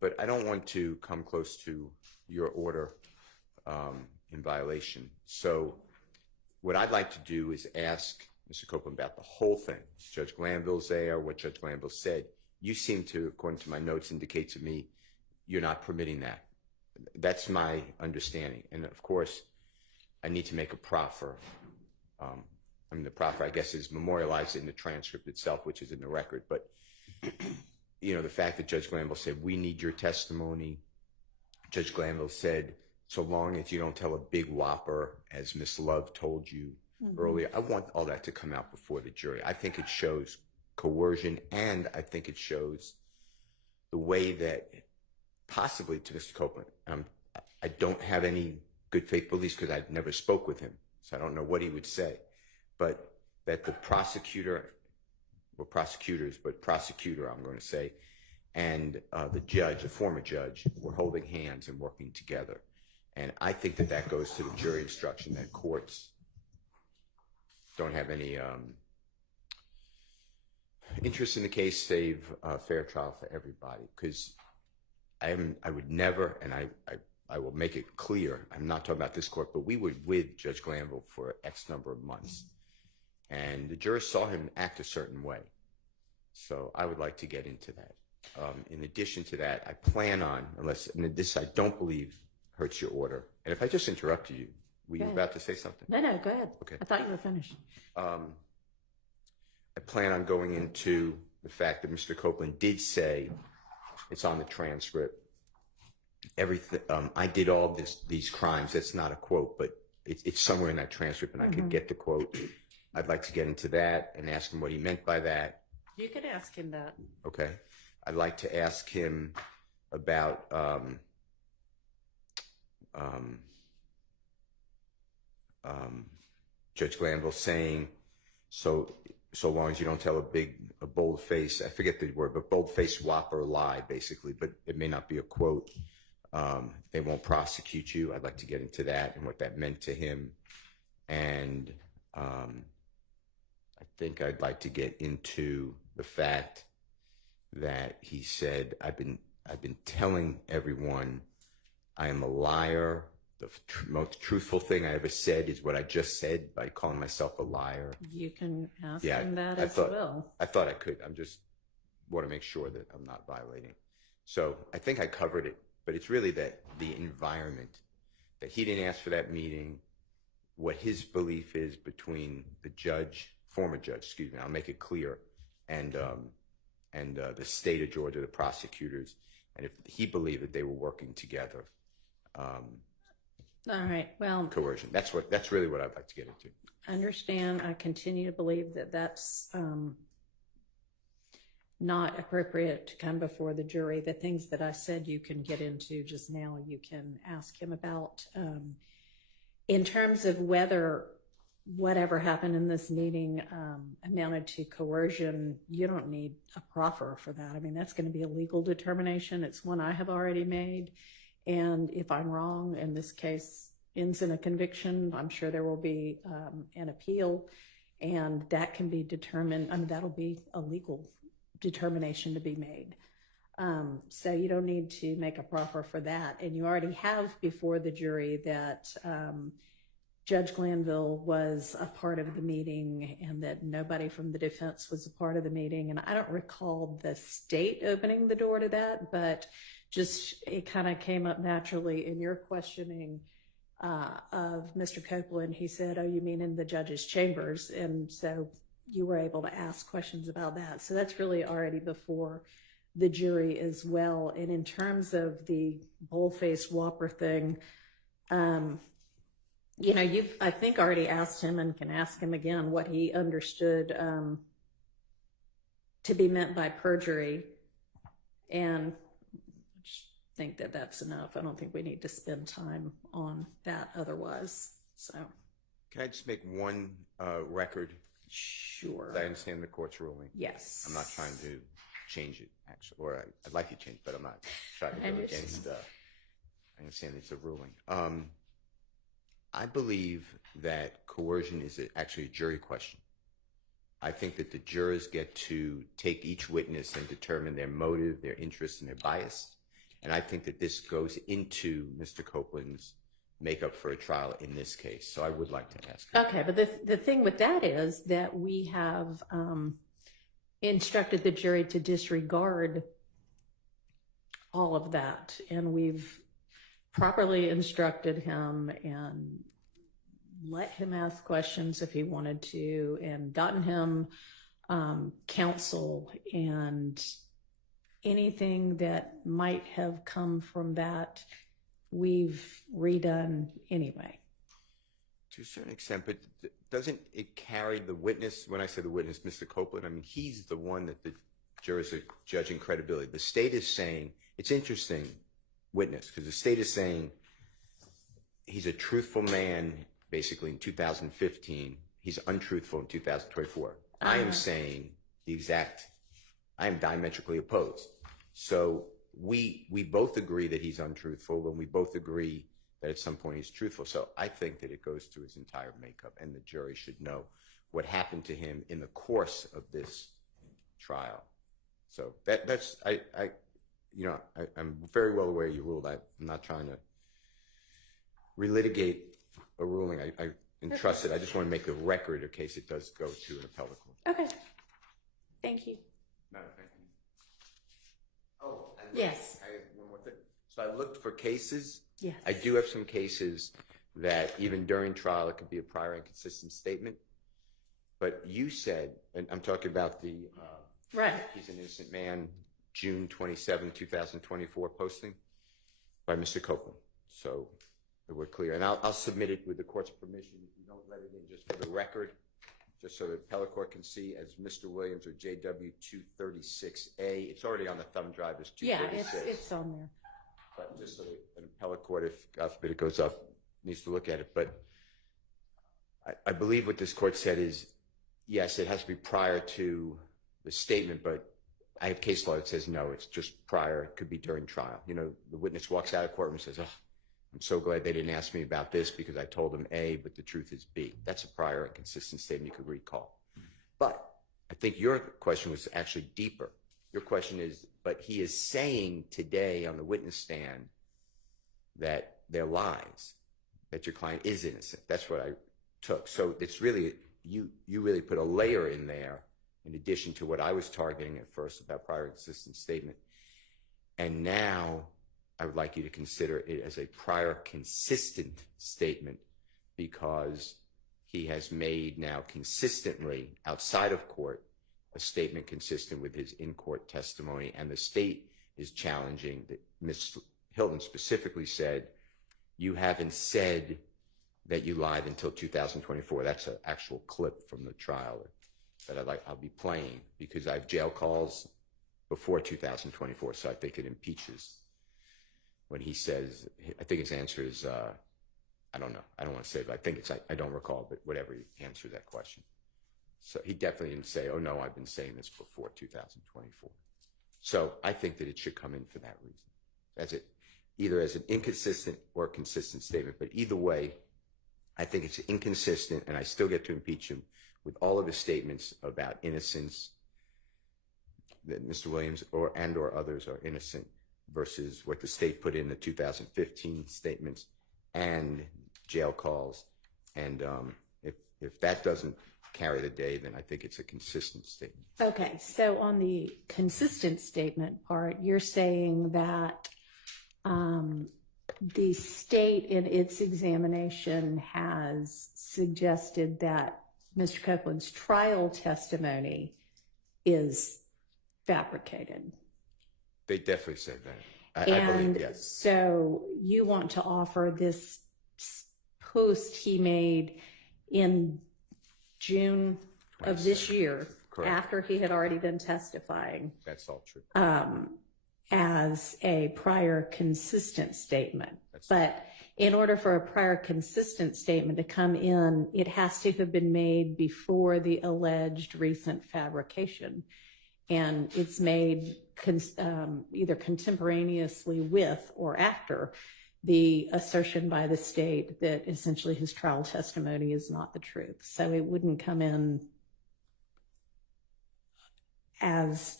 but I don't want to come close to your order in violation. So what I'd like to do is ask Mr. Copeland about the whole thing. Judge Glanville's there, what Judge Glanville said. You seem to, according to my notes, indicate to me you're not permitting that. That's my understanding. And of course, I need to make a proffer. I mean, the proffer, I guess, is memorialized in the transcript itself, which is in the record. But, you know, the fact that Judge Glanville said, we need your testimony. Judge Glanville said, so long as you don't tell a big whopper, as Miss Love told you earlier, I want all that to come out before the jury. I think it shows coercion, and I think it shows the way that possibly to Mr. Copeland, I don't have any good faith beliefs because I never spoke with him, so I don't know what he would say, but that the prosecutor, well, prosecutors, but prosecutor, I'm going to say, and the judge, the former judge, were holding hands and working together. And I think that that goes to the jury instruction that courts don't have any interest in the case, save a fair trial for everybody. Because I would never, and I will make it clear, I'm not talking about this court, but we were with Judge Glanville for X number of months. And the jurors saw him act a certain way. So I would like to get into that. In addition to that, I plan on, unless, and this I don't believe hurts your order. And if I just interrupted you, were you about to say something? No, go ahead. Okay. I thought you were finished. I plan on going into the fact that Mr. Copeland did say, it's on the transcript, everything, I did all these crimes. That's not a quote, but it's somewhere in that transcript, and I could get the quote. I'd like to get into that and ask him what he meant by that. You could ask him that. Okay. I'd like to ask him about Judge Glanville saying, so long as you don't tell a bold face, I forget the word, but bold face whopper lie, basically, but it may not be a quote. They won't prosecute you. I'd like to get into that and what that meant to him. And I think I'd like to get into the fact that he said, I've been telling everyone I am a liar. The most truthful thing I ever said is what I just said by calling myself a liar. You can ask him that as well. I thought I could. I'm just want to make sure that I'm not violating. So I think I covered it, but it's really that the environment, that he didn't ask for that meeting, what his belief is between the judge, former judge, excuse me, I'll make it clear, and the state of Georgia, the prosecutors, and if he believed that they were working together. All right. Well, coercion. That's really what I'd like to get into. Understand. I continue to believe that that's not appropriate to come before the jury. The things that I said you can get into just now, you can ask him about. In terms of whether whatever happened in this meeting amounted to coercion, you don't need a proffer for that. I mean, that's going to be a legal determination. It's one I have already made. And if I'm wrong and this case ends in a conviction, I'm sure there will be an appeal, and that can be determined. I mean, that'll be a legal determination to be made. So you don't need to make a proffer for that. And you already have before the jury that Judge Glanville was a part of the meeting and that nobody from the defense was a part of the meeting. And I don't recall the state opening the door to that, but just it kind of came up naturally in your questioning of Mr. Copeland. He said, oh, you mean in the judge's chambers? And so you were able to ask questions about that. So that's really already before the jury as well. And in terms of the bullface whopper thing, you know, you've, I think, already asked him and can ask him again what he understood to be meant by perjury. And I just think that that's enough. I don't think we need to spend time on that otherwise. So, can I just make one record? Sure. I understand the court's ruling. Yes. I'm not trying to change it, actually, or I'd like to change, but I'm not trying to go against. I understand it's a ruling. I believe that coercion is actually a jury question. I think that the jurors get to take each witness and determine their motive, their interest, and their bias. And I think that this goes into Mr. Copeland's makeup for a trial in this case. So I would like to ask him. Okay, but the thing with that is that we have instructed the jury to disregard all of that, and we've properly instructed him and let him ask questions if he wanted to, and gotten him counsel, and anything that might have come from that we've redone anyway. To a certain extent, but doesn't it carry the witness? When I say the witness, Mr. Copeland, I mean, he's the one that the jurors are judging credibility. The state is saying, it's interesting, witness, because the state is saying he's a truthful man, basically, in 2015. He's untruthful in 2024. I am saying I am diametrically opposed. So we both agree that he's untruthful, and we both agree that at some point he's truthful. So I think that it goes through his entire makeup, and the jury should know what happened to him in the course of this trial. So I'm very well aware you ruled. I'm not trying to relitigate a ruling. I entrust it. I just want to make the record in case it does go to an appellate court. Okay. Thank you. No, thank you. Oh, Yes. I have one more thing. So I looked for cases. Yes. I do have some cases that even during trial it could be a prior inconsistent statement. But you said, and I'm talking about the Right. he's an innocent man, June 27, 2024 posting by Mr. Copeland. So that we're clear. And I'll submit it with the court's permission. If you don't let it in, just for the record, just so the appellate court can see, as Mr. Williams or JW 236A. It's already on the thumb drive as 236. Yeah, it's on there. But just so that an appellate court, if God forbid it goes up, needs to look at it. But I believe what this court said is, yes, it has to be prior to the statement, but I have case law that says no, it's just prior. It could be during trial. You know, the witness walks out of court and says, oh, I'm so glad they didn't ask me about this because I told them A, but the truth is B. That's a prior and consistent statement you could recall. But I think your question was actually deeper. Your question is, but he is saying today on the witness stand that they're lies, that your client is innocent. That's what I took. So it's really, you really put a layer in there in addition to what I was targeting at first about prior and consistent statement. And now I would like you to consider it as a prior consistent statement because he has made now consistently outside of court a statement consistent with his in-court testimony, and the state is challenging that Ms. Hilton specifically said, you haven't said that you lied until 2024. That's an actual clip from the trial that I'll be playing because I have jail calls before 2024, so I think it impeaches when he says, I think his answer is, I don't know. I don't want to say it, but I think it's, I don't recall, but whatever, he answered that question. So he definitely didn't say, oh no, I've been saying this before 2024. So I think that it should come in for that reason, either as an inconsistent or consistent statement. But either way, I think it's inconsistent, and I still get to impeach him with all of his statements about innocence, that Mr. Williams or others are innocent, versus what the state put in the 2015 statements and jail calls. And if that doesn't carry the day, then I think it's a consistent statement. Okay, so on the consistent statement part, you're saying that the state in its examination has suggested that Mr. Copeland's trial testimony is fabricated. They definitely said that. I believe, yes. So you want to offer this post he made in June of this year, correct, after he had already been testifying. That's all true. As a prior consistent statement. But in order for a prior consistent statement to come in, it has to have been made before the alleged recent fabrication. And it's made either contemporaneously with or after the assertion by the state that essentially his trial testimony is not the truth. So it wouldn't come in as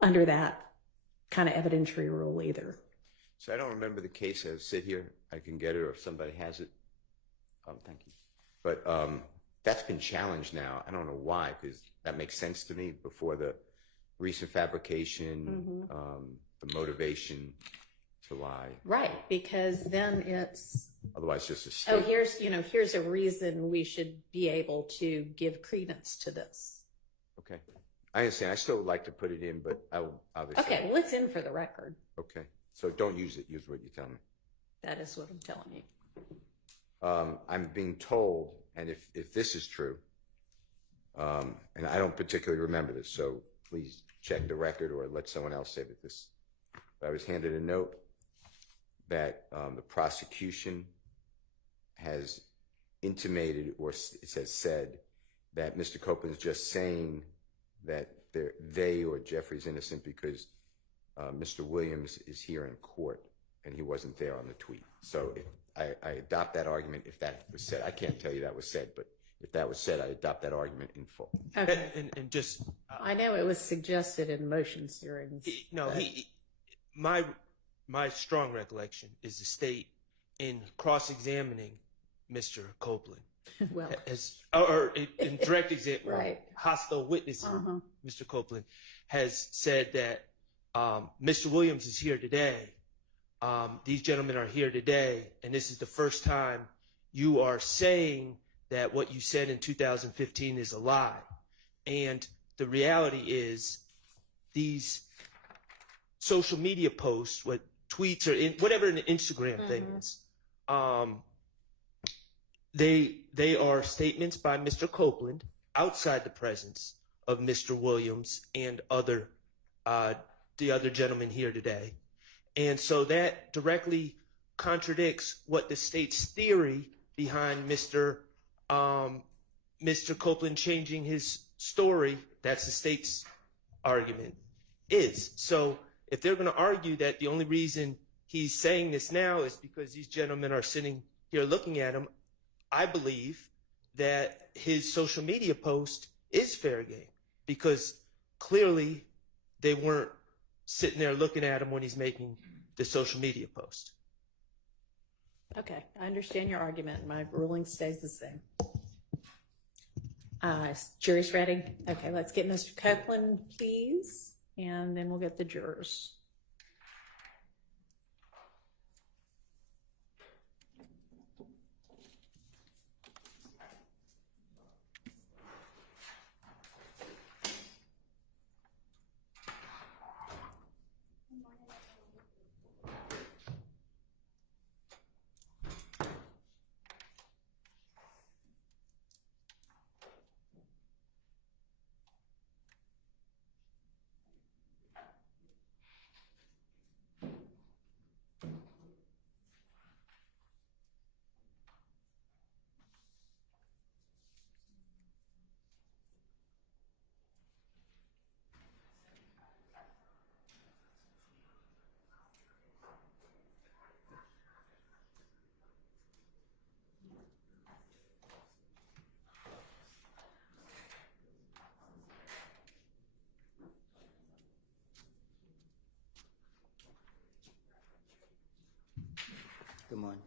under that kind of evidentiary rule either. So I don't remember the case. I sit here. I can get it, or if somebody has it. Thank you. But that's been challenged now. I don't know why, because that makes sense to me. Before the recent fabrication, the motivation to lie. Right, because then it's, Otherwise, just a oh, statement. here's a reason we should be able to give credence to this. Okay. I understand. I still would like to put it in, but I will obviously. Okay, well, it's in for the record. Okay. So don't use it. Use what you tell me. That is what I'm telling you. I'm being told, and if this is true, and I don't particularly remember this, so please check the record or let someone else say that this. I was handed a note that the prosecution has intimated, or it has said, that Mr. Copeland is just saying that they or Jeffrey's innocent because Mr. Williams is here in court and he wasn't there on the tweet. So if I adopt that argument if that was said. I can't tell you that was said, but if that was said, I adopt that argument in full. Okay. And just I know it was suggested in motions hearings. My strong recollection is the state in cross-examining Mr. Copeland, Well, or in direct example, right. hostile witnessing Mr. Copeland, has said that Mr. Williams is here today. These gentlemen are here today, and this is the first time you are saying that what you said in 2015 is a lie. And the reality is these social media posts, what tweets or whatever an Instagram thing is, they are statements by Mr. Copeland outside the presence of Mr. Williams and the other gentlemen here today. And so that directly contradicts what the state's theory behind Mr. Copeland changing his story, that's the state's argument, is. So if they're going to argue that the only reason he's saying this now is because these gentlemen are sitting here looking at him, I believe that his social media post is fair game, because clearly they weren't sitting there looking at him when he's making the social media post. Okay, I understand your argument. My ruling stays the same. Jury's ready? Okay, let's get Mr. Copeland, please, and then we'll get the jurors. Good morning.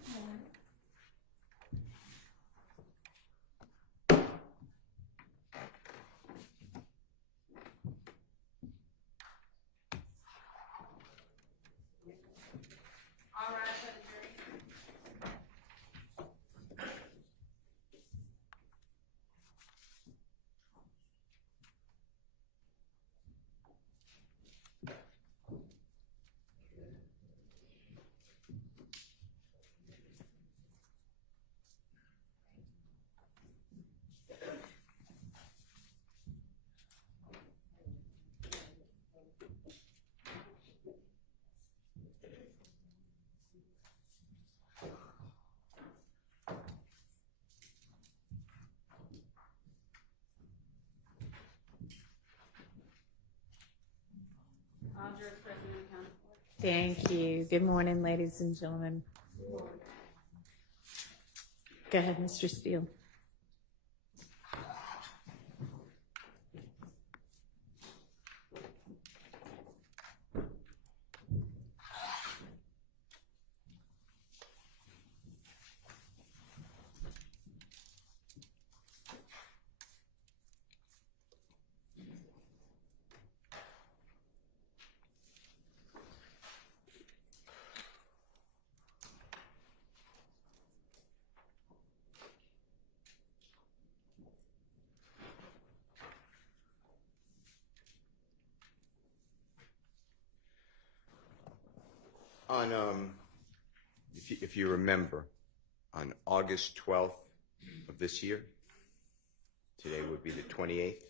Thank you. Good morning, ladies and gentlemen. Go ahead, Mr. Steele. if you remember, on August 12th of this year, today would be the 28th,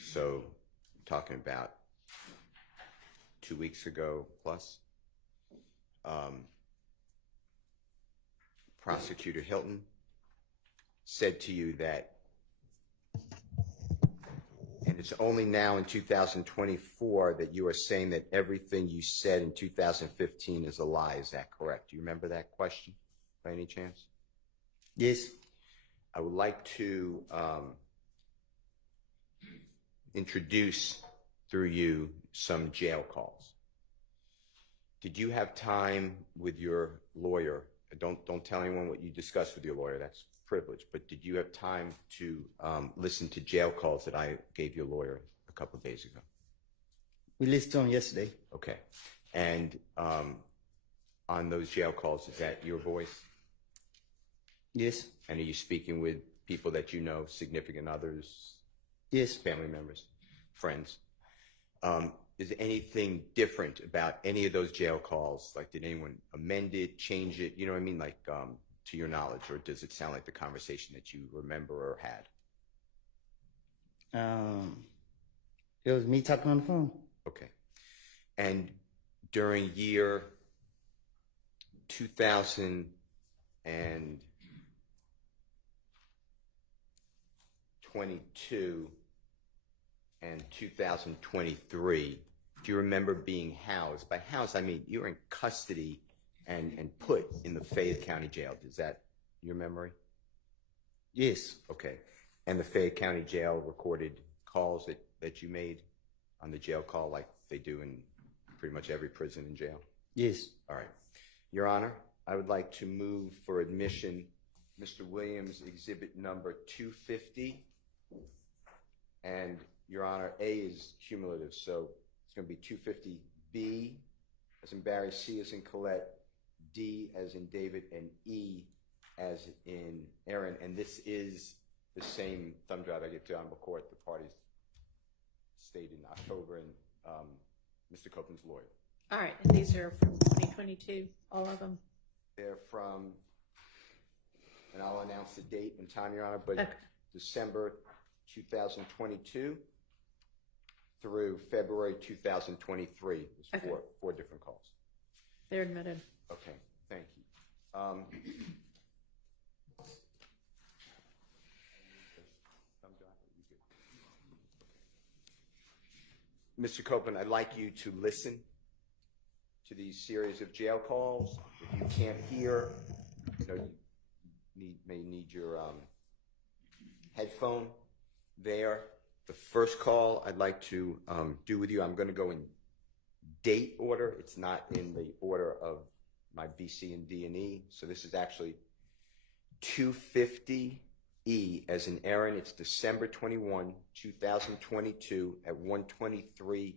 so I'm talking about 2 weeks ago plus, Prosecutor Hilton said to you that, and it's only now in 2024 that you are saying that everything you said in 2015 is a lie. Is that correct? Do you remember that question by any chance? Yes. I would like to introduce through you some jail calls. Did you have time with your lawyer? Don't tell anyone what you discussed with your lawyer. That's privilege. But did you have time to listen to jail calls that I gave your lawyer a couple of days ago? We listened to him yesterday. Okay. And on those jail calls, is that your voice? Yes. And are you speaking with people that you know, significant others? Yes. Family members, friends? Is anything different about any of those jail calls? Like, did anyone amend it, change it? You know what I mean? Like, to your knowledge, or does it sound like the conversation that you remember or had? It was me talking on the phone. Okay. And during year 2022 and 2023, do you remember being housed? By housed, I mean you were in custody and put in the Fayette County Jail. Is that your memory? Yes. Okay. And the Fayette County Jail recorded calls that you made on the jail call like they do in pretty much every prison and jail? Yes. All right. Your Honor, I would like to move for admission Mr. Williams' exhibit number 250. And Your Honor, A is cumulative, so it's going to be 250B as in Barry, C as in Colette, D as in David, and E as in Aaron. And this is the same thumb drive I give to honorable court. The parties stayed in October, and Mr. Copeland's lawyer. All right, and these are from 2022, all of them? They're from, and I'll announce the date and time, Your Honor, but Okay. December 2022 through February 2023. There's Okay. four different calls. They're admitted. Okay, thank you. Mr. Copeland, I'd like you to listen to these series of jail calls. If you can't hear, you may need your headphone there. The first call I'd like to do with you, I'm going to go in date order. It's not in the order of my B, C, and D, and E. So this is actually 250E as in Aaron. It's December 21, 2022 at 1:23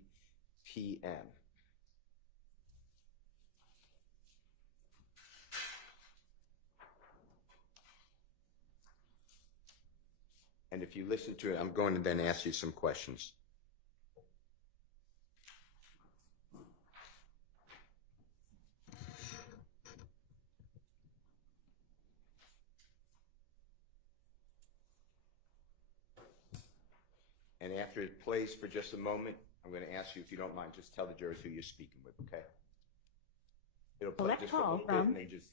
p.m. And if you listen to it, I'm going to then ask you some questions. And after it plays for just a moment, I'm going to ask you, if you don't mind, just tell the jurors who you're speaking with, okay? It'll play Collect just for a call little bit, from- and then just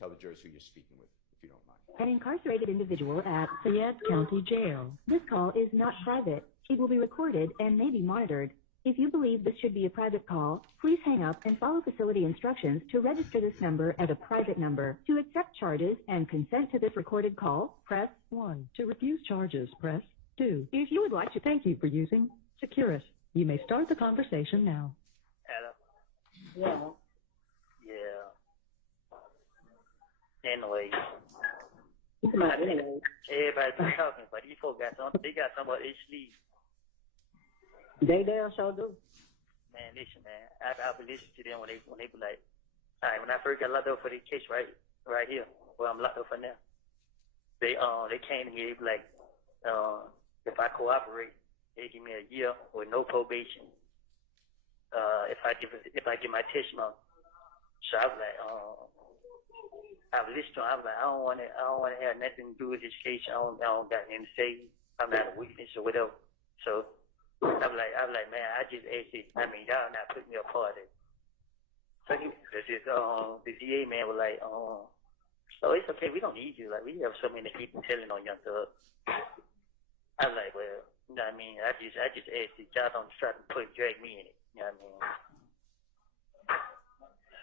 tell the jurors who you're speaking with, if you don't mind. An incarcerated individual at Fayette County Jail. This call is not private. It will be recorded and may be monitored. If you believe this should be a private call, please hang up and follow facility instructions to register this number as a private number. To accept charges and consent to this recorded call, press 1. To refuse charges, press 2. If you would like to, thank you for using Securus. You may start the conversation now. Hello. Yeah. Yeah. Anyway, Anyway, everybody's been talking, but these folks got something. They got something about their sleeve. they damn sure do. Man, listen, man. I've been listening to them when they be like, all right, when I first got locked up for this case right here, where I'm locked up for now, they came to me. They be like, if I cooperate, they give me a year with no probation. If I give my testimony, So I was like, I was listening to him. I was like, I don't want to have nothing to do with this case. I don't got anything to say. I'm not a witness or whatever. So I was like, man, I just asked it. I mean, y'all not putting me a part of it. So the DA man was like, oh, it's okay. We don't need you. Like, we have so many people telling on Young Thug. I was like, well, you know what I mean? I just asked it. Y'all don't try to drag me in it. You know what I mean?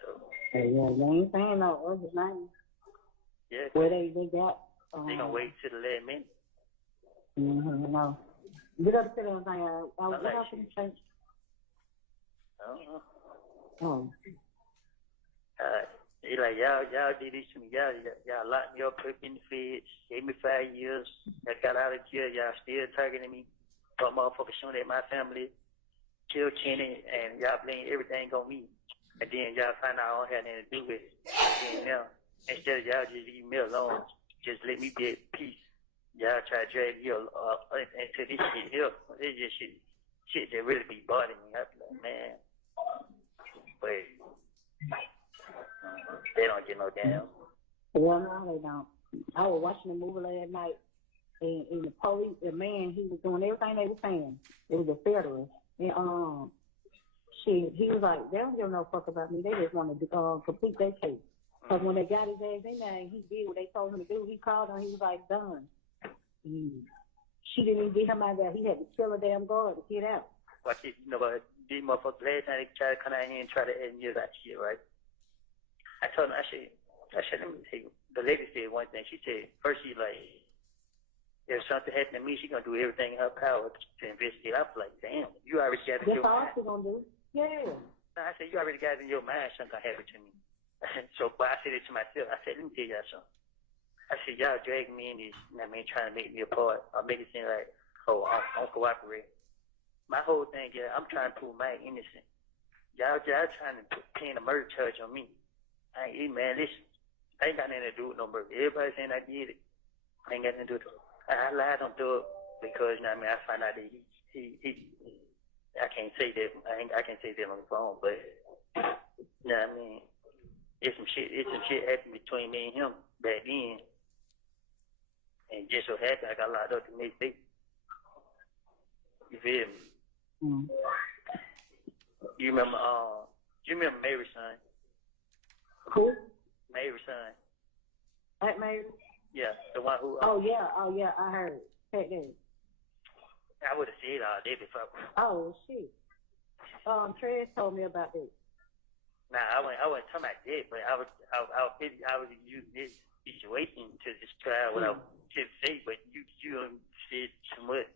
So. Hey, yeah, they ain't saying no other name. Yeah. Where they got. They gonna wait till the last minute. No. Get up to them thing. What happened to church? I don't know. Oh. He like, y'all did this to me. Y'all locked me up, put me in the feds, gave me 5 years. I got out of jail. Y'all still targeting me. But motherfuckers shooting at my family, killed Kenny, and y'all blame everything on me. And then y'all find out I don't have nothing to do with it. And now, instead of y'all just leave me alone, just let me be at peace. Y'all try to drag me into this shit here. It's just shit that really be bothering me. I be like, man, but they don't get no damn. Well, no, they don't. I was watching the movie last night, and the police, the man, he was doing everything they were saying. It was a federalist. And, he was like, they don't give no fuck about me. They just want to complete their case. Because when they got his ass in there and he did what they told him to do, he called her and he was like, done. She didn't even get him out there. He had to kill a damn guard to get out. Watch it, you know, but these motherfuckers last night they tried to come out here and try to engineer that shit, right? I told him, I said, let me tell you. The lady said one thing. She said, first she like, if something happened to me, she gonna do everything in her power to investigate. I was like, damn, you already got it in your mind. That's all she gonna do. Yeah. I said, you already got it in your mind something gonna happen to me. So, but I said it to myself. I said, let me tell y'all something. I said, y'all dragging me in this, you know what I mean, trying to make me apart or make it seem like, oh, I don't cooperate. My whole thing is, I'm trying to prove my innocence. Y'all trying to pin a murder charge on me. Man, listen, I ain't got nothing to do with no murder. Everybody saying I did it. I ain't got nothing to do with it. I lied on Doug because, you know what I mean, I found out that he I can't say that. I can't say that on the phone, but you know what I mean. It's some shit happened between me and him back then, and just so happened I got locked up the next day. You feel me? Mm. You remember Mary's son? Who? Mary's son. That Mary? Yeah, the one who. Oh yeah, I heard. That day. I would have said all day before. Oh shit. Trez told me about this. Nah, I wasn't talking about that, but I was using this situation to describe what I was to say, but you said too much.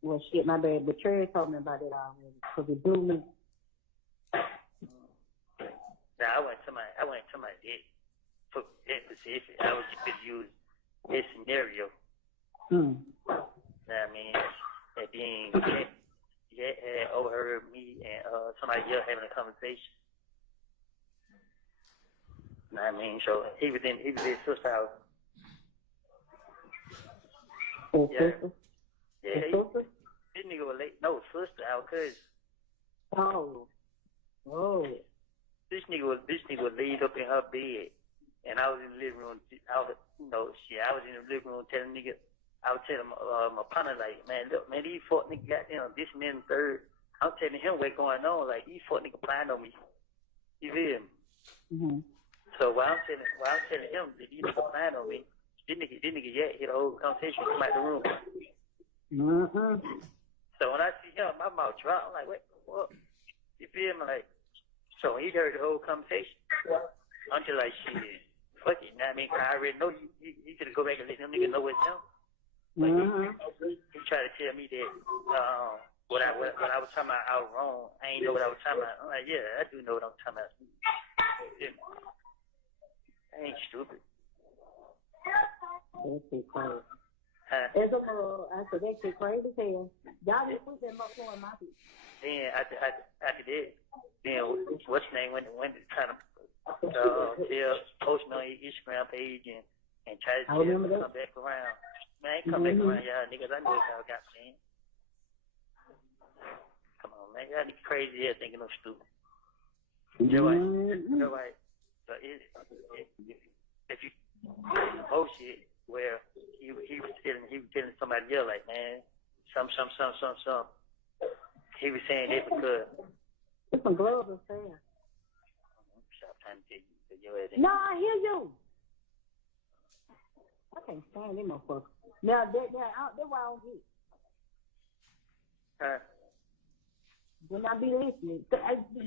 Well, shit, my bad. But Trez told me about it already. Cause it blew me. Nah, I wasn't talking about that. For that specific, I was just using this scenario. Hmm. I mean, and then he had overheard me and somebody else having a conversation. You know what I mean? So he was in his sister's house. Oh, Yeah. sister? Yeah, Sister? this nigga was late. No, sister, our cousin. Oh. Oh. This nigga was laid up in her bed, and I was in the living room. I was in the living room telling nigga. I was telling my partner, like, man, look, man, these fuck niggas got this and then third. I'm telling him what's going on. Like, these fuck niggas planned on me. You feel me? Mm-hmm. So while I'm telling him that these niggas planned on me, this nigga hit the whole conversation, come out the room. Mm-hmm. So when I see him, my mouth dropped. I'm like, what the fuck? You feel me? Like, so he heard the whole conversation. I'm just like, shit, fuck it. You know what I mean? I already know you could go back and let them niggas know what's down. But he tried to tell me that what I was talking about, I was wrong. I ain't know what I was talking about. I'm like, yeah, I do know what I'm talking about. I ain't stupid. That's too crazy. Huh? I said, that's too crazy as hell. Y'all just put them up on my feet. Then after that, then what's his name went trying to post me on his Instagram page and try to tell me to come back around. Man, I ain't come back around y'all niggas. I know what y'all got saying. Come on, man. Y'all niggas crazy here thinking I'm stupid. You know, like, so if you bullshit where he was telling somebody else, like, man, some. He was saying that because. It's some gloves up there. Stop trying to tell you. No, I hear you. I can't stand them motherfuckers. Now, that's why I don't get it. Huh? When I be listening,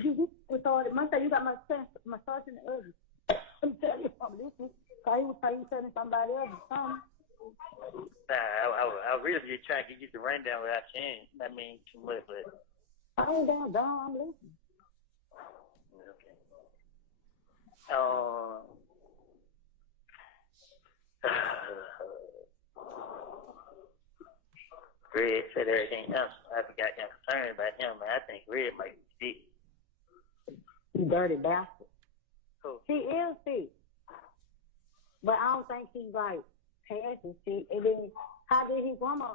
you started, Monday, you got my son in the oven. I'm telling you, I'm listening. Cause he was telling somebody else something. I really just trying to get the rundown without saying. I mean, too much, but. I ain't down, I'm listening. Okay. Red said everything else. I forgot that concerned about him, man. I think Red might be sick. You dirty bastard. Cool. He is sick. But I don't think he's like past his sick. And then how did his grandma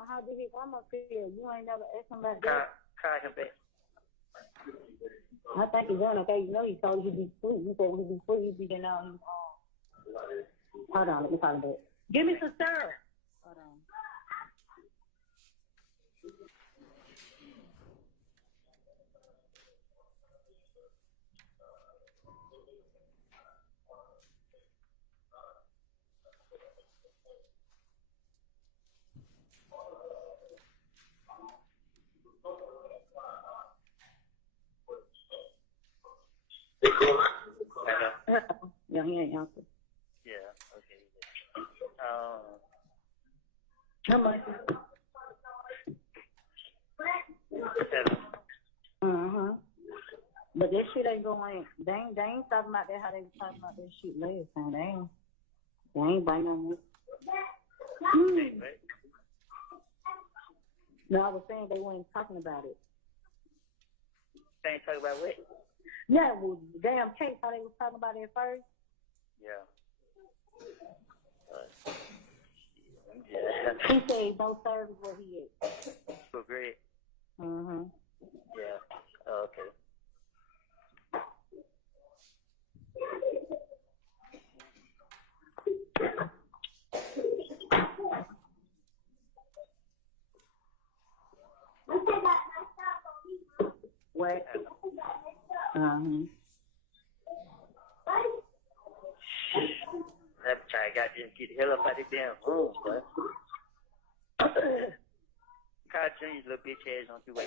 feel? You ain't never asked him about that. Call him back. I think he's done okay. You know he told you he'd be free. He said when he'd be free, he'd be getting out. Hold on, let me call him back. Give me some syrup. Hold on. Yeah, he ain't answered. Yeah, okay. How much? 7. But that shit ain't going. They ain't talking about that how they was talking about that shit last time. They ain't biting on it. No, I was saying they weren't talking about it. They ain't talking about what? Yeah, well, damn case how they was talking about it first. Yeah. He said no service where he is. So great. Yeah. Okay. What? That guy got to get the hell up out of the damn room, boy. Kyle Jr.'s little bitch ass on 2 way.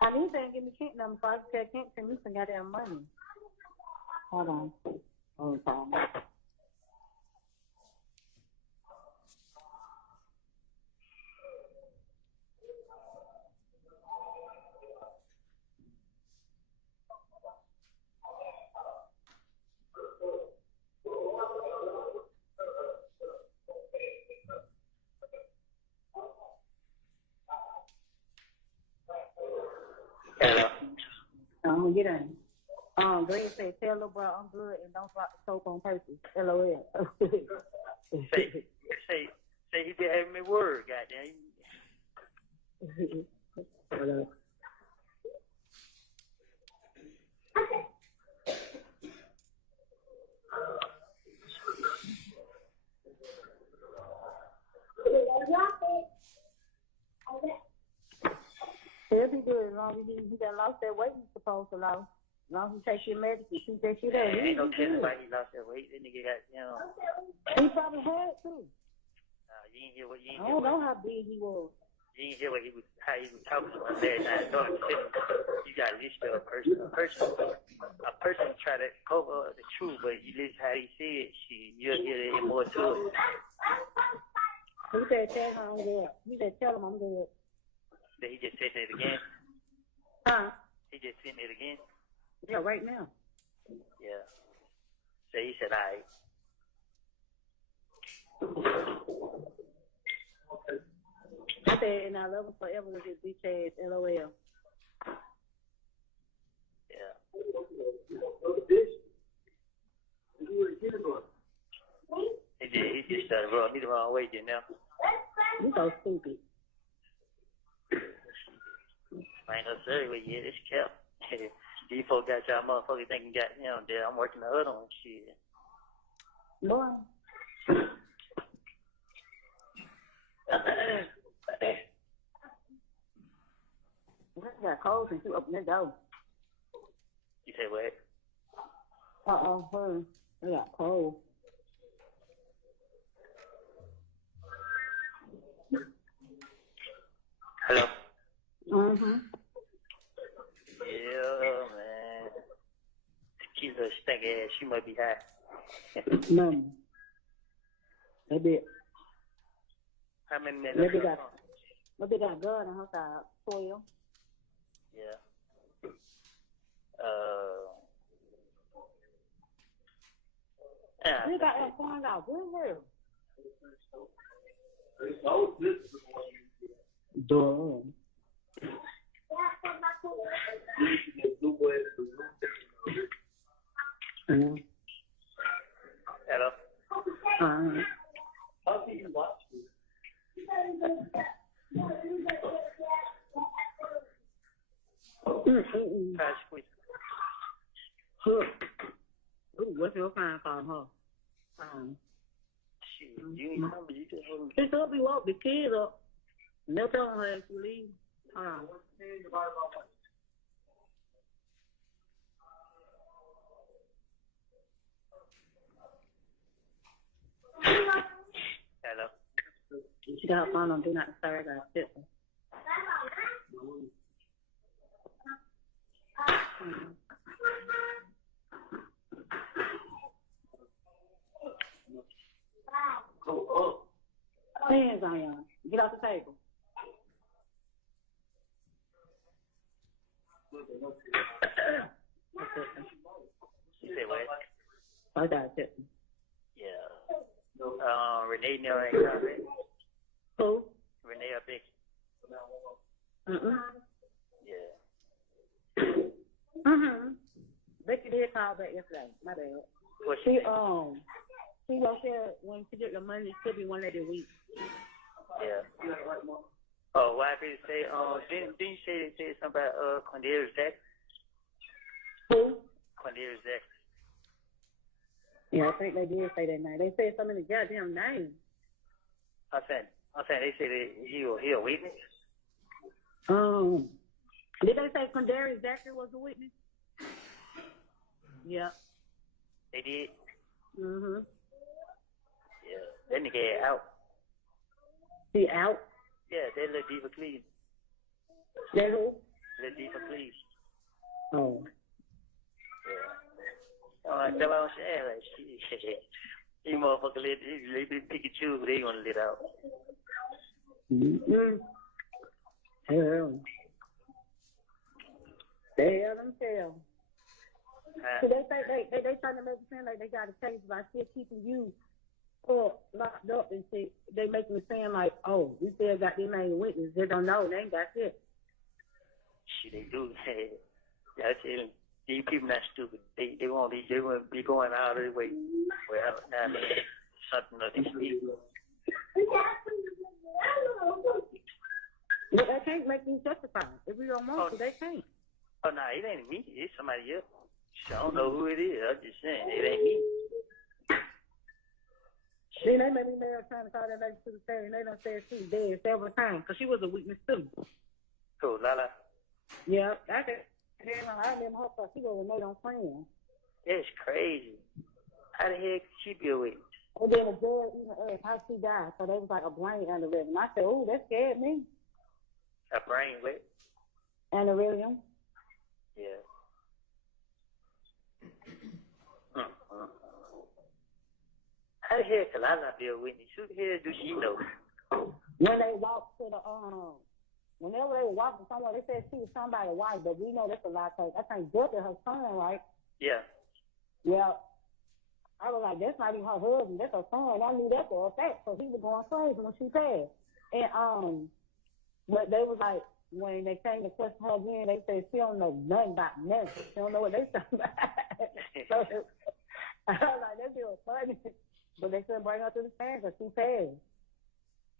I need to give me Kent number so I can tell Kent send me some goddamn money. Hold on. Hold on. I'm gonna get in. Greg said, tell little bro I'm good and don't drop the soap on purpose. LOL. Say he been having me word, goddamn. He'll be good as long as he done lost that weight he's supposed to lose. As long as he takes your medicine, keep that shit up. Ain't no telling why he lost that weight. That nigga got, He probably had to. You ain't hear what I don't know how big he was. You ain't hear what how he was talking to us last night. You got to listen to a person. A person try to cover the truth, but you listen how he said, you'll hear it more to it. He said, tell him I'm good. He said, tell him I'm good. He just said it again? Huh? He just said it again? Yeah, right now. Yeah. So he said, all right. I said, and I love him forever with his bitch ass, LOL. Yeah. He just started rubbing me the wrong way just now. You so stupid. I ain't no sorry, but yeah, this cap. These folks got y'all motherfuckers thinking, goddamn, that I'm working the other one. Shit. Boy. I got cold since you opened that door. You say what? Her. I got cold. Hello? Mm-hmm. Yeah, man. She's a stank ass. She must be high. No. Maybe How many minutes? maybe got a gun on her side. 12. Yeah. You got that phone out. Good Duh. Mm-hmm. Hello? How do you watch this? Pass quick. Ooh, what's your phone call, huh? Shit, you ain't remember. You just hold me. She told me woke the kids up. No telling her if you leave. Hold on. Hello? She got her phone on Do Not Disturb. I got a sister. Hands on y'all. Get off the table. You say what? I got a sister. Yeah. Renee never ain't comment. Who? Renee or Becky? Yeah. Becky did call back yesterday. My bad. What She say? she was there when she get the money. She'll be one lady a week. Yeah. Oh, why did you say? Didn't you say they said something about Cornelius Zach? Who? Cornelius Zach. Yeah, I think they did say that name. They said so many goddamn names. I'm saying they said that he a witness. Did they say Condarius Zachary was the witness? Yeah. They did. Mhm. Yeah. That nigga out. He out. Yeah, they let Diva Cleveland. They who? Let Diva Cleveland. Oh. Yeah. That's what I'm saying. Like, shit. These motherfuckers they be pick and choose who they gonna let out. Mm-hmm. Hell. They hell themselves. So they say they trying to make it seem like they got a case by still keeping you locked up and shit. They making it seem like, oh, we still got their main witness. They don't know. They ain't got shit. Shit, they do. That's it. These people not stupid. They won't be going out of their way. Well, I mean, something that they speak. But they can't make you testify. If we don't want to, they can't. Oh, no, it ain't me. It's somebody else. I don't know who it is. I'm just saying, it ain't me. Then they made me mad trying to call that lady to the stand, and they done said she was dead several times, because she was a witness too. Cool, Lala. Yeah, I remember her because she was a made on friend. It's crazy. How the heck she be a witness? And then the judge even asked how she died, so they was like a brain aneurysm. I said, ooh, that scared me. A brain what? Aneurysm. Yeah. How the hell can I not be a witness? Who the hell do she know? When they walked to the whenever they were walking somewhere, they said she was somebody's wife, but we know that's a lie because I think Judge is her son, right? Yeah. Yeah. I was like, that's not even her husband, that's her son. I knew that for a fact, so he was going crazy when she passed. And but they was like, when they came to question her again, they said she don't know nothing about nothing. She don't know what they talking about. So I was like, that was funny. But they couldn't bring her to the stand because she passed.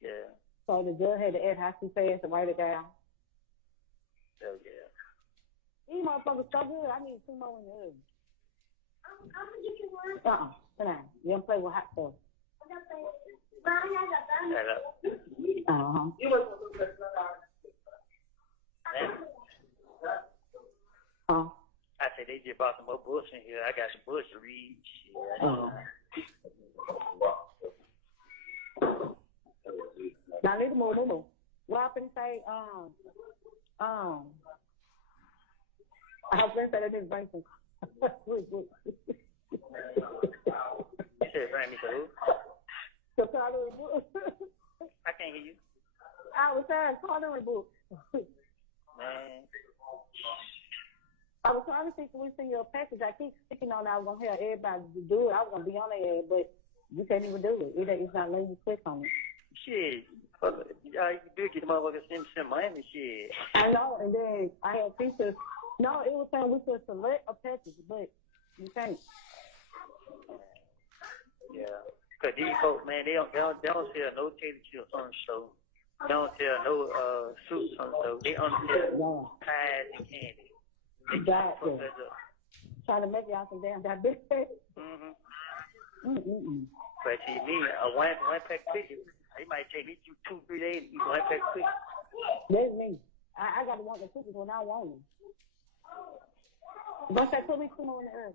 Yeah. So the judge had to ask how she fast to write it down. Oh, yeah. These motherfuckers so good. I need 2 more in the oven. Sit down. You don't play with hot stuff. Hello. Uh-huh. Huh? I said they just bought some more books in here. I got some books to read. Shit. Now listen, move. What I'm finna say, I was gonna say that didn't bring some. You said bring me to who? The coloring book. I can't hear you. I was saying coloring book. Man. I was trying to see if we see your package. I keep sticking on. I was gonna have everybody to do it. I was gonna be on there, but you can't even do it. It's not letting you click on it. Shit. Fuck it. You do get the motherfuckers send Miami shit. I know, and then I had features. No, it was saying we could select a package, but you can't. Yeah. Cause these folks, man, they don't sell no tater chips on the show. They don't sell no soups on the show. They only sell pies and candy. Exactly. Trying to make y'all some damn diabetes. But see, me, one pack cookies, it might take me 2-3 days to eat one pack cookies. That's me. I got to want the cookies when I want them. Once I put me 2 more in the oven.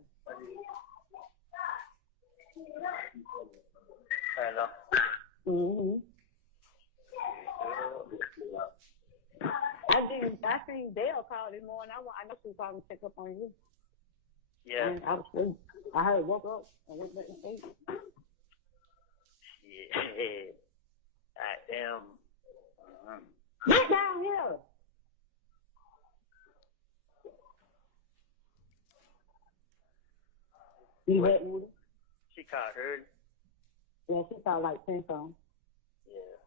Hello. I seen Dale call this morning. I know she was calling to check up on you. Yeah. And I was asleep. I heard woke up and went back to sleep. Yeah. Damn. Get down here. You wet, Woody? She called early. Yeah, she called like 10 songs. Yeah.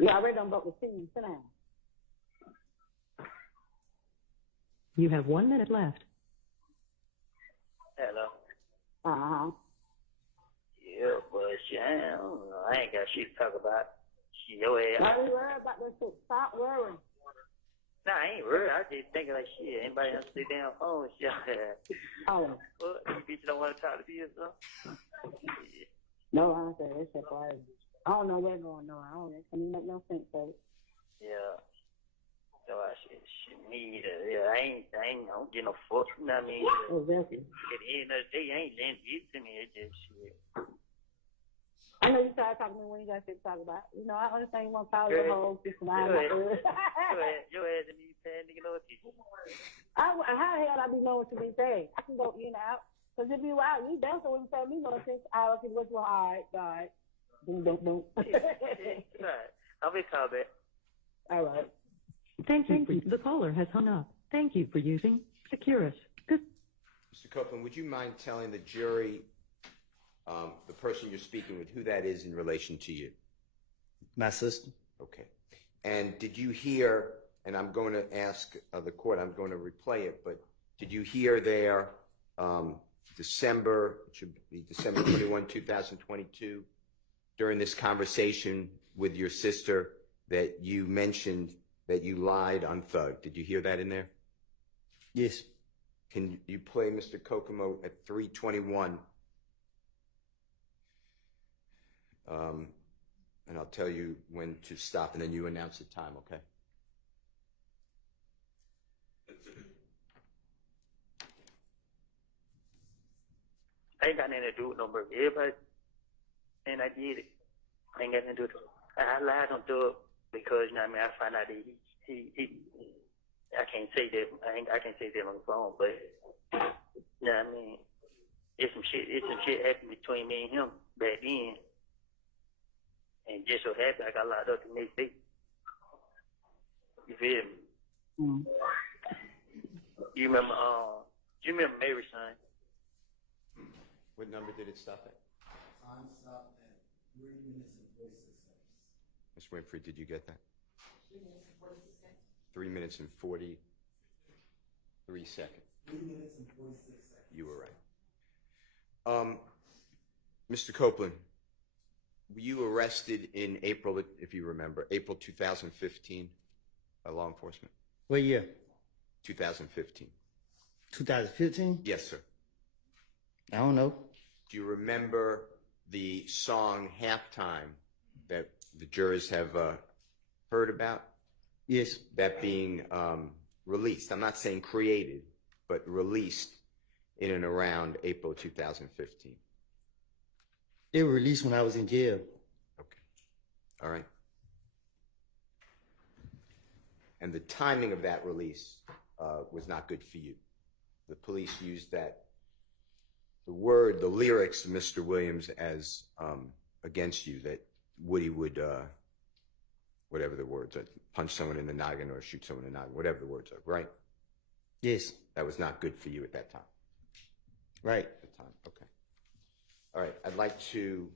You already done broke the scene. Sit down. You have 1 minute left. Hello. Uh-huh. Yeah, but shit, I don't know. I ain't got shit to talk about. Shit, your ass. Why you worried about that shit? Stop worrying. Nah, I ain't worried. I just thinking like shit. Anybody else their damn phone and shit. Oh. What? You bitch don't want to talk to me or something? Yeah. No, I don't say that shit for I don't know where it's going on. I don't know. It doesn't make no sense, baby. Yeah. So I shit me either. Yeah, I don't get no fuck. You know what I mean? Exactly. At the end of the day, I ain't letting it to me. It's just shit. I know you started talking to me when you got shit to talk about. You know, I understand you want to call your whole system. Your ass and me saying nigga know what you do. How the hell I be knowing what you be saying? I can go in and out. Because if you out, you definitely wouldn't tell me no sense. I okay, what's wrong? All right, all right. Boom. All right. I'll be called back. All right. Thank you. The caller has hung up. Thank you for using Securus. Good. Mr. Copeland, would you mind telling the jury, the person you're speaking with, who that is in relation to you? My sister. Okay. And did you hear, and I'm going to ask the court, I'm going to replay it, but did you hear their December 21, 2022, during this conversation with your sister that you mentioned that you lied on Thug? Did you hear that in there? Yes. Can you play Mr. Kokomo at 3:21? And I'll tell you when to stop, and then you announce the time, okay? I ain't got nothing to do with no murder. Everybody, and I did it. I ain't got nothing to do with it. I lied on Thug because, you know what I mean, I found out that he I can't say that, I can't say that on the phone, but, you know what I mean, it's some shit happened between me and him back then. And just so happened I got locked up the next day. You feel me? Mm. You remember Mary's son? What number did it stop at? Time stopped at 3 minutes and 46 seconds. Ms. Winfrey, did you get that? 3 minutes and 43 seconds. 3 minutes and 46 seconds. You were right. Mr. Copeland, Were you arrested in April, if you remember, April 2015 by law enforcement? What year? 2015. 2015? Yes, sir. I don't know. Do you remember the song Halftime that the jurors have heard about? Yes. That being released. I'm not saying created, but released in and around April 2015. They were released when I was in jail. Okay. All right. And the timing of that release was not good for you. The police used that, the lyrics of Mr. Williams as against you, that Woody would, whatever the words are, punch someone in the noggin or shoot someone in the noggin, whatever the words are, right? Yes. That was not good for you at that time. Right. At the time, okay. All right, I'd like to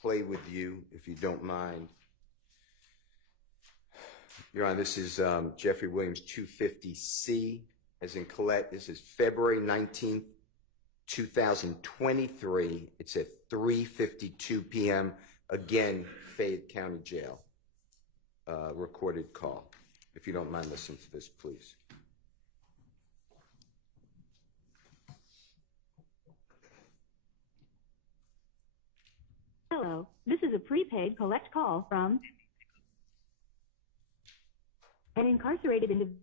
play with you, if you don't mind. Your Honor, this is Jeffrey Williams 250C, as in Colette. This is February 19th, 2023. It's at 3:52 p.m. Again, Fayette County Jail. Recorded call. If you don't mind listening to this, please. Hello, this is a prepaid collect call from an incarcerated individual.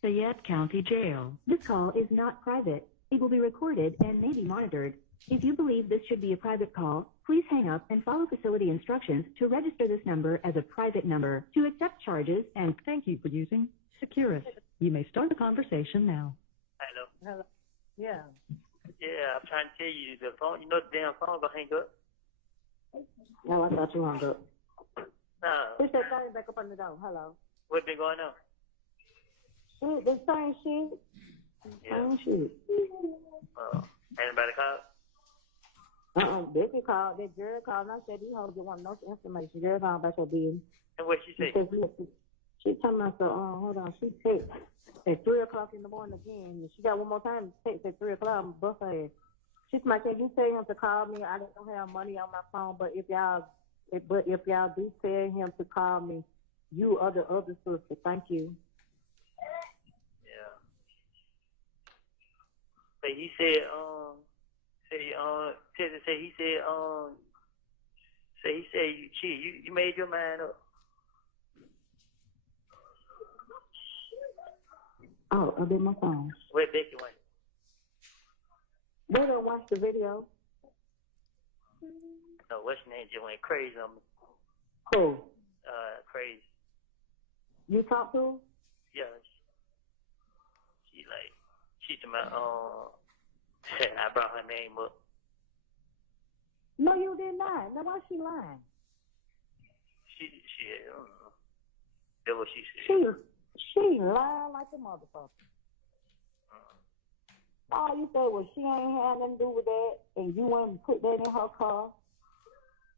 Fayette County Jail. This call is not private. It will be recorded and may be monitored. If you believe this should be a private call, please hang up and follow facility instructions to register this number as a private number to accept charges, and thank you for using Securus. You may start the conversation now. Hello. Hello. Yeah. Yeah, I'm trying to tell you the phone. You know the damn phone gonna hang up. No, I thought you hung up. Nah. Push that thing back up on the door. Hello. What been going on? The same shit. Yeah. Same shit. Anybody called? Baby called. That girl called and I said, you hoes want no information. Girl called about your business. And what she say? She told me, so, hold on. She texted at 3 o'clock in the morning again. She got one more time to text at 3 o'clock. I'm bust her ass. She's like, can you tell him to call me? I don't have money on my phone, but if y'all do tell him to call me, you are the other sister. Thank you. Yeah. But he said, you made your mind up. Oh, I did my phone. Where Becky went? They don't watch the video. No, what's your name just went crazy on me. Cool. Crazy. You talk to her? Yeah. She to my I brought her name up. No, you did not. Now why she lying? She I don't know. That's what she said. She lied like a motherfucker. All you said was she ain't had nothing to do with that, and you went and put that in her car.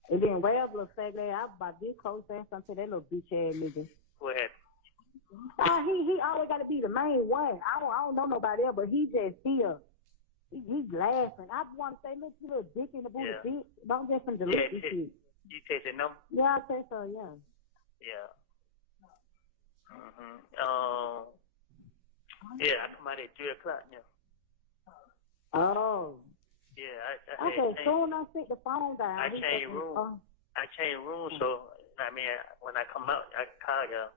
And then Rebel said that I about this close saying something to that little bitch ass nigga. What happened? He always got to be the main one. I don't know nobody else, but he just here. He's laughing. I want to say, look, you little dick in the booty, bitch. Don't just delete this shit. You take the number? Yeah, I say so, yeah. Yeah. Yeah, I come out at 3 o'clock now. Oh. Yeah, I said, soon I take the phone down. I changed room. I changed room, so I mean, when I come out, I can call y'all.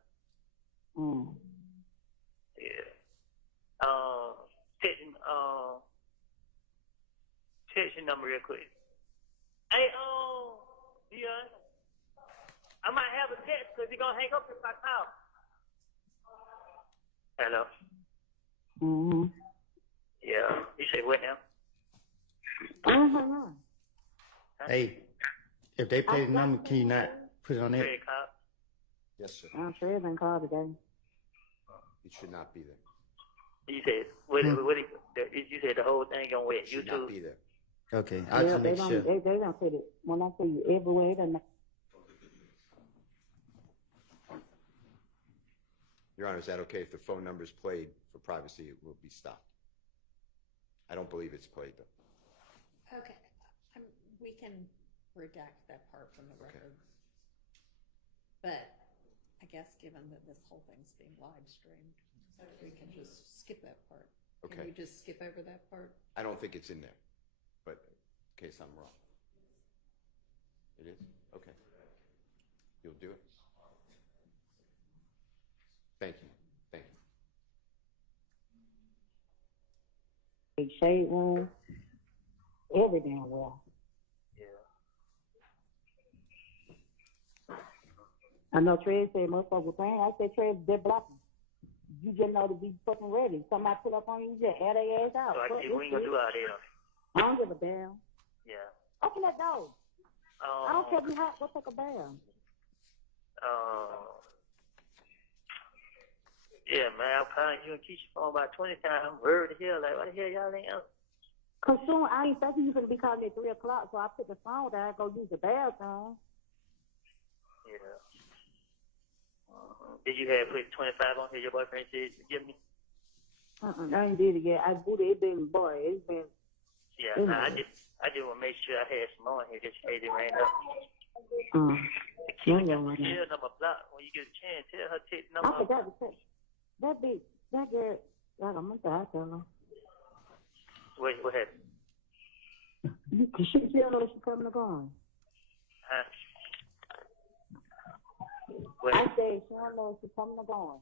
Yeah. Text your number real quick. Hey, Dion, I might have a text because you're gonna hang up if I call. Hello. Yeah. You say what now? Hey, if they play the number, can you not put it on there? 3 o'clock. Yes, sir. I'm sure it been called today. It should not be there. You said you said the whole thing on where? It should YouTube? not be there. Okay, I'll just make sure. They don't put it. When I say you everywhere, they don't. Your Honor, is that okay if the phone number is played for privacy? It will be stopped. I don't believe it's played, though. Okay, we can redact that part from the record. But I guess given that this whole thing's being live streamed, we can just skip that part. Okay. Can we just skip over that part? I don't think it's in there, but in case I'm wrong. It is? Okay. You'll do it? Thank you. Thank you. Big shade room, every damn well. Yeah. I know Trey said motherfucker was saying. I said Trey, they're blocking. You just know to be fucking ready. Somebody pull up on you, just air their ass out. So I Fuck see this we ain't gonna shit. do all that. I don't give a damn. Yeah. Open that door. I don't care if you hot. Go take a bath. Yeah, man, I'm calling you and Keisha phone about 20 times. Word the hell, like, why the hell y'all ain't answer? Cause soon I ain't thinking you gonna be calling me at 3 o'clock, so I put the phone down and go use the bathroom. Yeah. Did you have put 25 on here? Your boyfriend said to give me? I ain't did it yet. I booted it been boy. It's been. Yeah, nah, I just want to make sure I had some on here just in case it ran up. Keep the number block when you get a chance. Tell her take the number. I forgot to say that bitch, that girl. God, I'm gonna die, tell her. Wait, what happened? She don't know if she's coming or going. Huh? What? I said she don't know if she's coming or going.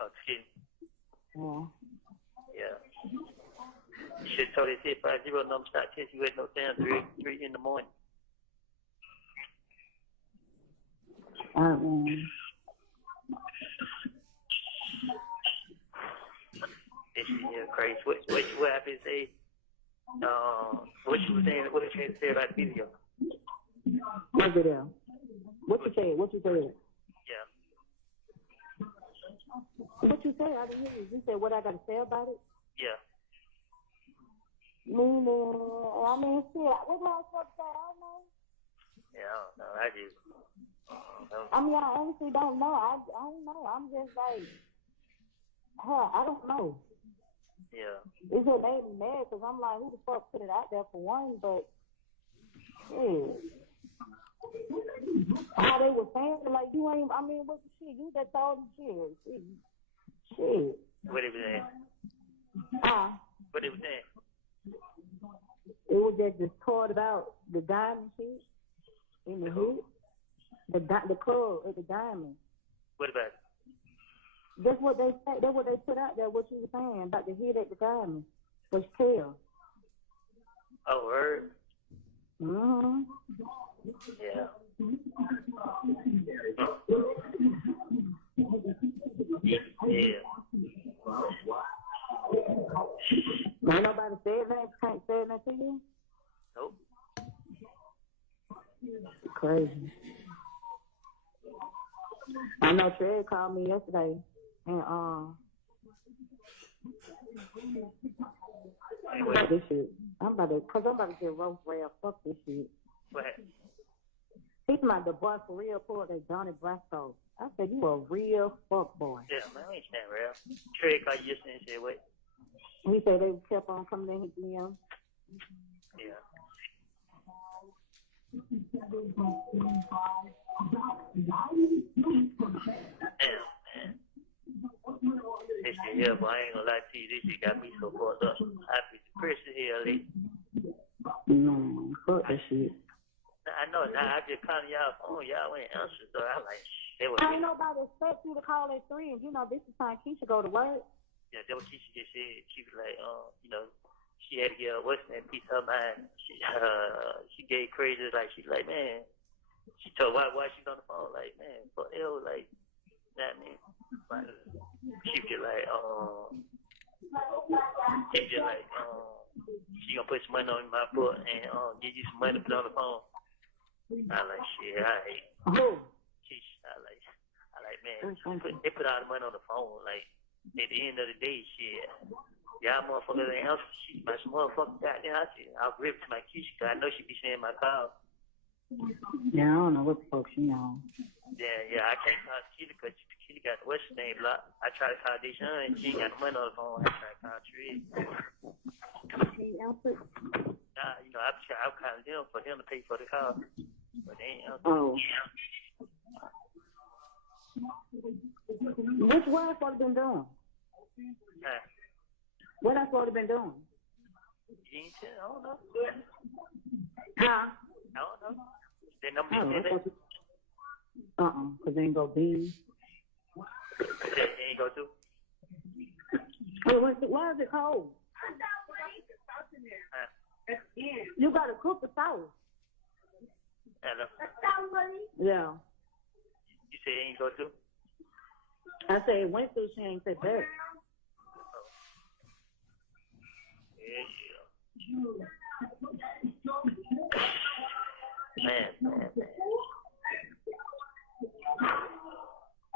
Oh, excuse me. Yeah. Yeah. You should have told her 650 number start test you at no damn 3 in the morning. This shit here crazy. What happened say? What you was saying? What you say about the video? What video? What you said? What you said? Yeah. What you said? I didn't hear you. You said what I got to say about it? Yeah. I mean, shit. What am I supposed to say? I don't know. Yeah, I don't know. I just. I mean, I honestly don't know. I don't know. I'm just like, I don't know. Yeah. It's what made me mad because I'm like, who the fuck put it out there for one? But, shit. How they were saying, like, you ain't, I mean, what the shit? You that told them shit. Shit. What it was saying? What it was saying? It was just taught about the diamond shit in the hood. The club at the diamond. What about it? That's what they say. That's what they put out there. What you were saying about the hit at the diamond was tail. Oh, word. Mhm. Yeah. Yeah. Ain't nobody said that. Can't say that to you. Nope. Crazy. I know Trey called me yesterday, and fuck this shit. I'm about to get roast rail. Fuck this shit. What happened? He's about the boy for real pulled that Johnny Brasco. I said, you a real fuck boy. Yeah, man, I ain't saying real. Trey called you yesterday and said what? He said they kept on coming in his DM. Yeah. Damn, man. This shit here, boy, I ain't gonna lie to you. This shit got me so fucked up. I be depressed as hell, lately. No, fuck that shit. I know, now I just called y'all phone. Y'all ain't answer, so I like, they was Ain't nobody expect you to call at 3, and you know this is time Keisha go to work. Yeah, that was Keisha just said. She was like, you know, she had to get what's that piece of her mind. She gave crazy, like, she's like, man, she told why she's on the phone, like, man, fuck hell, like, that man. Like, she was just like, she gonna put some money on my foot and give you some money to put on the phone. I like, shit, I hate. Keisha, I like, man, they put all the money on the phone, like, at the end of the day, shit, y'all motherfuckers ain't answer shit. My motherfucker got there, I'll rip to my Keisha, cause I know she be saying my call. Yeah, I don't know what the fuck she on. Yeah, I can't call Keisha cause she got the what's name blocked. I try to call Deshaun, she ain't got the money on the phone. I try to call Trey. She answered? I I'm kind of them for him to pay for the car, but they ain't. Oh. What I supposed to been doing? What I supposed to been doing? You ain't tell, I don't know. Huh? I don't know. They know me. Cause they ain't go be. They ain't go through. Why is it cold? You gotta cook the sauce. Hello. Yeah. You say it ain't go through? I said it went through, she ain't said that. Man.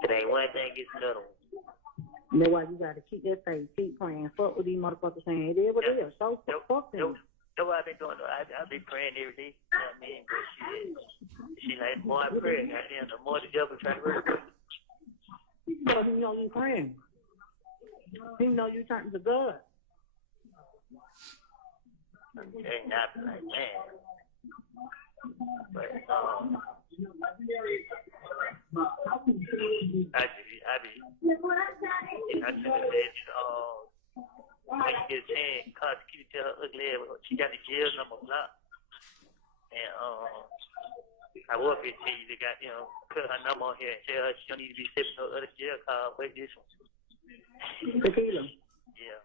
It ain't one thing, it's another one. That's why you gotta keep that faith, keep praying. Fuck with these motherfuckers saying it is what it is. So fuck them. That's what I've been doing. I've been praying every day. You know what I mean? But she like, more I pray, goddamn, the more the devil try to work with me. Because you know you praying. You know you turning to God. Okay, not like, man. But, I should have said, when you get a chance, prosecutor tell her ugly ass, she got the jail number blocked. And, I will be tell you, they got, put her number on here and tell her she don't need to be sipping no other jail card. Wait, this one. Tequila. Yeah.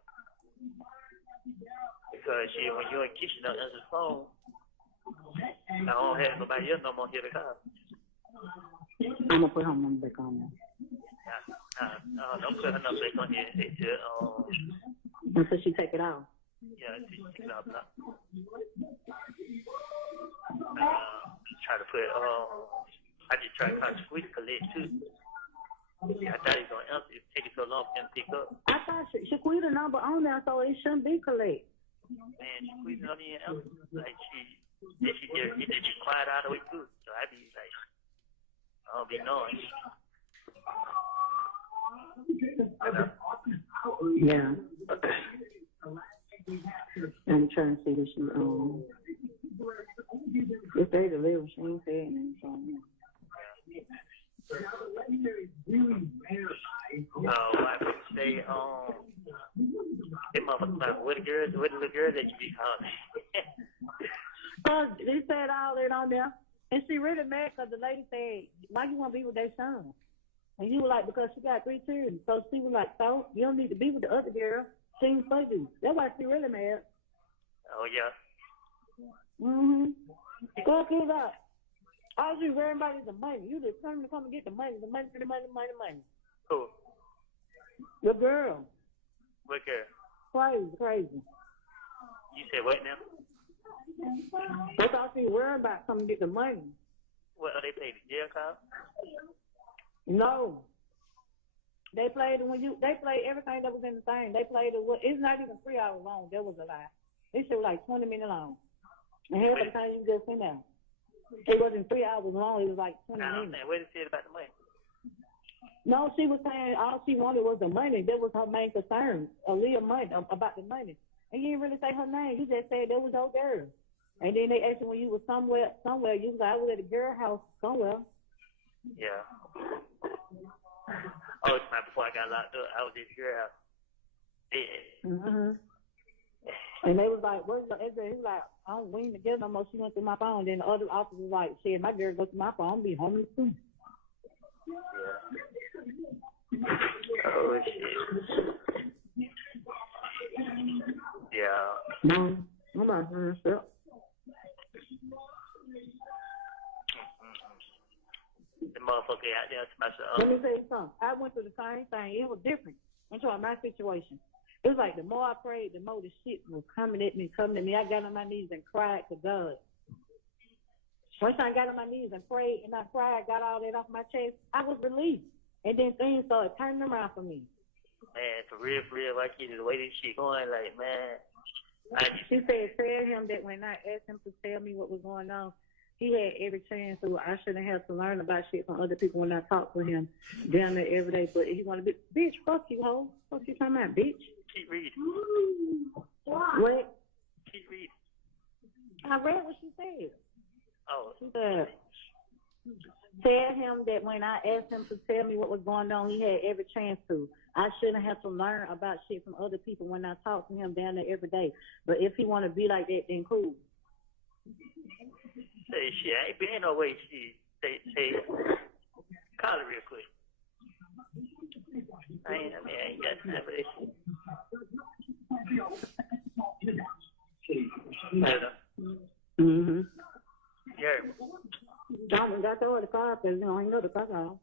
Because when you're in the kitchen, don't answer the phone. I don't have nobody else no more here to call. I'm gonna put her number back on there. Don't put her number back on here. It's just, until she take it out. Yeah, until she take it out. Try to put, I just try to kind of squeeze collect too. I thought he was going to answer. It take it so long for him to pick up. I thought she quit the number on there, so it shouldn't be collect. Man, she squeezing on the answer. Like, she just quiet out of the way too. So I be like, I don't be knowing. Yeah. I'm trying to see that she, if they deliver, she ain't saying anything. I would say, them motherfuckers, what the girls that you be calling? They said all that on there. And she really mad because the lady said, why you want to be with their son? And he was like, because she got 3 children. So she was like, so you don't need to be with the other girl. She ain't supposed to. That's why she really mad. Oh, yeah. Mm-hmm. Go get up. All you worrying about is the money. You just come and get the money. The money. Who? The girl. What girl? Crazy. You said what now? That's all she worrying about, come and get the money. What, are they paying the jail card? No. They played everything that was in the thing. They played it's not even 3 hours long. That was a lie. This shit was like 20 minutes long. And half the time you just in there. It wasn't 3 hours long. It was like 20 minutes. What did she say about the money? No, she was saying all she wanted was the money. That was her main concern. About the money. And you didn't really say her name. You just said that was your girl. And then they asked you when you was somewhere, you was like, I was at a girl house somewhere. Yeah. Oh, it's not before I got locked up. I was at the girl house. Yeah. Mm-hmm. And they was like, where's the address? He was like, we ain't together no more. She went through my phone. Then the other officer was like, shit, my girl go through my phone. I'm be homeless too. Yeah. Oh, shit. Yeah. No, I'm not doing stuff. The motherfucker out there to myself. Let me tell you something. I went through the same thing. It was different. I'm talking about my situation. It was like the more I prayed, the more the shit was coming at me. I got on my knees and cried to God. Once I got on my knees and prayed and I cried, got all that off my chest, I was relieved. And then things started turning around for me. Man, for real, like you, the way this shit going, like, man. She said, tell him that when I asked him to tell me what was going on, he had every chance to. I shouldn't have to learn about shit from other people when I talk to him down there every day. But he want to be, bitch, fuck you, hoe. Fuck you talking about, bitch? Keep reading. What? Keep reading. I read what she said. Oh, She said, tell him that when I asked him to tell me what was going on, he had every chance to. I shouldn't have to learn about shit from other people when I talk to him down there every day. But if he want to be like that, then cool. say shit. I ain't been no way. She say call it real quick. I ain't got time for this shit. Mm-hmm. Yeah. I got to order the car because, I know the car off.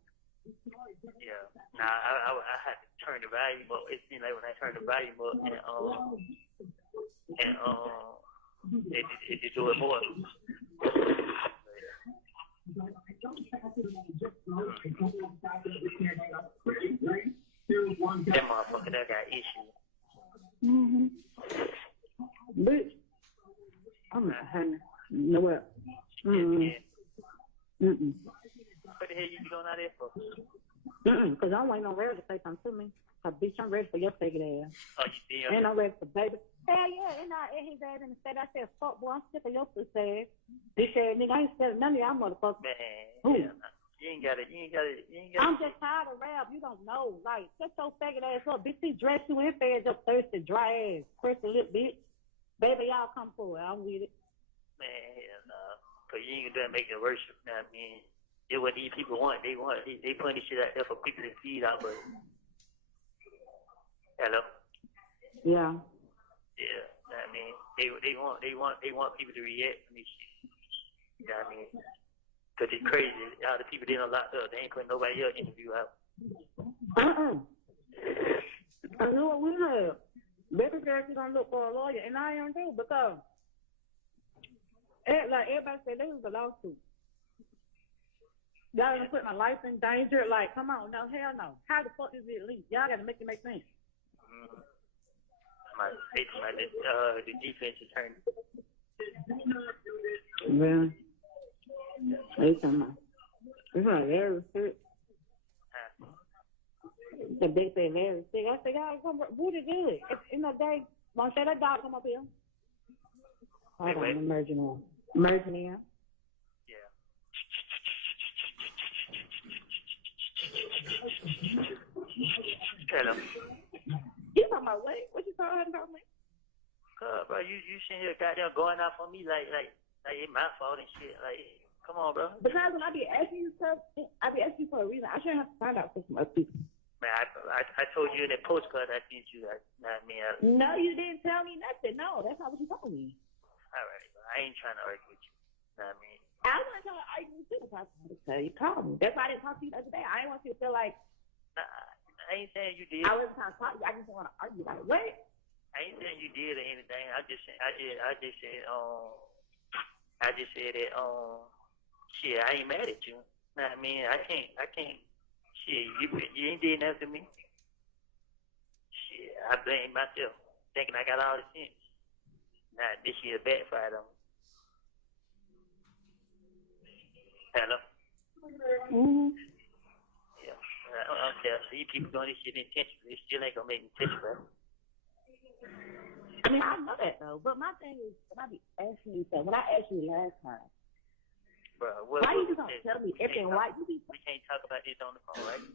Yeah. Nah, I had to turn the volume up. It seemed like when I turned the volume up it do it more. That motherfucker that got issues. Mm-hmm. Bitch. I'm not having nowhere. Mm-hmm. Yeah. Mm-mm. What the hell you be going out there for? Because I'm waiting on Ray to say something to me. Bitch, I'm ready for your faggot ass. Oh, you see him? And I'm ready for baby. Hell yeah, and I his ass in the state. I said, fuck, boy, I'm sick of your pussy ass. He said, nigga, I ain't scared of none of y'all motherfuckers. Man, yeah, you ain't got it. I'm just tired of rap. You don't know. Like, shut your faggot ass up. Bitch, he dressed you in fed your thirsty, dry ass, crusty lip, bitch. Baby, y'all come forward. I'm with it. Man, hell no. Because you ain't gonna make it worse. You know what I mean? It's what these people want. They putting this shit out there for people to feed out, but hello? Yeah. Yeah. You know what I mean? They want people to react to this shit. You know what I mean? Because it's crazy. All the people they done locked up, they ain't putting nobody else interview out. I know what we have. Baby girl, she's gonna look for a lawyer, and I am too, because like everybody said, this is a lawsuit. Y'all gonna put my life in danger? Like, come on, no, hell no. How the fuck is it leaked? Y'all gotta make it make sense. The defense attorney. Yeah. They talking about. It's like very sick. The big thing very sick. I said, God, come Woody good. In the day, want to say that dog come up here? Hold on, I'm merging in. Merging in. Yeah. Hello. You talking about what? What you talking about me? Bro, you sitting here goddamn going off on me like it's my fault and shit. Like, come on, bro. Because when I be asking you stuff, I be asking you for a reason. I shouldn't have to find out for some other people. Man, I told you in that postcard I sent you. I mean, no, you didn't tell me nothing. No, that's not what you told me. All right, bro. I ain't trying to argue with you. You know what I mean? I wasn't trying to argue with you. I was trying to tell you, call me. That's why I didn't talk to you the other day. I didn't want you to feel like. Nah, I ain't saying you did. I wasn't trying to talk to you. I just didn't want to argue. Like, what? I ain't saying you did or anything. I just said that shit, I ain't mad at you. You know what I mean? I can't shit, you ain't did nothing to me. Shit, I blame myself, thinking I got all the sense. Nah, this shit backfired on me. Hello? Mm-hmm. Yeah. I don't care. So you people doing this shit intentionally. It still ain't gonna make me touch you, right? I mean, I know that though, but my thing is, when I be asking you stuff, when I asked you last time, bro, why you just don't tell me everything right? We can't talk about this on the phone, right?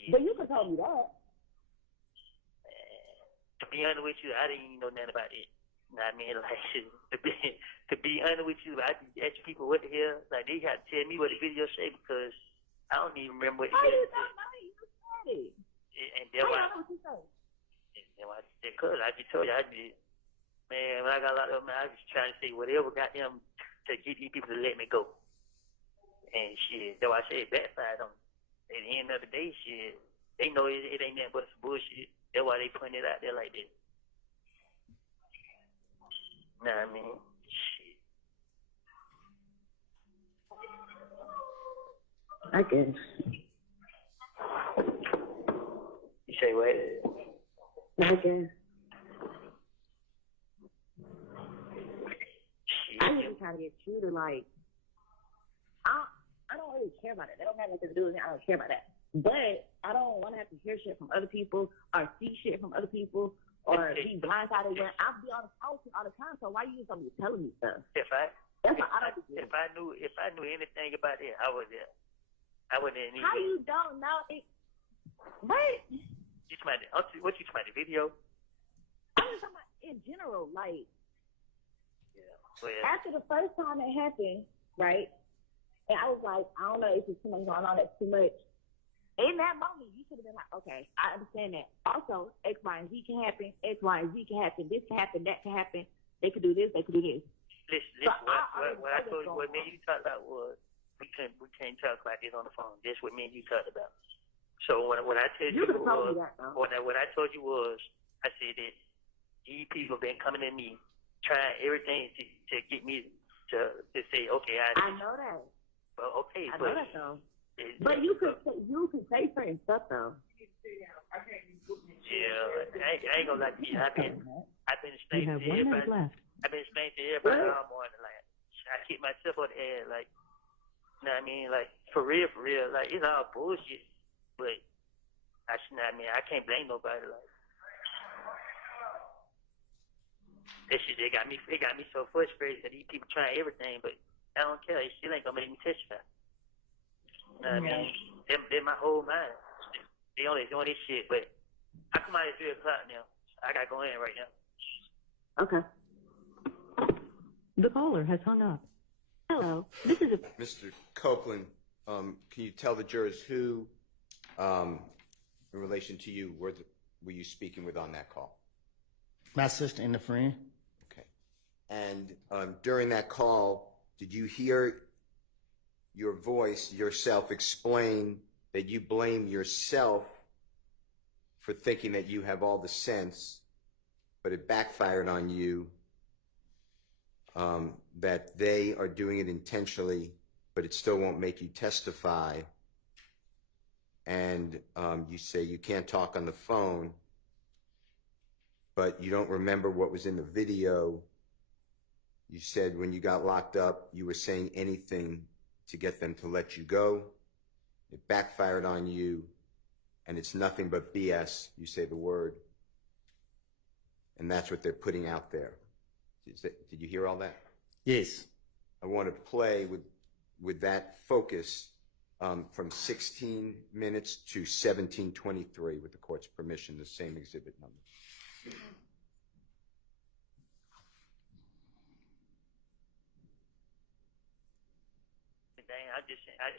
Shit. But you can tell me that. To be honest with you, I didn't even know nothing about it. You know what I mean? Like, to be honest with you, I ask people what the hell, like, they got to tell me what the video say because I don't even remember what the video said. You said it. And then because I just told you, man, when I got a lot of them, I was trying to say whatever got them to get these people to let me go. And shit, though I said backfired on them. At the end of the day, shit, they know it ain't nothing but some bullshit. That's why they putting it out there like this. Know what I mean? Shit. I guess. You say what? I guess. I even try to get you to like. I don't really care about it. They don't have nothing to do with it. I don't care about that. But I don't want to have to hear shit from other people or see shit from other people or be blindsided when I'll be on the phone all the time. So why you just be telling me stuff? If I If I knew anything about it, I wouldn't even. how you don't know it? What? You talking about what you talking about, the video? I'm just talking about in general, like Yeah. Well, after the first time it happened, right? And I was like, I don't know if it's too much going on, that's too much. In that moment, you should have been like, okay, I understand that. Also, X, Y, and Z can happen. X, Y, and Z can happen. This can happen. That can happen. They could do this. They could do this. Listen. So What I told you, what me and you talked about was we can't talk about this on the phone. This what me and you talked about. So when I told you, could've told me that, though. what I told you was, I said that these people been coming at me, trying everything to get me to say, okay, I know that. Well, okay, I but know that though. But you could say certain stuff though. yeah, I ain't gonna lie to you. I've been You explaining have to 1 minute everybody. left. I've been explaining to everybody all morning. Like I keep myself on the air. Like, you know what I mean? Like for real. Like it's all bullshit. But I can't blame nobody. Like that shit, it got me so frustrated that these people trying everything, but I don't care. It still ain't gonna make me testify. You know what I mean? They're my whole mind. They only doing this shit, but I come out at 3 o'clock now. I gotta go in right now. Okay. The caller has hung up. Hello, this is a... Mr. Copeland, can you tell the jurors who, in relation to you, were you speaking with on that call? My sister and a friend. Okay. And during that call, did you hear your voice, yourself, explain that you blame yourself for thinking that you have all the sense, but it backfired on you, that they are doing it intentionally, but it still won't make you testify, and you say you can't talk on the phone, but you don't remember what was in the video. You said when you got locked up, you were saying anything to get them to let you go. It backfired on you, and it's nothing but BS. You say the word, and that's what they're putting out there. Did you hear all that? Yes. I want to play with that focus from 16 minutes to 17:23, with the court's permission, the same exhibit number. Dang, I just said that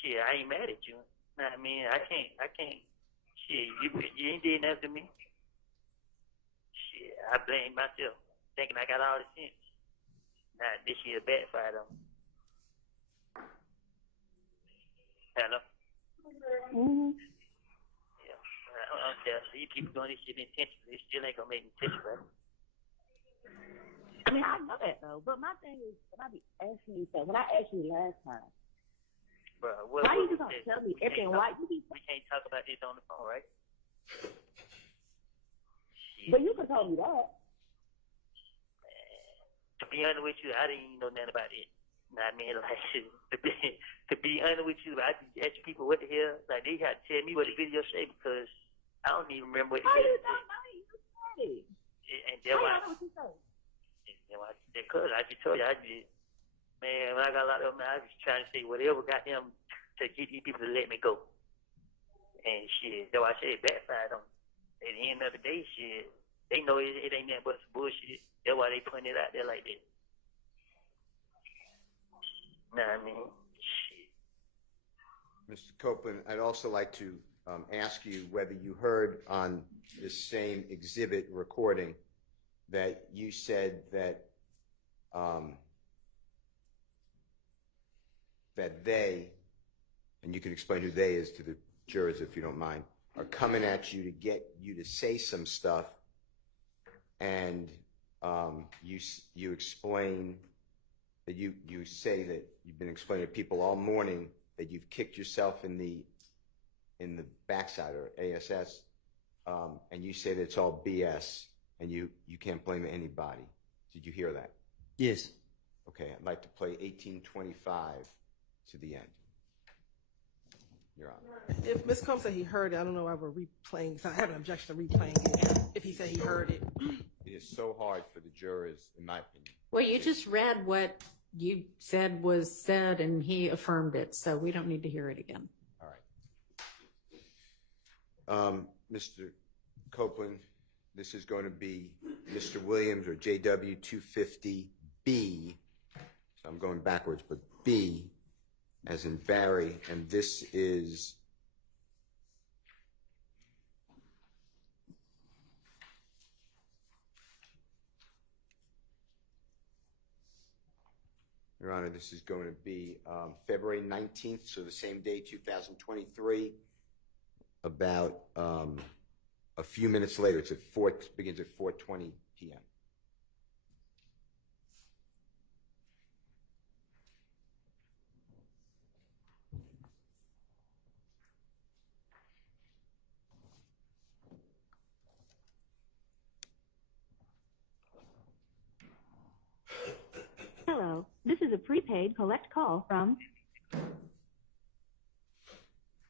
shit, I ain't mad at you. Know what I mean? I can't shit, you ain't did nothing to me. Shit, I blame myself, thinking I got all the sense. Nah, this shit backfired on me. Hello? Mm-hmm. Yeah. I don't care. These people doing this shit intentionally, it still ain't gonna make me testify. I mean, I know that though, but my thing is, when I be asking you stuff, when I asked you last time, Bro, why you just don't tell me everything? Why you be? We can't talk about this on the phone, right? Shit. But you could tell me that. To be honest with you, I didn't even know nothing about it. Know what I mean? Like, to be honest with you, I just ask people what the hell. Like, they had to tell me what the video say because I don't even remember what the How video you said. don't know? You said it. And that's How why. you know what you say? Because I just told you, man, when I got a lot of them, I was trying to say whatever got them to get these people to let me go. And shit, though I said it backfired on them. At the end of the day, shit, they know it ain't nothing but some bullshit. That's why they putting it out there like that. Know what I mean? Shit. Mr. Copeland, I'd also like to ask you whether you heard on this same exhibit recording that you said that that they, and you can explain who they is to the jurors if you don't mind, are coming at you to get you to say some stuff, and you explain that you say that you've been explaining to people all morning that you've kicked yourself in the backside, or ASS, and you say that it's all BS and you can't blame anybody. Did you hear that? Yes. Okay, I'd like to play 1825 to the end. Your Honor. If Ms. Combs said he heard it, I don't know why we're replaying, because I have an objection to replaying it if he said he heard it. It is so hard for the jurors, in my opinion. Well, you just read what you said was said, and he affirmed it, so we don't need to hear it again. All right. Mr. Copeland, this is going to be Mr. Williams or JW 250B. So I'm going backwards, but B as in Barry, and this is Your Honor, this is going to be February 19th, so the same day, 2023, about a few minutes later. It's at begins at 4:20 p.m. Hello, this is a prepaid collect call from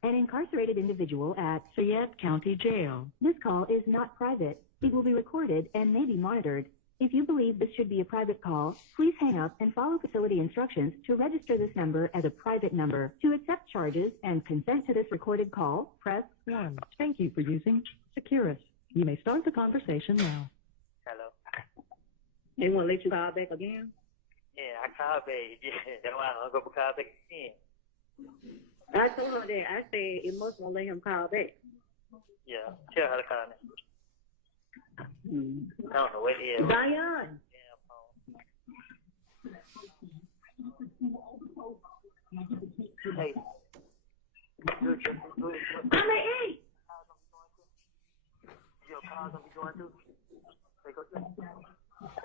an incarcerated individual at Fayette County Jail. This call is not private. It will be recorded and may be monitored. If you believe this should be a private call, please hang up and follow facility instructions to register this number as a private number. To accept charges and consent to this recorded call, press 1. Thank you for using Securus. You may start the conversation now. Hello. They won't let you call back again? Yeah, I called back. Yeah, that's why I'm going to call back again. I told her that. I said it must won't let him call back. Yeah, tell her to call me. I don't know what it is. Diane. Hey. I'm at 8. Your car's going to be going through? They go through?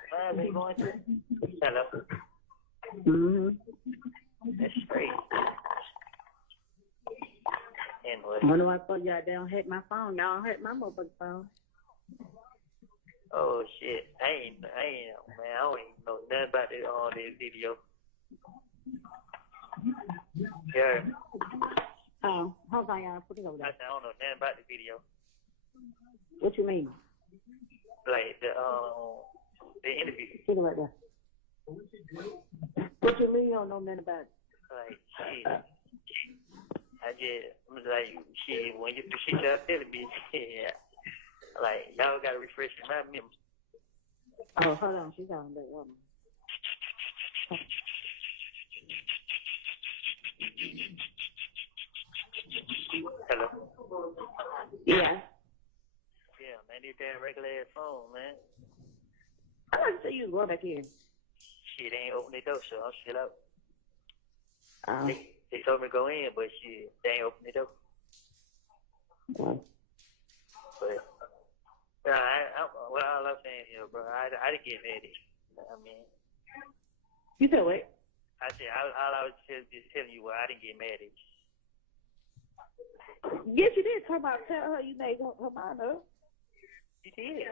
Where are they going through? Hello. That's straight. Anyway. I wonder why y'all don't hit my phone. Y'all hit my mobile phone. Oh shit! I ain't, man. I don't even know nothing about this on this video. Yeah. Oh, hold on, y'all. Put it over I there. don't know nothing about the video. What you mean? Like the interview. Put it right there. What you mean you don't know nothing about it? Like shit. I was like shit. When she started telling me, yeah. Like, y'all gotta refresh my memory. Oh, hold on. She's on that woman. Hello? Yeah. Yeah, man, this damn regular ass phone, man. I thought you said you was going back in. Shit, they ain't open the door, so I'm still out. Oh. They told me to go in, but shit, they ain't open the door. Oh. But, well, all I'm saying here, bro, I didn't get mad at you. I mean, You said what? I said, all I was just telling you, I didn't get mad at you. Yes, you did. Tell her you made her mind up. You did.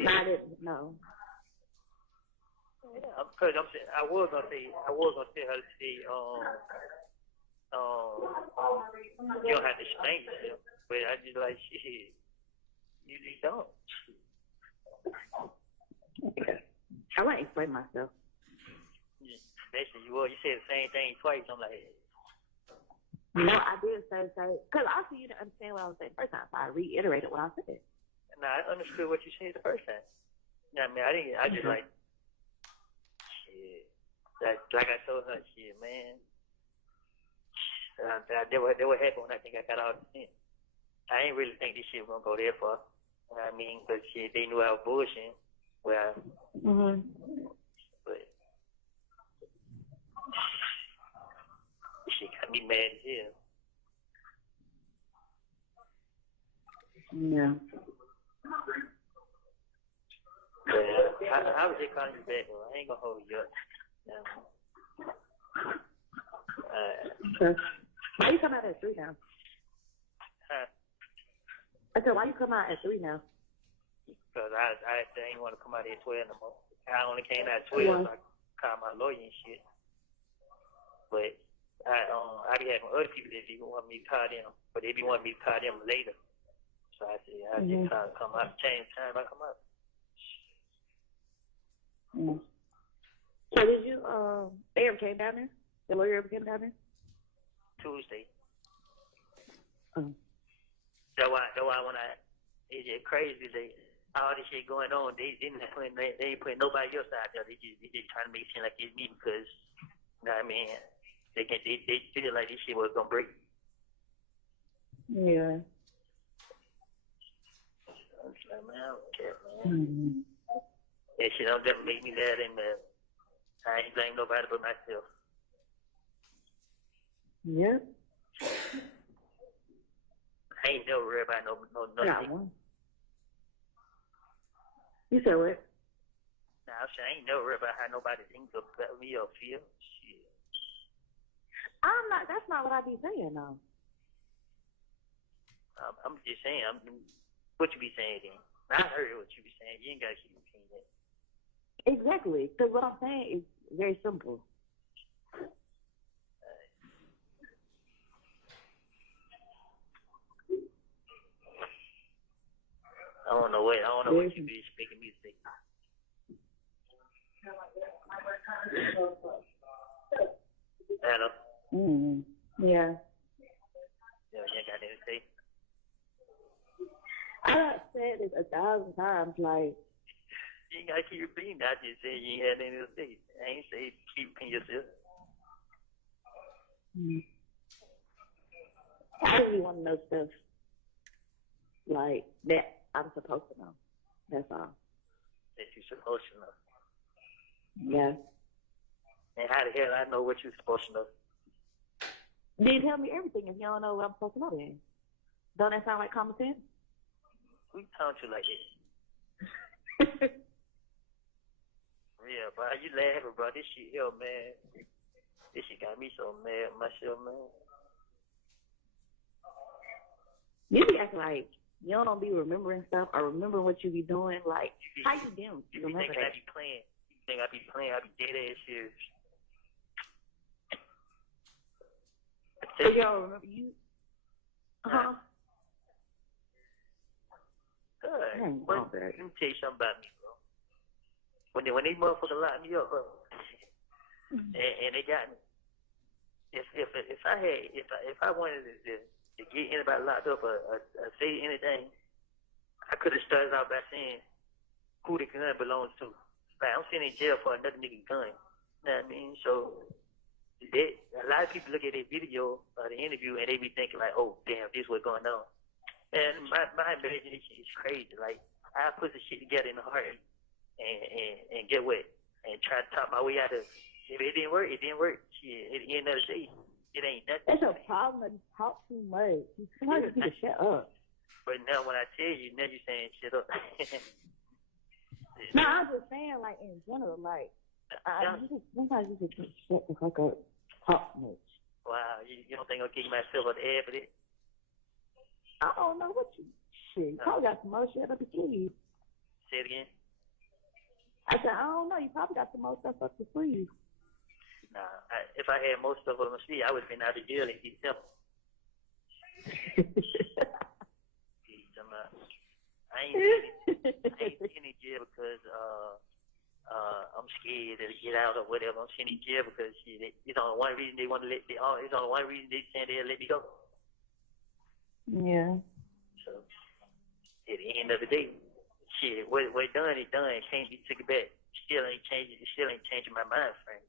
Not it. No. Because I'm saying, I was gonna tell her to say, you don't have to explain yourself, but I just like shit. You just don't. I want to explain myself. Basically, you said the same thing twice. I'm like, No, I did say, because also you didn't understand what I was saying the first time, so I reiterated what I said. nah, I understood what you said the first time. You know what I mean? I didn't. I just like, shit. Like I told her, shit, man. That what happened when I think I got all the sense. I ain't really think this shit was gonna go there far. You know what I mean? Because shit, they knew I was bullshitting. Well, but shit got me mad as hell. Yeah. But I was just calling you back, though. I ain't gonna hold you up. Okay. Why you come out at 3 now? Huh? I said, why you come out at 3 now? Because I didn't want to come out here at 12 no more. I only came out at 12 so I called my lawyer and shit. But I be having other people that be want me to call them, but they be wanting me to call them later. So I said, I just try to come out, change time I come out. So did you, they ever came down there? The lawyer ever came down there? Tuesday. Oh. That's why when it's just crazy that all this shit going on, they ain't putting nobody else out there. They just trying to make it seem like it's me because, you know what I mean? They feel like this shit was gonna break. Yeah. I'm just like, man, I don't care, man. That shit don't never make me mad and mad. I ain't blame nobody but myself. Yeah. I ain't never worried about nothing. You said what? Nah, I'm saying I ain't never worried about how nobody thinks about me or feel. Shit. That's not what I be saying, though. I'm just saying, what you be saying then? I heard what you be saying. You ain't got to keep repeating that. Exactly. Because what I'm saying is very simple. I don't know what you be expecting me to say. Hello? Yeah. You ain't got anything to say? I done said it 1,000 times, like. You ain't got to keep repeating that. I just said you ain't had anything to say. I ain't say keep repeating yourself. I really want to know stuff like that I'm supposed to know. That's all. That you're supposed to know. Yeah. And how the hell I know what you're supposed to know? Then tell me everything if you don't know what I'm supposed to know then. Don't that sound like common sense? Who talking to you like that? Yeah, bro, you laughing, bro. This shit here, man. This shit got me so mad myself, man. You be acting like you don't be remembering stuff or remember what you be doing. Like, how you doing? You be thinking I be playing. You think I be playing. I be dead ass serious. So you don't remember you? Huh? Good. Let me tell you something about me, bro. When these motherfuckers locked me up, bro, and they got me. If I wanted to get anybody locked up or say anything, I could have started out by saying who the gun belongs to. Like, I'm sitting in jail for another nigga gun. You know what I mean? So a lot of people look at that video or the interview and they be thinking like, oh damn, this is what's going on. And my imagination is crazy. Like, I put the shit together in a heartbeat and get what? And try to talk my way out of it. If it didn't work, it didn't work. Shit, at the end of the day, it ain't nothing. That's a problem that you talk too much. Sometimes you need to shut up. But now when I tell you, now you're saying shut up. No, I'm just saying, like, in general, like, sometimes you just shut the fuck up. Talk much. Wow, you don't think I'll kick myself on the head for this? I don't know what you shit. You probably got some more shit up your sleeve. Say it again. I said, I don't know. You probably got some more stuff up your sleeve. Nah, if I had most stuff on my sleeve, I would have been out of jail in December. I ain't sitting in jail because I'm scared to get out or whatever. I'm sitting in jail because it's only one reason they want to it's only one reason they saying they'll let me go. Yeah. So at the end of the day, shit, what done is done. It can't be taken back. Still ain't changing my mind frame.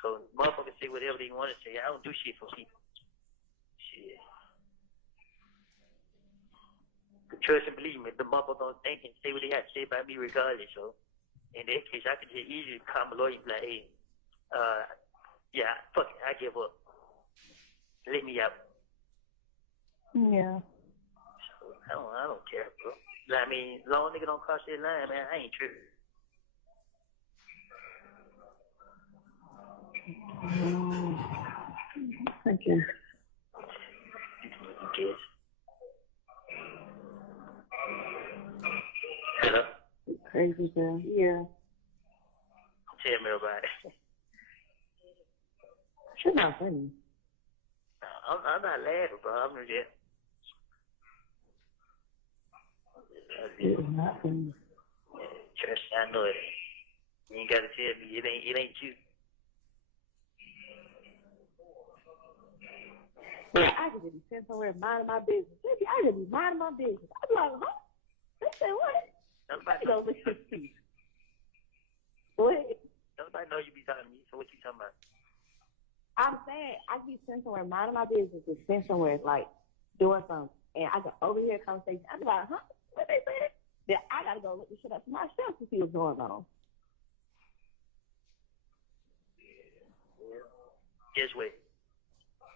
So motherfuckers say whatever they want to say. I don't do shit for people. Shit. Trust and believe me, the motherfuckers gonna think and say what they have to say about me regardless. So in that case, I could just easily call my lawyer and be like, hey, yeah, fuck it, I give up. Let me out. Yeah. So I don't care, bro. I mean, long nigga don't cross that line, man. I ain't tripping. Okay. Yes. Hello? Crazy girl. Yeah. Tell me about it. You're not funny. I'm not laughing, bro. I'm just. You're not funny. Trust me, I know it. You ain't gotta tell me it ain't you. Yeah, I could just be sitting somewhere minding my business. Baby, I could be minding my business. I'm like, huh? They say what? Nobody Go listen to speech. What? Nobody know you be talking to me. So what you talking about? I'm saying I could be sitting somewhere minding my business and sitting somewhere like doing something, and I can overhear a conversation. I'm like, huh? What they said? Then I gotta go look this shit up for myself to see what's going on. Guess what?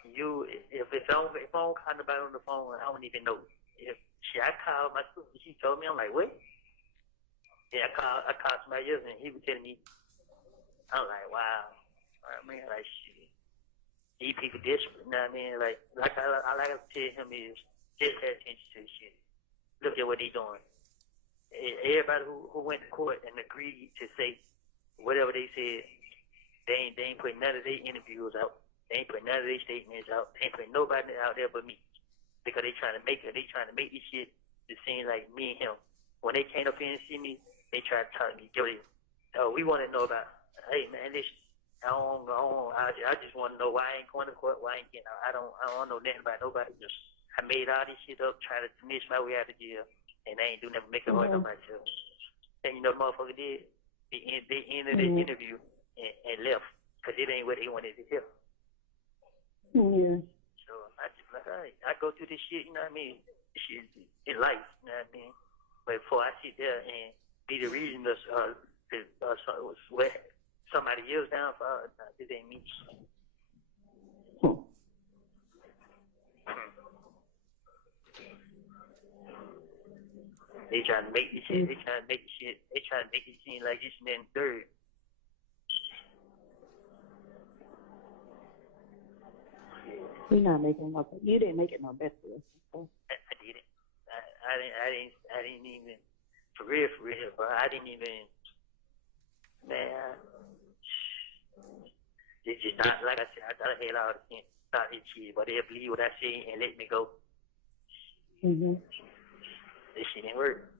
If I don't call nobody on the phone, I don't even know. If I called my sister, she told me, I'm like, what? Yeah, I called somebody else, and he was telling me, I'm like, wow. I mean, like, shit. These people desperate, you know what I mean? Like I like to tell him is, just pay attention to the shit. Look at what they doing. Everybody who went to court and agreed to say whatever they said, they ain't putting none of their interviews out. They ain't putting none of their statements out. They ain't putting nobody out there but me. Because they trying to make this shit to seem like me and him. When they came up here and see me, they try to tell me, Jody, we want to know about, hey man, listen, I just want to know why I ain't going to court, why I ain't getting out. I don't want to know nothing about nobody. Just I made all this shit up, trying to finish my way out of jail, and they ain't do nothing, make it hard on myself. And you know the motherfucker did? They ended the interview and left, because it ain't what they wanted to hear. Yeah. So I just like, all right, I go through this shit, you know what I mean? This shit in life, you know what I mean? But before I sit there and be the reason what somebody else down for, this ain't me. They trying to make this shit, they trying to make it seem like this and then third. You're not making no. You didn't make it no better. I did it. I didn't even, for real, bro. I didn't even, man. It's just not, like I said, I thought I had all the sense, thought this shit, but they'll believe what I say and let me go. This shit didn't work.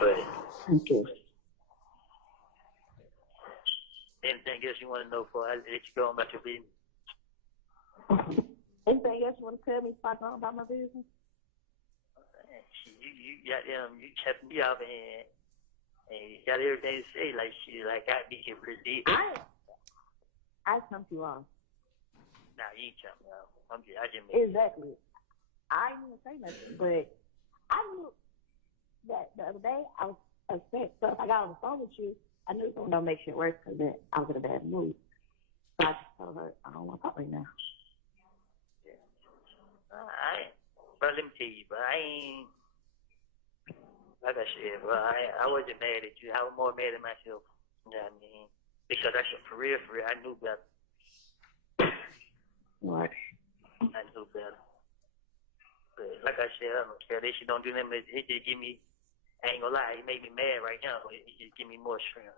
But, anything else you want to know before I let you go about your business? Anything else you want to tell me about my business? You kept me up and you got everything to say, like shit, like I be here pretty deep. I come to you off. Nah, you ain't jumping out. I just exactly. I didn't even say nothing, but I knew that the other day I was upset. So if I got on the phone with you, I knew it was gonna make shit worse because I was in a bad mood. So I just told her I don't want to talk right now. But let me tell you, but I ain't, like I said, bro, I wasn't mad at you. I was more mad at myself. You know what I mean? Because I said, for real, I knew better. What? I knew better. But like I said, I don't care. They shit don't do nothing. It just give me, I ain't gonna lie, it made me mad right now. It just give me more strength.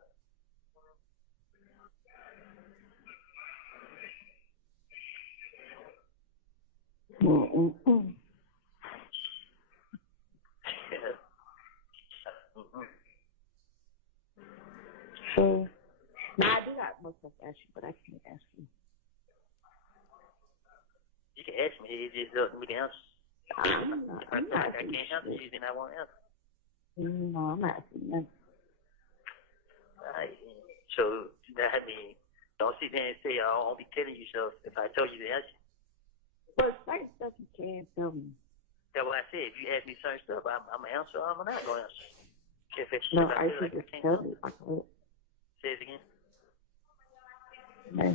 So, now I do got more stuff to ask you, but I can't ask you. You can ask me. It's just up to me to answer. If I can't answer you, then I won't answer. No, I'm not asking you. So, I mean, don't sit there and say, I won't be telling you stuff if I told you the answer. But certain stuff you can tell me. That's what I said. If you ask me certain stuff, I'm going to answer or I'm not going to answer. If I feel like just I can't tell me. I can't. Say it again. No.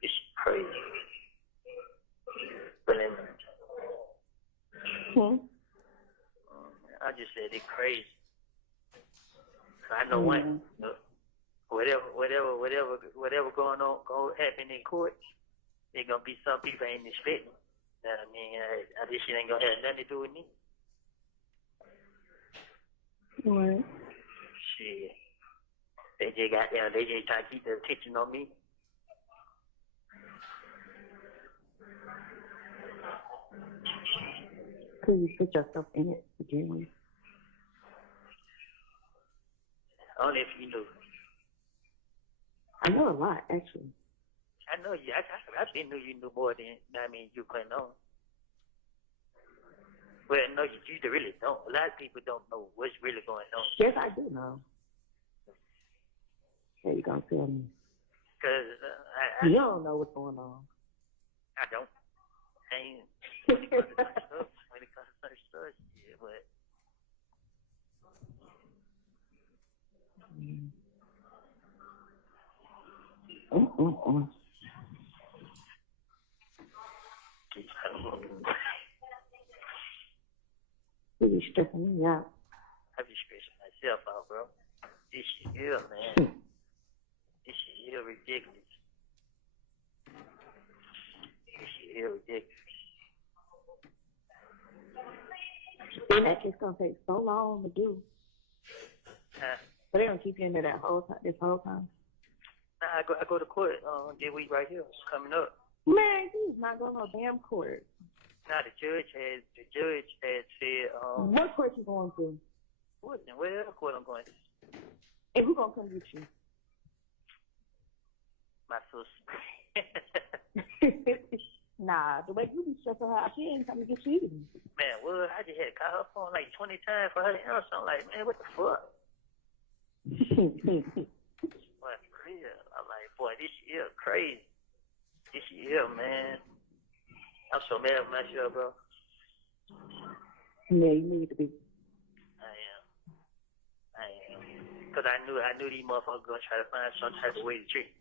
It's crazy. But then, I just said it's crazy. I know one. Whatever going to happen in court, there's gonna be some people ain't expecting. I mean, this shit ain't gonna have nothing to do with me. What? Shit. They just got down. They just trying to keep their attention on me. Could you put yourself in it to begin with? Only if you knew. I know a lot, actually. I know you. I been knew you knew more than you couldn't know. Well, no, you really don't. A lot of people don't know what's really going on. Yes, I do know. How you gonna tell me? Cause you don't know what's going on. I don't. I ain't when it comes to certain stuff, yeah, but. You be stressing me out. I be stressing myself out, bro. This shit here, man. This shit here ridiculous. This shit here ridiculous. And that just gonna take so long to do. Huh? But they don't keep you in there that whole time. This whole time. Nah, I go to court this week right here. It's coming up. Man, he's not going to damn court. Now the judge had said what court you going to? Where court I'm going to? And who gonna come get you? My sister. Nah, the way you be stressing her out, she ain't coming to get you. Man, well, I just had to call her phone like 20 times for her to answer. I'm like, man, what the fuck? What, for real? I'm like, boy, this year crazy. This year, man. I'm so mad with myself, bro. Yeah, you need to be. I am. Because I knew these motherfuckers going to try to find some type of way to treat me.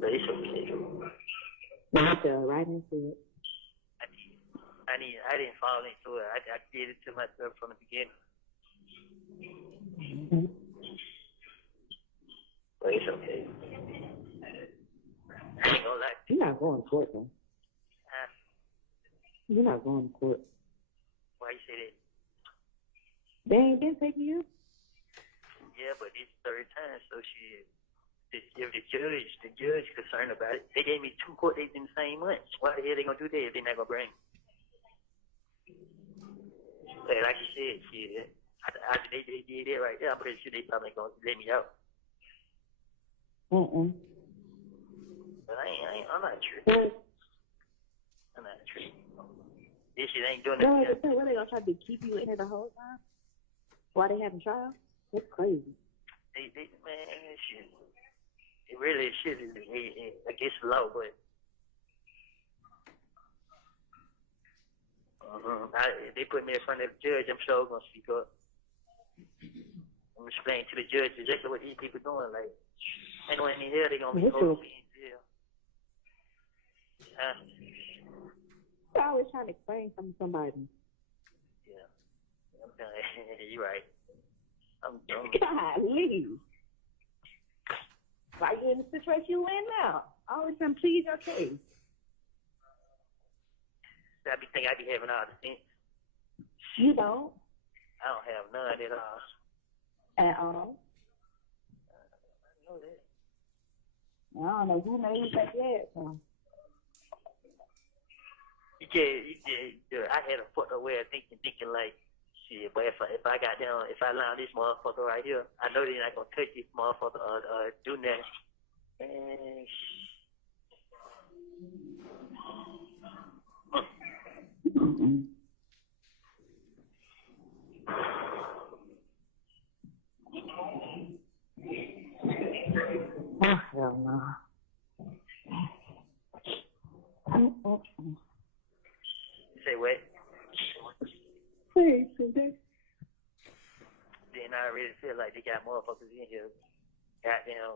But it's okay. I fell right into it. I didn't fall into it. I did it to myself from the beginning. Mm-hmm. But it's okay. I ain't gonna lie. You're not going to court, though. Huh? You're not going to court. Why you say that? They ain't been taking you? Yeah, but it's the third time, so if the judge concerned about it, they gave me 2 court dates in the same month. Why the hell they gonna do that if they're not gonna bring me? But like you said, shit, after they did that right there, I'm pretty sure they probably gonna let me out. But I'm not tripping. I'm not tripping. This shit ain't doing No, nothing. what they gonna try to keep you in here the whole time? While they having trial? That's crazy. They man, shit. It really shit is against the law, but if they put me in front of the judge, I'm sure I'm gonna speak up. I'm explaining to the judge exactly what these people doing. Like, ain't no any hell they gonna be holding me in jail. Huh? You're always trying to explain something to somebody. Yeah. You're right. I'm dumb. Golly. Why you in the situation you in now? Always trying to plead your case. I be thinking I be having all the sense. You don't? I don't have none at all. At all? I know that. I don't know who made you say that. So. I had a fucked up way of thinking like, shit, but if I got down, if I allow this motherfucker right here, I know they're not gonna touch this motherfucker or do nothing. And oh, hell no. say what? Hey, today. Then I really feel like they got motherfuckers in here, goddamn,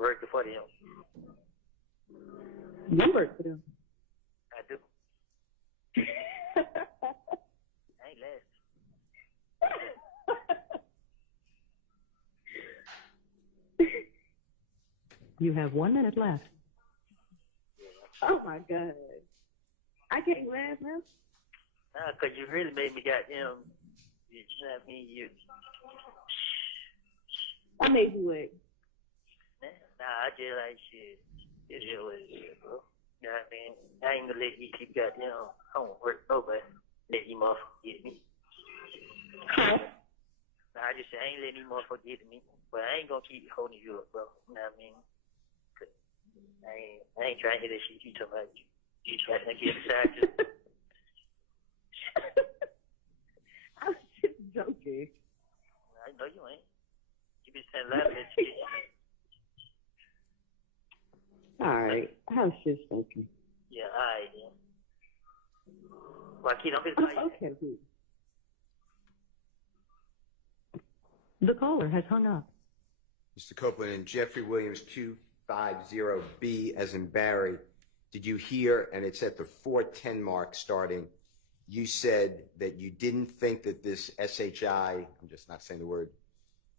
working for them. You work for them. I do. I ain't last. You have 1 minute left. Oh my God. I can't laugh now. Nah, cause you really made me goddamn. You know what I mean? I made you wait. Nah, I just like shit. It is what it is, bro. You know what I mean? I ain't gonna let you keep goddamn. I don't hurt nobody. Let you motherfucker get me. Nah, I just say I ain't letting you motherfucker get me. But I ain't gonna keep holding you up, bro. You know what I mean? I ain't trying to hear that shit you talking about. You trying to get excited. I was just joking. I know you ain't. You been saying a lot of that shit. All right. I was just joking. Yeah, alright then. Well, kid, I'm gonna call you. Okay, good. The caller has hung up. Mr. Copeland and Jeffrey Williams 250B as in Barry. Did you hear, and it's at the 410 mark starting, you said that you didn't think that this SHI, I'm just not saying the word,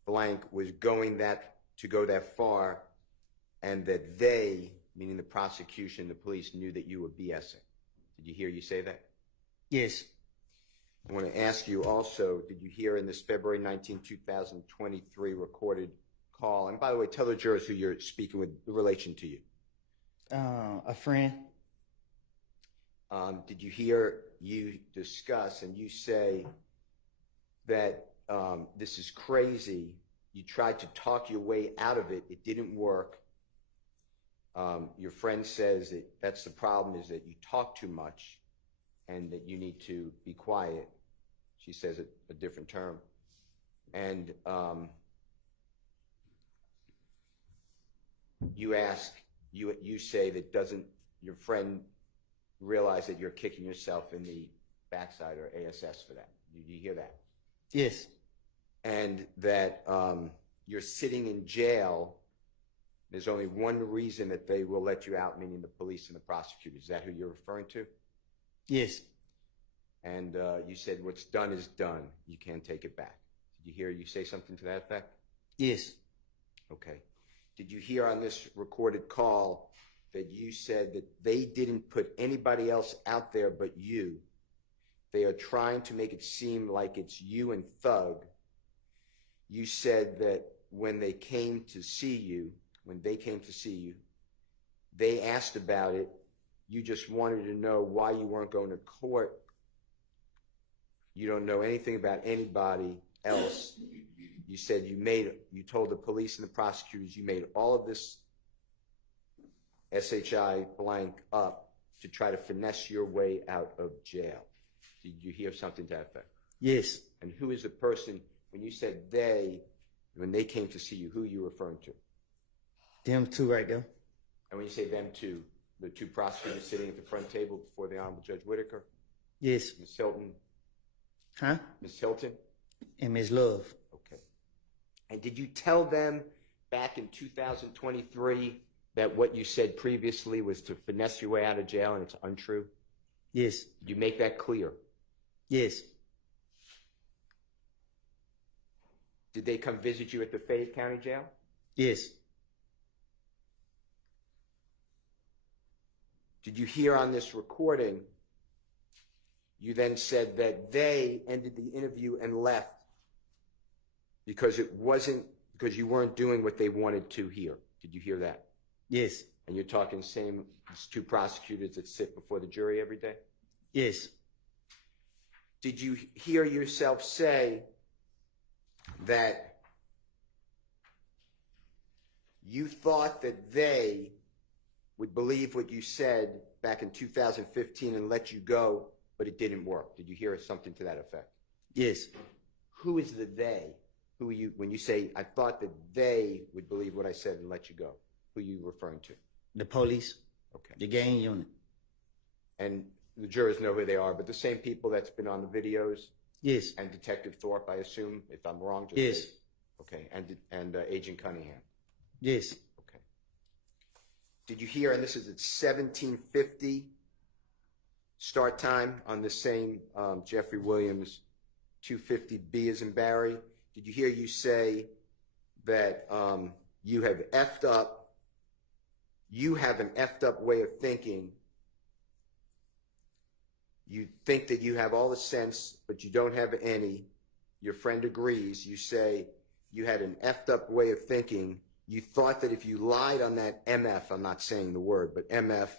blank, was going to go that far, and that they, meaning the prosecution, the police, knew that you were BSing. Did you hear you say that? Yes. I want to ask you also, did you hear in this February 19, 2023 recorded call, and by the way, tell the jurors who you're speaking with in relation to you. A friend. Did you hear you discuss and you say that this is crazy, you tried to talk your way out of it, it didn't work. Your friend says that that's the problem, is that you talk too much and that you need to be quiet. She says it a different term. And you ask, you say that doesn't your friend realize that you're kicking yourself in the backside or ASS for that? Did you hear that? Yes. And that you're sitting in jail. There's only one reason that they will let you out, meaning the police and the prosecutors. Is that who you're referring to? Yes. And you said what's done is done. You can't take it back. Did you hear you say something to that effect? Yes. Okay. Did you hear on this recorded call that you said that they didn't put anybody else out there but you? They are trying to make it seem like it's you and Thug. You said that when they came to see you, they asked about it. You just wanted to know why you weren't going to court. You don't know anything about anybody else. You said you told the police and the prosecutors you made all of this SHI blank up to try to finesse your way out of jail. Did you hear something to that effect? Yes. And who is the person, when you said when they came to see you, who are you referring to? Them two right there. And when you say them two, the two prosecutors sitting at the front table before the Honorable Judge Whitaker? Yes. Ms. Hilton? Huh? Ms. Hilton? And Ms. Love. Okay. And did you tell them back in 2023 that what you said previously was to finesse your way out of jail and it's untrue? Yes. Did you make that clear? Yes. Did they come visit you at the Fayette County Jail? Yes. Did you hear on this recording, you then said that they ended the interview and left because you weren't doing what they wanted to hear. Did you hear that? Yes. And you're talking same as two prosecutors that sit before the jury every day? Yes. Did you hear yourself say that you thought that they would believe what you said back in 2015 and let you go, but it didn't work? Did you hear something to that effect? Yes. Who is the they? Who are you, when you say, I thought that they would believe what I said and let you go? Who are you referring to? The police. Okay. The gang unit. And the jurors know who they are, but the same people that's been on the videos? Yes. And Detective Thorpe, I assume, if I'm wrong? Yes. Say, okay. And Agent Cunningham? Yes. Okay. Did you hear, and this is at 17:50 start time on the same Jeffrey Williams 250B as in Barry, did you hear you say that you have effed up, you have an effed up way of thinking. You think that you have all the sense, but you don't have any. Your friend agrees. You say you had an effed up way of thinking. You thought that if you lied on that MF, I'm not saying the word, but MF,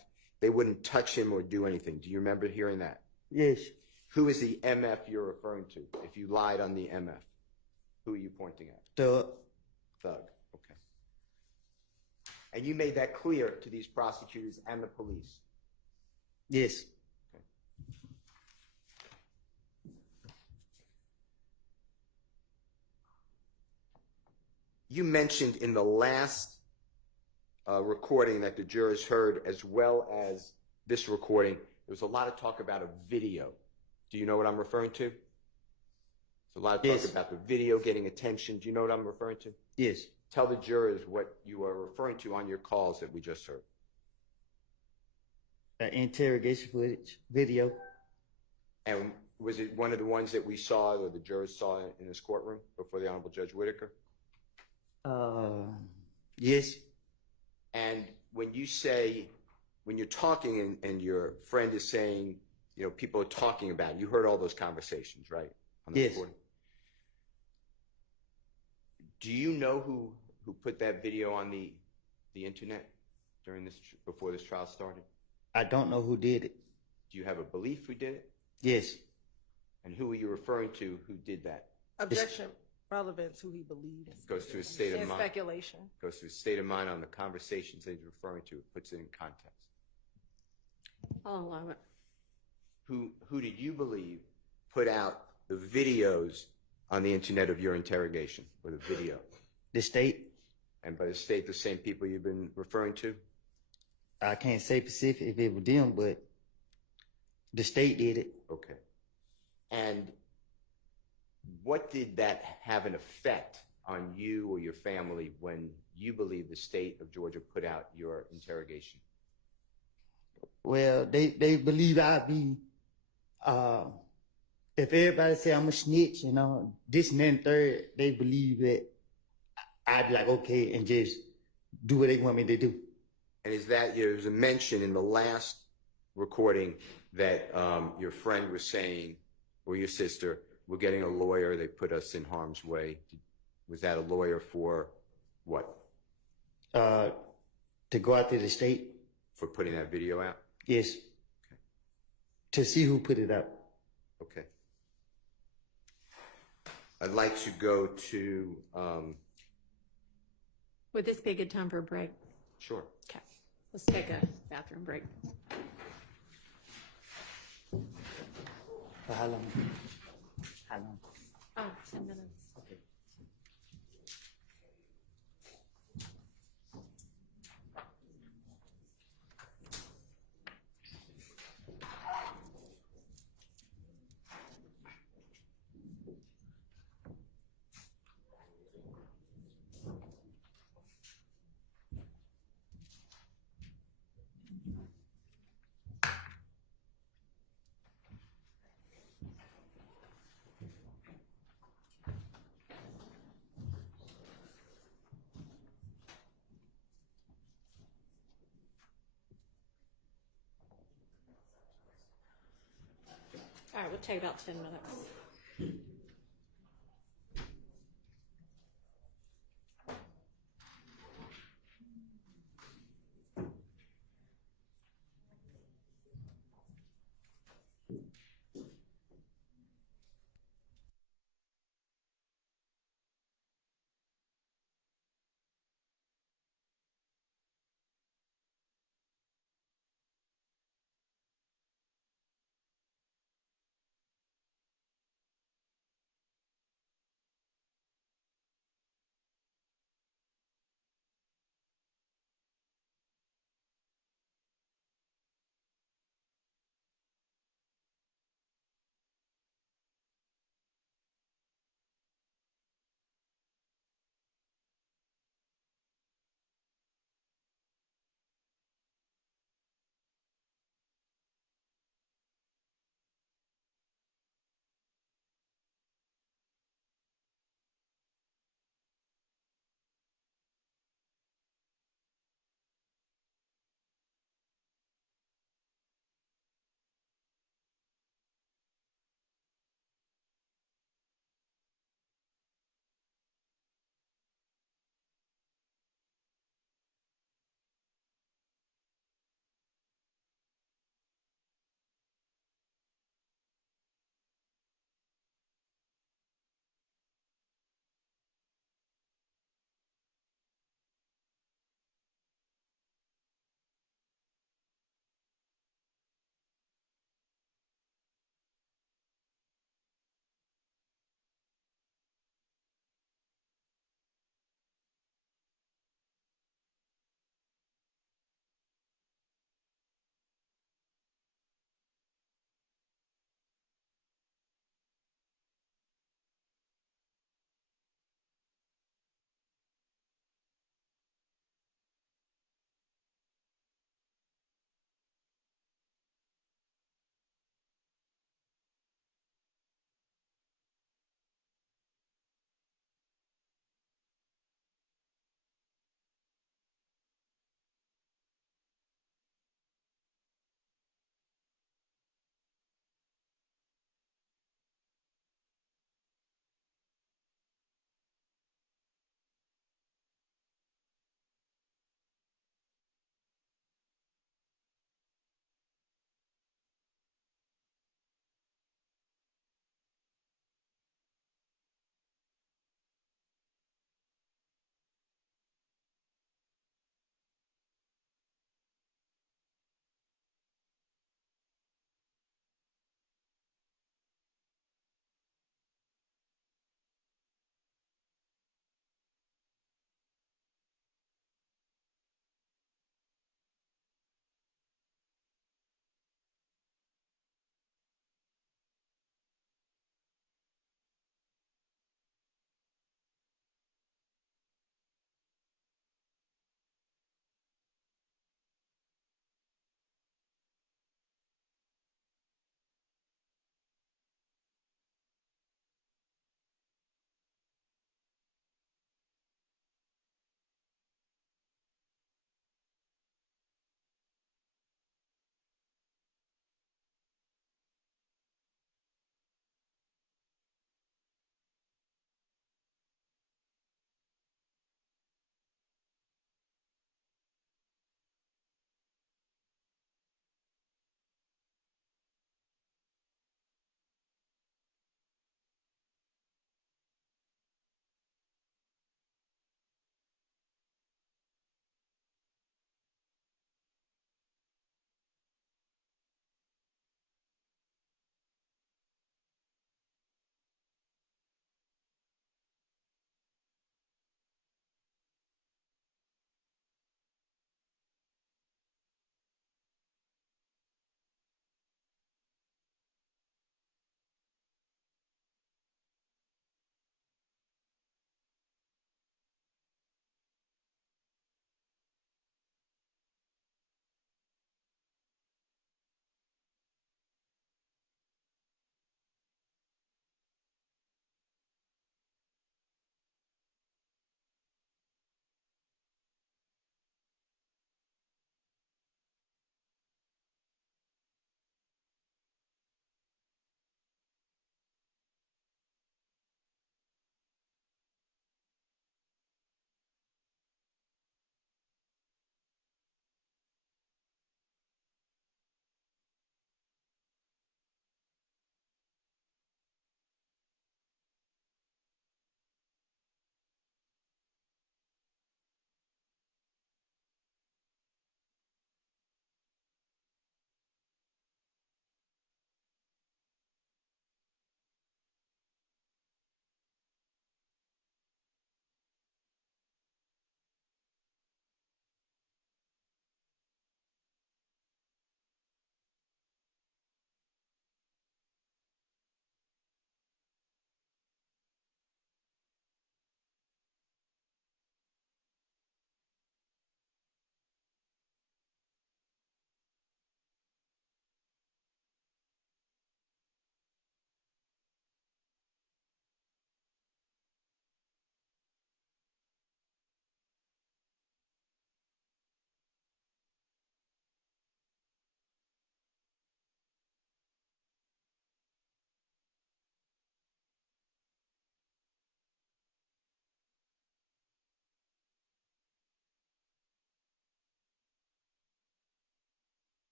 they wouldn't touch him or do anything. Do you remember hearing that? Yes. Who is the MF you're referring to? If you lied on the MF, who are you pointing at? Thug. Thug. Okay. And you made that clear to these prosecutors and the police? Yes. You mentioned in the last recording that the jurors heard, as well as this recording, there was a lot of talk about a video. Do you know what I'm referring to? There's a lot of talk Yes. about the video getting attention. Do you know what I'm referring to? Yes. Tell the jurors what you are referring to on your calls that we just heard. Interrogation footage, video. And was it one of the ones that we saw or the jurors saw in this courtroom before the Honorable Judge Whitaker? Yes. And when you say, when you're talking and your friend is saying, you know, people are talking about it, you heard all those conversations, right? On the Yes. recording? Do you know who put that video on the internet during this, before this trial started? I don't know who did it. Do you have a belief who did it? Yes. And who are you referring to who did that? Objection. Relevance, who he believes. Goes to his state of And mind. speculation. Goes to his state of mind on the conversations that he's referring to. It puts it in context. I'll allow it. Who did you believe put out the videos on the internet of your interrogation, or the video? The state. And by the state, the same people you've been referring to? I can't say specific if it was them, but the state did it. Okay. And what did that have an effect on you or your family when you believe the state of Georgia put out your interrogation? Well, they believe I'd be, if everybody say I'm a snitch, you know, this and then third, they believe that I'd be like, okay, and just do what they want me to do. And is that, there's a mention in the last recording that your friend was saying, or your sister, we're getting a lawyer, they put us in harm's way. Was that a lawyer for what? To go out to the state. For putting that video out? Yes. Okay. To see who put it up. Okay. I'd like to go to, Would this be a good time for a break? sure. Okay. Let's take a bathroom break. For how long? How long? Oh, 10 minutes. Okay. All right, we'll take about 10 minutes.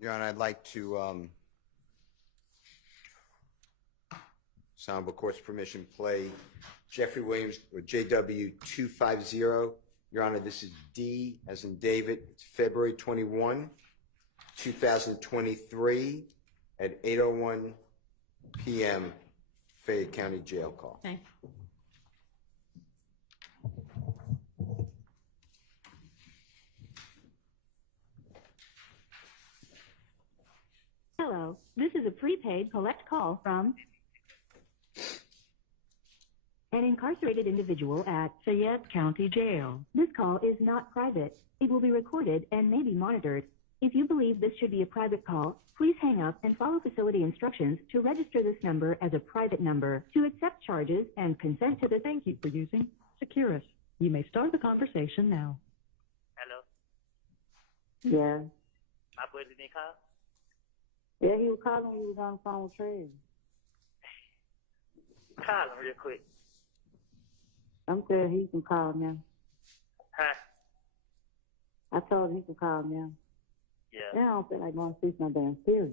Your Honor, I'd like to, Honorable Court's permission, play Jeffrey Williams or JW 250. Your Honor, this is D as in David. It's February 21, 2023 at 8:01 p.m. Fayette County Jail call. Okay. Hello, this is a prepaid collect call from an incarcerated individual at Fayette County Jail. This call is not private. It will be recorded and may be monitored. If you believe this should be a private call, please hang up and follow facility instructions to register this number as a private number. To accept charges and consent to the Thank you for using Securus. You may start the conversation now. Hello. Yeah. My boy didn't call. Yeah, he was calling you. He was on the phone with Trey. Call him real quick. I'm saying he can call now. Huh? I told him he can call now. Yeah. Now I don't feel like going to see no damn serious.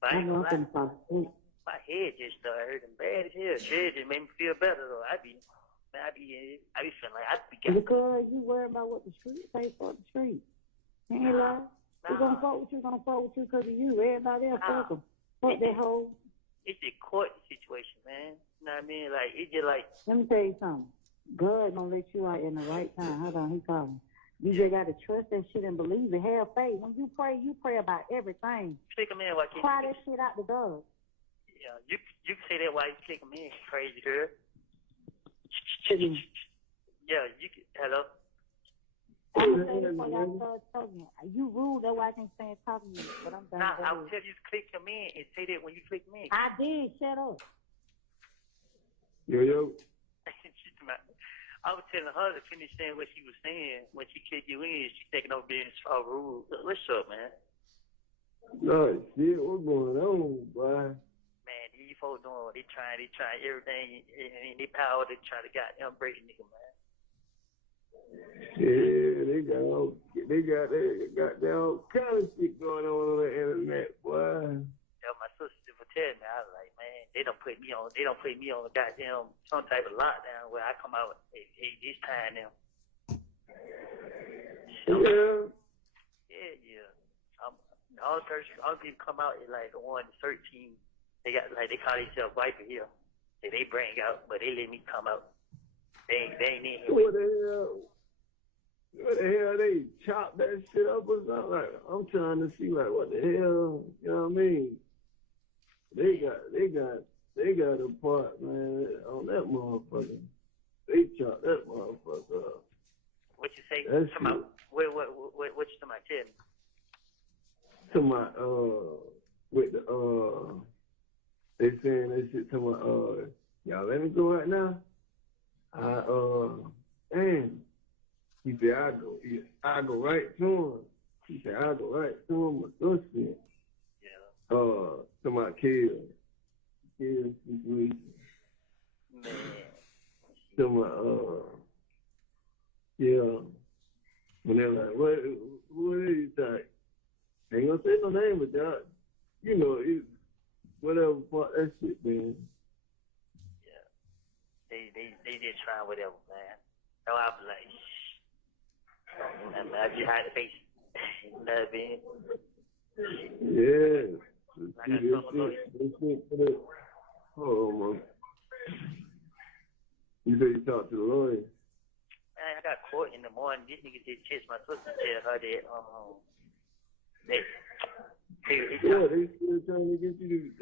But I I ain't know gonna I'm lie. finna fall asleep. My head just started hurting bad as hell. Shit just made me feel better though. I be feeling like I be got. Because you worry about what the street say for the street. Ain't lie. We're gonna fuck with you, because of you. Everybody else fuck them. Fuck that whole. It's a court situation, man. You know what I mean? Like it's just like Let me tell you something. God gonna let you out in the right time. Hold on, he calling. You just gotta trust that shit and believe it. Have faith. When you pray about everything. click him in while you Cry that shit out the door. Yeah, you can say that while you click him in, crazy girl. Yeah, you can. Hello. I'm saying before y'all start talking. You rude, that's why I can't stand talking to you. But I'm done. Nah, I'll tell you to click him in and say that when you click him in. I did. Shut up. Yo. I was telling her to finish saying what she was saying when she kicked you in. She taking over being so rude. What's up, man? No shit, what's going on, boy? Man, these folks doing, they trying everything in their power to try to goddamn break a nigga, man. Yeah, they got all kind of shit going on the internet, boy. Yeah, my sister was telling me, I was like, man, they don't put me on a goddamn some type of lockdown where I come out hey, this time now. So, yeah. All people come out is like the 113. They got like they call themselves Viper here. They bring out, but they let me come out. They ain't in here. What the hell? They chop that shit up or something? Like, I'm trying to see like what the hell, you know what I mean? They got a part, man, on that motherfucker. They chop that motherfucker up. What you say? What you talking about? Tell me. To my with the they saying that shit to my y'all let me go right now. And he said I go right to him. He said I go right to him with this shit. Yeah. To my kids situation. Man. To my yeah. When they're like, what is you think? Ain't gonna say no name, but y'all, you know, whatever fuck that shit, man. Yeah. They just trying whatever, man. So I was like, shh. And I just had to face it. You know what I mean? Yeah. I got This shit. Oh, man. You say you talked to the lawyer? Man, I got court in the morning. This nigga just text my sister and tell her that they still trying to get you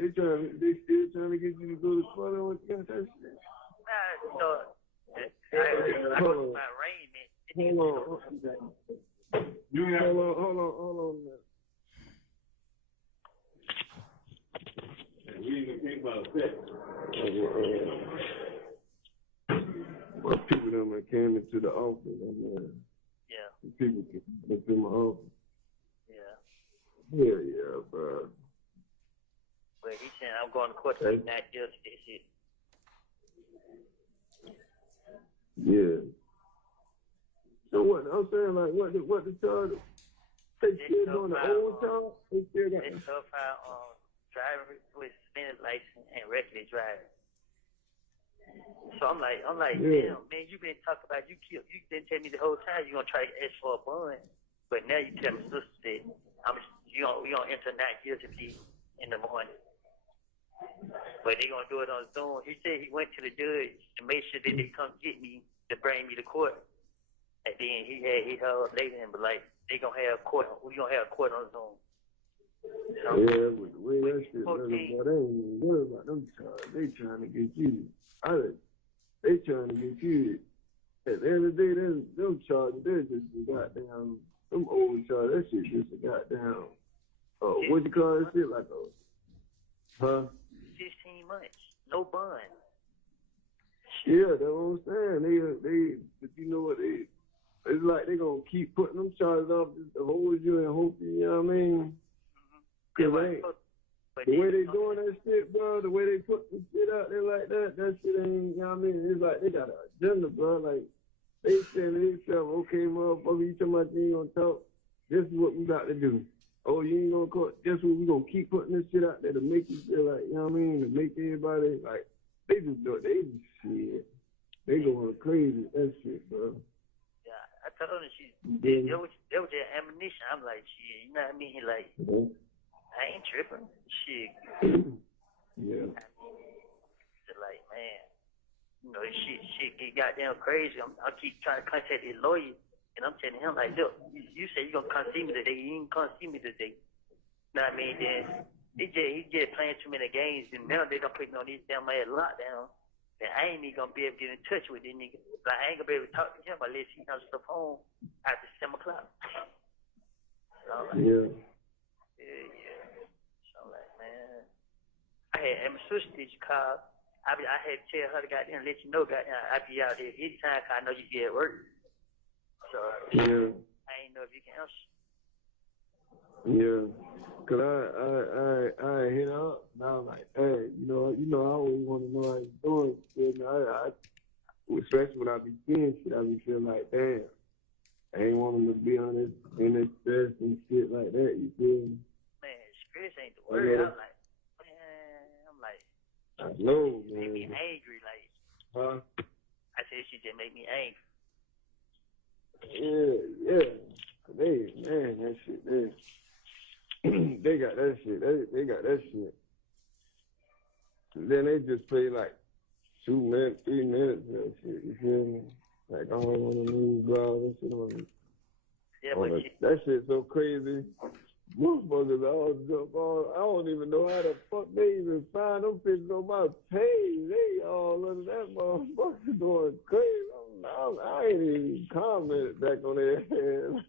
to go to court on that shit. You know, I go to my arraignment. Hold on. We even think about that. My people that came into the office. Yeah. People came into my office. Yeah. Yeah, bro. But he said I'm going to court to not judge this shit. Yeah. So what? I'm saying, like, what the charge? Take shit doing the old time, they still got. They still file driver with suspended license and reckless driving. So I'm like, Yeah. damn, man, you been talking about you didn't tell me the whole time you gonna try to ask for a bond, but now you tell my sister that we gonna enter not guilty in the morning. But they gonna do it on Zoom. He said he went to the judge to make sure that they come get me to bring me to court. And then he held later and but like they gonna have court. We gonna have court on Zoom. So, Yeah, but the way that shit looking, boy, they ain't even worried about them charges. They trying to get you. They trying to get you. At the end of the day, them charges, they're just a goddamn, them old charges, that shit just a goddamn, what you call that shit, like a, 15 months, no bond. Yeah, that's what I'm saying. They, but you know what, it's like they gonna keep putting them charges off to hold you and hope you know what I mean? Cause the way they doing that shit, bro, the way they put the shit out there like that shit ain't, you know what I mean? It's like they got an agenda, bro. Like, they saying to themselves, okay, motherfucker, you talking about you ain't gonna talk? This is what we got to do. Oh, you ain't gonna court? Guess what? We gonna keep putting this shit out there to make you feel like, you know what I mean? To make everybody, like, they just do it. They just shit. They going crazy with that shit, bro. Yeah, I told her that there was their ammunition. I'm like, shit, you know what I mean? Like, I ain't tripping. Shit. Yeah. Like, man, you know, shit get goddamn crazy. I keep trying to contact his lawyer, and I'm telling him, like, look, you say you gonna come see me today. You ain't come see me today. Know what I mean? Then he just playing too many games, and now they done putting on these damn ass lockdown. And I ain't even gonna be able to get in touch with this nigga. Like, I ain't gonna be able to talk to him unless he comes to the phone after 7 o'clock. So, like, yeah. I had my sister did you call. I had to tell her to goddamn let you know goddamn I be out there anytime 'cause I know you be at work. So yeah. I ain't know if you can answer. Yeah. Cause I hit up and I was like, hey, you know, I always want to know how you doing. And I especially when I be seeing shit, I be feeling like, damn, I ain't want him to be on this in this stress and shit like that. You feel me? Man, stress ain't the word. I know, man. Make me angry, like. Huh? I said she just make me angry. Yeah. Man, that shit, they got that shit. They got that shit. And then they just play like 2 minutes, 3 minutes of that shit. You feel me? Like, I don't want to lose, bro. That shit on. Yeah, but that shit's so crazy. Motherfuckers all jump on. I don't even know how the fuck they even find them pictures on my page. They all under that motherfucker going crazy. I ain't even commented back on their head.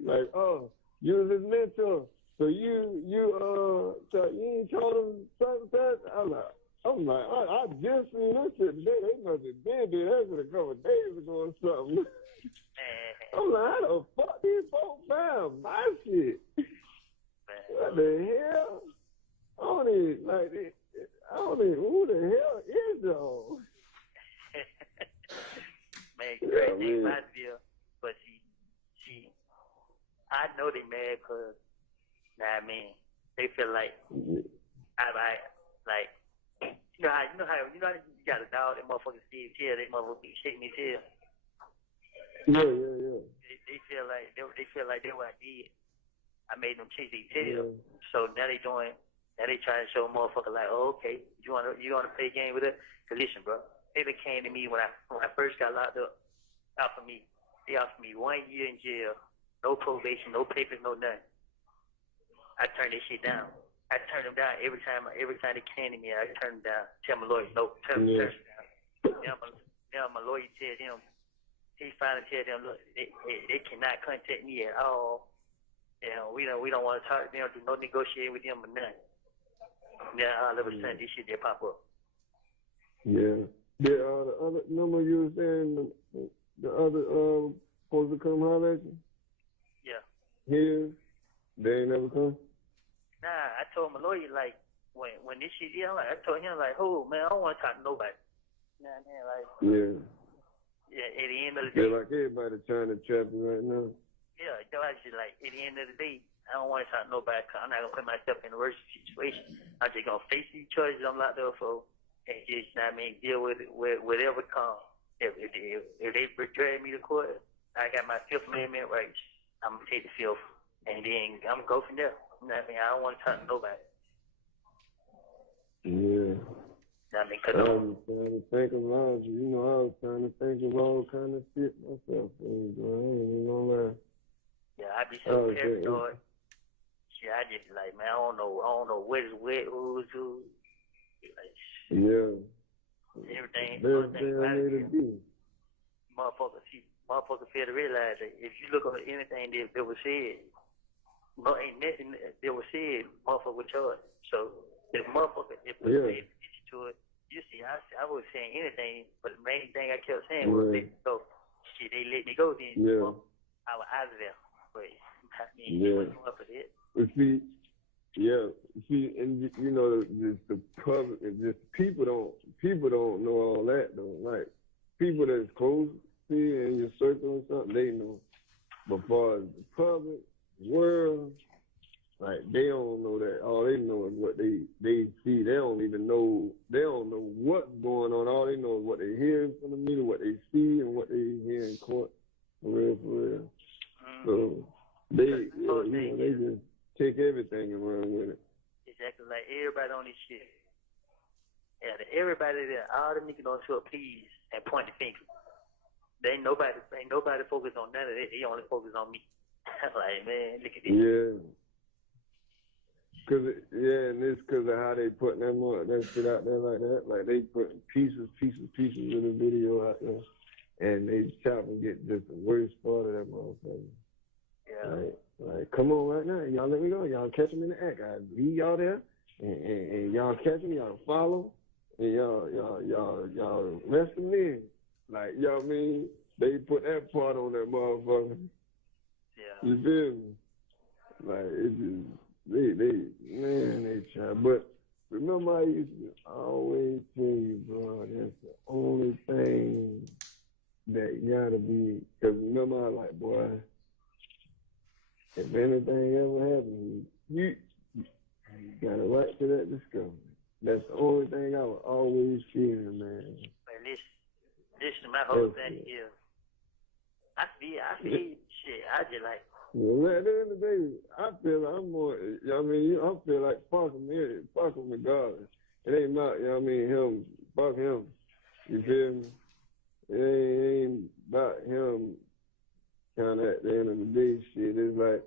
Like, oh, you was his mentor. So you ain't told him such. I'm like, I just seen this shit today. They must have did that shit a couple of days ago or something. I'm like, how the fuck these folks found my shit? What the hell? I don't even, who the hell is y'all? Man, crazy about Bill. But she, I know they mad because, I mean, they feel like, like, you know how you got a dog, that motherfucker see his tail, that motherfucker be shaking his tail. Yeah. They feel like they what I did. I made them chase their tail. So now they trying to show a motherfucker like, oh, okay, you wanna play a game with it? Cause listen, bro, they came to me when I first got locked up. They offered me 1 year in jail, no probation, no papers, no nothing. I turned this shit down. I turned them down every time they came to me. I turned them down. Tell my lawyer, no, turn them down. Now my lawyer tell them. He finally tell them, look, they cannot contact me at all. And we don't want to talk to them, do no negotiating with them or nothing. Now all of a sudden this shit they pop up. Yeah. The other number you were saying, the other supposed to come holler at you? Yeah. Here, they ain't never come? Nah, I told my lawyer like when this shit I told him like, oh man, I don't want to talk to nobody. You know what I mean? Like, yeah. Yeah, at the end of the day. Yeah, like everybody trying to trap you right now. Yeah, so I just like, at the end of the day, I don't want to talk to nobody. Cause I'm not going to put myself in a worse situation. I'm just going to face these choices I'm locked up for and just, you know what I mean, deal with it, with whatever comes. If they drag me to court, I got my Fifth Amendment rights. I'm going to take the Fifth, and then I'm going to go from there. You know what I mean? I don't want to talk to nobody. Yeah. You know what I mean? I was trying to think of all, I was trying to think of all kind of shit myself. I ain't even gonna lie. Yeah, I be so paranoid. Shit, I just like, man, I don't know what is what, who's who. Like, yeah. Everything Best about thing I need to it. do. Motherfuckers fail to realize that if you look at anything that was said, ain't nothing that was said, motherfucker would charge. So if motherfucker, if we pay attention to it, you see, I was saying anything, but the main thing I kept saying was, let me go. Shit, they let me go, then I was out of there. But I mean, it wasn't up for that. But see, and just the public, just people don't know all that though. Like people that's close to you in your circle or something, they know. But as far as the public world, like they don't know that. All they know is what they see. They don't know what's going on. All they know is what they hear from the media, what they see, and what they hear in court. For real. So they just take everything and run with it. Exactly, like everybody on this shit. Yeah, everybody there, all the niggas on show please and point the finger. Ain't nobody focus on none of that. They only focus on me. Like, man, look at this. Yeah. And it's because of how they putting that shit out there like that. Like they putting pieces of the video out there, and they chop and get just the worst part of that motherfucker. Yeah. Like, come on right now, y'all let me go. Y'all catch them in the act. I leave y'all there, and y'all catch them, y'all follow, and y'all arrest them in. Like, you know what I mean? They put that part on that motherfucker. Yeah. You feel me? Like, it just. They try. But remember, I used to always tell you, bro, that's the only thing that gotta be. Because remember, I like, boy, if anything ever happens, you got a right to that discovery. That's the only thing I would always fear, man. Man, listen, my whole thing here. I feel shit. I just like. Well, at the end of the day, I feel like I'm more, I feel like fuck him regardless. It ain't about, him, fuck him. You feel me? It ain't about him kind of at the end of the day shit. It's like,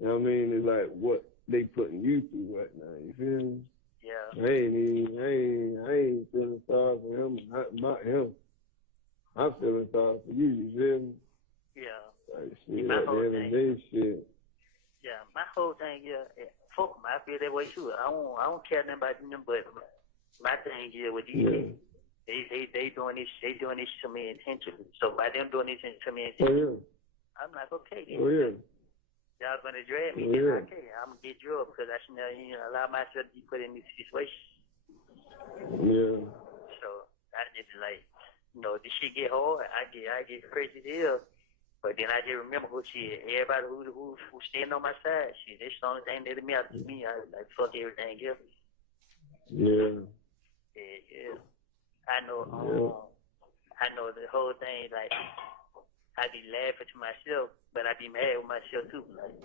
it's like what they putting you through right now. You feel me? Yeah. I ain't feeling sorry for him, not about him. I'm feeling sorry for you, you feel me? Yeah. Like, shit, at the end of the day, shit. Yeah, my whole thing, fuck them. I feel that way too. I don't care nothing about them, but my thing is with these, they doing this to me intentionally. So by them doing this to me intentionally, I'm like, okay, y'all gonna drag me? Then okay, I'm gonna get drugged because I should allow myself to be put in this situation. Yeah. So I just like, this shit get hard. I get crazy as hell. But then I just remember everybody who standing on my side, shit, that's the only thing that matters to me. I like fuck everything else. Yeah. Yeah. I know the whole thing, like, I be laughing to myself, but I be mad with myself too. Like,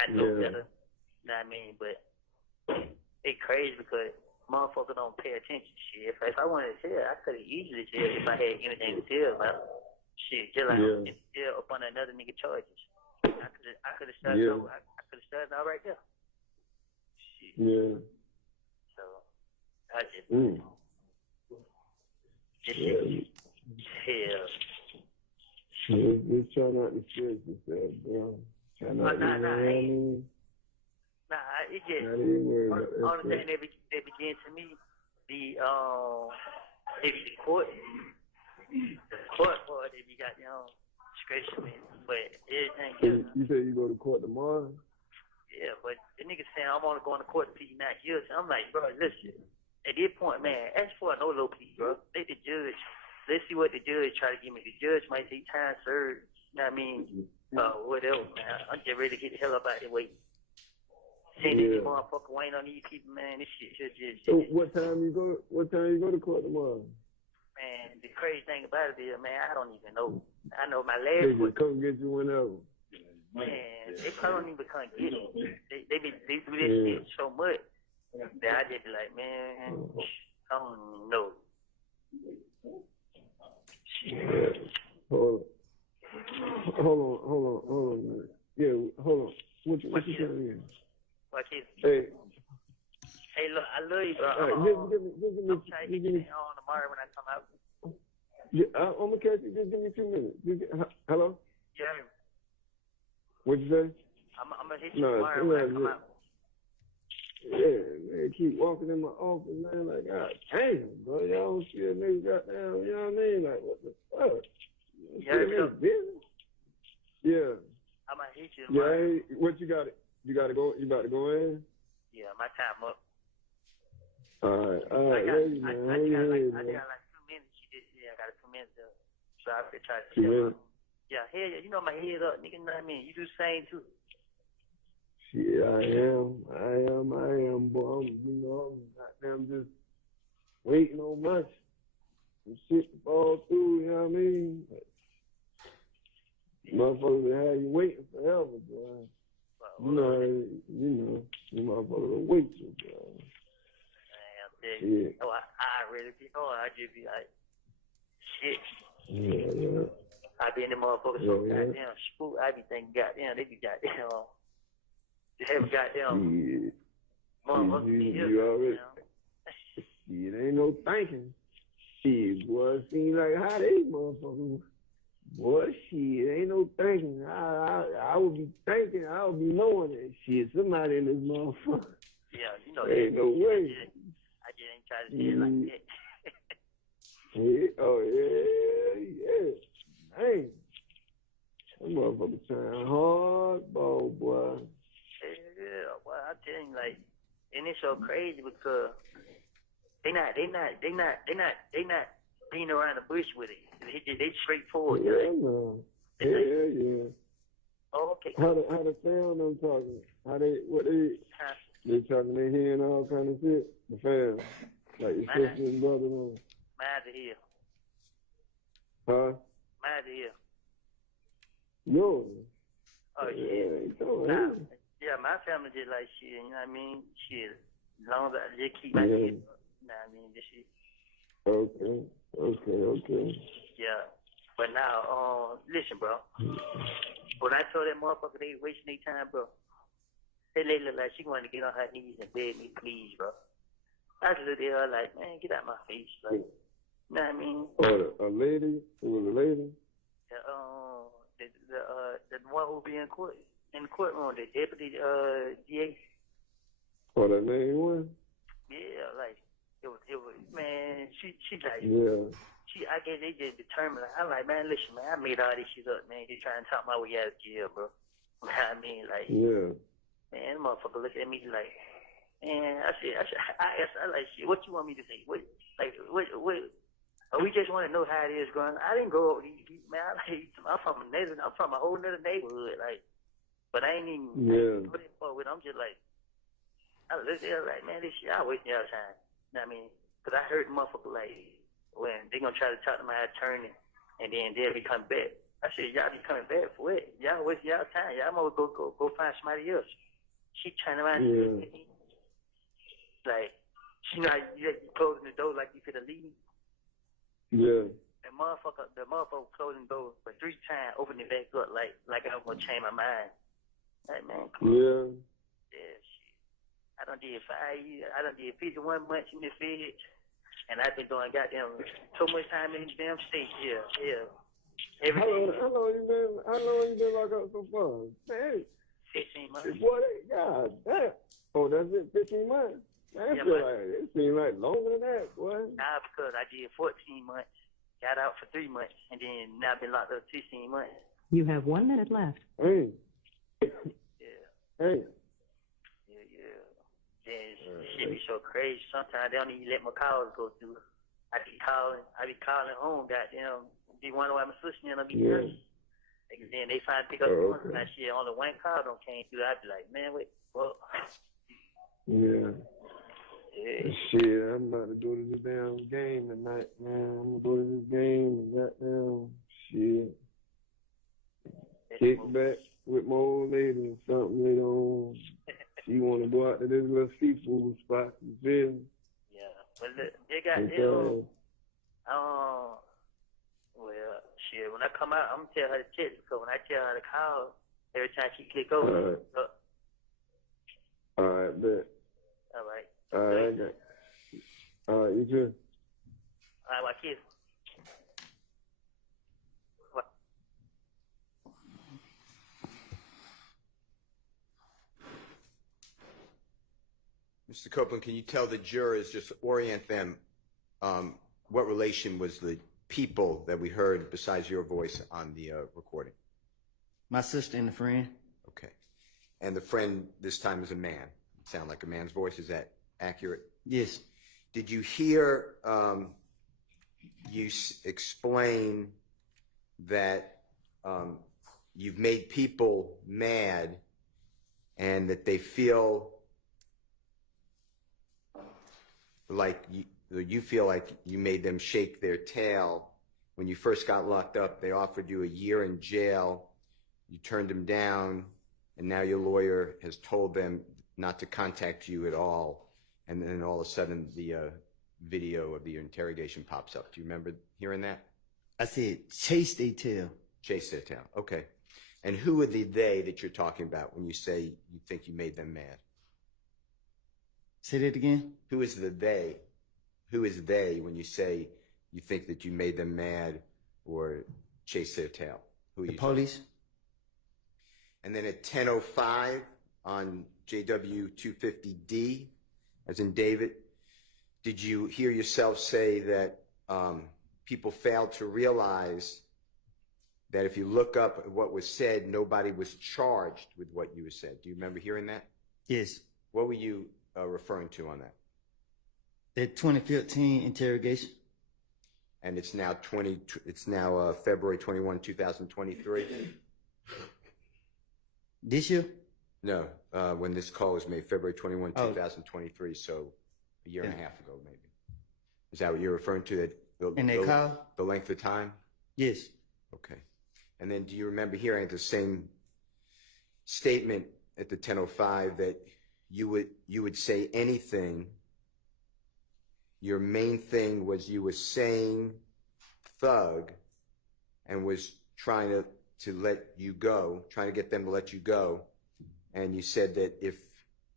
I know better. You know what I mean? But it's crazy because motherfuckers don't pay attention. Shit, if I wanted to tell, I could have easily tell if I had anything to tell about. Shit, just like still up on another nigga charges. I could have started. I could have started out right there. Shit. Yeah. So I just Just try not to stress yourself, bro. Try not to. It just only thing that began to me the court. The court part, if you got discretion, but everything. You say you go to court tomorrow? Yeah, but the nigga saying I'm only going to court to plead not guilty. I'm like, bro, listen. At this point, man, ask for a no low plea, bro. Let the judge. Let's see what the judge try to give me. The judge might say time served. You know what I mean? Whatever, man. I'm just ready to get the hell up out of the way. Send this motherfucker waiting on these people, man. This shit should just. So what time you go to court tomorrow? Man, the crazy thing about it is, man, I don't even know. I know my They last just come get you whenever. man, they probably don't even come get me. They do this shit so much that I just be like, man, I don't know. Hold on, man. Yeah, hold on. What you saying again? What is? Hey, look, I love you, bro. Just I'm trying to get you on tomorrow when I come out. Yeah, I'm gonna catch you. Just give me 2 minutes. Hello? Yeah. What'd you say? I'm gonna hit you tomorrow when I come out. Yeah, man, keep walking in my office, man, like, God damn, bro, y'all don't see a nigga goddamn, you know what I mean? Like, what the fuck? Yeah. I'm gonna hit you tomorrow. Yeah, hey, what you got? You about to go in? Yeah, my time up. All right, I got like 2 minutes. I got 2 minutes though. So I could try to tell you. Yeah, you know my head up, nigga, you know what I mean? You do the same too. Shit, I am, boy. I'm just waiting on much. Some shit to fall through, you know what I mean? Motherfuckers have you waiting forever, boy. You motherfuckers will wait you, bro. Yeah. Oh, I really be hard. I just be like, shit. Yeah. I be in the motherfuckers so goddamn spook. I be thinking, goddamn, they be goddamn. They have goddamn. Motherfuckers. You already. It ain't no thinking. Shit, boy, it seems like how they motherfuckers. Boy, shit, ain't no thinking. I would be thinking, I would be knowing that shit. Somebody in this motherfucker. Yeah, you know ain't no way. I just ain't trying to say it like that. Yeah. Hey, that motherfucker trying hardball, boy. Yeah, well, I tell you, like, and it's so crazy because they not beating around the bush with it. They straightforward. Yeah. Oh, okay. How the fam them talking? They talking their head and all kind of shit. The fam, like your sister and brother. Mine's here. Huh? Mine's here. Yours? Oh yeah. Yeah, my family just like shit. You know what I mean? Shit. As long as I just keep my shit up. You know what I mean? This shit. Okay. Yeah. But now, listen, bro. When I told that motherfucker they wasting their time, bro, that lady looked like she wanted to get on her knees and beg me, please, bro. I just looked at her like, man, get out my face. Like, you know what I mean? A lady? It was a lady? The one who be in the courtroom, the deputy DA. Oh, that lady one? Yeah, like, it was, man, she like, yeah. I guess they just determined. I'm like, man, listen, man, I made all this shit up, man. Just trying to talk my way out of jail, bro. You know what I mean? Like, yeah. Man, the motherfucker look at me like, man, I asked, like, shit, what you want me to say? What? We just want to know how it is going. I didn't go over these people, man. I'm from a whole nother neighborhood, like, but I ain't even go that far with it. I'm just like, I look at her like, man, this shit, I wasting y'all time. You know what I mean? Because I heard the motherfucker like, when they gonna try to talk to my attorney, and then they'll be coming back. I said, y'all be coming back for what? Y'all waste y'all time. Y'all might go find somebody else. She turned around and like, she not you closing the door like you could have leave. Yeah. The motherfucker closing the door for 3 times, opening it back up like I was gonna change my mind. Like, man, come on. Yeah, shit. I done did 5 years. I done did 51 months in the Fed. And I've been doing goddamn so much time in the damn state. Yeah. How long you been locked up so far? Man, 15 months. Boy, God damn. Oh, that's it, 15 months? Man, it seems like longer than that, boy. Nah, because I did 14 months, got out for 3 months, and then now I've been locked up 16 months. You have 1 minute left. Hey. Yeah. Hey. This shit be so crazy. Sometimes they don't even let my calls go through. I be calling home, goddamn. Be wondering why my sister and I be done. And then they find pick up the one that shit. Only one car don't came through. I'd be like, man, wait, well. Yeah. Shit, I'm about to go to this damn game tonight, man. I'm gonna go to this game and goddamn shit. Kick back with my old lady or something later on. She wanna go out to this little seafood spot, you feel me? Yeah. Well, they got them. Well, shit, when I come out, I'm gonna tell her to check, because when I tell her to call, every time she click over. All right, bet. All right. All right, I got it. All right, you too. All right, my kids. Mr. Copeland, can you tell the jurors, just orient them, what relation was the people that we heard besides your voice on the recording? My sister and a friend. Okay. And the friend this time is a man. It sound like a man's voice. Is that accurate? Yes. Did you hear you explain that you've made people mad and that they feel like you feel like you made them shake their tail? When you first got locked up, they offered you a year in jail. You turned them down, and now your lawyer has told them not to contact you at all. And then all of a sudden, the video of the interrogation pops up. Do you remember hearing that? I said, chase their tail. Chase their tail. Okay. And who are the they that you're talking about when you say you think you made them mad? Say that again? Who is the they? Who is they when you say you think that you made them mad or chase their tail? Who are The you police. And then at 10:05 on JW 250D, as in David, did you hear yourself say that people failed to realize that if you look up at what was said, nobody was charged with what you said? Do you remember hearing that? Yes. What were you referring to on that? The 2015 interrogation. And it's now February 21, 2023. This year? No, when this call was made, February 21, 2023, so a year and a half ago, maybe. Is that what you're referring to? The length of time? Yes. Okay. And then do you remember hearing the same statement at the 10:05 that you would say anything? Your main thing was you were saying thug and was trying to let you go, trying to get them to let you go. And you said that if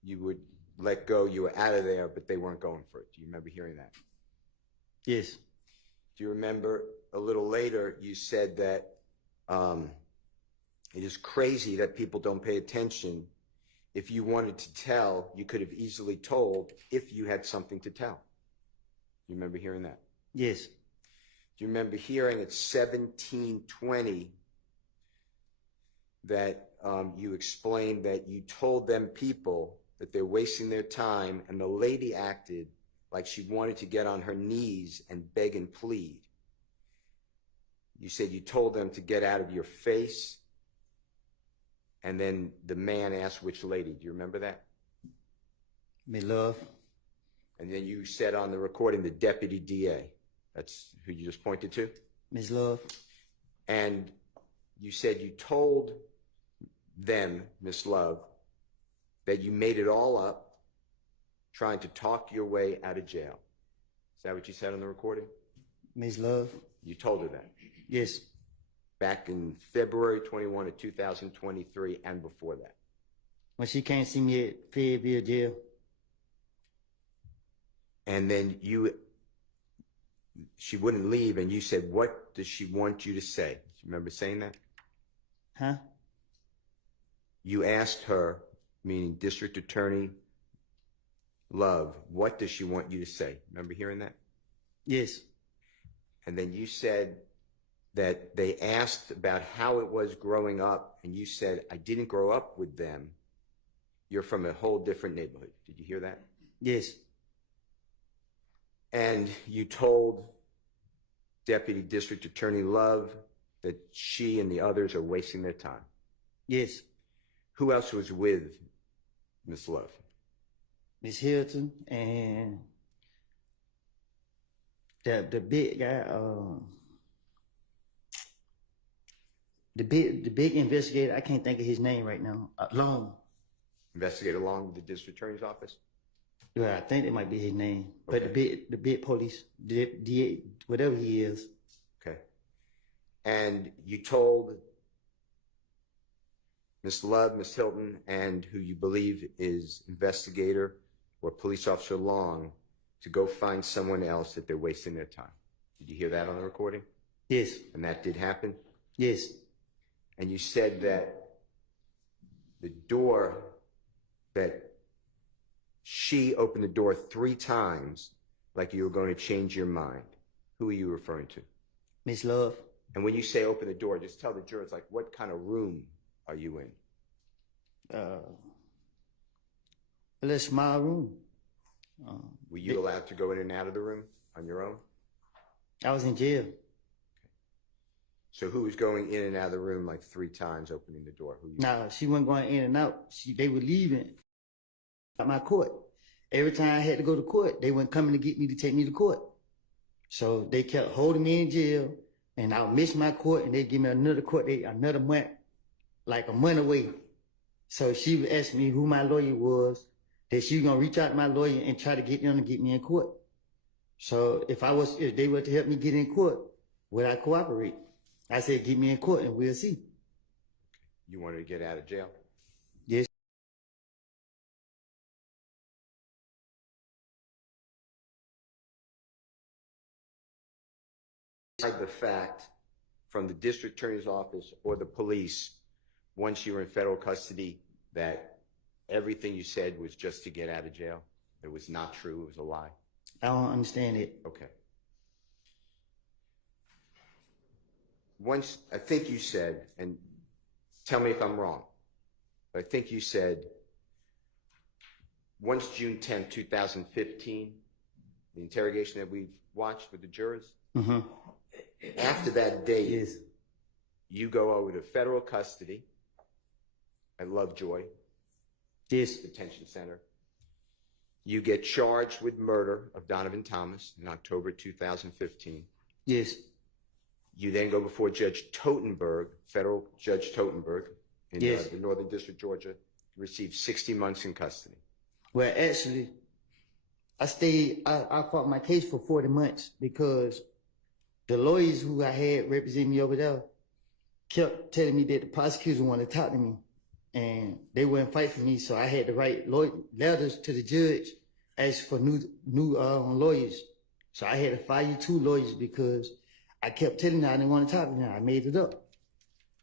you would let go, you were out of there, but they weren't going for it. Do you remember hearing that? Yes. Do you remember a little later you said that it is crazy that people don't pay attention. If you wanted to tell, you could have easily told if you had something to tell. Do you remember hearing that? Yes. Do you remember hearing at 17:20 that you explained that you told them people that they're wasting their time, and the lady acted like she wanted to get on her knees and beg and plead? You said you told them to get out of your face, and then the man asked which lady. Do you remember that? Miss Love. And then you said on the recording, the deputy DA. That's who you just pointed to? Miss Love. And you said you told them, Miss Love, that you made it all up trying to talk your way out of jail. Is that what you said on the recording? Miss Love. You told her that? Yes. Back in February 21 of 2023 and before that? When she came see me at Fayetteville jail. And then she wouldn't leave, and you said, what does she want you to say? Do you remember saying that? Huh? You asked her, meaning District Attorney Love, what does she want you to say? Remember hearing that? Yes. And then you said that they asked about how it was growing up, and you said, I didn't grow up with them. You're from a whole different neighborhood. Did you hear that? Yes. And you told Deputy District Attorney Love that she and the others are wasting their time? Yes. Who else was with Miss Love? Miss Hilton and the big guy, the big investigator. I can't think of his name right now. Long. Investigator Long with the district attorney's office? Yeah, I think that might be his name. Okay. But the big police, whatever he is. Okay. And you told Miss Love, Miss Hilton, and who you believe is investigator or police officer Long to go find someone else that they're wasting their time. Did you hear that on the recording? Yes. And that did happen? Yes. And you said that the door, that she opened the door 3 times like you were going to change your mind. Who are you referring to? Miss Love. And when you say open the door, just tell the jurors, like, what kind of room are you in? A little small room. Were you allowed to go in and out of the room on your own? I was in jail. So who was going in and out of the room like 3 times, opening the door? No, she wasn't going in and out. They were leaving at my court. Every time I had to go to court, they weren't coming to get me to take me to court. So they kept holding me in jail, and I would miss my court, and they give me another court date, another month, like a month away. So she would ask me who my lawyer was, that she was gonna reach out to my lawyer and try to get them to get me in court. So if they were to help me get in court, would I cooperate? I said, get me in court and we'll see. You wanted to get out of jail? Yes. The fact from the district attorney's office or the police, once you were in federal custody, that everything you said was just to get out of jail? It was not true, it was a lie? I don't understand it. Okay. Once, I think you said, and tell me if I'm wrong, but I think you said once June 10, 2015, the interrogation that we've watched with the jurors, after that date, yes, you go over to federal custody at Lovejoy, yes, detention center. You get charged with murder of Donovan Thomas in October 2015. Yes. You then go before Judge Totenberg, federal Judge Totenberg, in yes, the Northern District, Georgia, received 60 months in custody. Well, actually, I fought my case for 40 months because the lawyers who I had represent me over there kept telling me that the prosecutors wanted to talk to me, and they wouldn't fight for me, so I had to write letters to the judge, ask for new lawyers. So I had to fire 2 lawyers because I kept telling them I didn't want to talk to them. I made it up.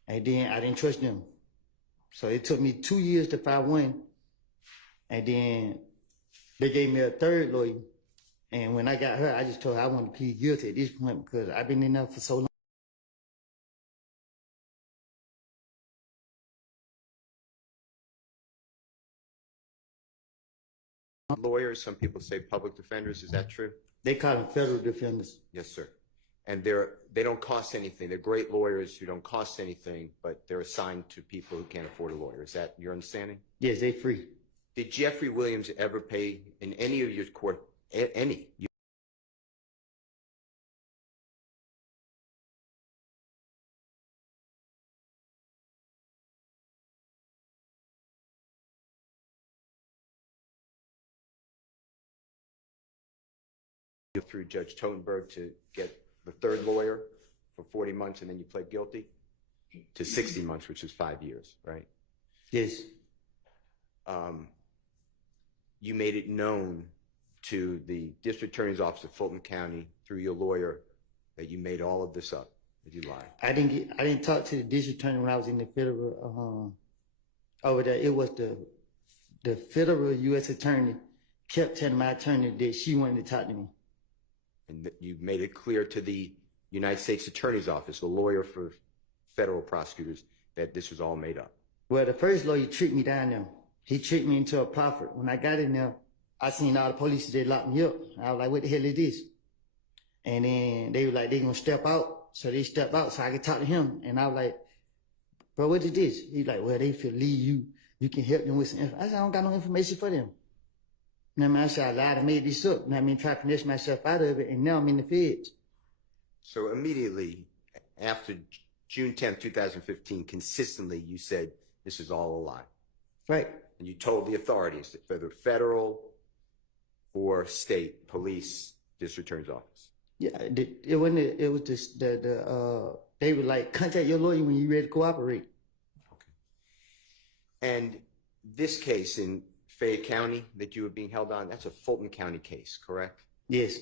And then I didn't trust them. So it took me 2 years to file one. And then they gave me a 3rd lawyer. And when I got her, I just told her I wanted to plead guilty at this point because I've been in there for so long. Lawyers, some people say public defenders, is that true? They call them federal defenders. Yes, sir. And they don't cost anything. They're great lawyers who don't cost anything, but they're assigned to people who can't afford a lawyer. Is that your understanding? Yes, they free. Did Jeffrey Williams ever pay in any of your court, any? Through Judge Totenberg to get the 3rd lawyer for 40 months, and then you pled guilty to 60 months, which is 5 years, right? Yes. You made it known to the district attorney's office of Fulton County through your lawyer that you made all of this up. Did you lie? I didn't talk to the district attorney when I was in the federal over there. It was the federal U.S. attorney kept telling my attorney that she wanted to talk to me. And you made it clear to the United States Attorney's Office, the lawyer for federal prosecutors, that this was all made up. Well, the first lawyer tricked me down there. He tricked me into a proffer. When I got in there, I seen all the police, they locked me up. I was like, what the hell is this? And then they were like, they gonna step out so they stepped out so I could talk to him. And I was like, bro, what is this? He's like, well, they feel leave you. You can help them with some information. I said, I don't got no information for them. You know what I mean? I said, I lied, I made this up. You know what I mean? Try to finesse myself out of it, and now I'm in the feds. So immediately after June 10th, 2015, consistently you said this is all a lie. Right. And you told the authorities, whether federal or state police, district attorney's office. Yeah, it wasn't. It was just they were like, contact your lawyer when you're ready to cooperate. Okay. And this case in Fayette County that you were being held on, that's a Fulton County case, correct? Yes.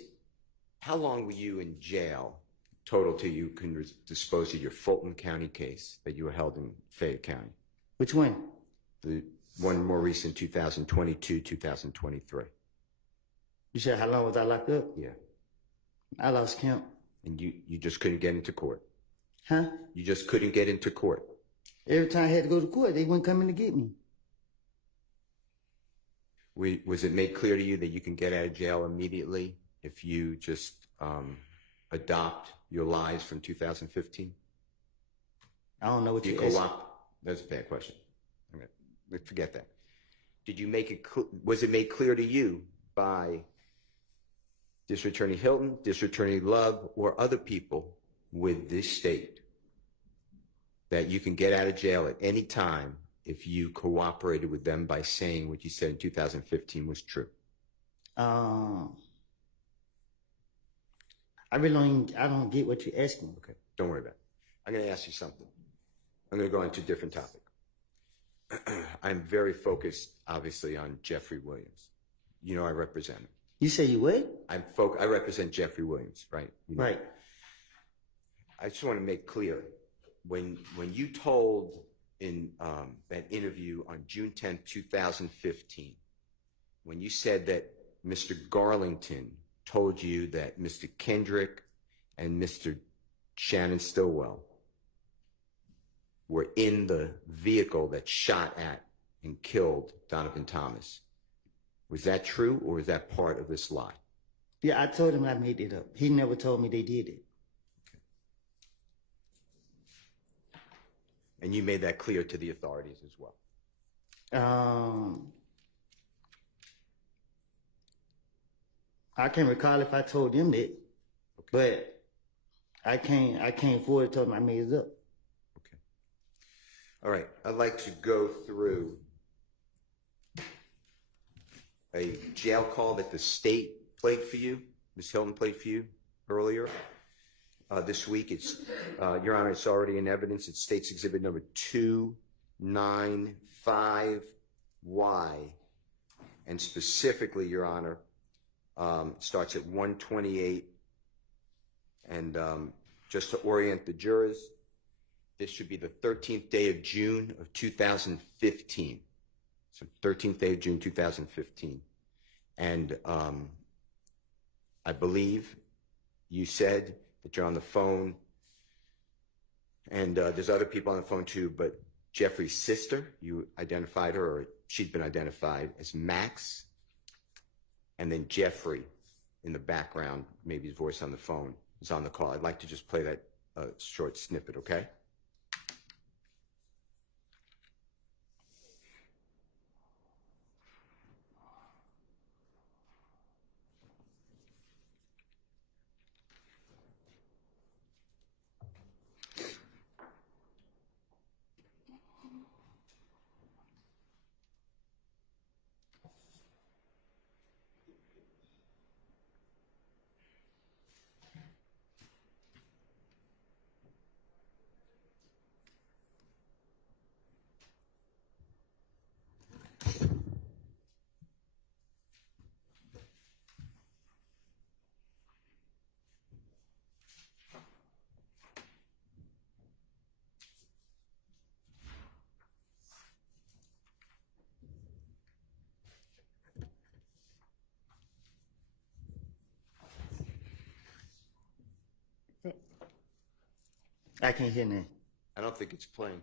How long were you in jail total till you can dispose of your Fulton County case that you were held in Fayette County? Which one? The one more recent, 2022, 2023. You said how long was I locked up? Yeah. I lost count. And you just couldn't get into court? Huh? You just couldn't get into court? Every time I had to go to court, they wouldn't come in to get me. Was it made clear to you that you can get out of jail immediately if you just adopt your lies from 2015? I don't know what you you're go asking. up. That's a bad question. Okay. Forget that. Did you make it? Was it made clear to you by District Attorney Hilton, District Attorney Love, or other people with this state that you can get out of jail at any time if you cooperated with them by saying what you said in 2015 was true? I don't get what you're asking. Okay, don't worry about it. I'm going to ask you something. I'm going to go into a different topic. I'm very focused, obviously, on Jeffrey Williams. You know I represent him. You say you what? I represent Jeffrey Williams, right? You know? Right. I just want to make clear, when you told in that interview on June 10th, 2015, when you said that Mr. Garlington told you that Mr. Kendrick and Mr. Shannon Stillwell were in the vehicle that shot at and killed Donovan Thomas, was that true, or was that part of this lie? Yeah, I told him I made it up. He never told me they did it. And you made that clear to the authorities as well. I can't recall if I told them that, but I can't forward tell them I made it up. Okay. All right. I'd like to go through a jail call that the state played for you, Ms. Hilton played for you earlier this week. It's, Your Honor, it's already in evidence. It's State's Exhibit number 295Y. And specifically, Your Honor, starts at 128. And just to orient the jurors, this should be the 13th day of June of 2015. So 13th day of June 2015. And I believe you said that you're on the phone, and there's other people on the phone too, but Jeffrey's sister, you identified her, or she'd been identified as Max, and then Jeffrey in the background, maybe his voice on the phone, is on the call. I'd like to just play that short snippet, okay? I can't hear that. I don't think it's playing.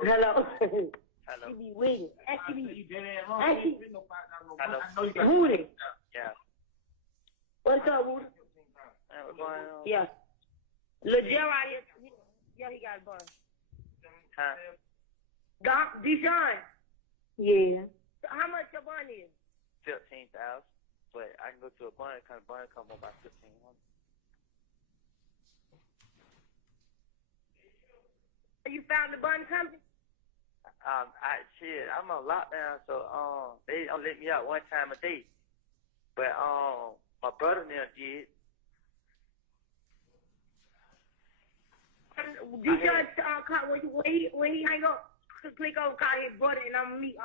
Hello. Hello. She be with it. And she be. Hello. Woody. Yeah. What's up, Woody? Hey, what's going on? Yeah. Lil Gerard is. Yeah, he got a bun. Huh? Deshaun. Yeah. So how much your bun is? 15,000. But I can go to a bun come on about 1,500. You found the bun company? I'm on lockdown, so they don't let me out one time a day. But my brother now did. Deshaun when he hang up, click over, call his brother, and I'm meet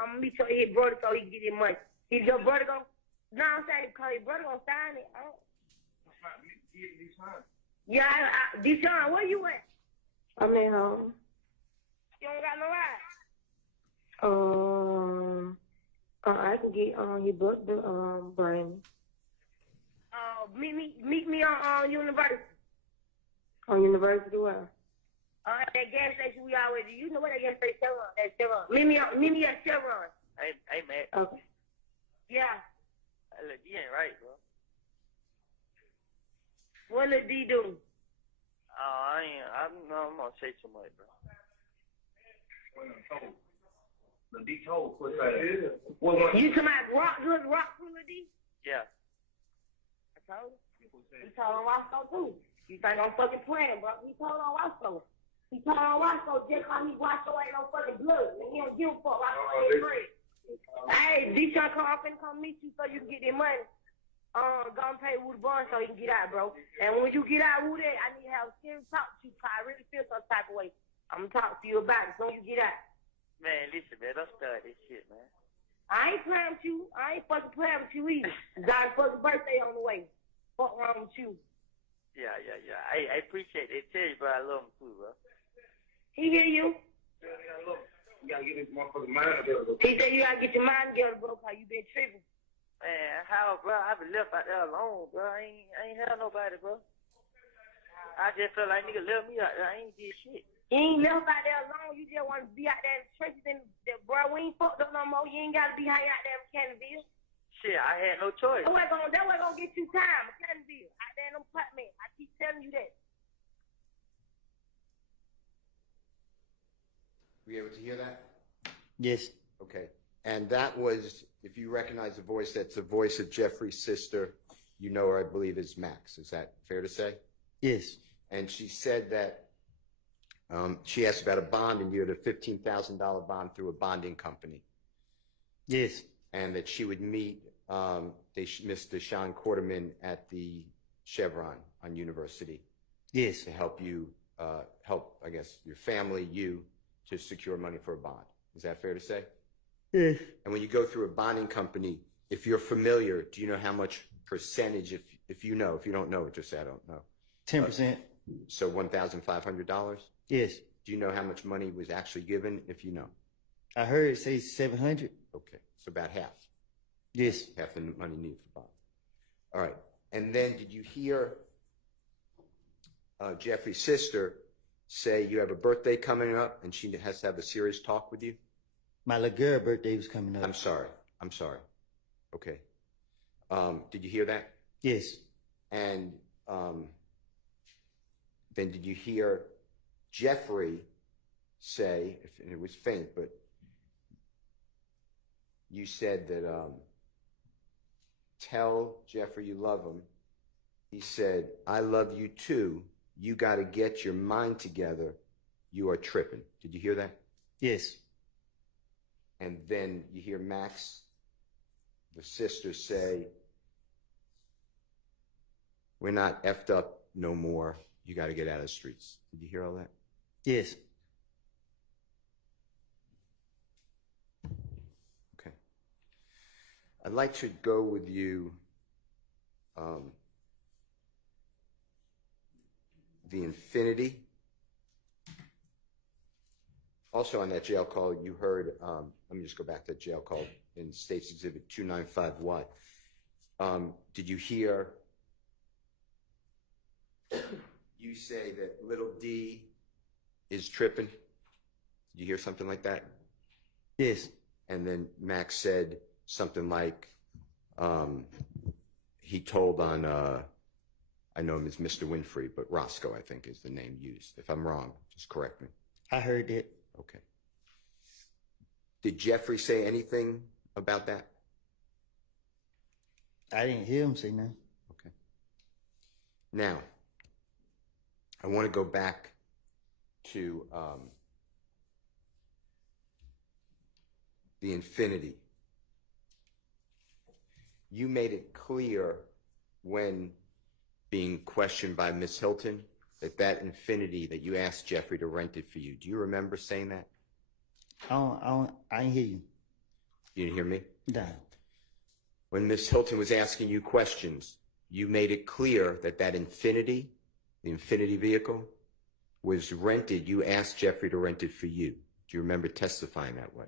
his brother so he can get his money. If your brother go, no, I'm saying call his brother gonna sign it. Yeah, Deshaun, where you at? I'm at home. You don't got no ride? I can get your brother bring. Meet me on University. On University where? At that gas station we always do. You know what that gas station Chevron? That's Chevron. Meet me at Chevron. Hey, man. Okay. Yeah. Look, you ain't right, bro. What did D do? I'm gonna say too much, bro. The D told. What's that? You talking about rock from the D? Yeah. I told him. He told on Roscoe too. You think I'm fucking playing, bro? He told on Roscoe. He told on Roscoe just how he Roscoe ain't no fucking blood. And he don't give a fuck. Roscoe ain't free. Hey, D-Shun, I'm finna come meet you so you can get their money. Go and pay Woody Bun so he can get out, bro. And when you get out, Woody, I need to have a serious talk to you because I really feel some type of way. I'm gonna talk to you about it so you get out. Man, listen, man, don't start this shit, man. I ain't playing with you. I ain't fucking playing with you either. God's fucking birthday on the way. Fuck wrong with you? Yeah. I appreciate it. Tell you, bro, I love him too, bro. He hear you? You gotta get this motherfucking mind together. He said you gotta get your mind together, bro, because you been tripping. Man, how, bro? I been left out there alone, bro. I ain't had nobody, bro. I just felt like nigga left me out there. I ain't did shit. You ain't left out there alone. You just want to be out there in the trenches. And bro, we ain't fucked up no more. You ain't got to be hanging out there in Cannonville. Shit, I had no choice. That way gonna get you time, Cannonville. Out there in them apartments. I keep telling you that. Were you able to hear that? Yes. Okay. And that was, if you recognize the voice, that's the voice of Jeffrey's sister. You know her, I believe, is Max. Is that fair to say? Yes. And she said that she asked about a bond, and you had a $15,000 bond through a bonding company. Yes. And that she would meet Mr. Sean Quarterman at the Chevron on University. Yes. To help you, I guess, your family, you, to secure money for a bond. Is that fair to say? Yes. And when you go through a bonding company, if you're familiar, do you know how much percentage, if you know, if you don't know, just say I don't know. 10%. So $1,500? Yes. Do you know how much money was actually given, if you know? I heard it say 700. Okay, so about half. Yes. Half the money needed for bond. All right. And then did you hear Jeffrey's sister say you have a birthday coming up and she has to have a serious talk with you? My little girl birthday was coming up. I'm sorry. Okay. Did you hear that? Yes. And then did you hear Jeffrey say, and it was faint, but you said that tell Jeffrey you love him. He said, I love you too. You got to get your mind together. You are tripping. Did you hear that? Yes. And then you hear Max, the sister, say, we're not effed up no more. You got to get out of the streets. Did you hear all that? Yes. Okay. I'd like to go with you the Infinity. Also on that jail call, you heard, let me just go back to that jail call in State's Exhibit 295Y. Did you hear you say that little D is tripping? Did you hear something like that? Yes. And then Max said something like, he told on, I know him as Mr. Winfrey, but Roscoe, I think, is the name used. If I'm wrong, just correct me. I heard that. Okay. Did Jeffrey say anything about that? I didn't hear him say nothing. Okay. Now, I want to go back to the infinity. You made it clear when being questioned by Miss Hilton that infinity that you asked Jeffrey to rent it for you. Do you remember saying that? I didn't hear you. You didn't hear me? No. When Miss Hilton was asking you questions, you made it clear that infinity, the infinity vehicle, was rented. You asked Jeffrey to rent it for you. Do you remember testifying that way?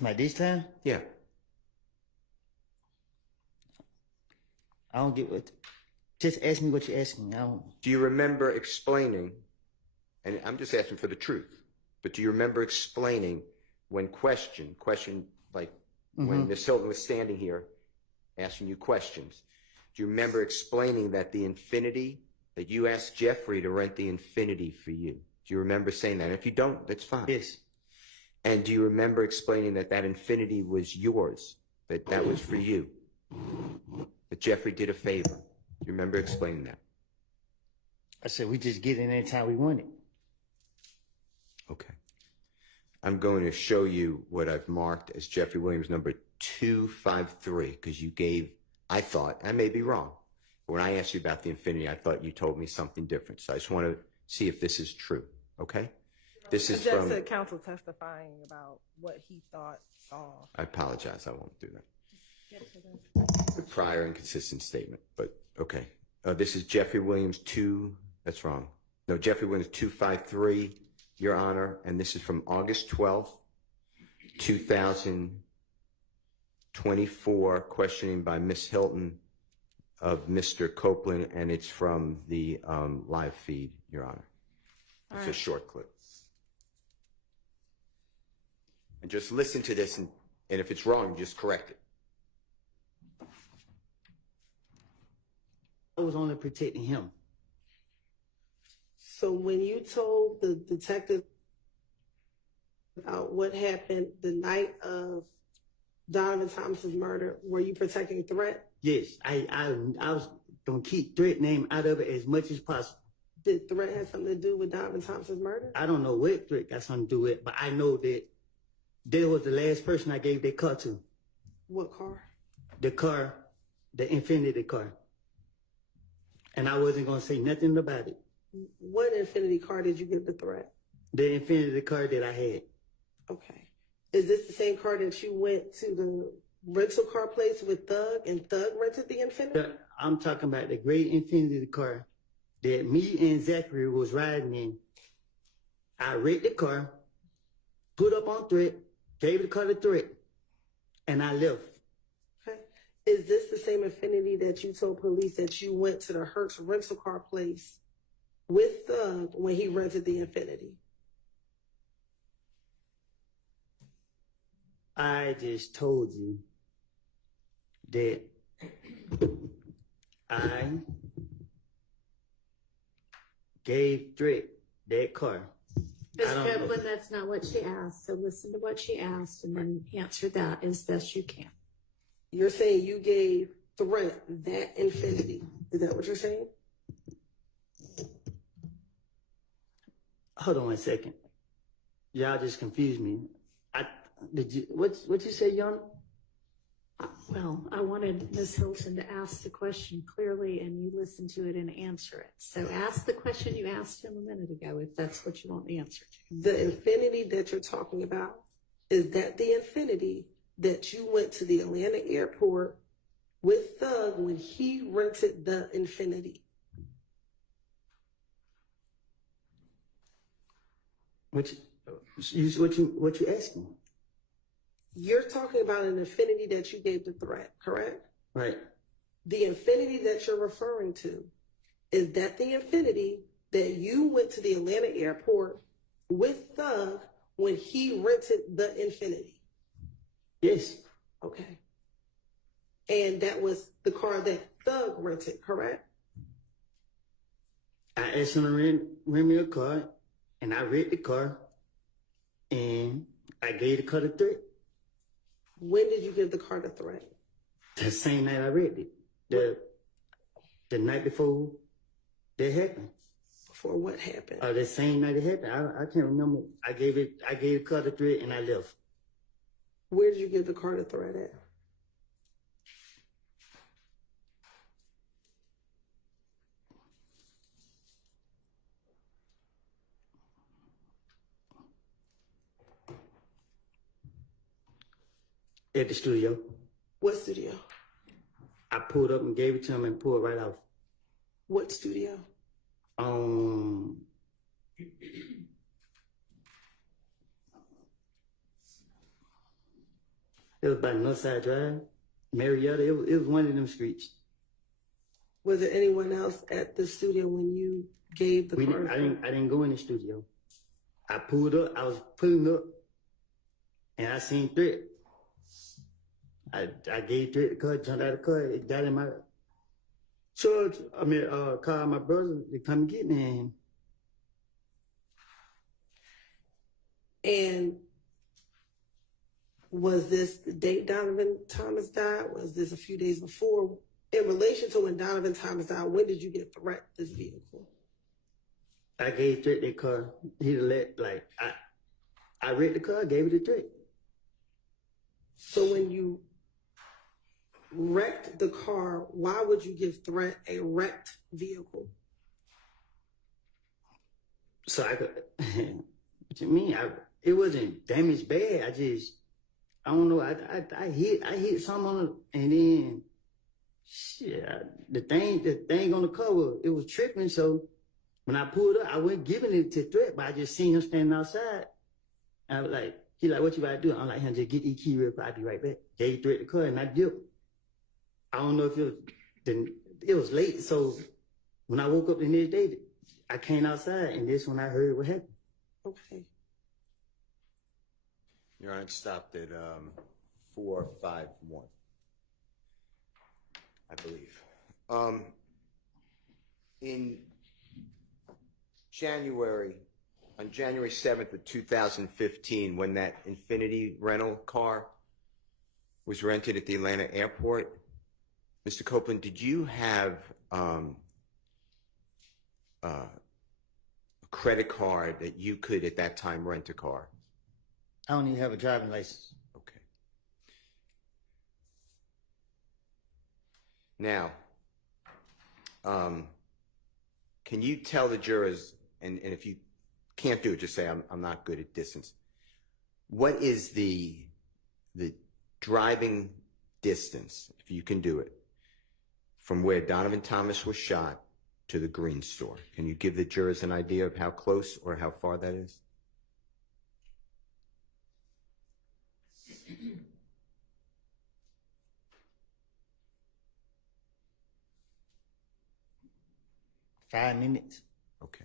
My this time? Yeah. I don't get what. Just ask me what you're asking me. I don't. Do you remember explaining, and I'm just asking for the truth, but do you remember explaining when when Miss Hilton was standing here asking you questions, do you remember explaining that the infinity, that you asked Jeffrey to rent the infinity for you? Do you remember saying that? And if you don't, that's fine. Yes. And do you remember explaining that infinity was yours, that was for you, that Jeffrey did a favor? Do you remember explaining that? I said we just get it anytime we want it. Okay. I'm going to show you what I've marked as Jeffrey Williams number 253, because you gave, I thought, I may be wrong, but when I asked you about the infinity, I thought you told me something different. So I just want to see if this is true, okay? This is Just from... said counsel testifying about what he thought saw. I apologize, I won't do that. The prior inconsistent statement, but okay. This is Jeffrey Williams 2, that's wrong. No, Jeffrey Williams 253, Your Honor, and this is from August 12th, 2024, questioning by Miss Hilton of Mr. Copeland, and it's from the live feed, Your Honor. It's a short clip. And just listen to this, and if it's wrong, just correct it. I was only protecting him. So when you told the detective about what happened the night of Donovan Thomas's murder, were you protecting Threat? Yes, I was gonna keep Threat name out of it as much as possible. Did Threat have something to do with Donovan Thomas's murder? I don't know what Threat got something to do with it, but I know that they was the last person I gave that car to. What car? The car, the Infinity car. And I wasn't gonna say nothing about it. What Infinity car did you give the Threat? The Infinity car that I had. Okay. Is this the same car that you went to the rental car place with Thug and Thug rented the Infinity? I'm talking about the gray Infinity car that me and Zachary was riding in. I wrecked the car, put up on Threat, gave the car to Threat, and I left. Okay. Is this the same Infinity that you told police that you went to the Hertz rental car place with Thug when he rented the Infinity? I just told you that I gave Threat that car. Ms. Copeland, that's not what she asked. So listen to what she asked and then answer that as best you can. You're saying you gave Threat that Infinity. Is that what you're saying? Hold on 1 second. Y'all just confused me. What you say, Yana? Well, I wanted Ms. Hilton to ask the question clearly and you listen to it and answer it. So ask the question you asked him a minute ago if that's what you want the answer to. The Infinity that you're talking about, is that the Infinity that you went to the Atlanta airport with Thug when he rented the Infinity? What you asking? You're talking about an Infinity that you gave the Threat, correct? Right. The Infinity that you're referring to, is that the Infinity that you went to the Atlanta airport with Thug when he rented the Infinity? Yes. Okay. And that was the car that Thug rented, correct? I asked him to rent me a car, and I rent the car, and I gave the car to Threat. When did you give the car to Threat? The same night I rented it. The night before that happened. Before what happened? The same night it happened. I can't remember. I gave the car to Threat, and I left. Where did you give the car to Threat at? At the studio. What studio? I pulled up and gave it to him and pulled right off. What studio? It was by Northside Drive, Marietta. It was one of them streets. Was there anyone else at the studio when you gave the car? I didn't go in the studio. I pulled up. I was pulling up, and I seen Threat. I gave Threat the car, jumped out of the car. It got in my charge. Called my brother to come get me. And was this the date Donovan Thomas died? Was this a few days before? In relation to when Donovan Thomas died, when did you get Threat this vehicle? I gave Threat that car. I read the car, gave it to Threat. So when you wrecked the car, why would you give Threat a wrecked vehicle? So I could, what you mean? It wasn't damaged bad. I don't know. I hit something on it, and then the thing on the cover, it was tripping. So when I pulled up, I wasn't giving it to Threat, but I just seen him standing outside. And I was like, he like, what you about to do? I'm like, just get these key real quick. I'll be right back. Gave Threat the car, and I dipped. I don't know if it was late. So when I woke up the next day, I came outside, and this when I heard what happened. Okay. Your Honor, it stopped at 451, I believe. On January 7th of 2015, when that Infinity rental car was rented at the Atlanta airport, Mr. Copeland, did you have a credit card that you could at that time rent a car? I don't even have a driving license. Okay. Now, can you tell the jurors, and if you can't do it, just say I'm not good at distance. What is the driving distance, if you can do it, from where Donovan Thomas was shot to the Green store? Can you give the jurors an idea of how close or how far that is? Five minutes. Okay.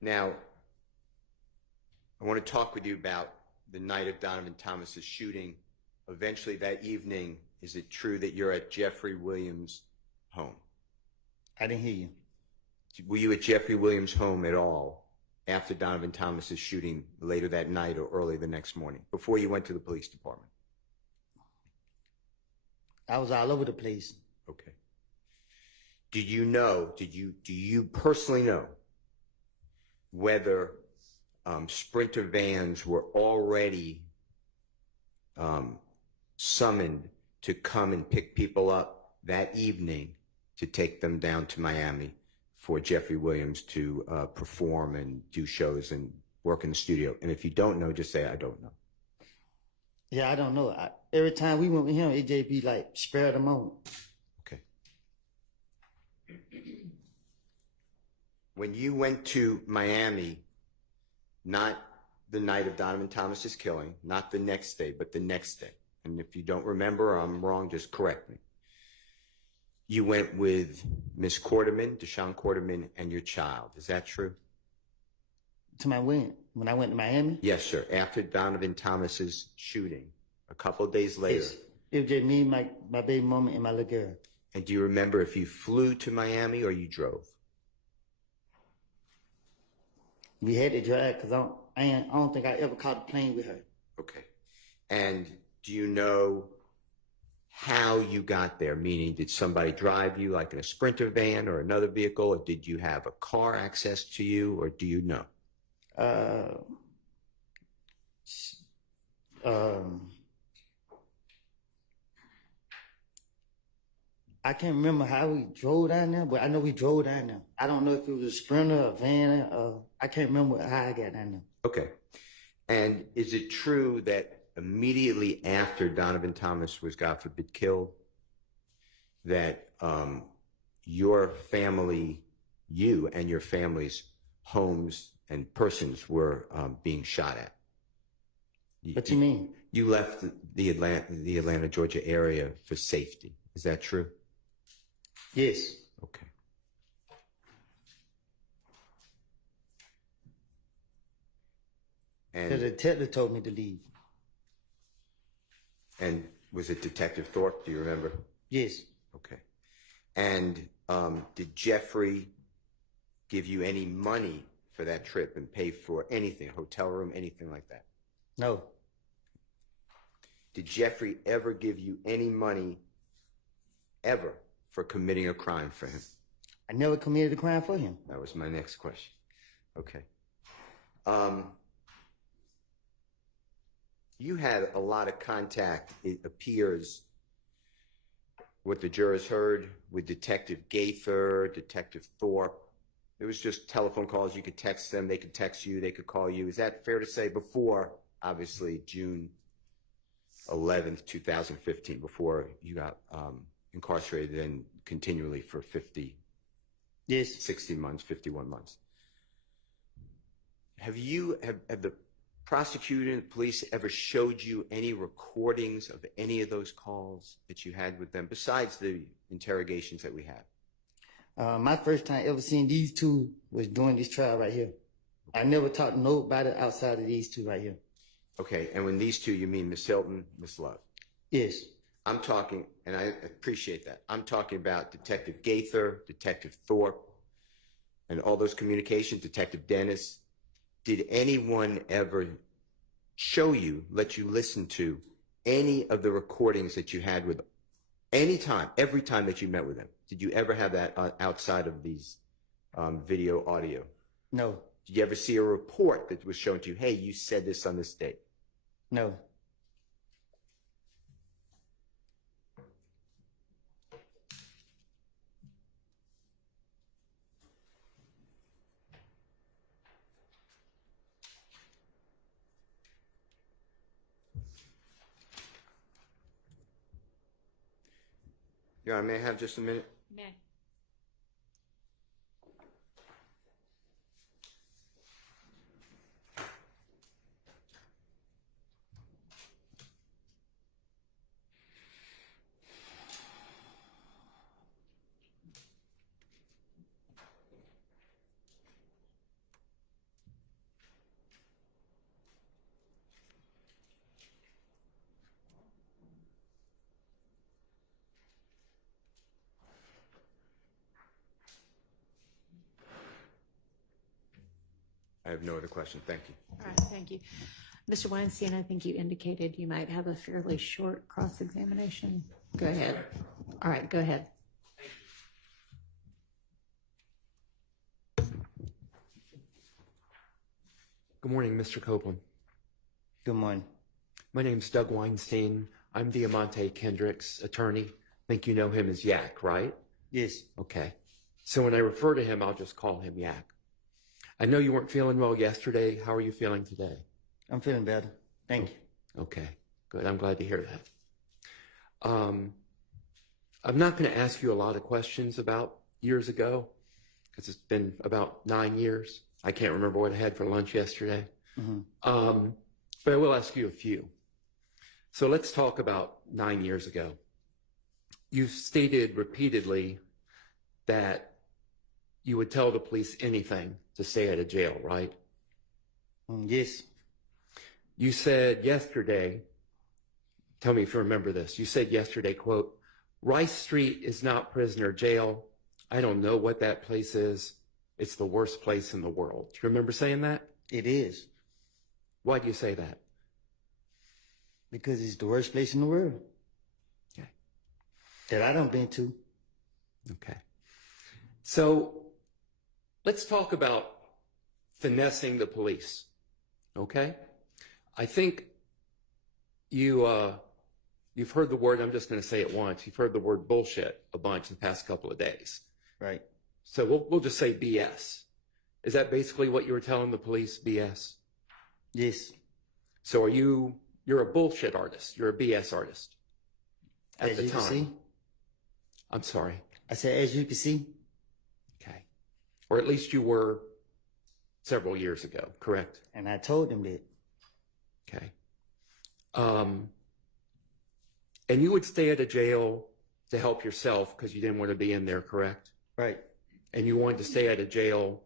Now, I want to talk with you about the night of Donovan Thomas's shooting. Eventually that evening, is it true that you're at Jeffrey Williams' home? I didn't hear you. Were you at Jeffrey Williams' home at all after Donovan Thomas's shooting later that night or early the next morning, before you went to the police department? I was all over the place. Okay. Do you personally know whether Sprinter vans were already summoned to come and pick people up that evening to take them down to Miami for Jeffrey Williams to perform and do shows and work in the studio? And if you don't know, just say, I don't know. Yeah, I don't know. Every time we went with him, it just be like, spare the moment. Okay. When you went to Miami, not the night of Donovan Thomas's killing, not the next day, but the next day. And if you don't remember or I'm wrong, just correct me. You went with Miss Quarterman, Deshaun Quarterman, and your child. Is that true? To my when I went to Miami? Yes, sir. After Donovan Thomas's shooting, a couple of days later. Yes. It was just me, my baby mama, and my little girl. And do you remember if you flew to Miami or you drove? We had to drive because I don't think I ever caught a plane with her. Okay. And do you know how you got there? Meaning, did somebody drive you like in a Sprinter van or another vehicle, or did you have a car access to you, or do you know? I can't remember how we drove down there, but I know we drove down there. I don't know if it was a Sprinter, a van, I can't remember how I got down there. Okay. And is it true that immediately after Donovan Thomas was, God forbid, killed, that your family, you and your family's homes and persons were being shot at? What do you mean? You left the Atlanta, Georgia area for safety. Is that true? Yes. Okay. The detective told me to leave. And was it Detective Thorpe? Do you remember? Yes. Okay. And did Jeffrey give you any money for that trip and pay for anything, a hotel room, anything like that? No. Did Jeffrey ever give you any money ever for committing a crime for him? I never committed a crime for him. That was my next question. Okay. You had a lot of contact, it appears, what the jurors heard, with Detective Gaither, Detective Thorpe. It was just telephone calls. You could text them. They could text you. They could call you. Is that fair to say? Before, obviously, June 11th, 2015, before you got incarcerated and continually for 60 months, 51 months. Have the prosecutor and the police ever showed you any recordings of any of those calls that you had with them, besides the interrogations that we had? My first time ever seeing these two was during this trial right here. I never talked to nobody outside of these two right here. Okay, and when these two, you mean Miss Hilton, Miss Love? Yes. I'm talking, and I appreciate that, I'm talking about Detective Gaither, Detective Thorpe, and all those communications, Detective Dennis. Did anyone ever show you, let you listen to any of the recordings that you had with them? Every time that you met with them? Did you ever have that outside of these video, audio? No. Did you ever see a report that was shown to you, hey, you said this on this date? No. Your Honor, may I have just a minute? May. I have no other question. Thank you. All right, thank you. Mr. Weinstein, I think you indicated you might have a fairly short cross-examination. Go ahead. All right, go ahead. Good morning, Mr. Copeland. Good morning. My name's Doug Weinstein. I'm Diamante Kendrick's attorney. I think you know him as Yak, right? Yes. Okay. So when I refer to him, I'll just call him Yak. I know you weren't feeling well yesterday. How are you feeling today? I'm feeling better. Thank you. Okay, good. I'm glad to hear that. I'm not going to ask you a lot of questions about years ago because it's been about 9 years. I can't remember what I had for lunch yesterday. But I will ask you a few. So let's talk about 9 years ago. You've stated repeatedly that you would tell the police anything to stay out of jail, right? Yes. You said yesterday, tell me if you remember this, you said yesterday, quote, Rice Street is not prisoner jail. I don't know what that place is. It's the worst place in the world. Do you remember saying that? It is. Why do you say that? Because it's the worst place in the world. Okay. That I done been to. Okay. So let's talk about finessing the police. Okay? I think you've heard the word, I'm just going to say it once, you've heard the word bullshit a bunch in the past couple of days. Right. So we'll just say BS. Is that basically what you were telling the police, BS? Yes. So you're a bullshit artist. You're a BS artist at As the you can time. see. I'm sorry. I said, as you can see. Okay. Or at least you were several years ago, correct? And I told them that. Okay. And you would stay at a jail to help yourself because you didn't want to be in there, correct? Right. And you wanted to stay at a jail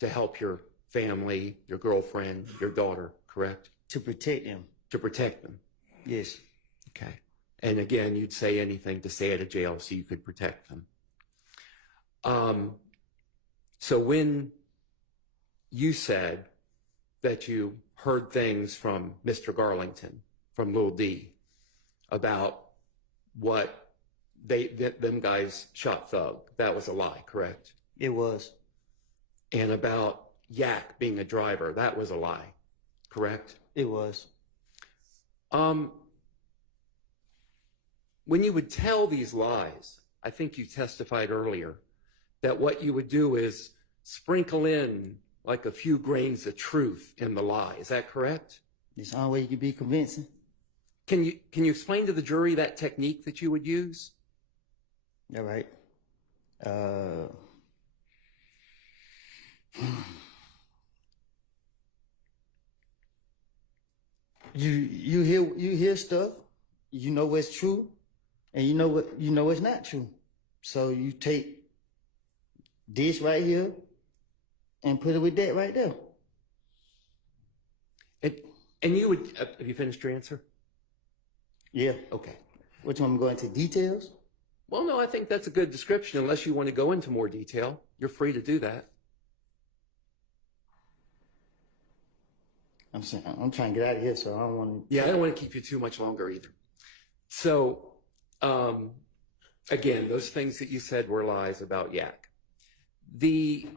to help your family, your girlfriend, your daughter, correct? To protect them. To protect them. Yes. Okay. And again, you'd say anything to stay at a jail so you could protect them. So when you said that you heard things from Mr. Garlington, from Lil D, about what them guys shot Thug, that was a lie, correct? It was. And about Yak being a driver, that was a lie, correct? It was. When you would tell these lies, I think you testified earlier that what you would do is sprinkle in like a few grains of truth in the lie. Is that correct? It's the only way you can be convincing. Can you explain to the jury that technique that you would use? All right. You hear stuff, you know what's true, and you know what's not true. So you take this right here and put it with that right there. And you would, have you finished your answer? Yeah. Okay. Which one, I'm going into details? Well, no, I think that's a good description. Unless you want to go into more detail, you're free to do that. I'm trying to get out of here, so I don't want to. Yeah, I don't want to keep you too much longer either. So, again, those things that you said were lies about Yak. The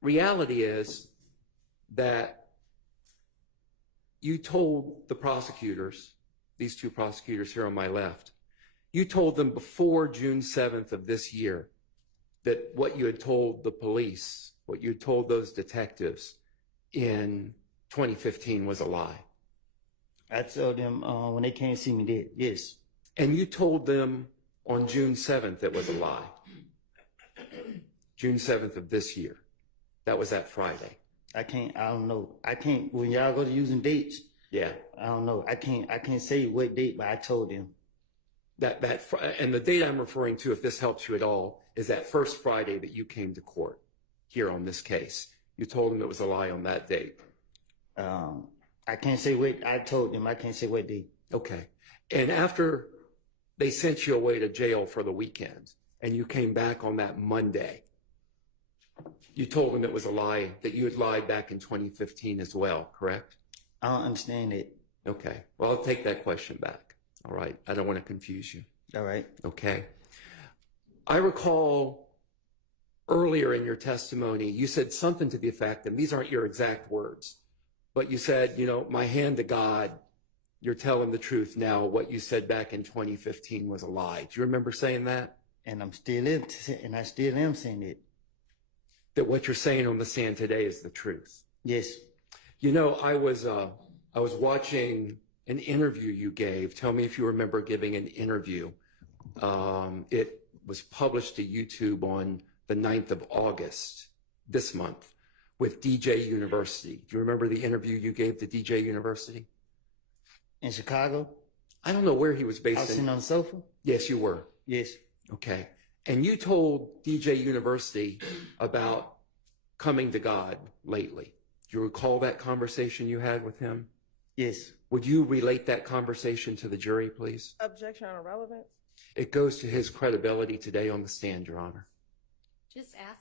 reality is that you told the prosecutors, these two prosecutors here on my left, you told them before June 7th of this year that what you had told the police, what you had told those detectives in 2015 was a lie. I told them when they came to see me that, yes. And you told them on June 7th it was a lie. June 7th of this year. That was that Friday. I don't know. When y'all go to using dates. Yeah. I don't know. I can't say what date, but I told them. And the date I'm referring to, if this helps you at all, is that first Friday that you came to court here on this case. You told them it was a lie on that date. I can't say what I told them. I can't say what date. Okay. And after they sent you away to jail for the weekend and you came back on that Monday, you told them it was a lie, that you had lied back in 2015 as well, correct? I don't understand it. Okay. Well, I'll take that question back. All right. I don't want to confuse you. All right. Okay. I recall earlier in your testimony, you said something to the effect, and these aren't your exact words, but you said, my hand to God, you're telling the truth now. What you said back in 2015 was a lie. Do you remember saying that? And I still am saying it. That what you're saying on the stand today is the truth. Yes. I was watching an interview you gave. Tell me if you remember giving an interview. It was published to YouTube on the 9th of August this month, with DJ University. Do you remember the interview you gave to DJ University? In Chicago? I don't know where he was I based was in. sitting on the sofa? Yes, you were. Yes. Okay. And you told DJ University about coming to God lately. Do you recall that conversation you had with him? Yes. Would you relate that conversation to the jury, please? Objection on irrelevance. It goes to his credibility today on the stand, Your Honor. Just ask,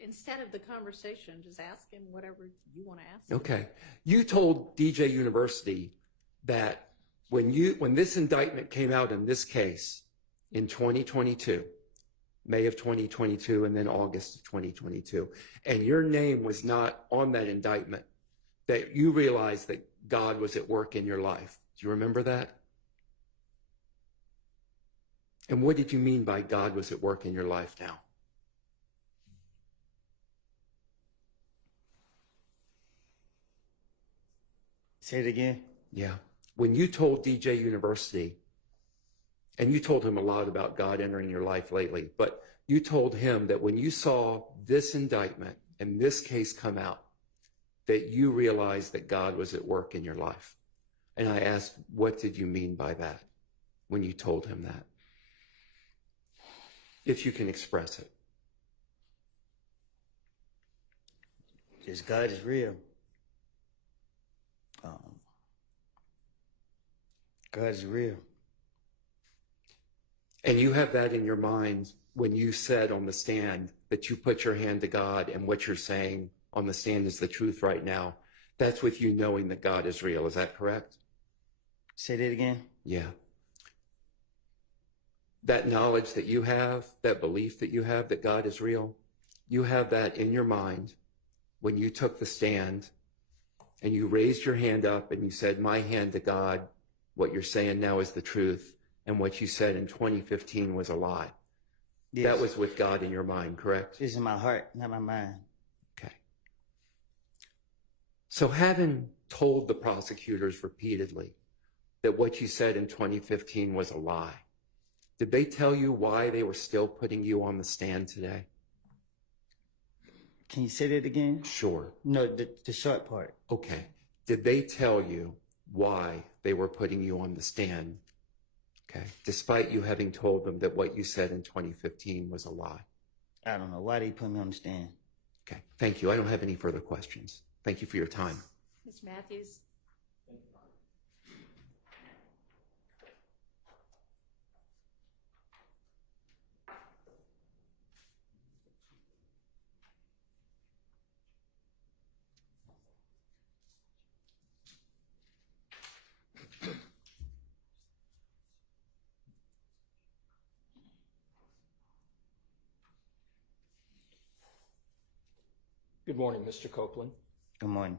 instead of the conversation, just ask him whatever you want to ask him. Okay. You told DJ University that when this indictment came out in this case in 2022, May of 2022 and then August of 2022, and your name was not on that indictment, that you realized that God was at work in your life. Do you remember that? And what did you mean by God was at work in your life now? Say it again. Yeah. When you told DJ University, and you told him a lot about God entering your life lately, but you told him that when you saw this indictment and this case come out, that you realized that God was at work in your life. And I asked, what did you mean by that when you told him that? If you can express it. Just God is real. God is real. And you have that in your mind when you said on the stand that you put your hand to God and what you're saying on the stand is the truth right now. That's with you knowing that God is real. Is that correct? Say that again. Yeah. That knowledge that you have, that belief that you have that God is real, you have that in your mind when you took the stand and you raised your hand up and you said, my hand to God, what you're saying now is the truth, and what you said in 2015 was a lie. Yes. That was with God in your mind, correct? It's in my heart, not my mind. Okay. So having told the prosecutors repeatedly that what you said in 2015 was a lie, did they tell you why they were still putting you on the stand today? Can you say that again? Sure. No, the short part. Okay. Did they tell you why they were putting you on the stand? Okay. Despite you having told them that what you said in 2015 was a lie. I don't know. Why they put me on the stand? Okay. Thank you. I don't have any further questions. Thank you for your time. Mr. Matthews. Good morning, Mr. Copeland. Good morning.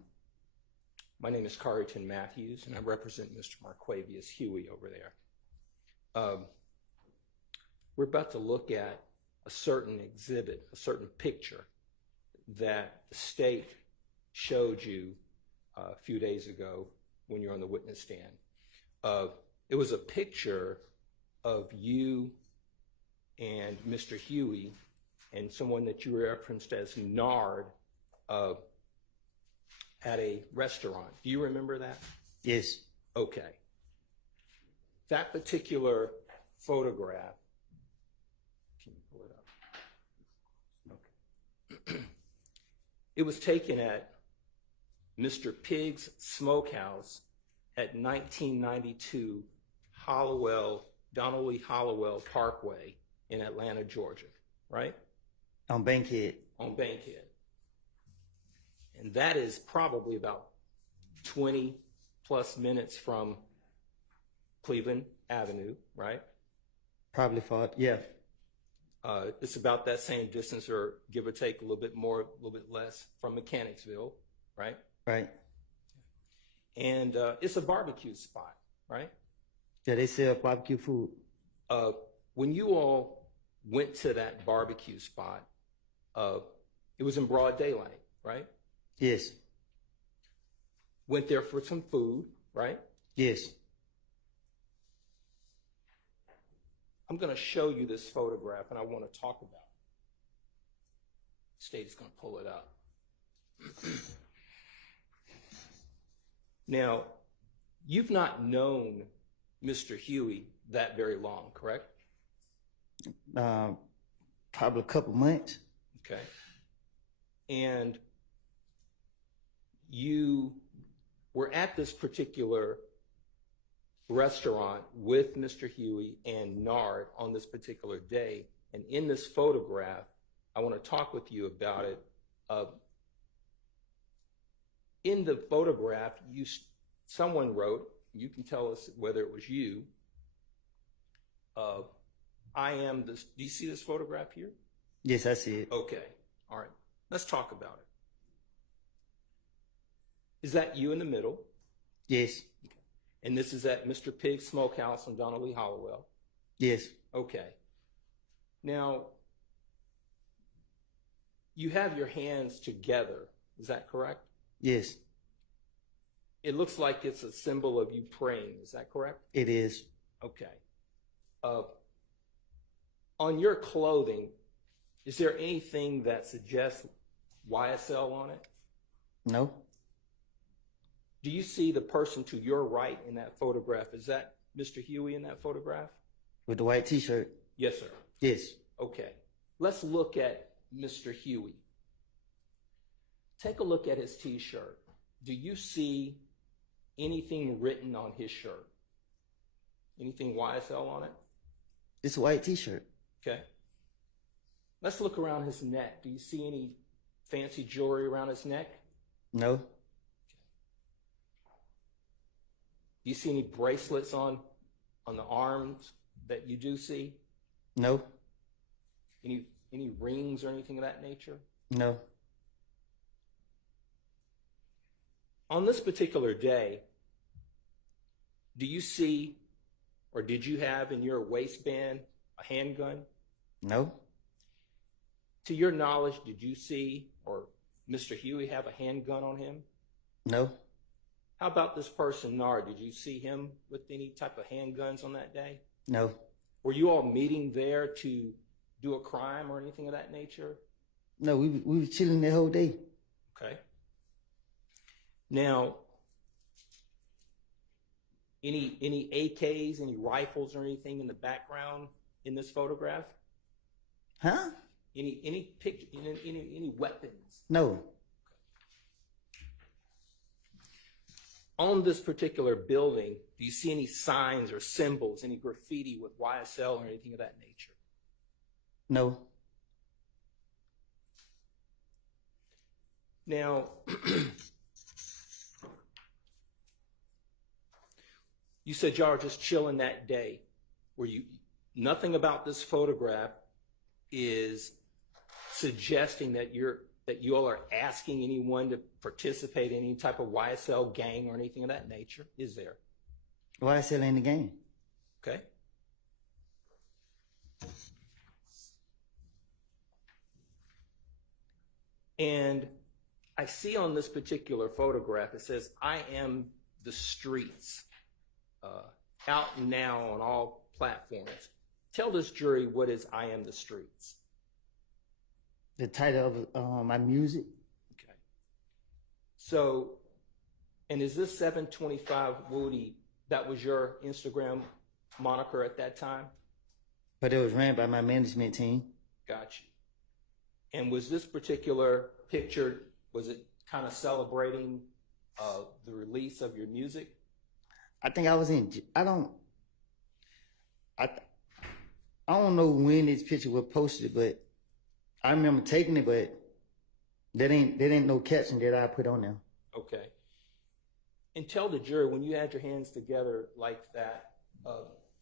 My name is Carrington Matthews, and I represent Mr. Marquavius Huey over there. We're about to look at a certain exhibit, a certain picture that the state showed you a few days ago when you're on the witness stand. It was a picture of you and Mr. Huey and someone that you referenced as Nard at a restaurant. Do you remember that? Yes. Okay. That particular photograph, can you pull it up? Okay. It was taken at Mr. Pig's Smokehouse at 1992 Donald Lee Hollowell Parkway in Atlanta, Georgia, right? On Bankhead. On Bankhead. And that is probably about 20 plus minutes from Cleveland Avenue, right? Probably yeah. It's about that same distance, or give or take a little bit more, a little bit less, from Mechanicsville, right? Right. And it's a barbecue spot, right? Yeah, they sell barbecue food. When you all went to that barbecue spot, it was in broad daylight, right? Yes. Went there for some food, right? Yes. I'm going to show you this photograph, and I want to talk about it. The state is going to pull it up. Now, you've not known Mr. Huey that very long, correct? Probably a couple months. Okay. And you were at this particular restaurant with Mr. Huey and Nard on this particular day. And in this photograph, I want to talk with you about it. In the photograph, someone wrote, you can tell us whether it was you, I am this. Do you see this photograph here? Yes, I see it. Okay. All right. Let's talk about it. Is that you in the middle? Yes. And this is at Mr. Pig's Smokehouse on Donnelly Hollowell? Yes. Okay. Now, you have your hands together. Is that correct? Yes. It looks like it's a symbol of you praying. Is that correct? It is. Okay. On your clothing, is there anything that suggests YSL on it? No. Do you see the person to your right in that photograph? Is that Mr. Huey in that photograph? With the white t-shirt? Yes, sir. Yes. Okay. Let's look at Mr. Huey. Take a look at his t-shirt. Do you see anything written on his shirt? Anything YSL on it? It's a white t-shirt. Okay. Let's look around his neck. Do you see any fancy jewelry around his neck? No. Do you see any bracelets on the arms that you do see? No. Any rings or anything of that nature? No. On this particular day, do you see or did you have in your waistband a handgun? No. To your knowledge, did you see or Mr. Huey have a handgun on him? No. How about this person, Nard? Did you see him with any type of handguns on that day? No. Were you all meeting there to do a crime or anything of that nature? No, we were chilling the whole day. Okay. Now, any AKs, any rifles or anything in the background in this photograph? Huh? Any picture, any weapons? No. On this particular building, do you see any signs or symbols, any graffiti with YSL or anything of that nature? No. Now, you said y'all were just chilling that day. Nothing about this photograph is suggesting that you all are asking anyone to participate in any type of YSL gang or anything of that nature, is there? YSL in the game. Okay. And I see on this particular photograph, it says, I am the streets, out now on all platforms. Tell this jury what is I am the streets. The title of my music. Okay. So, and is this 725 Woody, that was your Instagram moniker at that time? But it was ran by my management team. Got you. And was this particular picture, was it kind of celebrating the release of your music? I think I was I don't know when this picture was posted, but I remember taking it, but that ain't no caption that I put on there. Okay. And tell the jury, when you had your hands together like that,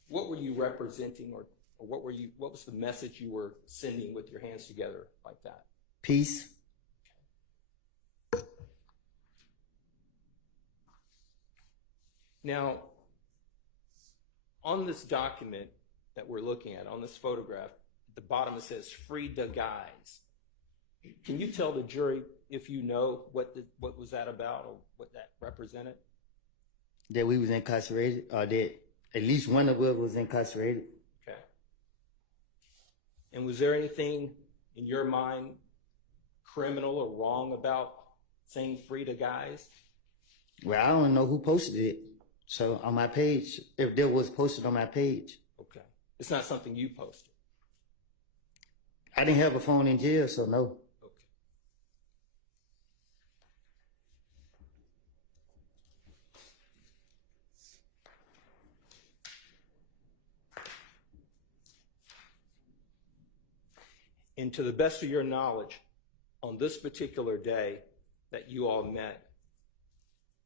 what were you representing, or what was the message you were sending with your hands together like that? Peace. Now, on this document that we're looking at, on this photograph, at the bottom it says, free the guys. Can you tell the jury if you know what was that about or what that represented? That we was incarcerated, or that at least one of us was incarcerated. Okay. And was there anything in your mind criminal or wrong about saying free to guys? Well, I don't know who posted it. So on my page, if there was posted on my page. Okay. It's not something you posted. I didn't have a phone in jail, so no. Okay. And to the best of your knowledge, on this particular day that you all met,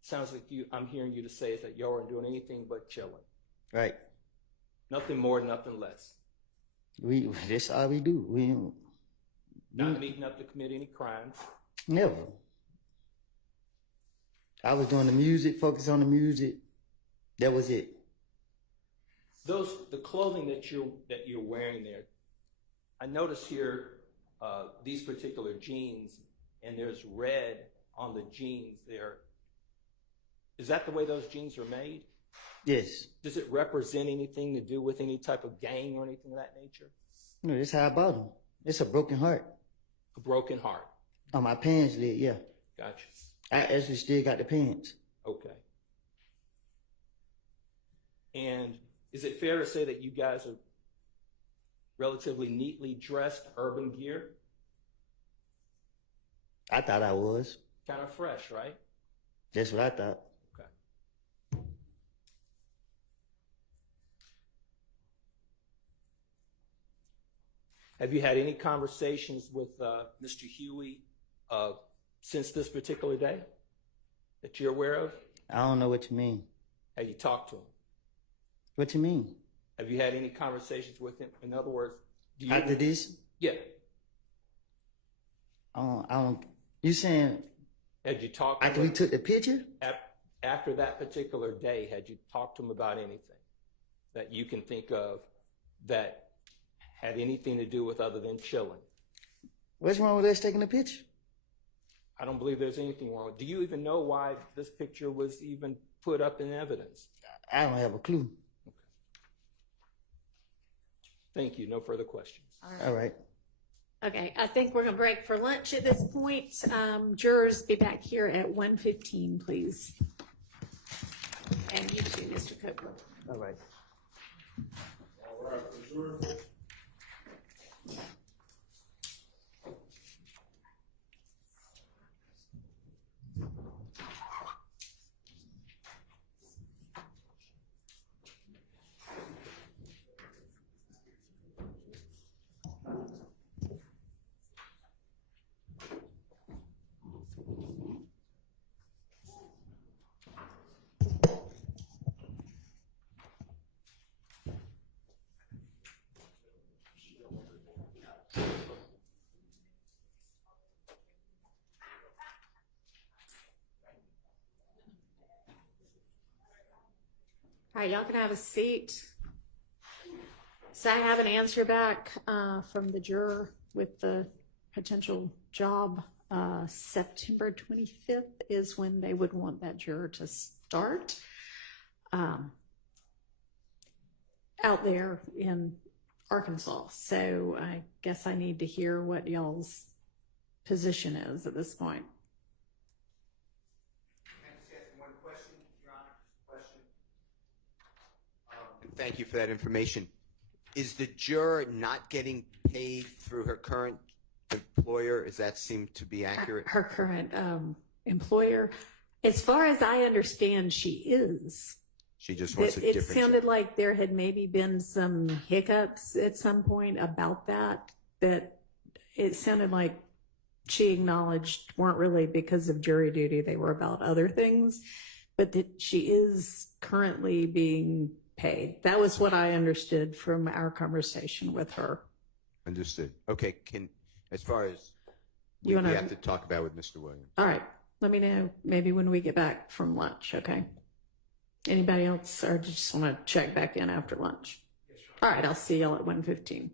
sounds like I'm hearing you to say is that y'all weren't doing anything but chilling. Right. Nothing more, nothing less. That's all we do. Not meeting up to commit any crimes. Never. I was doing the music, focus on the music. That was it. The clothing that you're wearing there, I notice here these particular jeans, and there's red on the jeans there. Is that the way those jeans are made? Yes. Does it represent anything to do with any type of gang or anything of that nature? No, that's how I bought them. It's a broken heart. A broken heart. On my pants lid, yeah. Gotcha. I actually still got the pants. Okay. And is it fair to say that you guys are relatively neatly dressed urban gear? I thought I was. Kind of fresh, right? That's what I thought. Okay. Have you had any conversations with Mr. Huey since this particular day that you're aware of? I don't know what you mean. Have you talked to him? What you mean? Have you had any conversations with him? In other words, do you after this? Yeah. I don't. You saying? Had you talked after we took the picture? After that particular day, had you talked to him about anything that you can think of that had anything to do with other than chilling? What's wrong with us taking a picture? I don't believe there's anything wrong. Do you even know why this picture was even put up in evidence? I don't have a clue. Okay. Thank you. No further questions. All right. Okay, I think we're going to break for lunch at this point. Jurors, be back here at 1:15, please. And you too, Mr. Copeland. All right. All right, for sure. All right, y'all can have a seat. So I have an answer back from the juror with the potential job. September 25th is when they would want that juror to start out there in Arkansas. So I guess I need to hear what y'all's position is at this point. Thank you for that information. Is the juror not getting paid through her current employer? Does that seem to be accurate? Her current employer, as far as I understand, she is. She just wants a different. It sounded like there had maybe been some hiccups at some point about that. That it sounded like she acknowledged weren't really because of jury duty; they were about other things. But that she is currently being paid. That was what I understood from our conversation with her. Understood. Okay. As far as we You wanna- have to talk about with Mr. Williams. All right. Let me know maybe when we get back from lunch, okay? Anybody else or just want to check back in after lunch? All right. I'll see y'all at 1:15.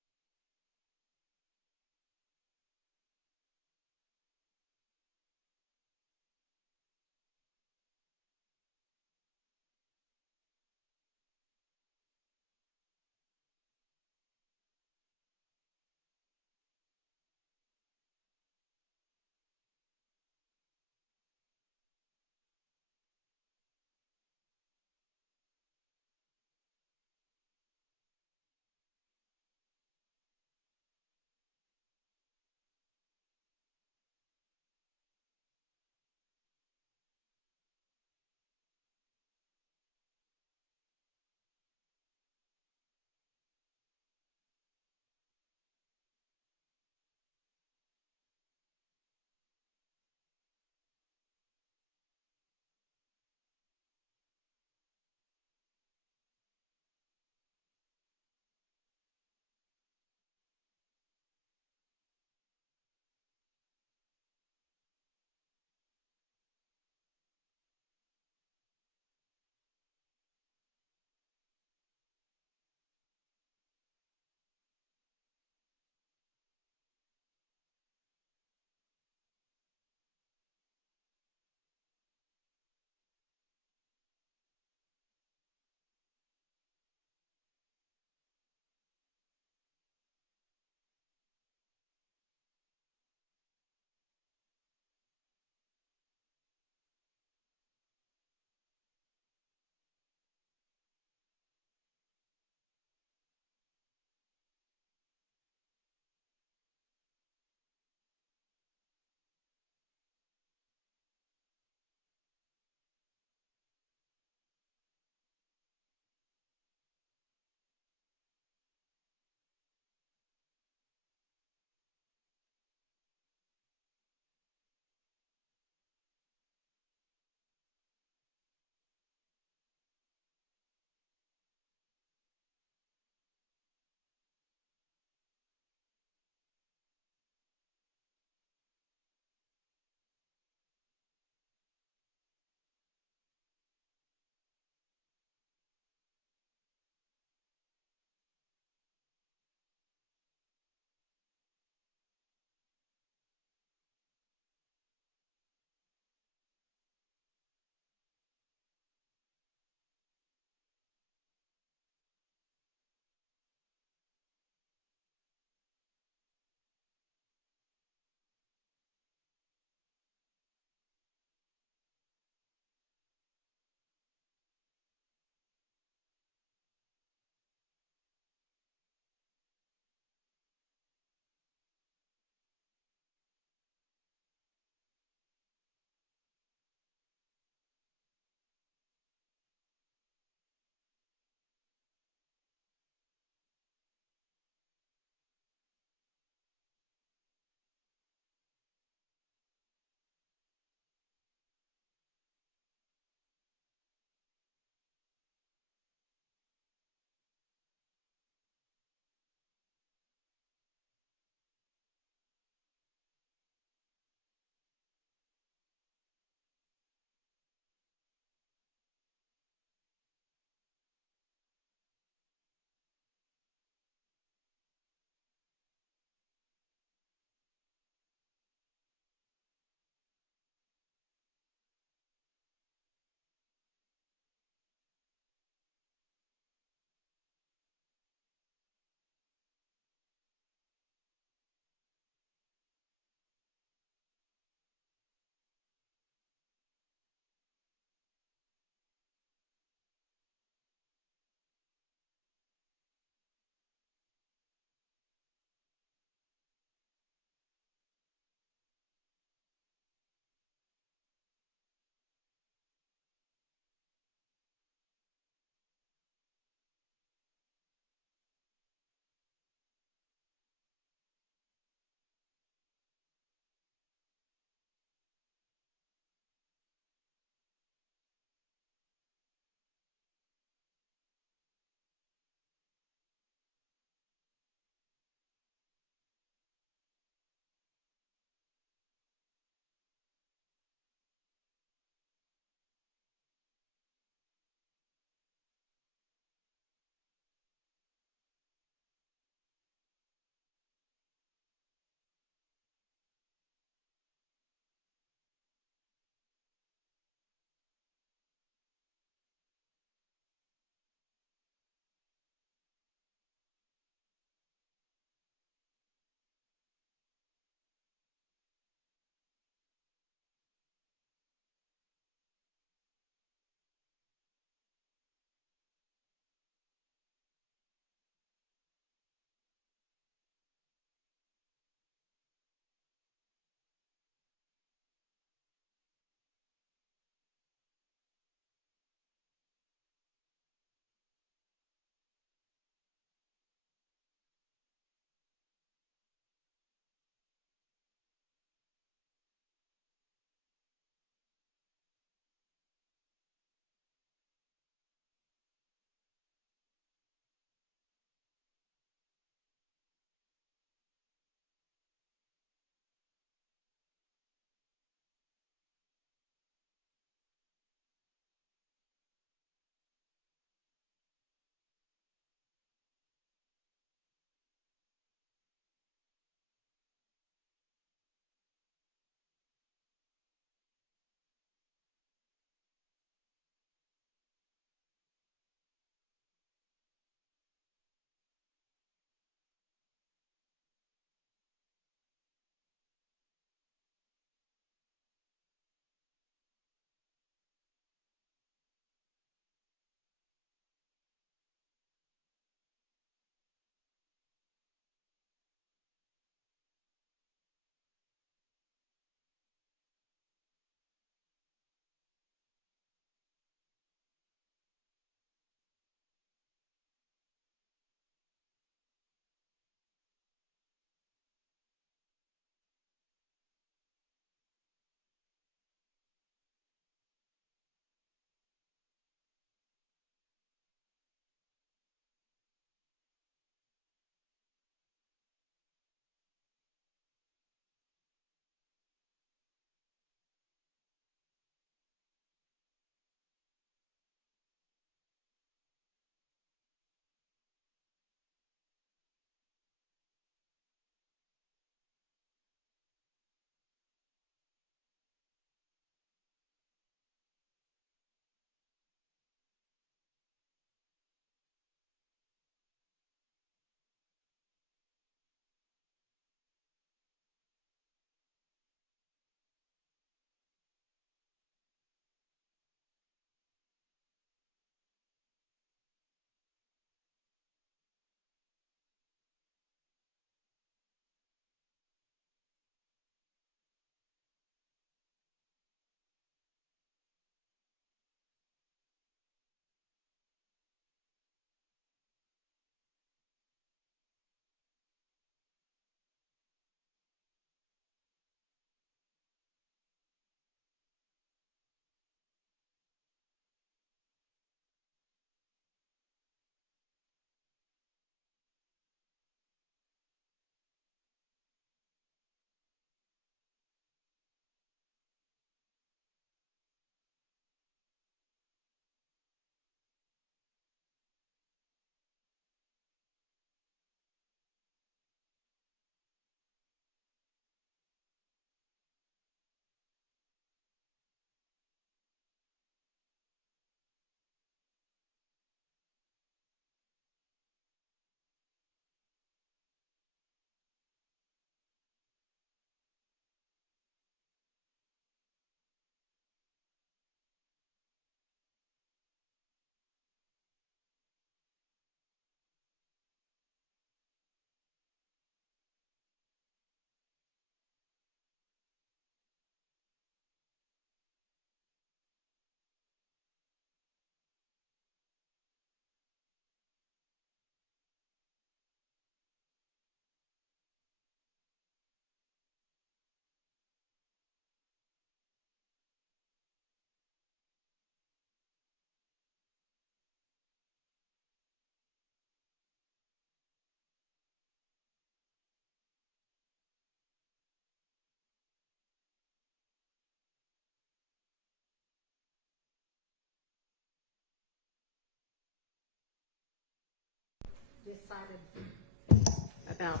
about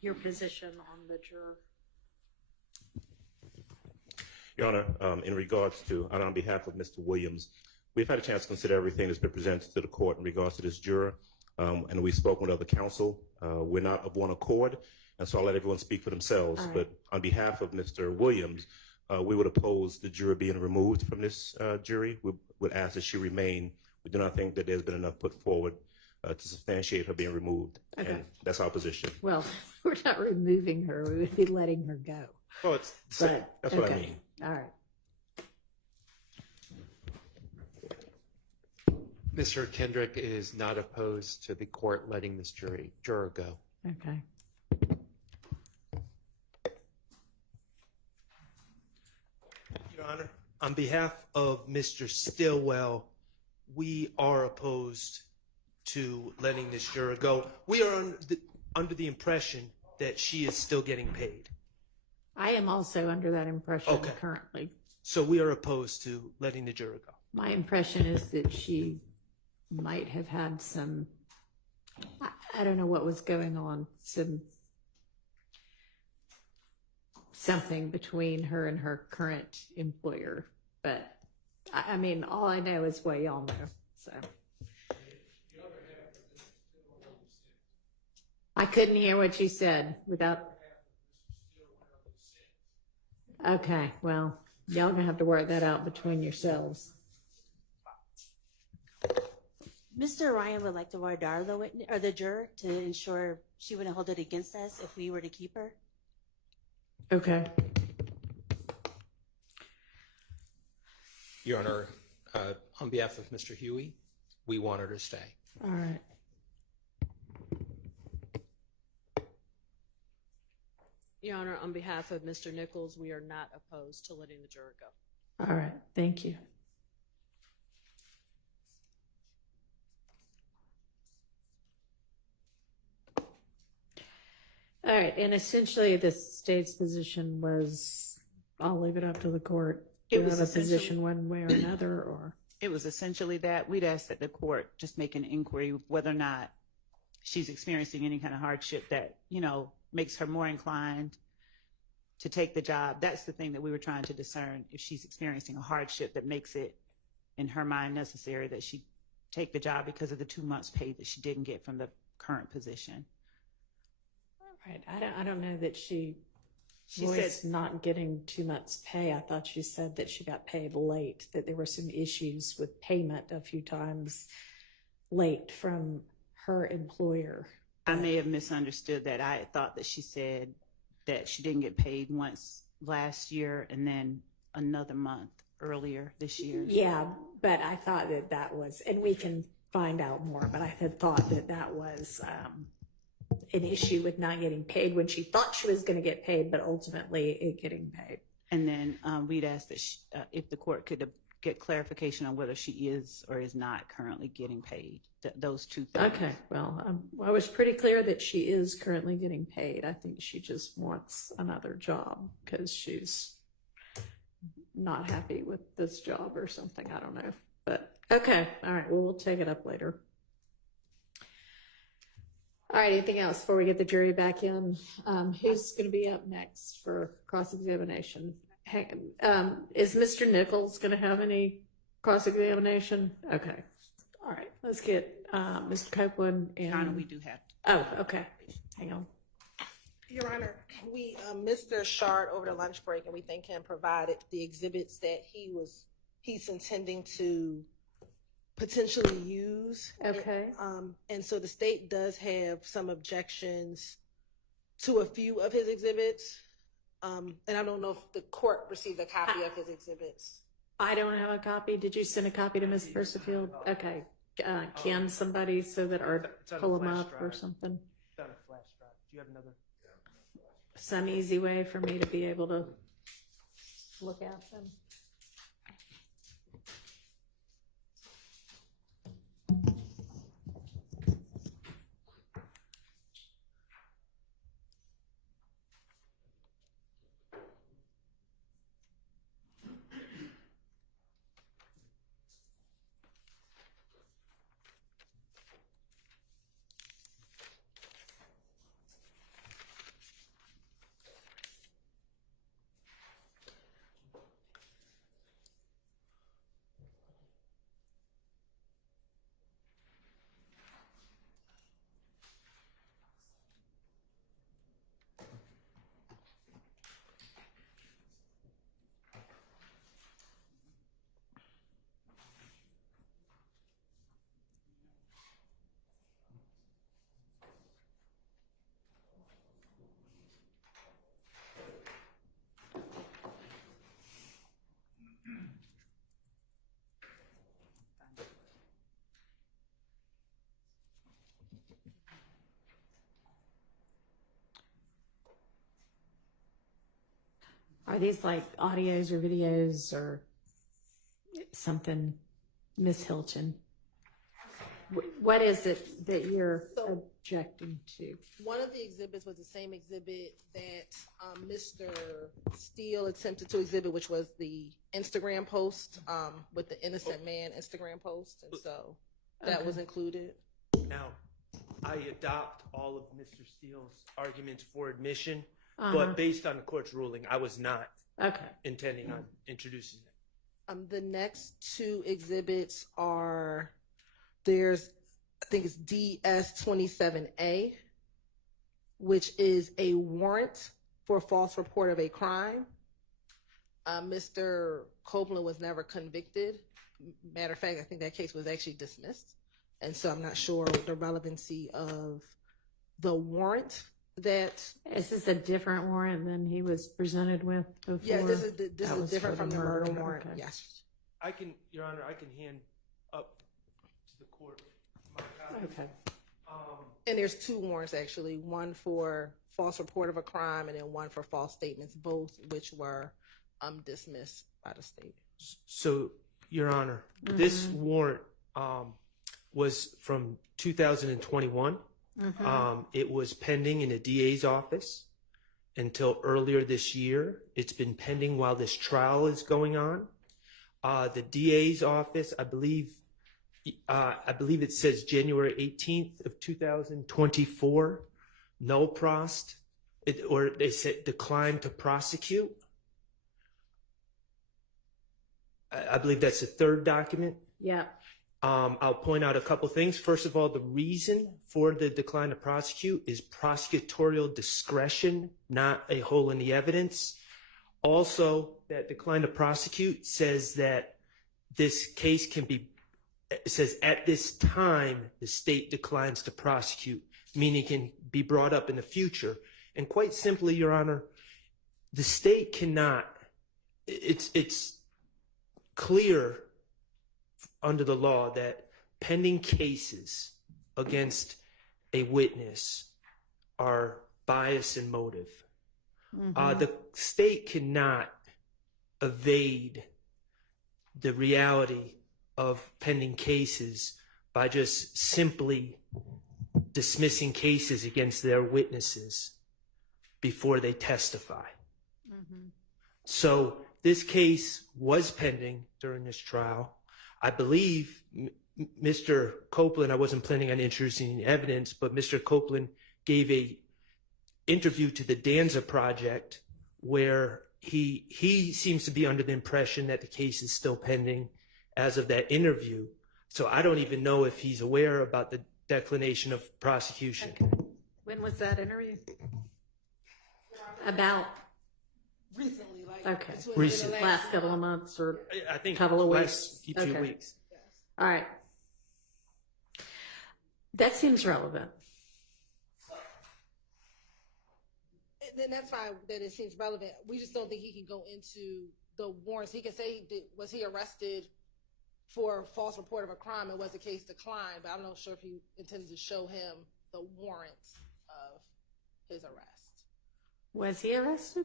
your position on the juror. Your Honor, in regards to, and on behalf of Mr. Williams, we've had a chance to consider everything that's been presented to the court in regards to this juror, and we've spoken with other counsel. We're not of one accord, and so I'll let everyone speak for themselves. All right. But on behalf of Mr. Williams, we would oppose the juror being removed from this jury. We would ask that she remain. We do not think that there's been enough put forward to substantiate her being removed, Okay. and that's our position. Well, we're not removing her. We would be letting her go. Well, it's But, that's what I okay. mean. All right. Mr. Kendrick is not opposed to the court letting this juror go. Okay. Your Honor, on behalf of Mr. Stillwell, we are opposed to letting this juror go. We are under the impression that she is still getting paid. I am also under that impression currently. So we are opposed to letting the juror go. My impression is that she might have had some, I don't know what was going on, something between her and her current employer. But I mean, all I know is what y'all know. So I couldn't hear what you said without. Okay, well, y'all gonna have to work that out between yourselves. Mr. Ryan would like to voir dire the witness or the juror to ensure she wouldn't hold it against us if we were to keep her. Okay. Your Honor, on behalf of Mr. Huey, we want her to stay. All right. Your Honor, on behalf of Mr. Nichols, we are not opposed to letting the juror go. All right. Thank you. All right. And essentially, the state's position was, I'll leave it up to the court. Do you have a position one way or another, or? It was essentially that we'd ask that the court just make an inquiry whether or not she's experiencing any kind of hardship that, you know, makes her more inclined to take the job. That's the thing that we were trying to discern, if she's experiencing a hardship that makes it, in her mind, necessary that she take the job because of the 2 months pay that she didn't get from the current position. Right. I don't know that she She voiced said- not getting 2 months pay. I thought she said that she got paid late, that there were some issues with payment a few times late from her employer. I may have misunderstood that. I thought that she said that she didn't get paid once last year and then another month earlier this year. Yeah, but I thought that that was, and we can find out more, but I had thought that that was an issue with not getting paid when she thought she was going to get paid, but ultimately it getting paid. And then we'd ask that if the court could get clarification on whether she is or is not currently getting paid. Those two things. Okay, well, I was pretty clear that she is currently getting paid. I think she just wants another job because she's not happy with this job or something. I don't know. But okay, all right, well, we'll take it up later. All right, anything else before we get the jury back in? Who's going to be up next for cross-examination? Is Mr. Nichols going to have any cross-examination? Okay. All right, let's get Mr. Copeland and... Honor, we do have to. Oh, okay. Hang on. Your Honor, we Mr. Shard over the lunch break, and we thank him, provided the exhibits that he's intending to potentially use. Okay. And so the state does have some objections to a few of his exhibits. And I don't know if the court received a copy of his exhibits. I don't have a copy. Did you send a copy to Ms. Percifield? Okay. Can somebody so that or pull them up or something? It's on a flash drive. Do you have another? Some easy way for me to be able to look at them. Are these like audios or videos or something, Miss Hilton? What is it that you're objecting to? One of the exhibits was the same exhibit that Mr. Steele attempted to exhibit, which was the Instagram post with the innocent man Instagram post, and so that was included. Now, I adopt all of Mr. Steele's arguments for admission, Uh-huh. but based on the court's ruling, I was not intending on introducing it. The next two exhibits are, there's, I think it's DS-27A, which is a warrant for false report of a crime. Mr. Copeland was never convicted. Matter of fact, I think that case was actually dismissed. And so I'm not sure the relevancy of the warrant that. Is this a different warrant than he was presented with before? Yeah, this is different from the murder warrant. Okay. Yes. Your Honor, I can hand up to the court my copy. Okay. And there's two warrants actually, one for false report of a crime and then one for false statements, both which were dismissed by the state. So, Your Honor, this warrant was from 2021. It was pending in the DA's office until earlier this year. It's been pending while this trial is going on. The DA's office, I believe it says January 18th of 2024, no prost, or they said decline to prosecute. I believe that's the third document. Yeah. I'll point out a couple things. First of all, the reason for the decline to prosecute is prosecutorial discretion, not a hole in the evidence. Also, that decline to prosecute says that this case can be, it says at this time, the state declines to prosecute, meaning it can be brought up in the future. And quite simply, Your Honor, the state cannot, it's clear under the law that pending cases against a witness are bias and motive. The state cannot evade the reality of pending cases by just simply dismissing cases against their witnesses before they testify. So this case was pending during this trial. I believe Mr. Copeland, I wasn't planning on introducing the evidence, but Mr. Copeland gave a interview to the Danza Project where he seems to be under the impression that the case is still pending as of that interview. So I don't even know if he's aware about the declination of prosecution. Okay. When was that interview? About? Recently, like okay. Recent. Last couple of months or I think couple of last weeks. few weeks. All right. That seems relevant. Then that's fine that it seems relevant. We just don't think he can go into the warrants. He can say, was he arrested for false report of a crime and was the case declined? But I'm not sure if he intended to show him the warrants of his arrest. Was he arrested?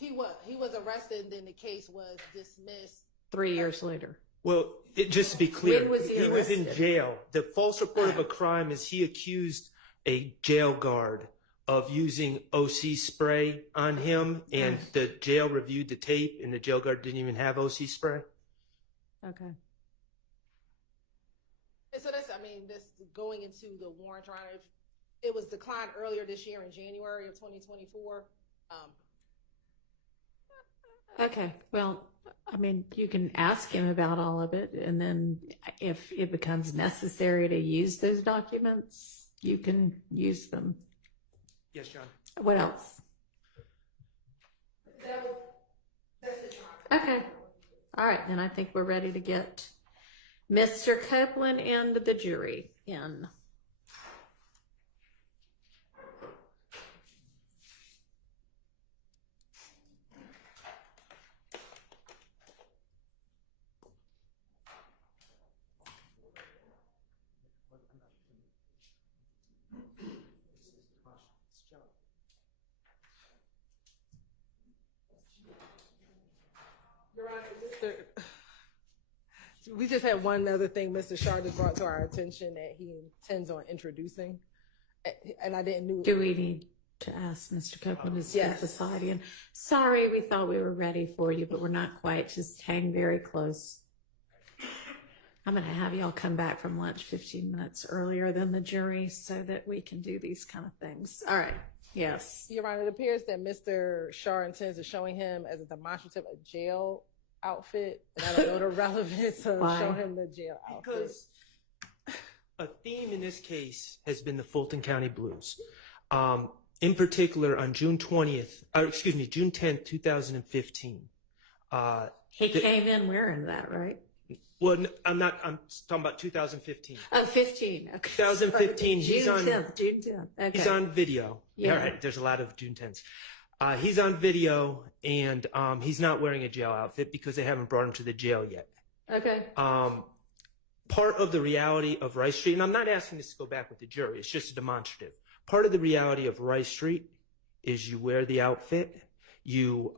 He was arrested, and then the case was dismissed 3 years later. Well, just to be clear, When was he was in arrested? jail. The false report of a crime is he accused a jail guard of using OC spray on him, and the jail reviewed the tape, and the jail guard didn't even have OC spray. Okay. And so that's, this going into the warrant, Your Honor, it was declined earlier this year in January of 2024. Okay. Well, you can ask him about all of it, and then if it becomes necessary to use those documents, you can use them. Yes, John. What else? That's it, Your Honor. Okay. All right. Then I think we're ready to get Mr. Copeland and the jury in. We just had one other thing Mr. Shar just brought to our attention that he intends on introducing, and I didn't know. Do we need to ask Mr. Copeland to step Yes. aside? And sorry, we thought we were ready for you, but we're not quite. Just hang very close. I'm going to have y'all come back from lunch 15 minutes earlier than the jury so that we can do these kind of things. All right. Yes. Your Honor, it appears that Mr. Shar intends on showing him as a demonstrative a jail outfit, and I don't know the relevance of Why? showing him the jail outfit. Because a theme in this case has been the Fulton County Blues. In particular, on June 10th, 2015. He came in wearing that, right? Well, I'm talking about 2015. Oh, 15. Okay. 2015, June he's on 10th, June 10th. Okay. He's on video. Yeah. All right, there's a lot of June 10th. He's on video, and he's not wearing a jail outfit because they haven't brought him to the jail yet. Okay. Part of the reality of Rice Street, and I'm not asking this to go back with the jury, it's just a demonstrative. Part of the reality of Rice Street is you wear the outfit, you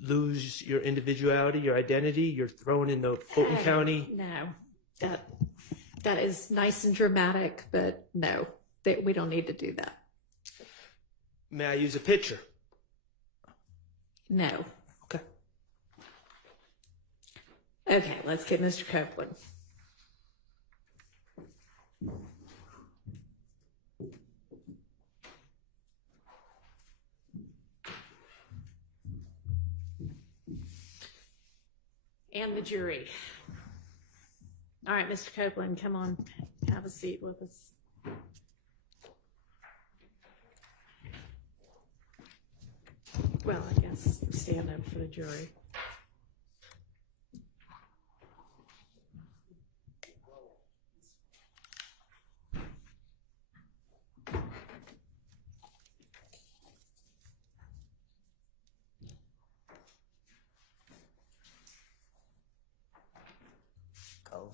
lose your individuality, your identity, you're thrown in the Fulton County. No, that is nice and dramatic, but no, we don't need to do that. May I use a picture? No. Okay. Okay, let's get Mr. Copeland. And the jury. All right, Mr. Copeland, come on, have a seat with us. Well, I guess stand up for the jury. Go.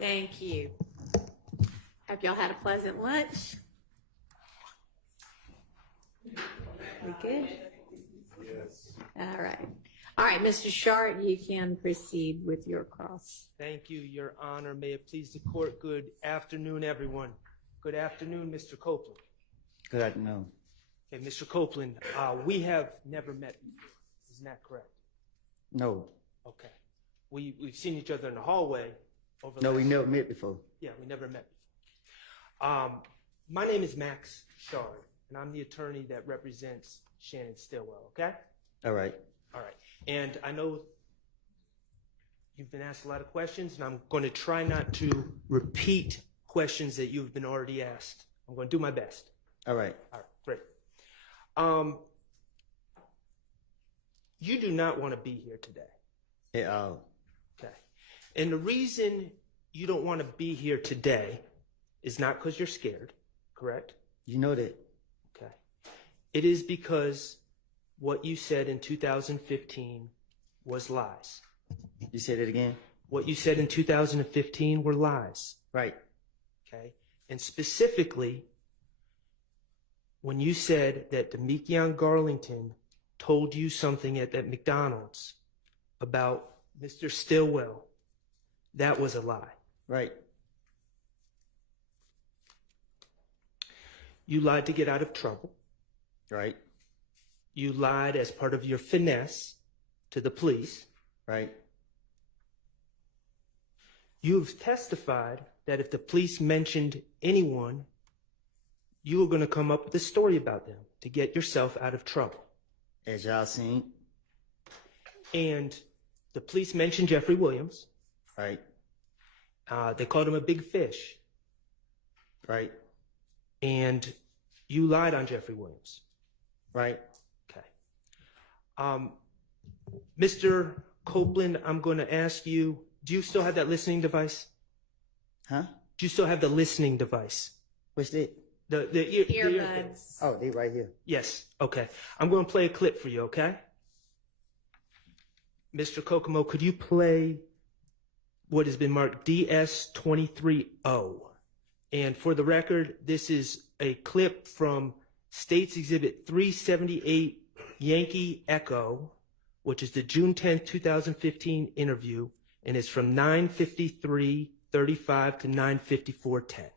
Thank you. Hope y'all had a pleasant lunch. We good? Yes. All right. All right, Mr. Shart, you can proceed with your cross. Thank you, Your Honor. May it please the court. Good afternoon, everyone. Good afternoon, Mr. Copeland. Good afternoon. Okay, Mr. Copeland, we have never met before. Isn't that correct? No. Okay. We've seen each other in the hallway. No, we never met before. Yeah, we never met before. My name is Max Shard, and I'm the attorney that represents Shannon Stillwell, okay? All right. All right. And I know you've been asked a lot of questions, and I'm going to try not to repeat questions that you've been already asked. I'm going to do my best. All right. All right, great. You do not want to be here today. At all. Okay. And the reason you don't want to be here today is not because you're scared, correct? You know that. Okay. It is because what you said in 2015 was lies. You said it again? What you said in 2015 were lies. Right. Okay. And specifically, when you said that Demekion Garlington told you something at that McDonald's about Mr. Stillwell, that was a lie. Right. You lied to get out of trouble. Right. You lied as part of your finesse to the police. Right. You've testified that if the police mentioned anyone, you were going to come up with a story about them to get yourself out of trouble. As y'all seen. And the police mentioned Jeffrey Williams. Right. They called him a big fish. Right. And you lied on Jeffrey Williams. Right. Okay. Mr. Copeland, I'm going to ask you, do you still have that listening device? Huh? Do you still have the listening device? What's that? The Earbuds. Oh, they right here. Yes. Okay. I'm going to play a clip for you, okay? Mr. Kokomo, could you play what has been marked DS230? And for the record, this is a clip from State's Exhibit 378 Yankee Echo, which is the June 10th, 2015 interview, and it's from 9:53:35 to 9:54:10.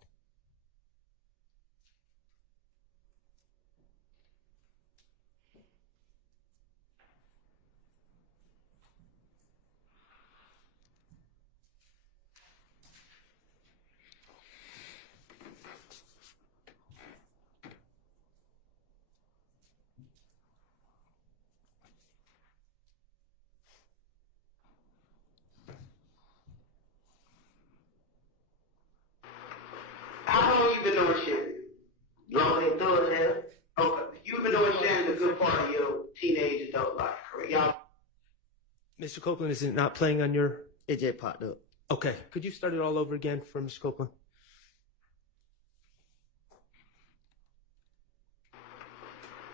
How long you been doing Shannon? Long as through as hell? Okay. You've been doing Shannon a good part of your teenage adult life, correct? Y'all. Mr. Copeland, is it not playing on your... It just popped up. Okay. Could you start it all over again for Mr. Copeland?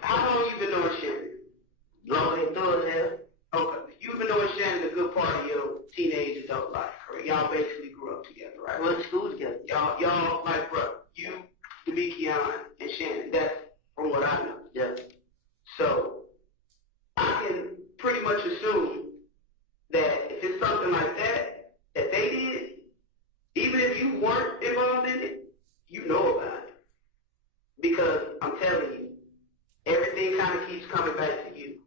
How long you been doing Shannon? Long as through as hell? Okay. You've been doing Shannon a good part of your teenage adult life, correct? Y'all basically grew up together, right? Went to school together. Y'all like brother. You, Demikion, and Shannon. That's from what I know. Yeah. So I can pretty much assume that if it's something like that that they did, even if you weren't involved in it, you know about it. Because I'm telling you, everything kind of keeps coming back to you.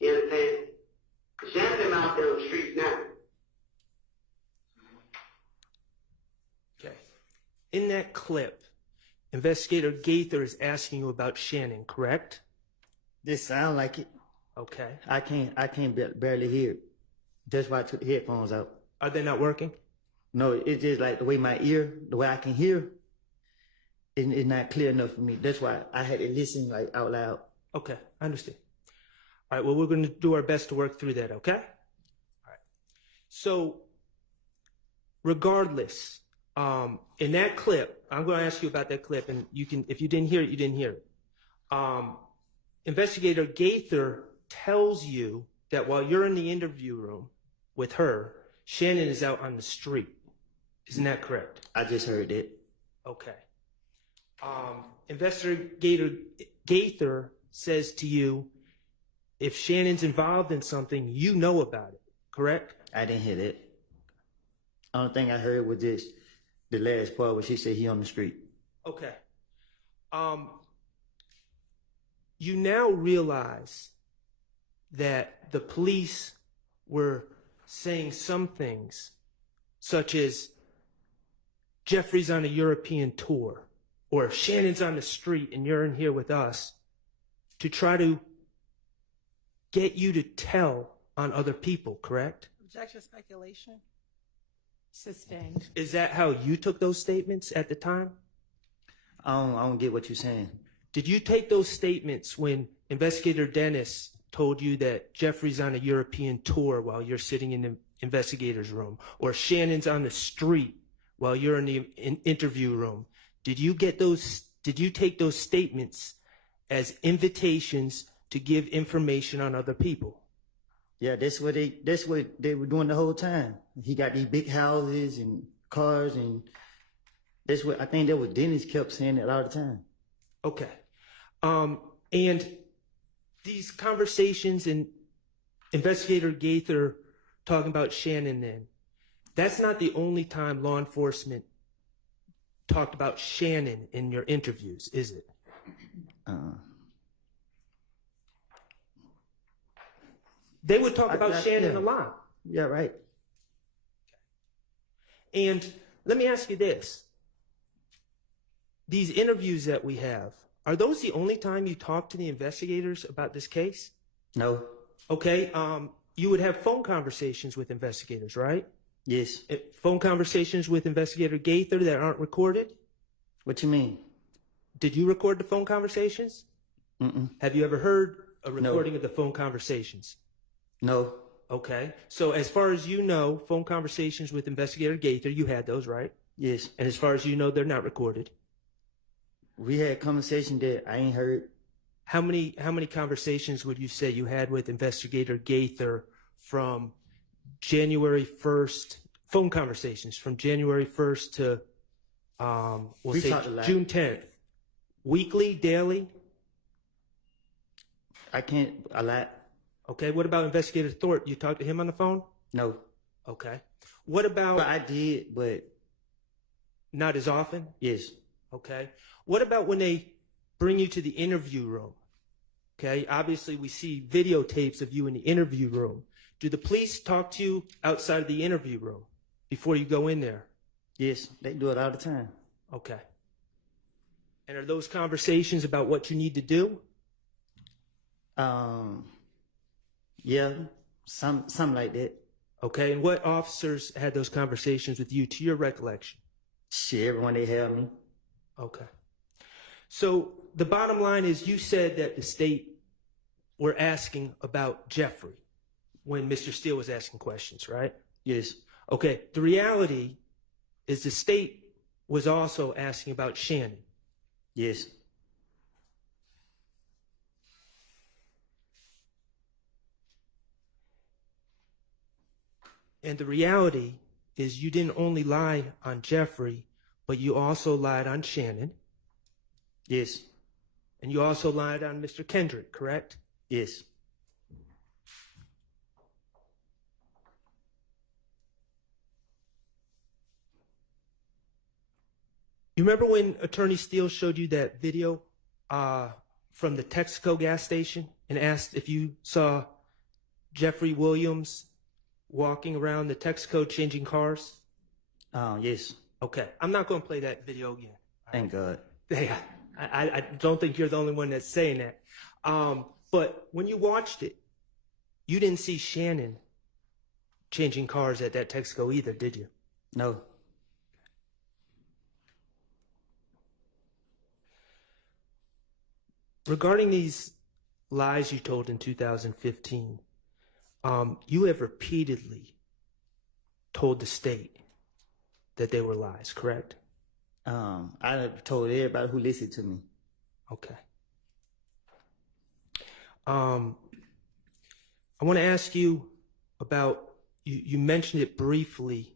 You understand? Because Shannon's out there on the streets now. Okay. In that clip, Investigator Gaither is asking you about Shannon, correct? This sound like it. Okay. I can't barely hear it. That's why I took the headphones out. Are they not working? No, it's just like the way the way I can hear, it's not clear enough for me. That's why I had to listen like out loud. Okay, I understand. All right, well, we're going to do our best to work through that, okay? All right. So, regardless, in that clip, I'm going to ask you about that clip, and you can, if you didn't hear it, you didn't hear it. Investigator Gaither tells you that while you're in the interview room with her, Shannon is out on the street. Isn't that correct? I just heard it. Okay. Investigator Gaither says to you, if Shannon's involved in something, you know about it, correct? I didn't hear that. Only thing I heard was just the last part where she said he on the street. Okay. You now realize that the police were saying some things, such as Jeffrey's on a European tour, or Shannon's on the street and you're in here with us, to try to get you to tell on other people, correct? Objection, speculation. Sustained. Is that how you took those statements at the time? I don't get what you're saying. Did you take those statements when Investigator Dennis told you that Jeffrey's on a European tour while you're sitting in the investigator's room, or Shannon's on the street while you're in the interview room? Did you take those statements as invitations to give information on other people? Yeah, that's what they were doing the whole time. He got these big houses and cars, and that's what I think that was Dennis kept saying it all the time. Okay. And these conversations and Investigator Gaither talking about Shannon then, that's not the only time law enforcement talked about Shannon in your interviews, is it? They would talk about Shannon a lot. Yeah, right. And let me ask you this. These interviews that we have, are those the only time you talk to the investigators about this case? No. Okay. You would have phone conversations with investigators, right? Yes. Phone conversations with Investigator Gaither that aren't recorded? What you mean? Did you record the phone conversations? Mm-mm. Have you ever heard a recording of the phone conversations? No. Okay. So as far as you know, phone conversations with Investigator Gaither, you had those, right? Yes. And as far as you know, they're not recorded. We had conversation that I ain't heard. How many conversations would you say you had with Investigator Gaither from January 1st, phone conversations from January 1st to, we'll say June 10th? Weekly, daily? A lot. Okay, what about Investigator Thorpe? You talked to him on the phone? No. Okay. What about... But I did, but... Not as often? Yes. Okay. What about when they bring you to the interview room? Okay, obviously we see videotapes of you in the interview room. Do the police talk to you outside of the interview room before you go in there? Yes, they do it all the time. Okay. And are those conversations about what you need to do? Yeah, something like that. Okay, and what officers had those conversations with you, to your recollection? Shit, everyone they have me. Okay. So the bottom line is you said that the state were asking about Jeffrey when Mr. Steele was asking questions, right? Yes. Okay, the reality is the state was also asking about Shannon. Yes. And the reality is you didn't only lie on Jeffrey, but you also lied on Shannon. Yes. And you also lied on Mr. Kendrick, correct? Yes. You remember when Attorney Steele showed you that video from the Texaco gas station and asked if you saw Jeffrey Williams walking around the Texaco changing cars? Yes. Okay. I'm not going to play that video again. Thank God. Yeah. I don't think you're the only one that's saying that. But when you watched it, you didn't see Shannon changing cars at that Texaco either, did you? No. Regarding these lies you told in 2015, you have repeatedly told the state that they were lies, correct? I told everybody who listened to me. Okay. I want to ask you about, you mentioned it briefly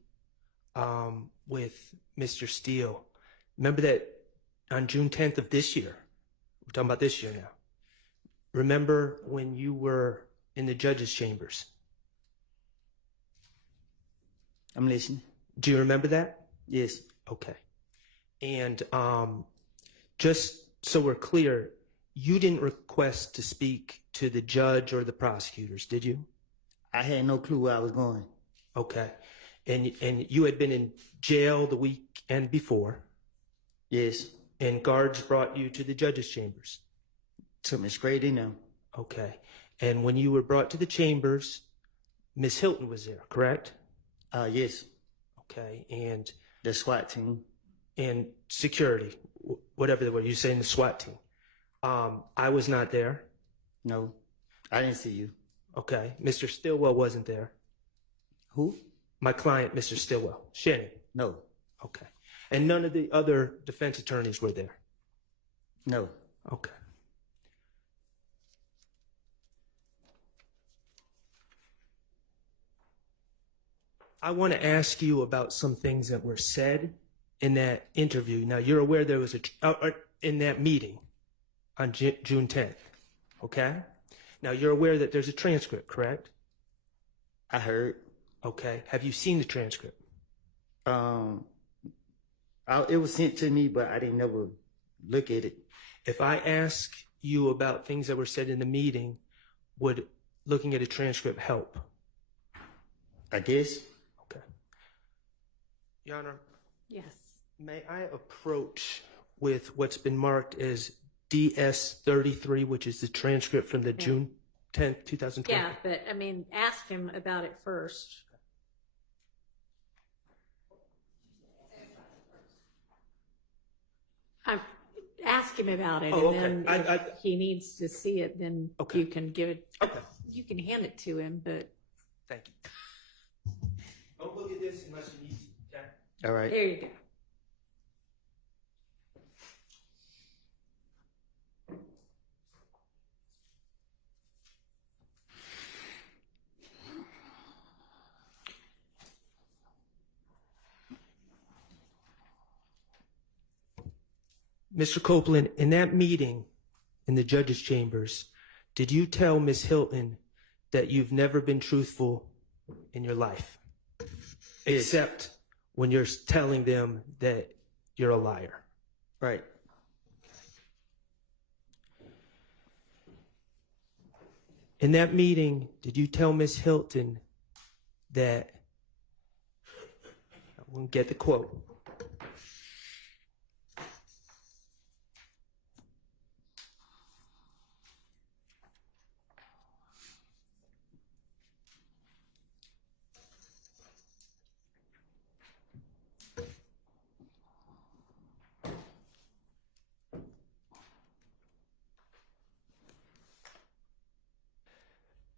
with Mr. Steele. Remember that on June 10th of this year, we're talking about this year now, remember when you were in the judge's chambers? I'm listening. Do you remember that? Yes. Okay. And just so we're clear, you didn't request to speak to the judge or the prosecutors, did you? I had no clue where I was going. Okay. And you had been in jail the weekend before. Yes. And guards brought you to the judge's chambers. Took me straight in there. Okay. And when you were brought to the chambers, Miss Hilton was there, correct? Yes. Okay. And the SWAT team. And security, whatever they were. You saying the SWAT team. I was not there. No, I didn't see you. Okay. Mr. Stillwell wasn't there. Who? My client, Mr. Stillwell. Shannon. No. Okay. And none of the other defense attorneys were there? No. Okay. I want to ask you about some things that were said in that interview. Now, you're aware there was in that meeting on June 10th, okay? Now, you're aware that there's a transcript, correct? I heard. Okay. Have you seen the transcript? It was sent to me, but I didn't never look at it. If I ask you about things that were said in the meeting, would looking at a transcript help? I guess. Okay. Your Honor, Yes. may I approach with what's been marked as DS-33, which is the transcript from the June 10th, 2020? Yeah, but I mean, ask him about it first. Ask him about it, Oh, and okay. then if he needs to see it, then Okay. you can give it. Okay. You can hand it to him, but Thank you. Don't look at this unless you need to, okay? All right. there you go. Mr. Copeland, in that meeting in the judge's chambers, did you tell Ms. Hilton that you've never been truthful in your life? Yes. Except when you're telling them that you're a liar. Right. In that meeting, did you tell Ms. Hilton that, I won't get the quote,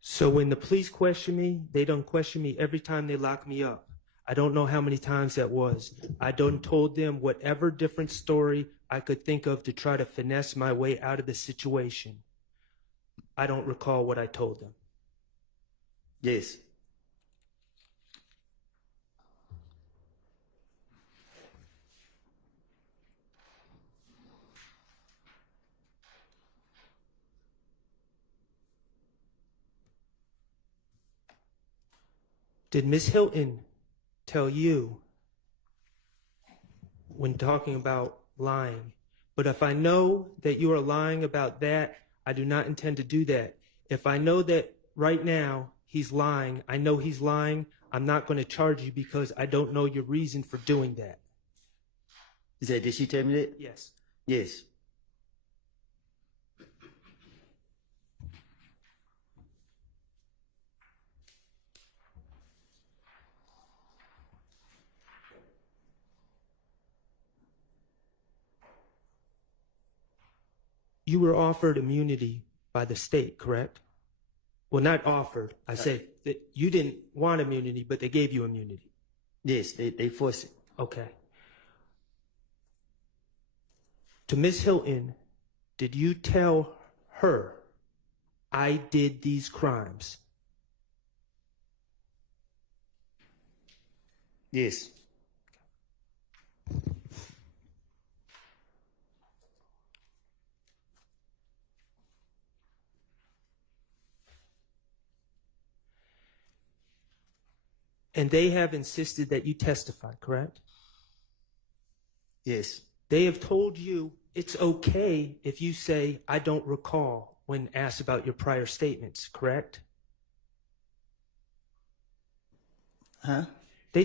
so when the police question me, they don't question me every time they lock me up. I don't know how many times that was. I done told them whatever different story I could think of to try to finesse my way out of the situation. I don't recall what I told them. Yes. Did Miss Hilton tell you when talking about lying? But if I know that you are lying about that, I do not intend to do that. If I know that right now he's lying, I know he's lying, I'm not going to charge you because I don't know your reason for doing that. Did she tell me that? Yes. Yes. You were offered immunity by the state, correct? Well, not offered. I said that you didn't want immunity, but they gave you immunity. Yes, they forced it. Okay. To Miss Hilton, did you tell her I did these crimes? Yes. And they have insisted that you testify, correct? Yes. They have told you it's okay if you say, I don't recall, when asked about your prior statements, correct? Huh? They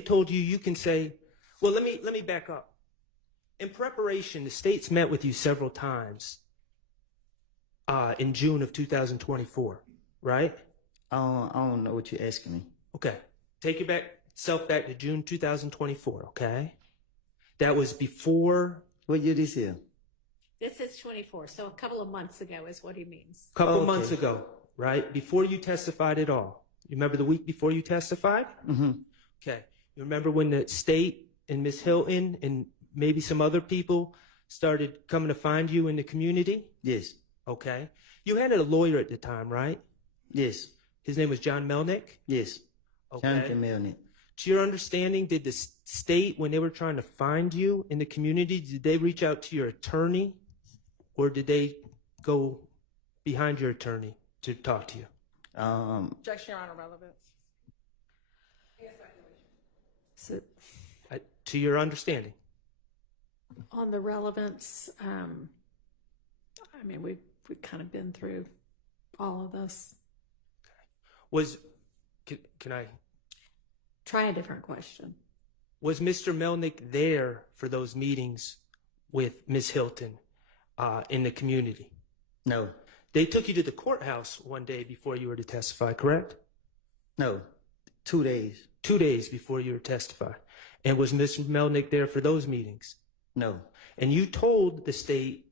told you you can say, well, let me back up. In preparation, the state's met with you several times in June of 2024, right? I don't know what you're asking me. Okay. Take yourself back to June 2024, okay? That was before... What year this year? This is 24, so a couple of months ago is what he means. A couple months ago, right? Before you testified at all. You remember the week before you testified? Mm-hmm. Okay. You remember when the state and Miss Hilton and maybe some other people started coming to find you in the community? Yes. Okay. You had a lawyer at the time, right? Yes. His name was John Melnick? Yes. Okay. Jonathan Melnick. To your understanding, did the state, when they were trying to find you in the community, did they reach out to your attorney or did they go behind your attorney to talk to you? Objection, Your Honor, relevance. So, to your understanding? on the relevance, I mean, we've kind of been through all of this. Can I? Try a different question. Was Mr. Melnick there for those meetings with Ms. Hilton in the community? No. They took you to the courthouse one day before you were to testify, correct? No. 2 days. 2 days before you were to testify. And was Mr. Melnick there for those meetings? No. And you told the state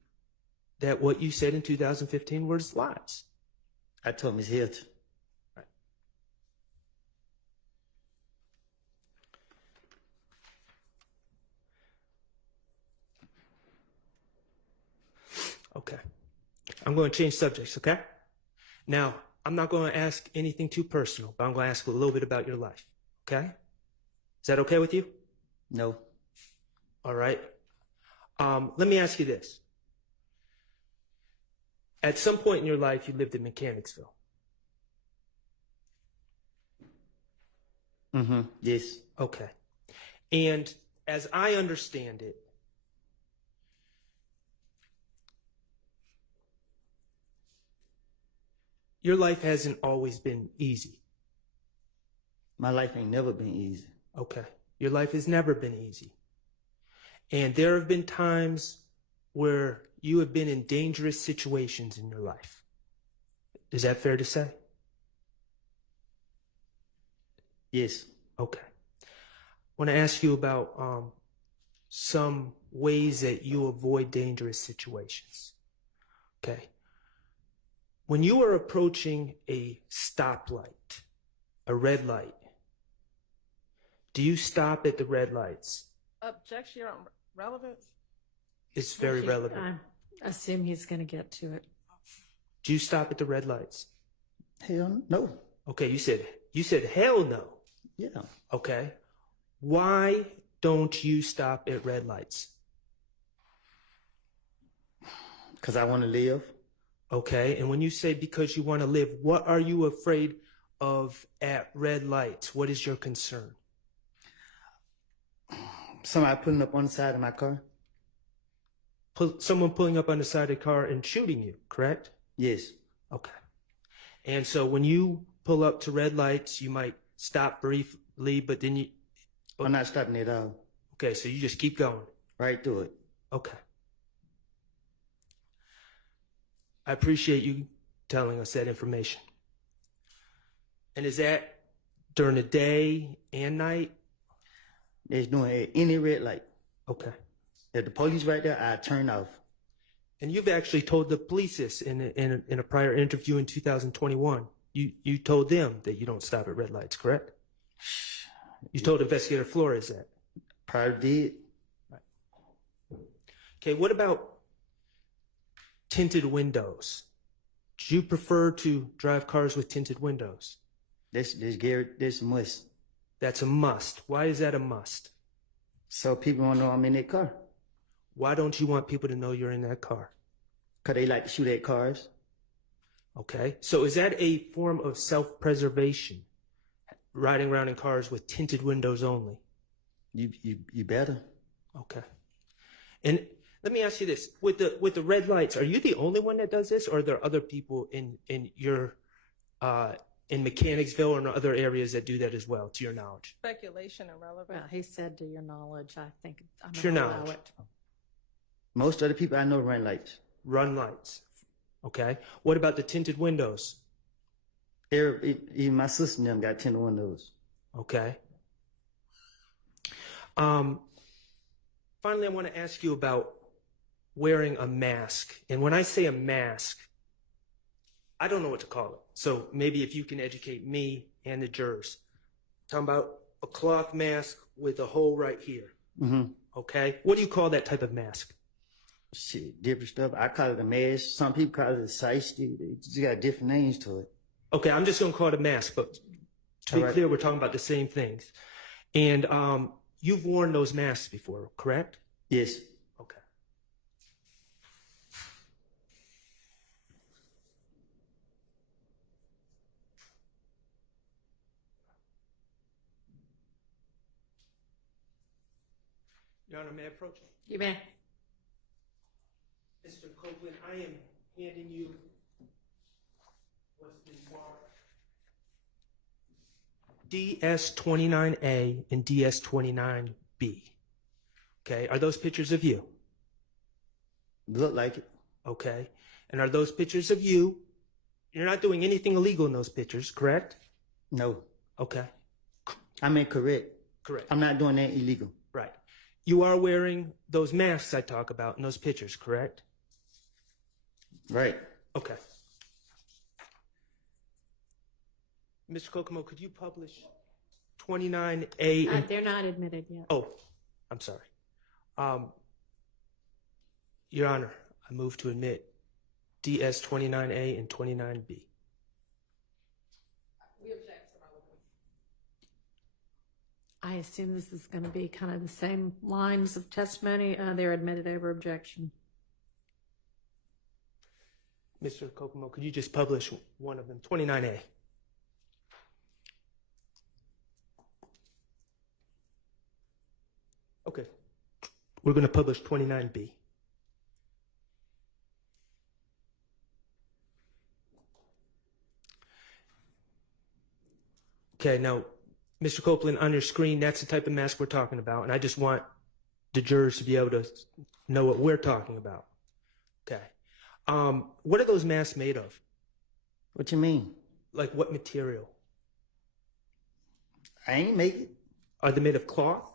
that what you said in 2015 was lies. I told Ms. Hilton. Okay. I'm going to change subjects, okay? Now, I'm not going to ask anything too personal, but I'm going to ask a little bit about your life, okay? Is that okay with you? No. All right. Let me ask you this. At some point in your life, you lived in Mechanicsville. Mm-hmm. Yes. Okay. And as I understand it, your life hasn't always been easy. My life ain't never been easy. Okay. Your life has never been easy. And there have been times where you have been in dangerous situations in your life. Is that fair to say? Yes. Okay. I want to ask you about some ways that you avoid dangerous situations. Okay. When you are approaching a stoplight, a red light, do you stop at the red lights? Objection on relevance? It's very relevant. I assume he's going to get to it. Do you stop at the red lights? Hell no. Okay, you said hell no. Yeah. Okay. Why don't you stop at red lights? Because I want to live. Okay, and when you say because you want to live, what are you afraid of at red lights? What is your concern? Somebody pulling up on the side of my car. Someone pulling up on the side of the car and shooting you, correct? Yes. Okay. And so when you pull up to red lights, you might stop briefly, but then you... I'm not stopping at all. Okay, so you just keep going. Right through it. Okay. I appreciate you telling us that information. And is that during the day and night? It's doing at any red light. Okay. If the police right there, I turn off. And you've actually told the police this in a prior interview in 2021. You told them that you don't stop at red lights, correct? You told Investigator Flores that. Prior did. Right. Okay, what about tinted windows? Do you prefer to drive cars with tinted windows? This a must. That's a must. Why is that a must? So people won't know I'm in that car. Why don't you want people to know you're in that car? Because they like to shoot at cars. Okay. So is that a form of self-preservation? Riding around in cars with tinted windows only? You better. Okay. And let me ask you this. With the red lights, are you the only one that does this, or are there other people in your in Mechanicsville or in other areas that do that as well, to your knowledge? Speculation and relevance. Well, he said to your knowledge, I think I'm To your going to allow knowledge. it. Most of the people I know run lights. Run lights. Okay. What about the tinted windows? Even my sister and them got tinted windows. Okay. Finally, I want to ask you about wearing a mask. And when I say a mask, I don't know what to call it. So maybe if you can educate me and the jurors. I'm talking about a cloth mask with a hole right here. Mm-hmm. Okay. What do you call that type of mask? Shit, different stuff. I call it a mask. Some people call it a shiesty. They just got different names to it. Okay, I'm just going to call it a mask, but to be clear, we're talking about the same things. And you've worn those masks before, correct? Yes. Okay. Your Honor, may I approach? You may. Mr. Copeland, I am handing you DS29A and DS29B. Okay, are those pictures of you? Look like it. Okay, and are those pictures of you? You're not doing anything illegal in those pictures, correct? No. Okay, I mean, correct. correct. I'm not doing that illegal. Right. You are wearing those masks I talk about in those pictures, correct? Right. Okay. Mr. Kokomo, could you publish 29A and... They're not admitted yet. Oh, I'm sorry. Your Honor, I move to admit DS 29A and 29B. I assume this is going to be kind of the same lines of testimony. They're admitted over objection. Mr. Kokomo, could you just publish one of them, 29A? Okay. We're going to publish 29B. Okay, now, Mr. Copeland, on your screen, that's the type of mask we're talking about, and I just want the jurors to be able to know what we're talking about. Okay. What are those masks made of? What you mean? Like what material? I ain't make it. Are they made of cloth?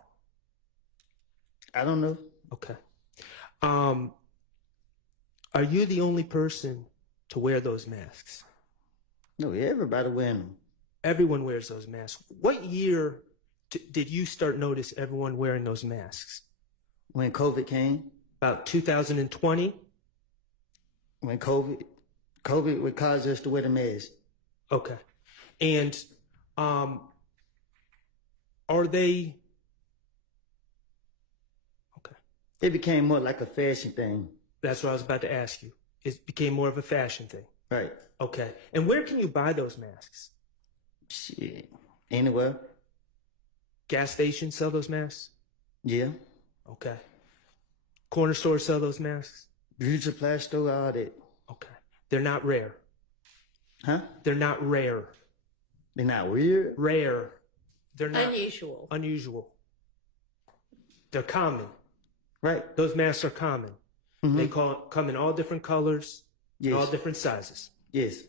I don't know. Okay. Are you the only person to wear those masks? No, everybody wearing them. Everyone wears those masks. What year did you start notice everyone wearing those masks? When COVID came. About 2020? When COVID would cause us to wear the mask. Okay. And are they... Okay. It became more like a fashion thing. That's what I was about to ask you. It became more of a fashion thing. Right. Okay. And where can you buy those masks? Shit. Anywhere. Gas stations sell those masks? Yeah. Okay. Corner stores sell those masks? Beauty supply store, all that. Okay. They're not rare. Huh? They're not rare. They're not weird? Rare. They're not Unusual. Unusual. They're common. Right. Those masks are common. Mm-hmm. They come in all different colors, yes. all different sizes. Yes.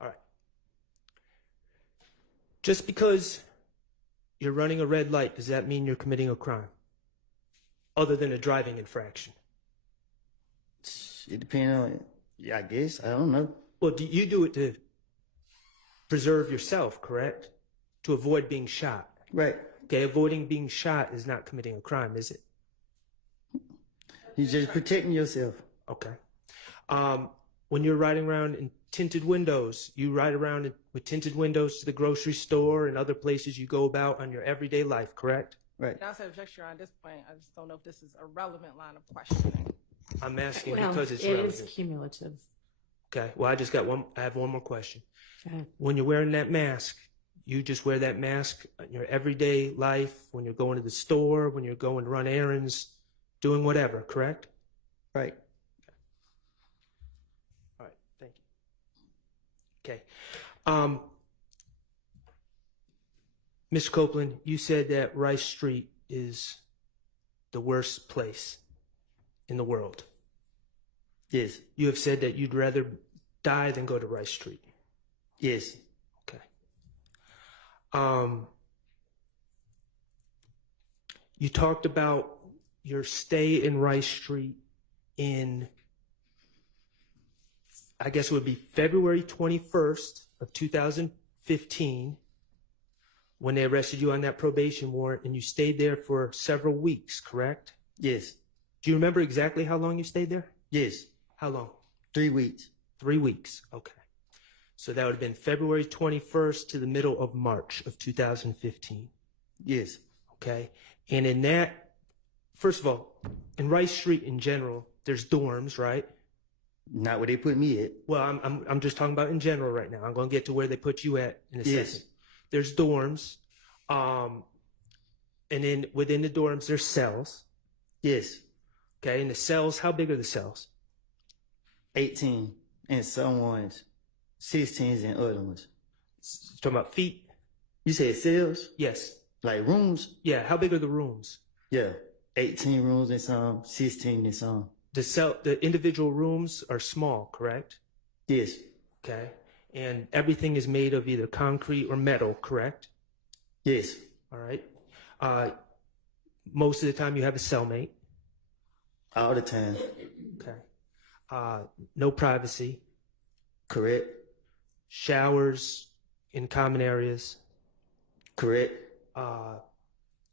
All right. Just because you're running a red light, does that mean you're committing a crime? Other than a driving infraction? It depends on, yeah, I guess. I don't know. Well, you do it to preserve yourself, correct? To avoid being shot. Right. Okay, avoiding being shot is not committing a crime, is it? You're just protecting yourself. Okay. When you're riding around in tinted windows, you ride around with tinted windows to the grocery store and other places you go about on your everyday life, correct? Right. I said objection on this point. I just don't know if this is a relevant line of questioning. I'm asking Well, because it's it relevant. is cumulative. Okay. Well, I have one more question. Okay. When you're wearing that mask, you just wear that mask in your everyday life, when you're going to the store, when you're going to run errands, doing whatever, correct? Right. All right. Thank you. Okay. Mr. Copeland, you said that Rice Street is the worst place in the world. Yes. You have said that you'd rather die than go to Rice Street. Yes. Okay. You talked about your stay in Rice Street in, I guess it would be February 21st of 2015, when they arrested you on that probation warrant, and you stayed there for several weeks, correct? Yes. Do you remember exactly how long you stayed there? Yes. How long? 3 weeks. 3 weeks. Okay. So that would have been February 21st to the middle of March of 2015. Yes. Okay. And in that, first of all, in Rice Street in general, there's dorms, right? Not where they put me at. Well, I'm just talking about in general right now. I'm going to get to where they put you at in a Yes. second. There's dorms, and then within the dorms there's cells. Yes. Okay. And the cells, how big are the cells? 18 and someone's 16s and other ones. Talking about feet? You said cells? Yes. Like rooms? Yeah. How big are the rooms? Yeah. 18 rooms and some, 16 and some. The individual rooms are small, correct? Yes. Okay. And everything is made of either concrete or metal, correct? Yes. All right. Most of the time you have a cellmate. All the time. Okay. No privacy. Correct. Showers in common areas. Correct.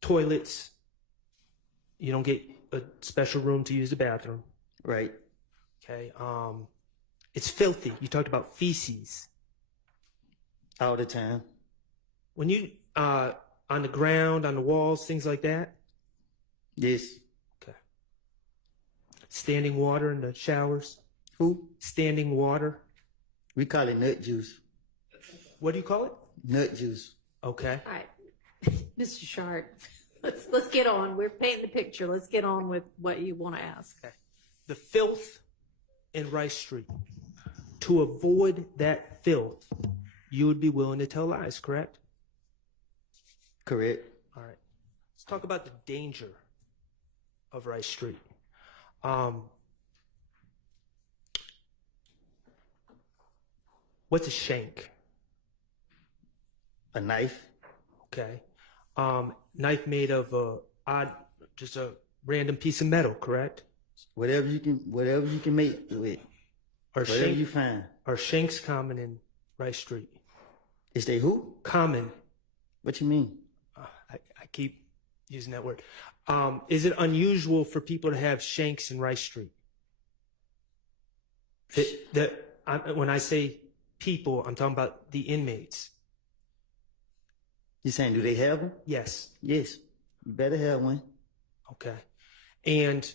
Toilets. You don't get a special room to use the bathroom. Right. Okay. It's filthy. You talked about feces. All the time. When you on the ground, on the walls, things like that? Yes. Okay. Standing water in the showers? Who? Standing water. We call it nut juice. What do you call it? Nut juice. Okay. All right, Mr. Sharp, let's get on. We're painting the picture. Let's get on with what you want to ask. Okay. The filth in Rice Street. To avoid that filth, you would be willing to tell lies, correct? Correct. All right. Let's talk about the danger of Rice Street. What's a shank? A knife. Okay. Knife made of just a random piece of metal, correct? Whatever you can make with. Whatever you find. Are shanks common in Rice Street? Is they who? Common. What you mean? I keep using that word. Is it unusual for people to have shanks in Rice Street? When I say people, I'm talking about the inmates. You saying, do they have them? Yes. Yes. You better have one. Okay. And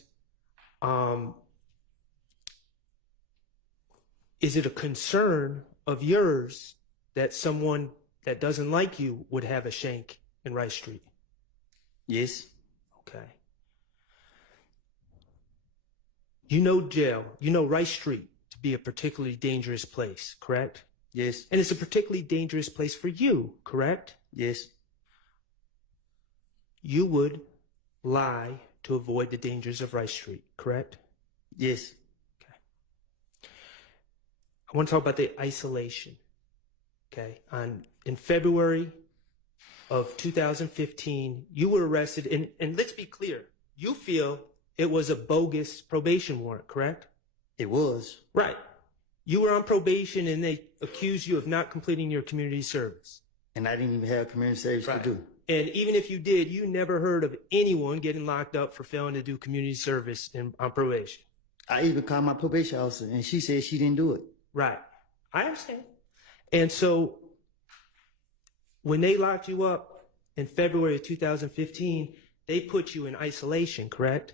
is it a concern of yours that someone that doesn't like you would have a shank in Rice Street? Yes. Okay. You know jail, you know Rice Street to be a particularly dangerous place, correct? Yes. And it's a particularly dangerous place for you, correct? Yes. You would lie to avoid the dangers of Rice Street, correct? Yes. Okay. I want to talk about the isolation. Okay. In February of 2015, you were arrested, and let's be clear, you feel it was a bogus probation warrant, correct? It was. Right. You were on probation and they accused you of not completing your community service. And I didn't even have community service to do. And even if you did, you never heard of anyone getting locked up for failing to do community service on probation. I even called my probation officer and she said she didn't do it. Right. I understand. And so when they locked you up in February of 2015, they put you in isolation, correct?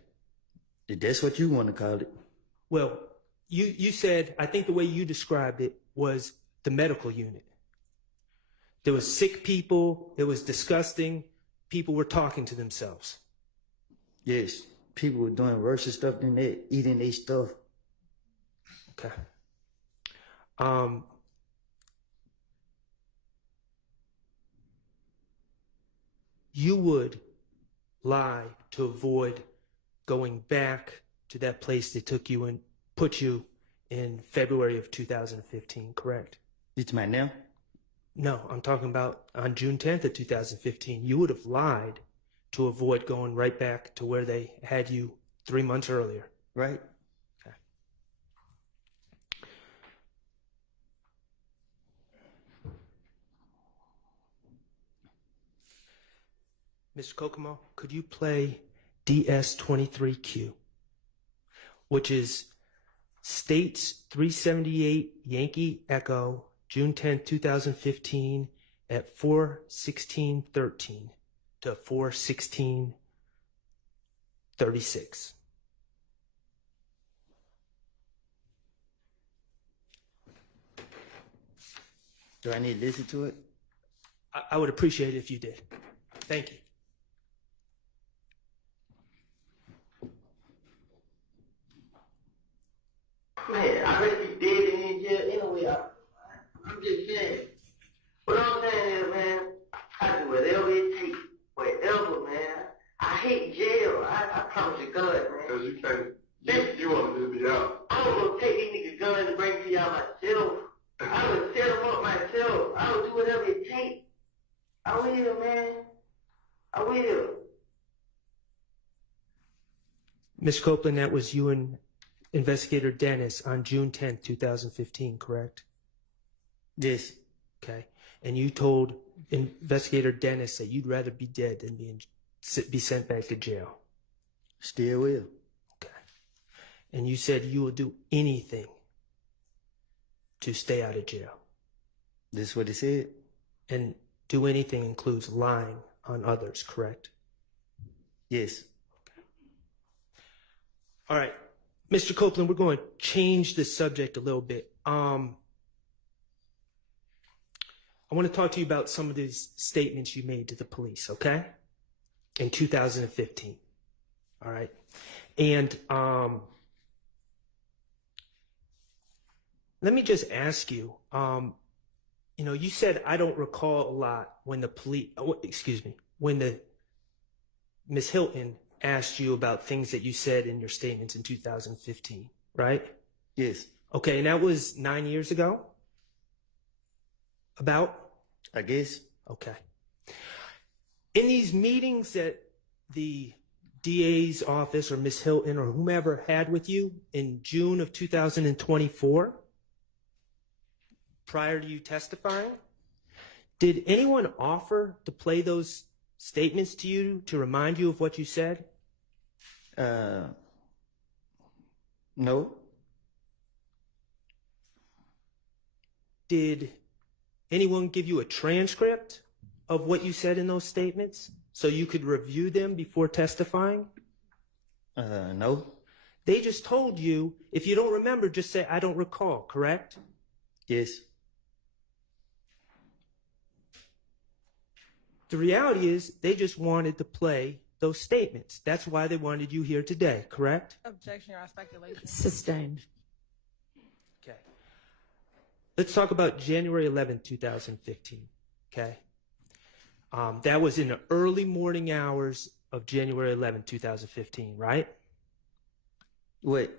That's what you want to call it. Well, you said, I think the way you described it was the medical unit. There was sick people. It was disgusting. People were talking to themselves. Yes. People were doing worse stuff than that, eating their stuff. Okay. You would lie to avoid going back to that place they took you and put you in February of 2015, correct? You talking about now? No, I'm talking about on June 10th of 2015. You would have lied to avoid going right back to where they had you 3 months earlier. Right. Okay. Mr. Kokomo, could you play DS23Q, which is States 378 Yankee Echo, June 10th, 2015 at 4:16:13 to 4:16:36. Do I need to listen to it? I would appreciate it if you did. Thank you. Man, I heard you dead in with your gun, man. Because you can't, you want to just be out. I was gonna take these niggas' guns and bring them to y'all myself. I would set them up myself. I would do whatever it takes. I will, man. I will. Ms. Copeland, that was you and Investigator Dennis on June 10th, 2015, correct? Yes. Okay. And you told Investigator Dennis that you'd rather be dead than be sent back to jail. Still will. Okay. And you said you will do anything to stay out of jail. This is what he said. And do anything includes lying on others, correct? Yes. All right. Mr. Copeland, we're going to change the subject a little bit. I want to talk to you about some of these statements you made to the police, okay? In 2015. All right. And let me just ask you, you know, you said, I don't recall a lot when the police, when the Ms. Hilton asked you about things that you said in your statements in 2015, right? Yes. Okay, and that was 9 years ago? About? I guess. Okay. In these meetings that the DA's office or Ms. Hilton or whomever had with you in June of 2024, prior to you testifying, did anyone offer to play those statements to you to remind you of what you said? No. Did anyone give you a transcript of what you said in those statements so you could review them before testifying? No. They just told you, if you don't remember, just say, I don't recall, correct? Yes. The reality is they just wanted to play those statements. That's why they wanted you here today, correct? Objection or speculation. Sustained. Okay. Let's talk about January 11th, 2015, okay? That was in the early morning hours of January 11th, 2015, right? What?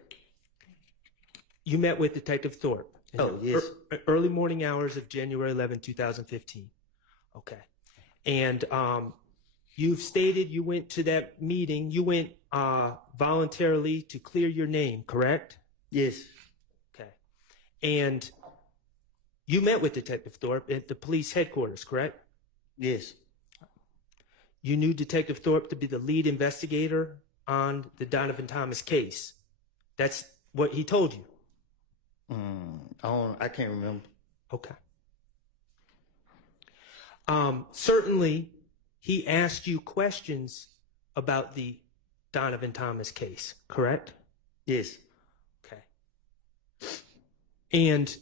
You met with Detective Thorpe. Oh, yes. Early morning hours of January 11th, 2015. Okay. And you've stated you went to that meeting. You went voluntarily to clear your name, correct? Yes. Okay. And you met with Detective Thorpe at the police headquarters, correct? Yes. You knew Detective Thorpe to be the lead investigator on the Donovan Thomas case. That's what he told you. I can't remember. Okay. Certainly, he asked you questions about the Donovan Thomas case, correct? Yes. Okay. And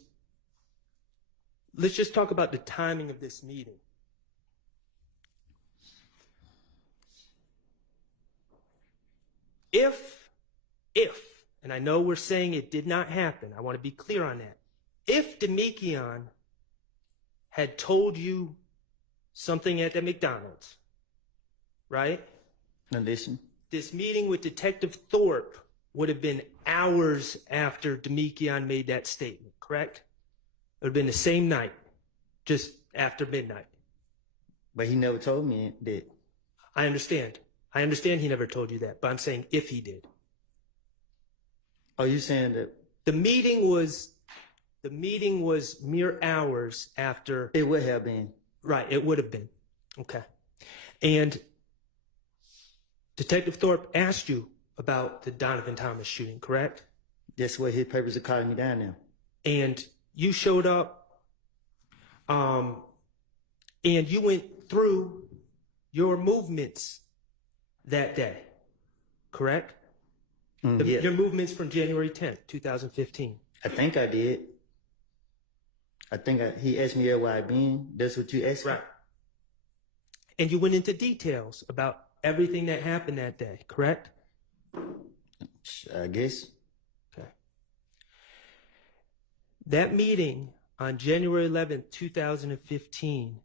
let's just talk about the timing of this meeting. If, and I know we're saying it did not happen, I want to be clear on that. If Demekion had told you something at the McDonald's, right? Now listen. This meeting with Detective Thorpe would have been hours after Demekion made that statement, correct? It would have been the same night, just after midnight. But he never told me that. I understand. I understand he never told you that, but I'm saying if he did. Are you saying that? The meeting was mere hours after. It would have been. Right, it would have been. Okay. And Detective Thorpe asked you about the Donovan Thomas shooting, correct? That's what his papers are calling me down now. And you showed up, and you went through your movements that day, correct? Yeah. Your movements from January 10th, 2015. I think I did. He asked me where I been. That's what you asked me? Right. And you went into details about everything that happened that day, correct? I guess. Okay. That meeting on January 11th, 2015,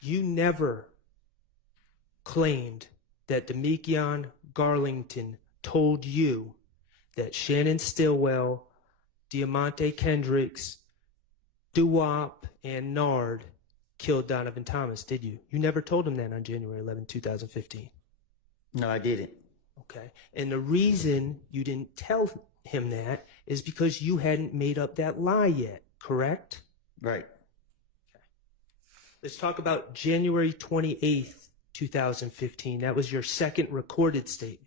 you never claimed that Demekion Garlington told you that Shannon Stillwell, Diamante Kendricks, Duwop, and Nard killed Donovan Thomas, did you? You never told him that on January 11, 2015. No, I didn't. Okay. And the reason you didn't tell him that is because you hadn't made up that lie yet, correct? Right. Let's talk about January 28th, 2015. That was your second recorded statement.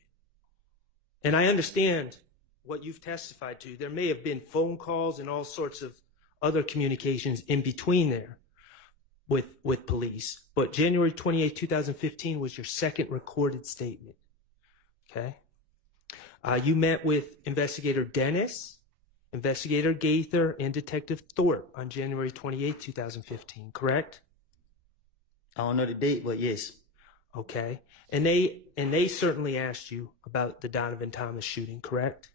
And I understand what you've testified to. There may have been phone calls and all sorts of other communications in between there with police. But January 28th, 2015 was your second recorded statement. Okay? You met with Investigator Dennis, Investigator Gaither, and Detective Thorpe on January 28th, 2015, correct? I don't know the date, but yes. Okay. And they certainly asked you about the Donovan Thomas shooting, correct?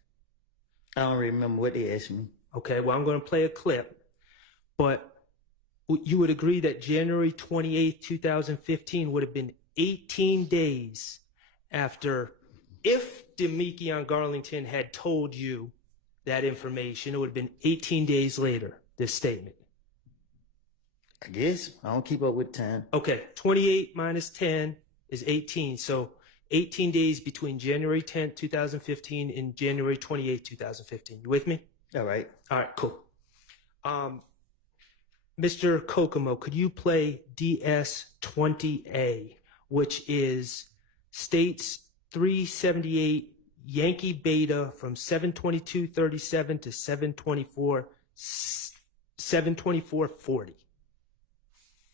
I don't remember what they asked me. Okay, well, I'm going to play a clip. But you would agree that January 28th, 2015 would have been 18 days after, if Demekion Garlington had told you that information, it would have been 18 days later, this statement. I guess. I don't keep up with time. Okay, 28 minus 10 is 18. So 18 days between January 10th, 2015 and January 28th, 2015. You with me? All right. All right, cool. Mr. Kokomo, could you play DS-20A, which is States 378 Yankee Beta from 7/22/37 to 7/24/40.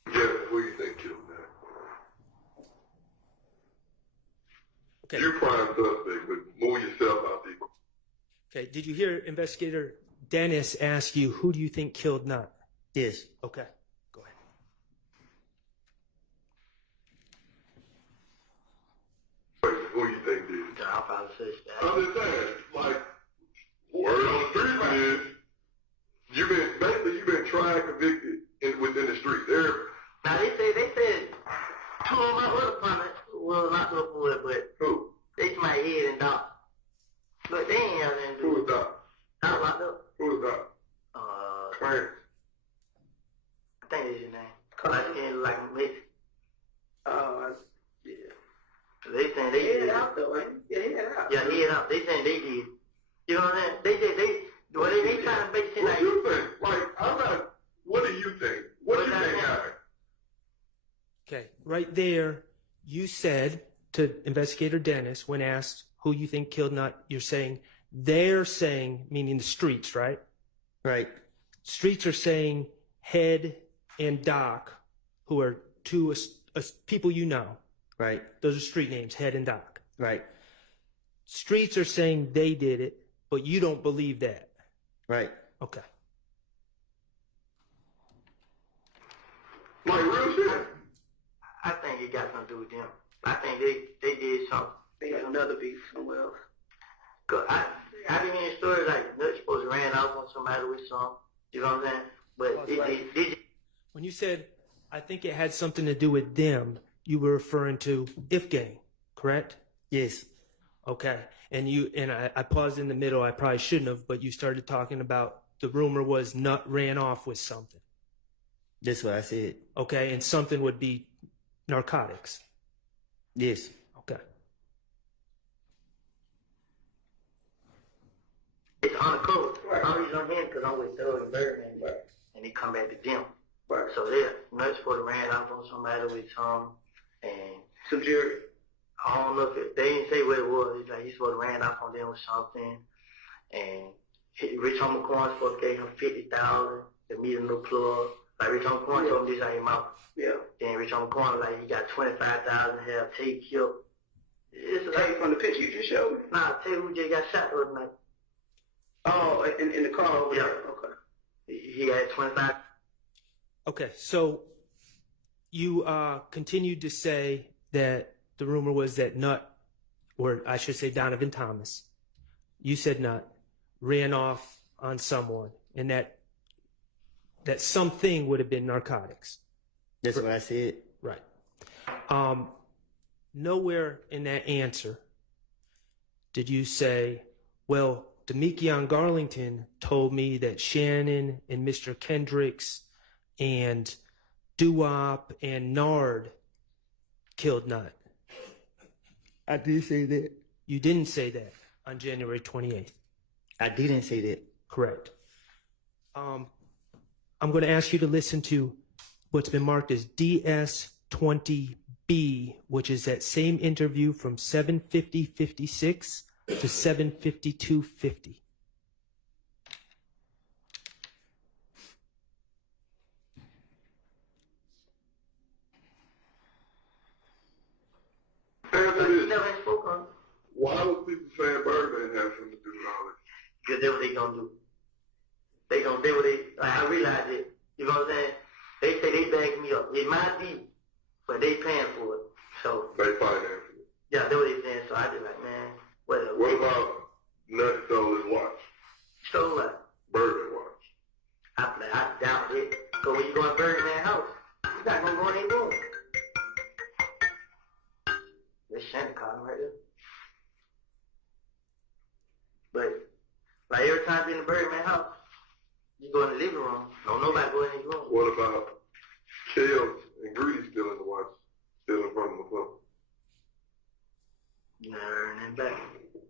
Yeah, what do you think, Jim? Okay. You're prime suspect, but move yourself out there. Okay, did you hear Investigator Dennis ask you, who do you think killed Nutt? Yes. Okay, go ahead. Who you think did? I'll probably say that. I'm just saying, like, word on the street is, you've been tried, convicted within the street. Now they said two of my other partners were locked up for it, but who? They my head and Doc. But they ain't have nothing to do. Who was Doc? Doc locked up. Who was Doc? Clarence. I think that's his name. Light skin like Mitch. Yeah. They saying they did. Out though, ain't he? Yeah, head out. Yeah, head out. They saying they did. You know what I'm saying? They trying to make it What like. you think? Like, I'm not. What do you think? What do you think happened? Okay, right there, you said to Investigator Dennis, when asked who you think killed Nutt, they're saying, meaning the streets, right? Right. Streets are saying Head and Doc, who are two people you know. Right. Those are street names, Head and Doc. Right. Streets are saying they did it, but you don't believe that. Right. Okay. Like real shit? I think it got something to do with them. I think they did something. They got another beef somewhere else. Cause I been hearing stories like Nutt supposed to ran off on somebody with some. You know what I'm saying? But When you said, I think it had something to do with them, you were referring to If Gang, correct? Yes. Okay. And I paused in the middle. I probably shouldn't have, but you started talking about the rumor was Nutt ran off with something. That's what I said. Okay. And something would be narcotics. Yes. Okay. it's on the coast. I'm reason on him because I'm with Doug and Birdman. And he come back to them. So Nutt supposed to ran off on somebody with some and some jury. I don't know if they didn't say what it was. It's like he's supposed to ran off on them with something. And Rich Homie Corn supposed to give him $50,000 to meet a new plug. Like Rich Homie Corn told him this out his mouth. Yeah. Then Rich Homie Corn like he got $25,000 to have Tate killed. It's like from the picture you just showed me. Nah, Tate who just got shot the other night. Oh, in the car over there. Okay. He had 25. Okay. So you continued to say that the rumor was that Nutt, or I should say Donovan Thomas, you said Nutt, ran off on someone, and that something would have been narcotics. That's what I said. Right. nowhere in that answer did you say, well, Demekion Garlington told me that Shannon and Mr. Kendricks and Doo-Wop and Nard killed Nut. I did say that. You didn't say that on January 28th. I didn't say that. Correct. I'm going to ask you to listen to what's been marked as DS20B, which is that same interview from 7:50:56 to 7:52:50. Why was people saying Birdman have something to do with all this? Because that's what they gonna do. They gonna do what they, like, I realize it. You know what I'm saying? They say they bagged me up. It might be, but they paying for it. So. They financing it. Yeah, that's what they saying. So I just like, man, whatever. What about Nut stole his watch? Stole what? Birdman watch. I doubt it. Because when you go in Birdman's house, you're not gonna go in their room. That's Shannon calling right there. But, like, every time you're in the Birdman house, you go in the living room. Don't nobody go in his room. What about Kels and Greedy stealing the watch? Stealing from the phone? Never heard nothing back.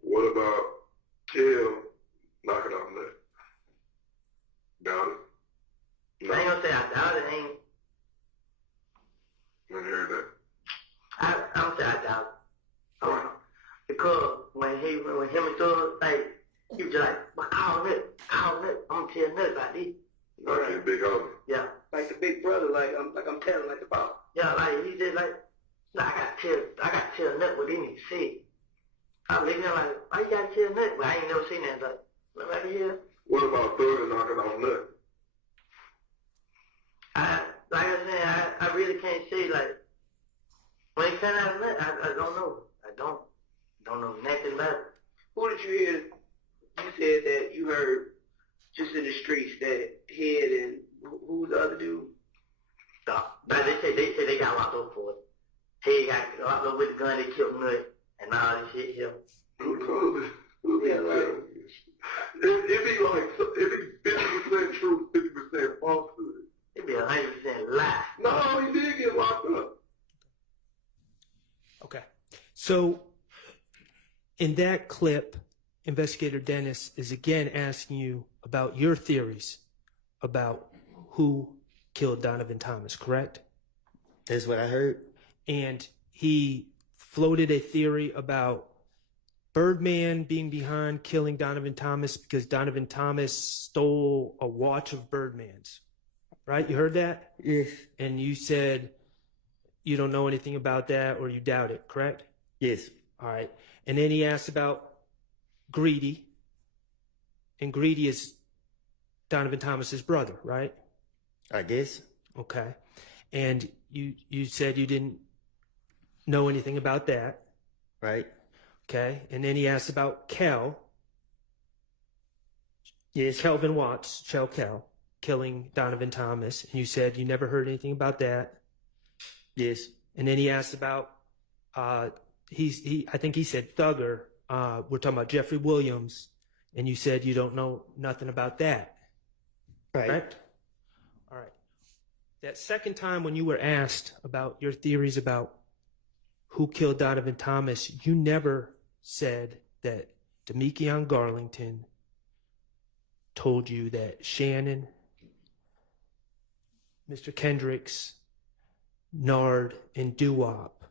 What about Kel knocking off Nut? Doubt it. No. I ain't gonna say I doubt it. I ain't. I didn't hear that. I'm gonna say I doubt it. I don't know. Because when him and Thug, like, he was just like, well, call Nut. I'm gonna tell Nut about this. Like his big homie. Yeah. Like the big brother, like I'm telling like the boss. Yeah, like he just like I gotta tell Nut what he need to say. I'm looking at like, why you gotta tell Nut? But I ain't never seen that, but look right here. What about Thug knocking off Nut? Like I said, I really can't say, like, when it comes out of Nut, I don't know. I don't know nothing about it. Who did you hear? You said that you heard just in the streets that Head and who was the other dude? No, but they say they got locked up for it. Head got locked up with the gun. They killed Nut and all this shit here. Yeah, like, if he 50% true, 50% falsehood. It'd be 100% lie. No, he did get locked up. Okay. So, in that clip, Investigator Dennis is again asking you about your theories about who killed Donovan Thomas, correct? That's what I heard. And he floated a theory about Birdman being behind killing Donovan Thomas because Donovan Thomas stole a watch of Birdman's. Right? You heard that? Yes. And you said you don't know anything about that or you doubt it, correct? Yes. All right. And then he asked about Greedy. And Greedy is Donovan Thomas's brother, right? I guess. Okay. And you said you didn't know anything about that. Right. Okay. And then he asked about Kel. Yes. Kelvin Watts, Shell Kel, killing Donovan Thomas. And you said you never heard anything about that. Yes. And then he asked about, I think he said Thugger. We're talking about Jeffrey Williams. And you said you don't know nothing about that. Right. Correct? All right. That second time when you were asked about your theories about who killed Donovan Thomas, you never said that Demekion Garlington told you that Shannon, Mr. Kendricks, Nard, and Doo-Wop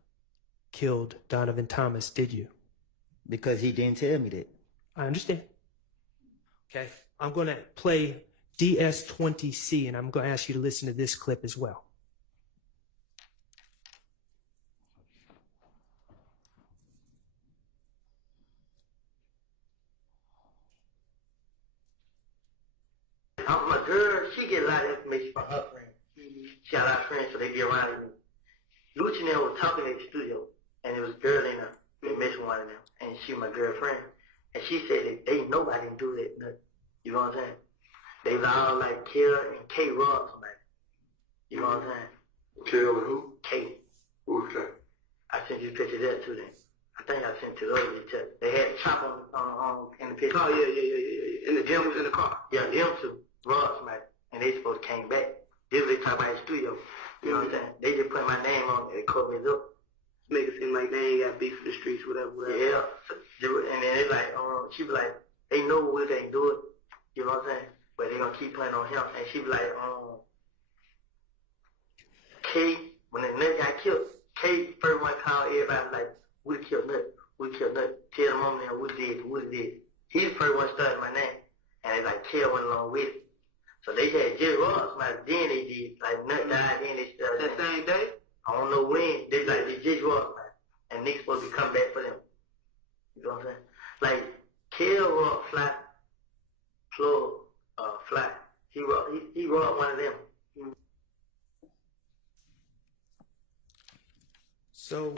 killed Donovan Thomas, did you? Because he didn't tell me that. I understand. Okay. I'm going to play DS20C, and I'm going to ask you to listen to this clip as well. My girl, she get a lot of information from her friends. She got a lot of friends, so they be around me. Luchinelle was talking at the studio, and there was a girl in there, they missing one of them, and she my girlfriend. And she said that they nobody can do that, nothing. You know what I'm saying? They was all like Kill and K Rob somebody. You know what I'm saying? Kill and who? K. Who's K? I sent you a picture of that too then. I think I sent to those pictures. They had the chop on in the picture. Oh, yeah. And the gym was in the car. Yeah, them two, Ross, man, and they supposed to came back. This was they talk about the studio. You know what I'm saying? They just put my name on it, they covered it up. Make it seem like they ain't got beef in the streets, whatever. Yeah. And then they like, she be like, they know what they do it. You know what I'm saying? But they gonna keep playing on him. And she be like, K, when the nut got killed, K first one called everybody like, Woody killed Nut. Woody killed Nut. Tell the mom that Woody did. He's the first one started my name. And they like, K went along with it. So they had Jerry Ross, then they did, like Nut died, then they started. That same day? I don't know when. They like, they Jerry Ross, and Nick's supposed to be coming back for them. You know what I'm saying? Like, Kel Rock Flat, Plug, Flat. He robbed one of them. So,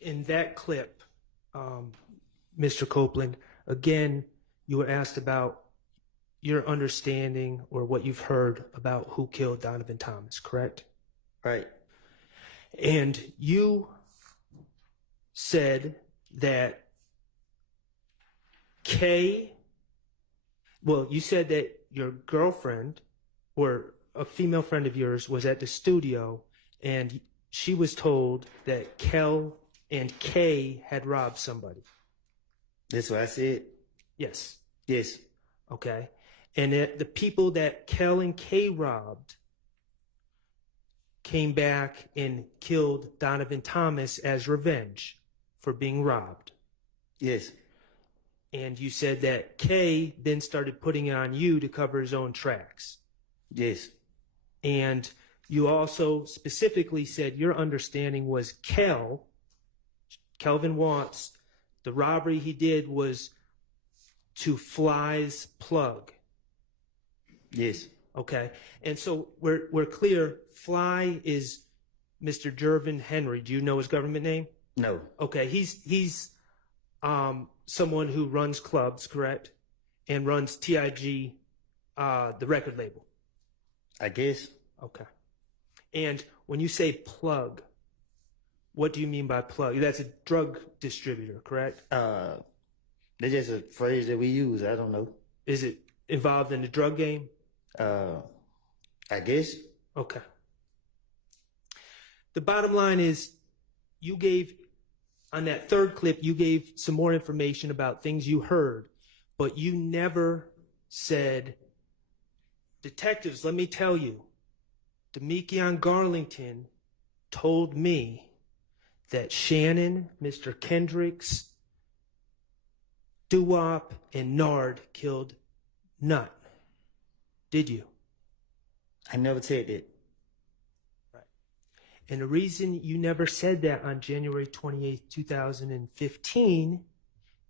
in that clip, Mr. Copeland, again, you were asked about your understanding or what you've heard about who killed Donovan Thomas, correct? Right. And you said that you said that your girlfriend or a female friend of yours was at the studio and she was told that Kel and Kay had robbed somebody. That's what I said? Yes. Yes. Okay. And that the people that Kel and Kay robbed came back and killed Donovan Thomas as revenge for being robbed. Yes. And you said that Kay then started putting it on you to cover his own tracks. Yes. And you also specifically said your understanding was Kelvin Watts, the robbery he did was to Fly's plug. Yes. Okay. And so we're clear. Fly is Mr. Jervin Henry. Do you know his government name? No. Okay. He's someone who runs clubs, correct? And runs TIG, the record label. I guess. Okay. And when you say plug, what do you mean by plug? That's a drug distributor, correct? That's just a phrase that we use. I don't know. Is it involved in the drug game? I guess. Okay. The bottom line is you gave, on that third clip, you gave some more information about things you heard, but you never said, detectives, let me tell you, Demekion Garlington told me that Shannon, Mr. Kendricks, Doo-Wop, and Nard killed Nut. Did you? I never said that. Right. And the reason you never said that on January 28th, 2015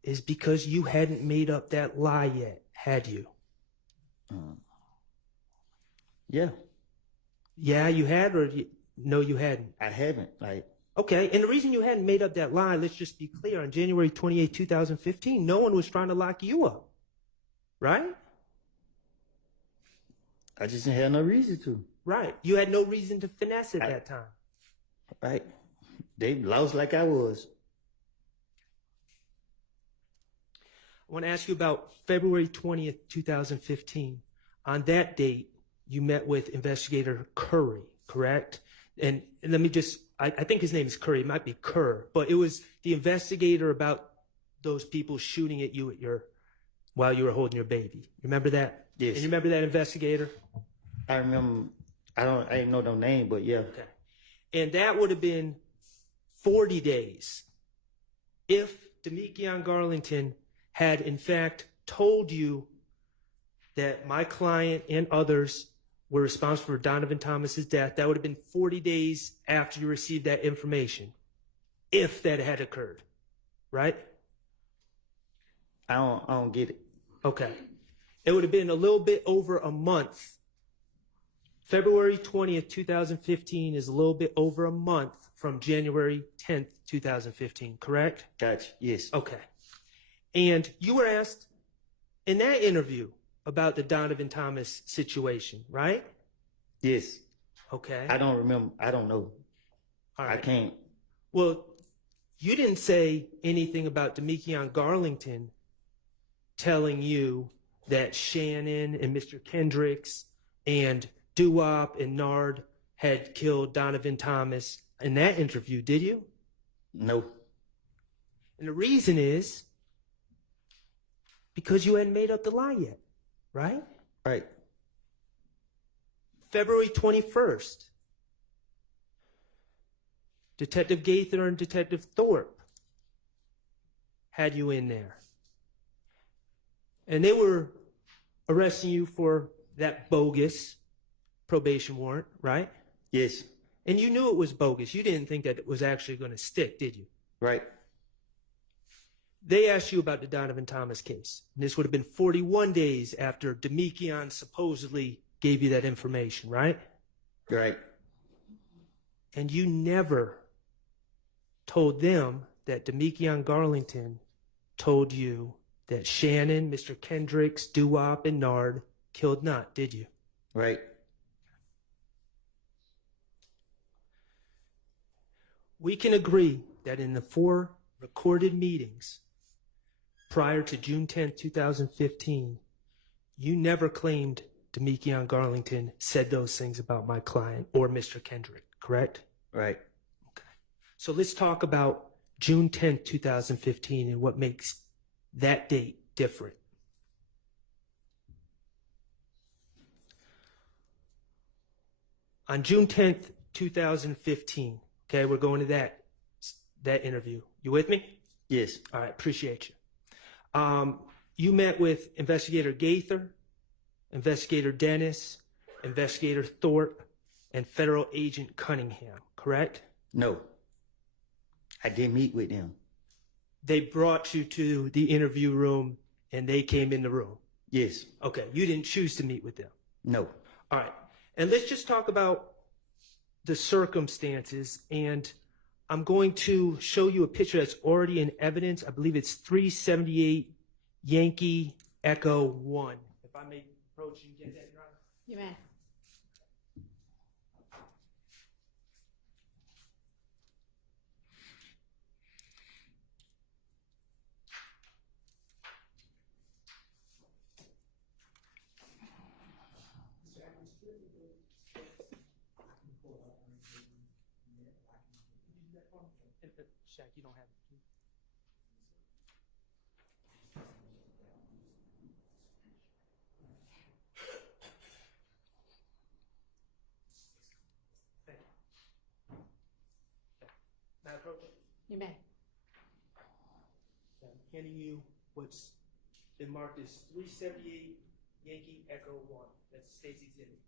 is because you hadn't made up that lie yet, had you? Yeah. Yeah, you had, or no, you hadn't? I haven't. Okay, and the reason you hadn't made up that lie, let's just be clear, on January 28, 2015, no one was trying to lock you up, right? I just didn't have no reason to. Right. You had no reason to finesse at that time. Right. They lost like I was. I want to ask you about February 20th, 2015. On that date, you met with Investigator Curry, correct? And let me just, I think his name is Curry, it might be Kerr, but it was the investigator about those people shooting at you while you were holding your baby. Remember that? Yes. And you remember that investigator? I remember, I didn't know no name, but yeah. Okay. And that would have been 40 days if Demekion Garlington had in fact told you that my client and others were responsible for Donovan Thomas's death. That would have been 40 days after you received that information, if that had occurred, right? I don't get it. Okay. It would have been a little bit over a month. February 20th, 2015 is a little bit over a month from January 10th, 2015, correct? Gotcha. Yes. Okay. And you were asked in that interview about the Donovan Thomas situation, right? Yes. Okay. I don't remember. I don't know. All right. I can't. Well, you didn't say anything about Demekion Garlington telling you that Shannon and Mr. Kendricks and Doo-Wop and Nard had killed Donovan Thomas in that interview, did you? No. And the reason is because you hadn't made up the lie yet, right? Right. February 21st, Detective Gaither and Detective Thorpe had you in there. And they were arresting you for that bogus probation warrant, right? Yes. And you knew it was bogus. You didn't think that it was actually going to stick, did you? Right. They asked you about the Donovan Thomas case. And this would have been 41 days after Demekion supposedly gave you that information, right? Right. And you never told them that Demekion Garlington told you that Shannon, Mr. Kendricks, Doo-Wop, and Nard killed Knott, did you? Right. We can agree that in the 4 recorded meetings prior to June 10, 2015, you never claimed Demekion Garlington said those things about my client or Mr. Kendrick, correct? Right. Okay. So let's talk about June 10, 2015 and what makes that date different. On June 10th, 2015, okay, we're going to that interview. You with me? Yes. All right, appreciate you. You met with Investigator Gaither, Investigator Dennis, Investigator Thorpe, and Federal Agent Cunningham, correct? No. I didn't meet with them. They brought you to the interview room and they came in the room? Yes. Okay, you didn't choose to meet with them? No. All right, and let's just talk about the circumstances, and I'm going to show you a picture that's already in evidence. I believe it's 378 Yankee Echo 1. If I may approach and get that, Your Honor. You may. Shaq, you don't have it. May I approach? You may. I'm handing you what's been marked as 378 Yankee Echo 1. That's the state's exhibit.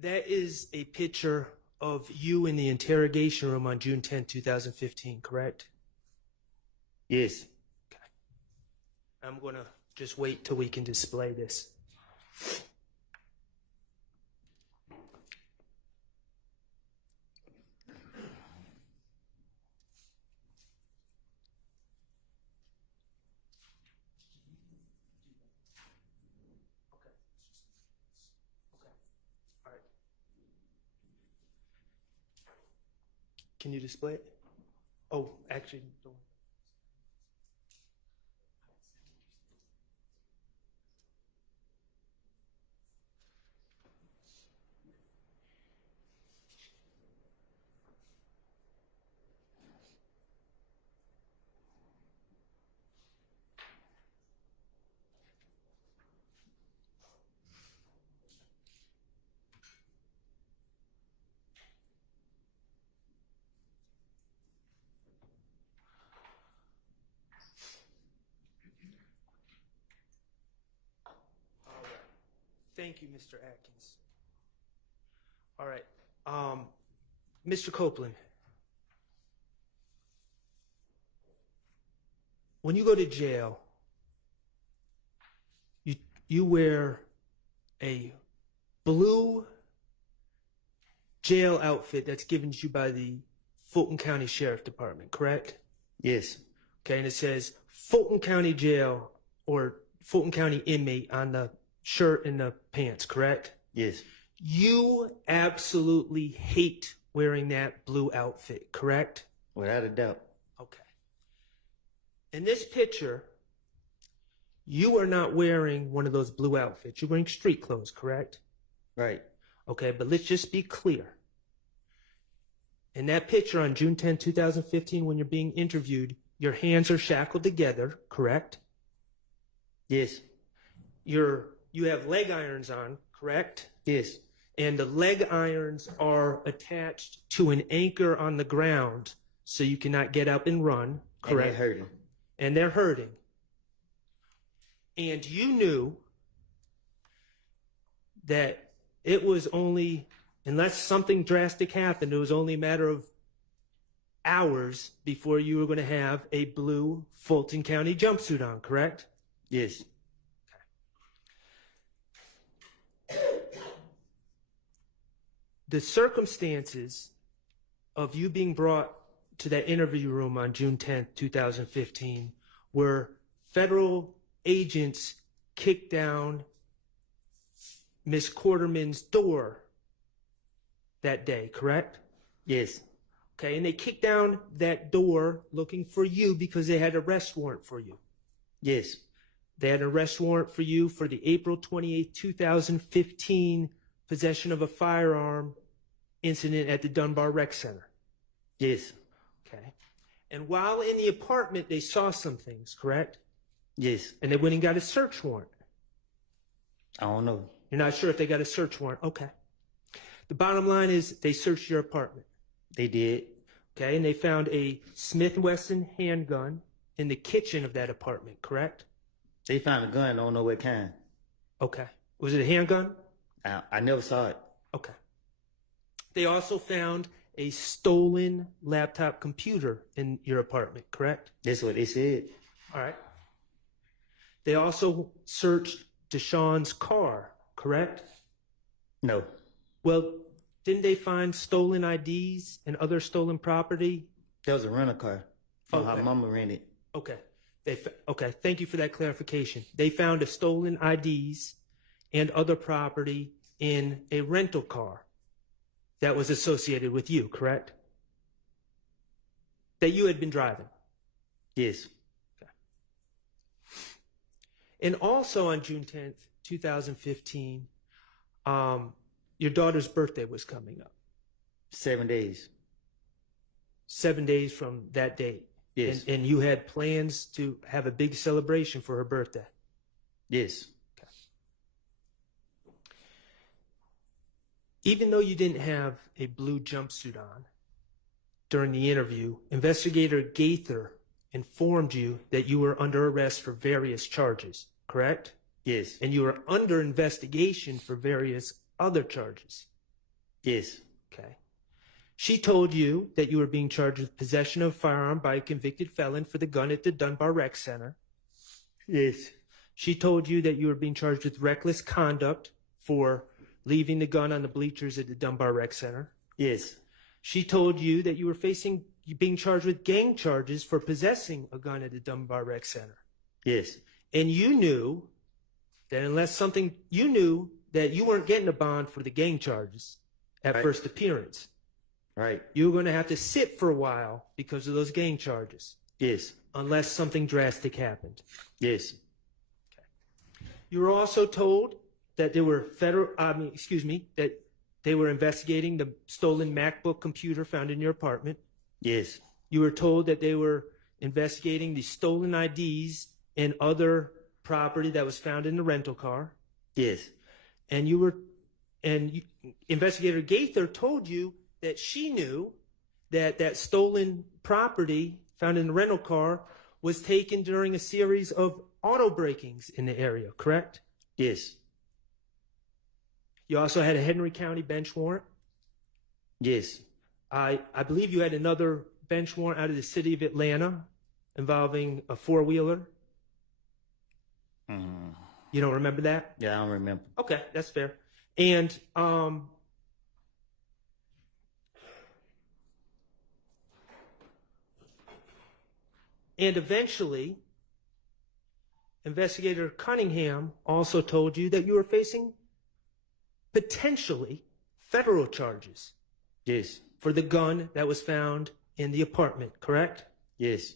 That is a picture of you in the interrogation room on June 10, 2015, correct? Yes. Okay. I'm going to just wait till we can display this. Can you display it? Oh, actually, don't. Thank you, Mr. Atkins. All right. Mr. Copeland, when you go to jail, you wear a blue jail outfit that's given to you by the Fulton County Sheriff Department, correct? Yes. Okay, and it says Fulton County Jail or Fulton County inmate on the shirt and the pants, correct? Yes. You absolutely hate wearing that blue outfit, correct? Without a doubt. Okay. In this picture, you are not wearing one of those blue outfits. You're wearing street clothes, correct? Right. Okay, but let's just be clear. In that picture on June 10, 2015, when you're being interviewed, your hands are shackled together, correct? Yes. You have leg irons on, correct? Yes. And the leg irons are attached to an anchor on the ground so you cannot get up and run, correct? And they're hurting. And they're hurting. And you knew that it was only, unless something drastic happened, it was only a matter of hours before you were going to have a blue Fulton County jumpsuit on, correct? Yes. The circumstances of you being brought to that interview room on June 10th, 2015, were federal agents kicked down Miss Quarterman's door that day, correct? Yes. Okay, and they kicked down that door looking for you because they had an arrest warrant for you. Yes. They had an arrest warrant for you for the April 28, 2015 possession of a firearm incident at the Dunbar Rec Center. Yes. Okay. And while in the apartment, they saw some things, correct? Yes. And they went and got a search warrant. I don't know. You're not sure if they got a search warrant. Okay. The bottom line is they searched your apartment. They did. Okay, and they found a Smith & Wesson handgun in the kitchen of that apartment, correct? They found a gun, I don't know what kind. Okay. Was it a handgun? I never saw it. Okay. They also found a stolen laptop computer in your apartment, correct? That's what they said. All right. They also searched Deshaun's car, correct? No. Well, didn't they find stolen IDs and other stolen property? That was a rental car from how mama rented. Okay. Okay, thank you for that clarification. They found a stolen IDs and other property in a rental car that was associated with you, correct? That you had been driving. Yes. Okay. And also on June 10th, 2015, your daughter's birthday was coming up. 7 days. 7 days from that date. Yes. And you had plans to have a big celebration for her birthday. Yes. Okay. Even though you didn't have a blue jumpsuit on during the interview, Investigator Gaither informed you that you were under arrest for various charges, correct? Yes. And you were under investigation for various other charges. Yes. Okay. She told you that you were being charged with possession of a firearm by a convicted felon for the gun at the Dunbar Rec Center. Yes. She told you that you were being charged with reckless conduct for leaving the gun on the bleachers at the Dunbar Rec Center. Yes. She told you that you were being charged with gang charges for possessing a gun at the Dunbar Rec Center. Yes. And you knew that you knew that you weren't getting a bond for the gang charges at first appearance. Right. You were going to have to sit for a while because of those gang charges. Yes. Unless something drastic happened. Yes. Okay. You were also told that they were that they were investigating the stolen MacBook computer found in your apartment. Yes. You were told that they were investigating the stolen IDs and other property that was found in the rental car. Yes. And Investigator Gaither told you that she knew that stolen property found in the rental car was taken during a series of auto breakings in the area, correct? Yes. You also had a Henry County bench warrant? Yes. I believe you had another bench warrant out of the city of Atlanta involving a four-wheeler. You don't remember that? Yeah, I don't remember. Okay, that's fair. And eventually, Investigator Cunningham also told you that you were facing potentially federal charges. Yes. For the gun that was found in the apartment, correct? Yes.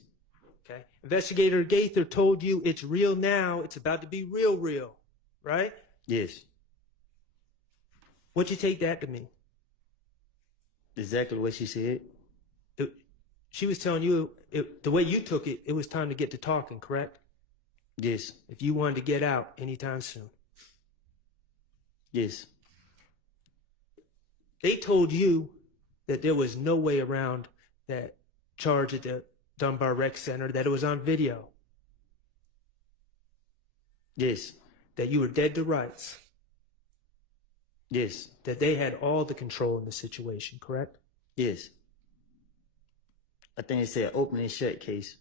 Okay. Investigator Gaither told you it's real now. It's about to be real, right? Yes. What'd you take that to mean? Exactly what she said. She was telling you, the way you took it, it was time to get to talking, correct? Yes. If you wanted to get out anytime soon. Yes. They told you that there was no way around that charge at the Dunbar Rec Center, that it was on video. Yes. That you were dead to rights. Yes. That they had all the control in the situation, correct? Yes. I think it's an open and shut case.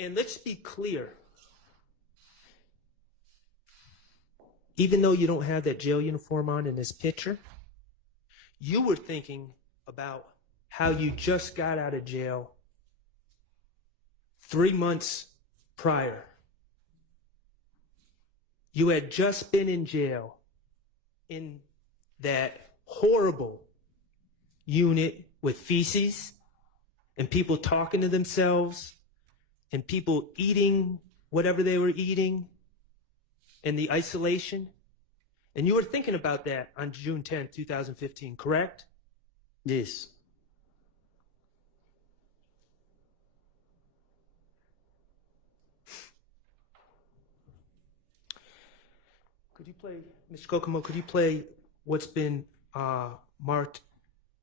And let's be clear. Even though you don't have that jail uniform on in this picture, you were thinking about how you just got out of jail 3 months prior. You had just been in jail in that horrible unit with feces and people talking to themselves and people eating whatever they were eating and the isolation. And you were thinking about that on June 10th, 2015, correct? Yes. Could you play, Mr. Kokomo, could you play what's been marked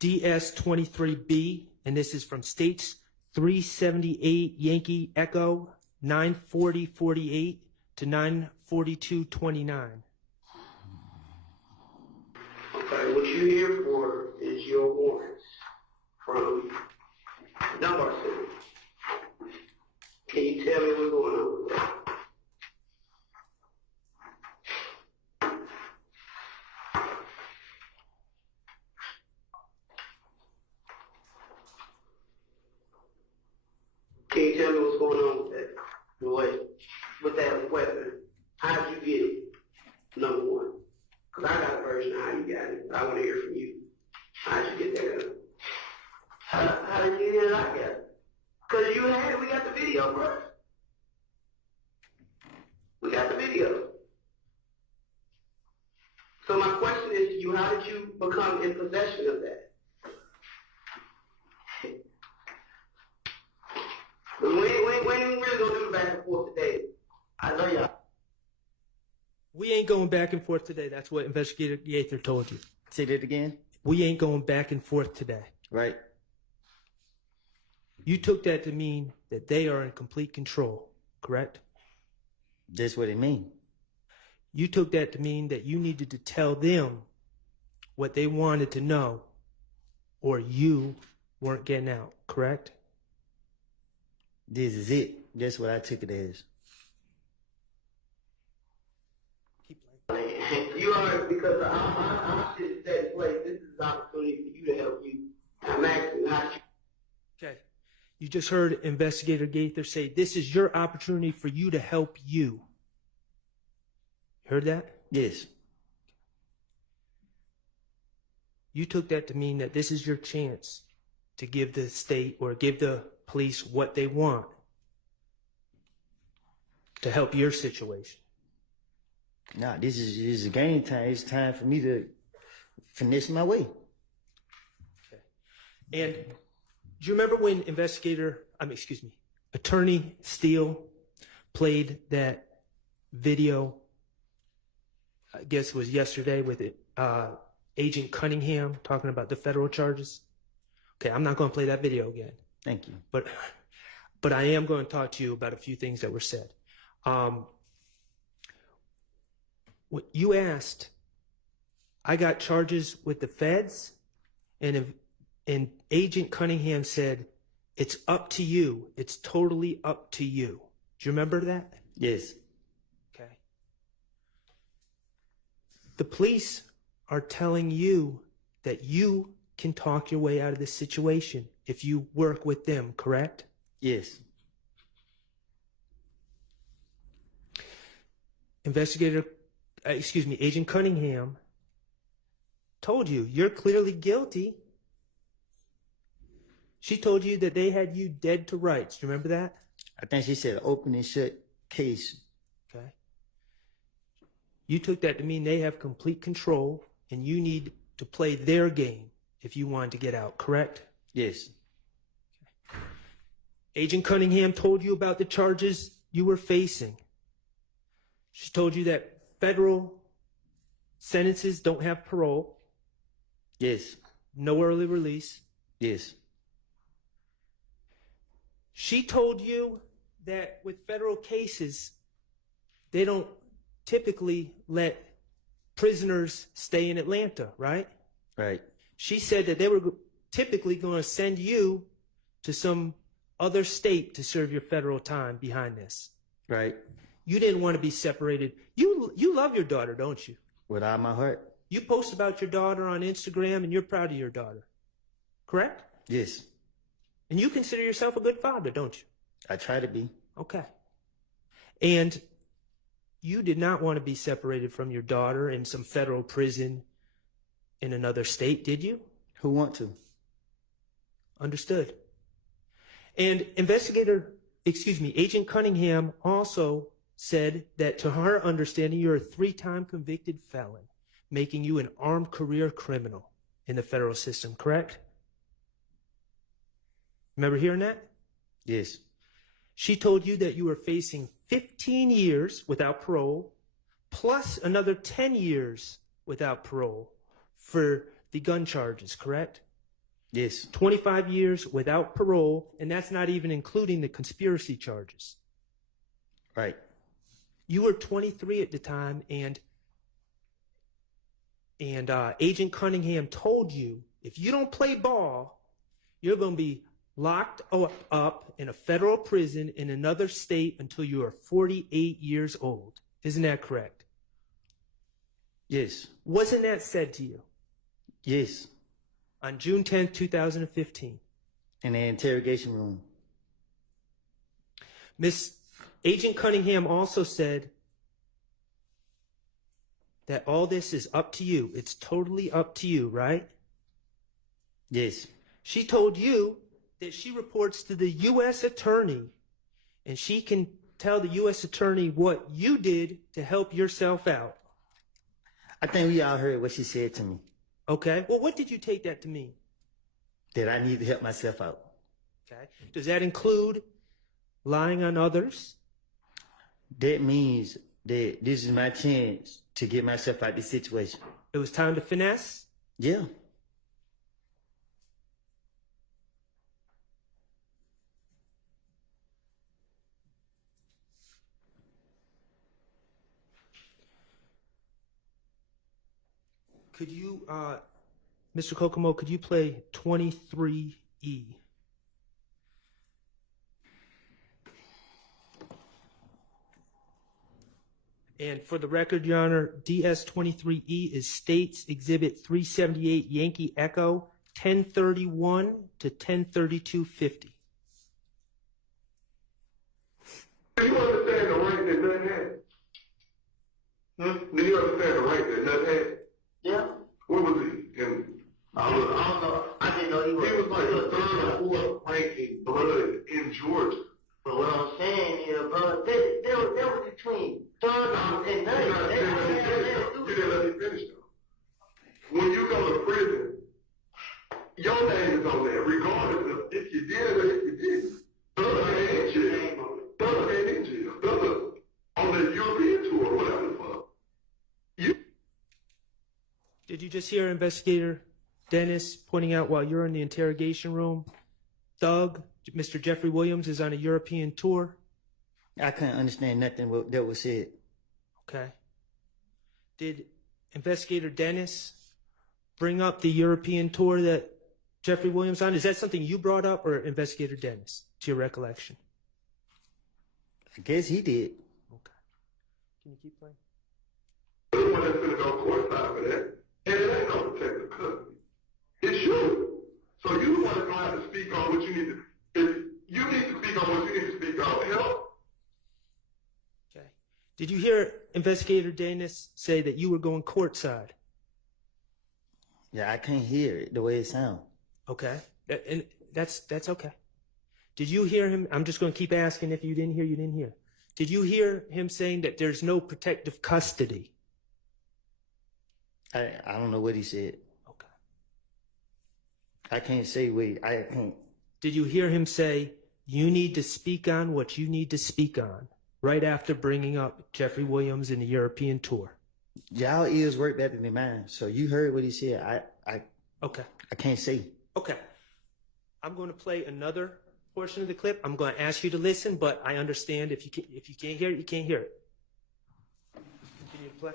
DS23B, and this is from States 378 Yankee Echo 94048 to 94229. Okay, what you here for is your warrants from Dunbar Center. Can you tell me what's going on with that? Can you tell me what's going on with that? With that weapon? How did you get it? Number one. Because I got a version of how you got it, but I want to hear from you. How did you get that gun? How did you get it? I got it. Because you had it. We got the video, bro. We got the video. So my question is to you, how did you become in possession of that? We ain't really gonna do the back and forth today. I know y'all. We ain't going back and forth today. That's what Investigator Gaither told you. Say that again? We ain't going back and forth today. Right. You took that to mean that they are in complete control, correct? That's what it means. You took that to mean that you needed to tell them what they wanted to know, or you weren't getting out, correct? This is it. That's what I took it as. You are, because I'm sitting at that place. This is an opportunity for you to help you. I'm asking how you. Okay. You just heard Investigator Gaither say, this is your opportunity for you to help you. Heard that? Yes. You took that to mean that this is your chance to give the state or give the police what they want to help your situation. Nah, this is game time. It's time for me to finesse my way. Okay. And do you remember when Attorney Steele played that video, I guess it was yesterday, with Agent Cunningham talking about the federal charges? Okay, I'm not going to play that video again. Thank you. But I am going to talk to you about a few things that were said. You asked, I got charges with the feds, and Agent Cunningham said, it's up to you. It's totally up to you. Do you remember that? Yes. Okay. The police are telling you that you can talk your way out of this situation if you work with them, correct? Yes. Agent Cunningham told you, you're clearly guilty. She told you that they had you dead to rights. Do you remember that? I think she said open and shut case. Okay. You took that to mean they have complete control and you need to play their game if you wanted to get out, correct? Yes. Agent Cunningham told you about the charges you were facing. She told you that federal sentences don't have parole. Yes. No early release. Yes. She told you that with federal cases, they don't typically let prisoners stay in Atlanta, right? Right. She said that they were typically going to send you to some other state to serve your federal time behind this. Right. You didn't want to be separated. You love your daughter, don't you? With all my heart. You post about your daughter on Instagram and you're proud of your daughter, correct? Yes. And you consider yourself a good father, don't you? I try to be. Okay. And you did not want to be separated from your daughter in some federal prison in another state, did you? Who want to? Understood. And Agent Cunningham also said that to her understanding, you're a 3-time convicted felon, making you an armed career criminal in the federal system, correct? Remember hearing that? Yes. She told you that you were facing 15 years without parole, plus another 10 years without parole for the gun charges, correct? Yes. 25 years without parole, and that's not even including the conspiracy charges. Right. You were 23 at the time, and Agent Cunningham told you, if you don't play ball, you're going to be locked up in a federal prison in another state until you are 48 years old. Isn't that correct? Yes. Wasn't that said to you? Yes. On June 10th, 2015. In the interrogation room. Miss Agent Cunningham also said that all this is up to you. It's totally up to you, right? Yes. She told you that she reports to the U.S. attorney, and she can tell the U.S. attorney what you did to help yourself out. I think we all heard what she said to me. Okay. Well, what did you take that to mean? That I need to help myself out. Okay. Does that include lying on others? That means that this is my chance to get myself out of this situation. It was time to finesse? Yeah. Could you, Mr. Kokomo, could you play 23E? And for the record, Your Honor, DS-23E is States Exhibit 378 Yankee Echo 1031 to 103250. Do you understand the rank that Nut had? Do you understand the rank that Nut had? Yeah. What was he? I don't know. I didn't know he was. He was like the 3rd or 4th ranking blood in Georgia. But what I'm saying is, bro, they were between 3rd and 9th. You didn't let me finish though. When you go to prison, your name is on there, regardless of if you did or if you didn't. Thug ain't in jail. Thug ain't in jail. Thug on the European tour or whatever the fuck. Did you just hear Investigator Dennis pointing out while you're in the interrogation room, Thug, Mr. Jeffrey Williams, is on a European tour? I couldn't understand nothing that was said. Okay. Did Investigator Dennis bring up the European tour that Jeffrey Williams on? Is that something you brought up, or Investigator Dennis, to your recollection? I guess he did. Okay. Can you keep playing? The one that's gonna go courtside for that. And it ain't no protective custody. It's you. So you the one that's gonna have to speak on what you need to. If you need to speak on what you need to speak on, help. Okay. Did you hear Investigator Dennis say that you were going courtside? Yeah, I can't hear it the way it sounds. Okay. And that's okay. Did you hear him? I'm just going to keep asking. If you didn't hear, you didn't hear. Did you hear him saying that there's no protective custody? I don't know what he said. Okay. I can't say I can't. Did you hear him say, you need to speak on what you need to speak on, right after bringing up Jeffrey Williams and the European tour? Y'all ears work better than mine. So you heard what he said. Okay. I can't say. Okay. I'm going to play another portion of the clip. I'm going to ask you to listen, but I understand if you can't hear it, you can't hear it. Continue to play.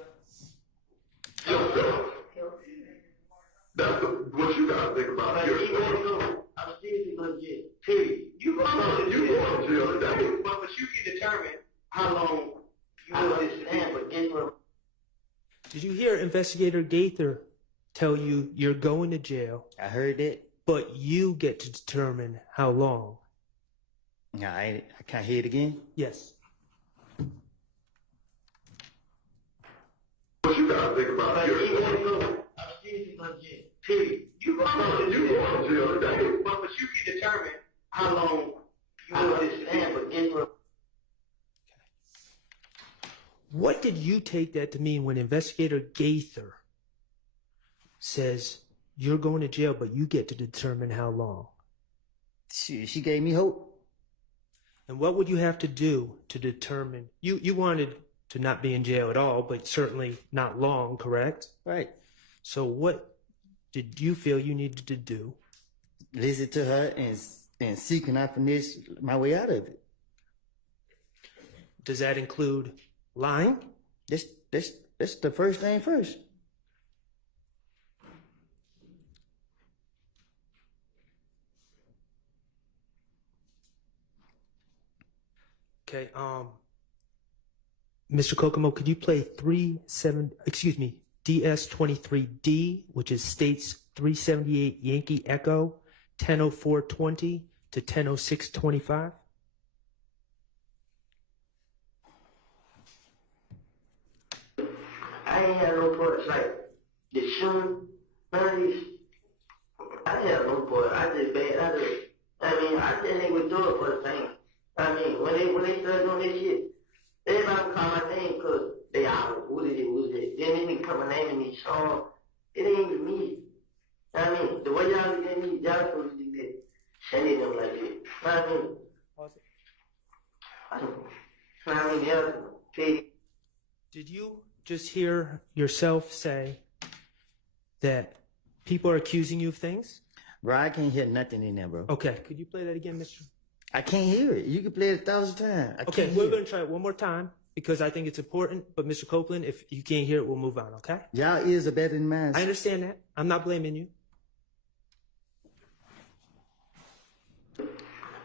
That's what you gotta think about. I'm seriously gonna get period. You going to jail today. But you can determine how long you want to stand. But guess what? Did you hear Investigator Gaither tell you you're going to jail? I heard it. But you get to determine how long. Yeah, I can't hear it again. Yes. What you gotta think about. I'm seriously gonna get period. You going to jail today. But you can determine how long you want to stand. But guess what? What did you take that to mean when Investigator Gaither says you're going to jail, but you get to determine how long? She gave me hope. And what would you have to do to determine? You wanted to not be in jail at all, but certainly not long, correct? Right. So what did you feel you needed to do? Listen to her and see can I finish my way out of it. Does that include lying? That's the first thing first. Okay, Mr. Kokomo, could you play DS23D, which is states 378 Yankee Echo, 10:04:20 to 10:06:25? I ain't had no parts like the shooting, none of these. I ain't had no part. I just ain't would do it for the fame. I mean, when they started doing this shit, everybody would call my name because they out. Who did it? Then they be coming naming me. So it ain't even me. I mean, the way y'all look at me, y'all supposed to be sending them like that. I mean, I don't know. I mean, yeah, pay. Did you just hear yourself say that people are accusing you of things? Bro, I can't hear nothing in there, bro. Okay, could you play that again, Mr.? I can't hear it. You can play it 1,000 times. Okay, we're going to try it one more time because I think it's important. But Mr. Copeland, if you can't hear it, we'll move on, okay? Y'all ears are better than mine. I understand that. I'm not blaming you.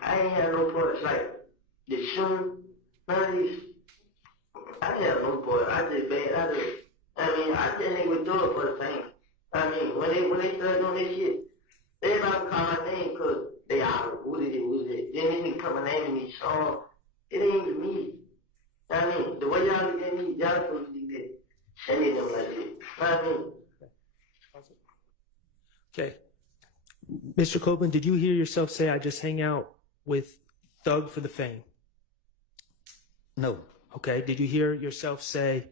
I ain't had no parts like the shooting, none of these. I ain't had no part. I just ain't would do it for the fame. I mean, when they started doing this shit, everybody would call my name because they out. Who did it? Then they be coming naming me. So it ain't even me. I mean, the way y'all look at me, y'all supposed to be sending them like that. I mean. Okay. Mr. Copeland, did you hear yourself say, I just hang out with Thug for the fame? No. Okay. Did you hear yourself say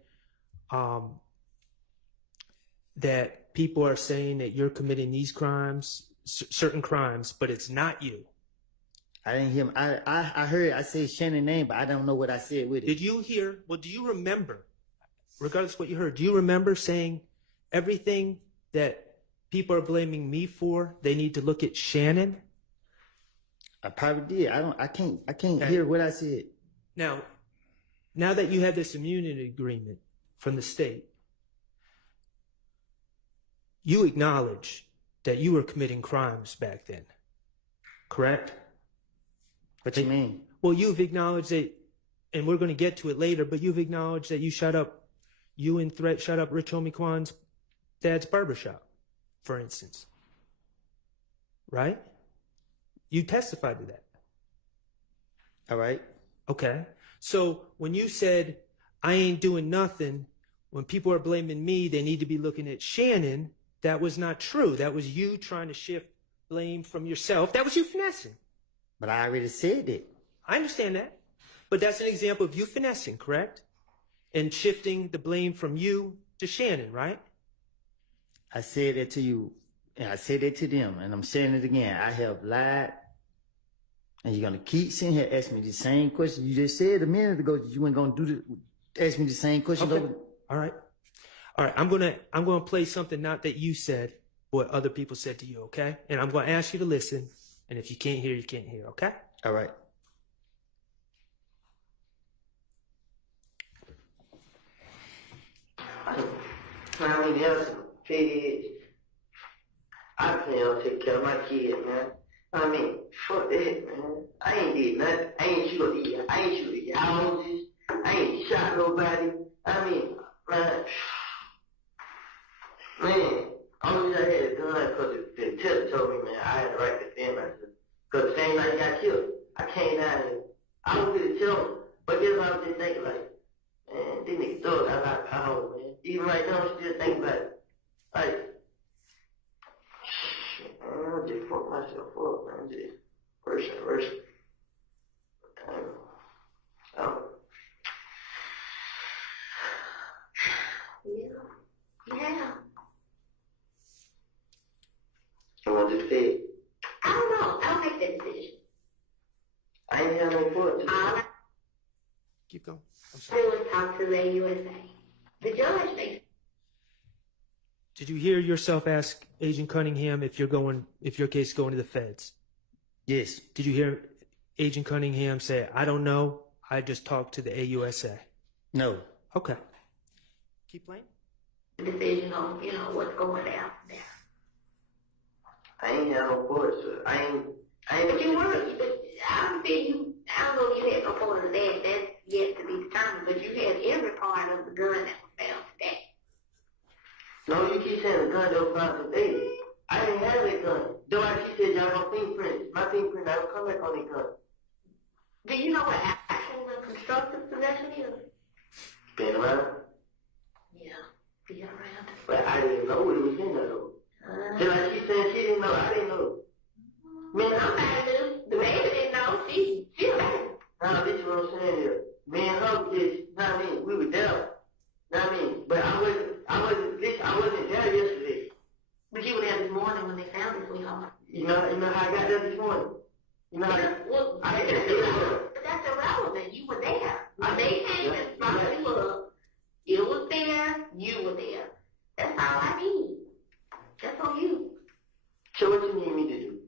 that people are saying that you're committing these crimes, certain crimes, but it's not you? I didn't hear him. I heard I said Shannon's name, but I don't know what I said with it. Did you hear? Well, do you remember, regardless of what you heard, do you remember saying everything that people are blaming me for, they need to look at Shannon? I probably did. I can't Okay. hear what I said. Now that you have this immunity agreement from the state, you acknowledge that you were committing crimes back then, correct? What you mean? Well, you've acknowledged that, and we're going to get to it later, but you've acknowledged that you shut up Rich Homie Kwan's dad's barbershop, for instance. Right? You testified to that. All right. Okay. So when you said, I ain't doing nothing, when people are blaming me, they need to be looking at Shannon, That was not true. That was you trying to shift blame from yourself. That was you finessing. But I already said it. I understand that. But that's an example of you finessing, correct? And shifting the blame from you to Shannon, right? I said that to you, and I said it to them, and I'm saying it again. I have lied, and you're gonna keep sitting here asking me the same question. You just said a minute ago that you weren't gonna ask me the same question. Okay. All right. I'm gonna play something not that you said, but other people said to you, okay? And I'm gonna ask you to listen. And if you can't hear, you can't hear, okay? All right. I mean, there's some kids. I plan on taking care of my kids, man. I mean, fuck that, man. I ain't did nothing. I ain't shoot the houses. I ain't shot nobody. I mean, man, only I had a gun because the teller told me, man, I had the right to defend myself. Because the same night he got killed, I came down here. I was going to tell him, but guess what I was just thinking, like, man, these niggas throw got a lot of power, man. Even right now, I'm still thinking about it. Like, shit, man, I just fucked myself up, man. Just worse and worse. Yeah. I want to say, I don't know. I'll make that decision. I ain't had no point. Keep going. I will talk to the AUSA. The judge makes. Did you hear yourself ask Agent Cunningham if your case is going to the feds? Yes. Did you hear Agent Cunningham say, I don't know, I just talked to the AUSA? No. Okay. Keep playing. Decision on, what's going down there. I ain't had no voice. I ain't. But you were, I don't know if you had no part of that. That's yet to be determined. But you had every part of the gun that was found today. No, you keep saying the gun that was found today. I didn't have that gun. Though I keep saying y'all no fingerprints. My fingerprint, I don't come back on that gun. Do you know what actual and constructive possession is? Been around. Yeah, be around. But I didn't know what it was in there though. Just like she said she didn't know, I didn't know. Man, somebody knew. The baby didn't know. She a baby. Nah, this is what I'm saying here. Me and her just, we were there. But I wasn't there yesterday. But you were there this morning when they found it, sweetheart. You know how I got there this morning? You know how But that's irrelevant. You were there. When they came and brought you up, it was there, you were there. That's all I need. That's on you. So what you need me to do?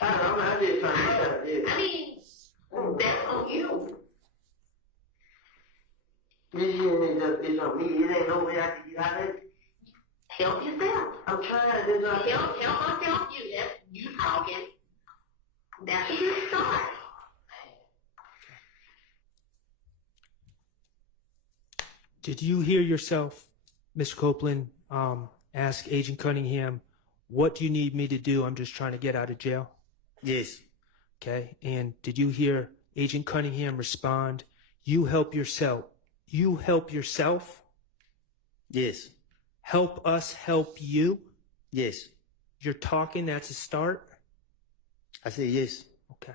I don't know, I'm just trying to decide. I mean, that's on you. This shit is on me. It ain't no way I can get out of it. Help yourself. I'm trying. Help myself, you. That's you talking. That's a good start. Did you hear yourself, Mr. Copeland, ask Agent Cunningham, what do you need me to do? I'm just trying to get out of jail. Yes. Okay. And did you hear Agent Cunningham respond, you help yourself? You help yourself? Yes. Help us help you? Yes. You're talking, that's a start? I said yes. Okay.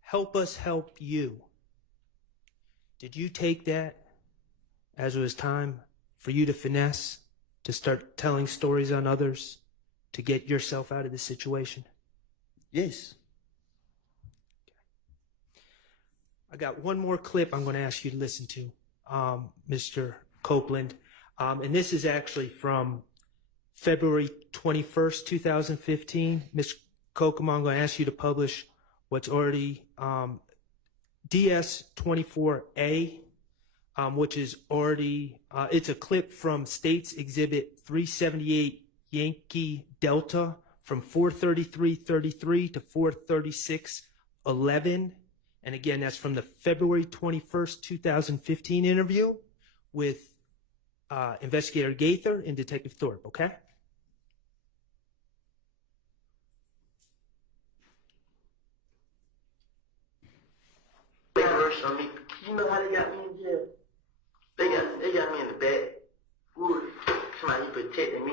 Help us help you. Did you take that as it was time for you to finesse, to start telling stories on others, to get yourself out of the situation? Yes. I got one more clip I'm going to ask you to listen to, Mr. Copeland. And this is actually from February 21st, 2015. Ms. Kokomo, I'm going to ask you to publish what's already DS-24A, which is already, it's a clip from States Exhibit 378 Yankee Delta from 433.33 to 436.11. And again, that's from the February 21st, 2015 interview with Investigator Gaither and Detective Thorpe, okay? Worse on me. You know how they got me in jail? They got me in the back. Wood. Somebody protecting me.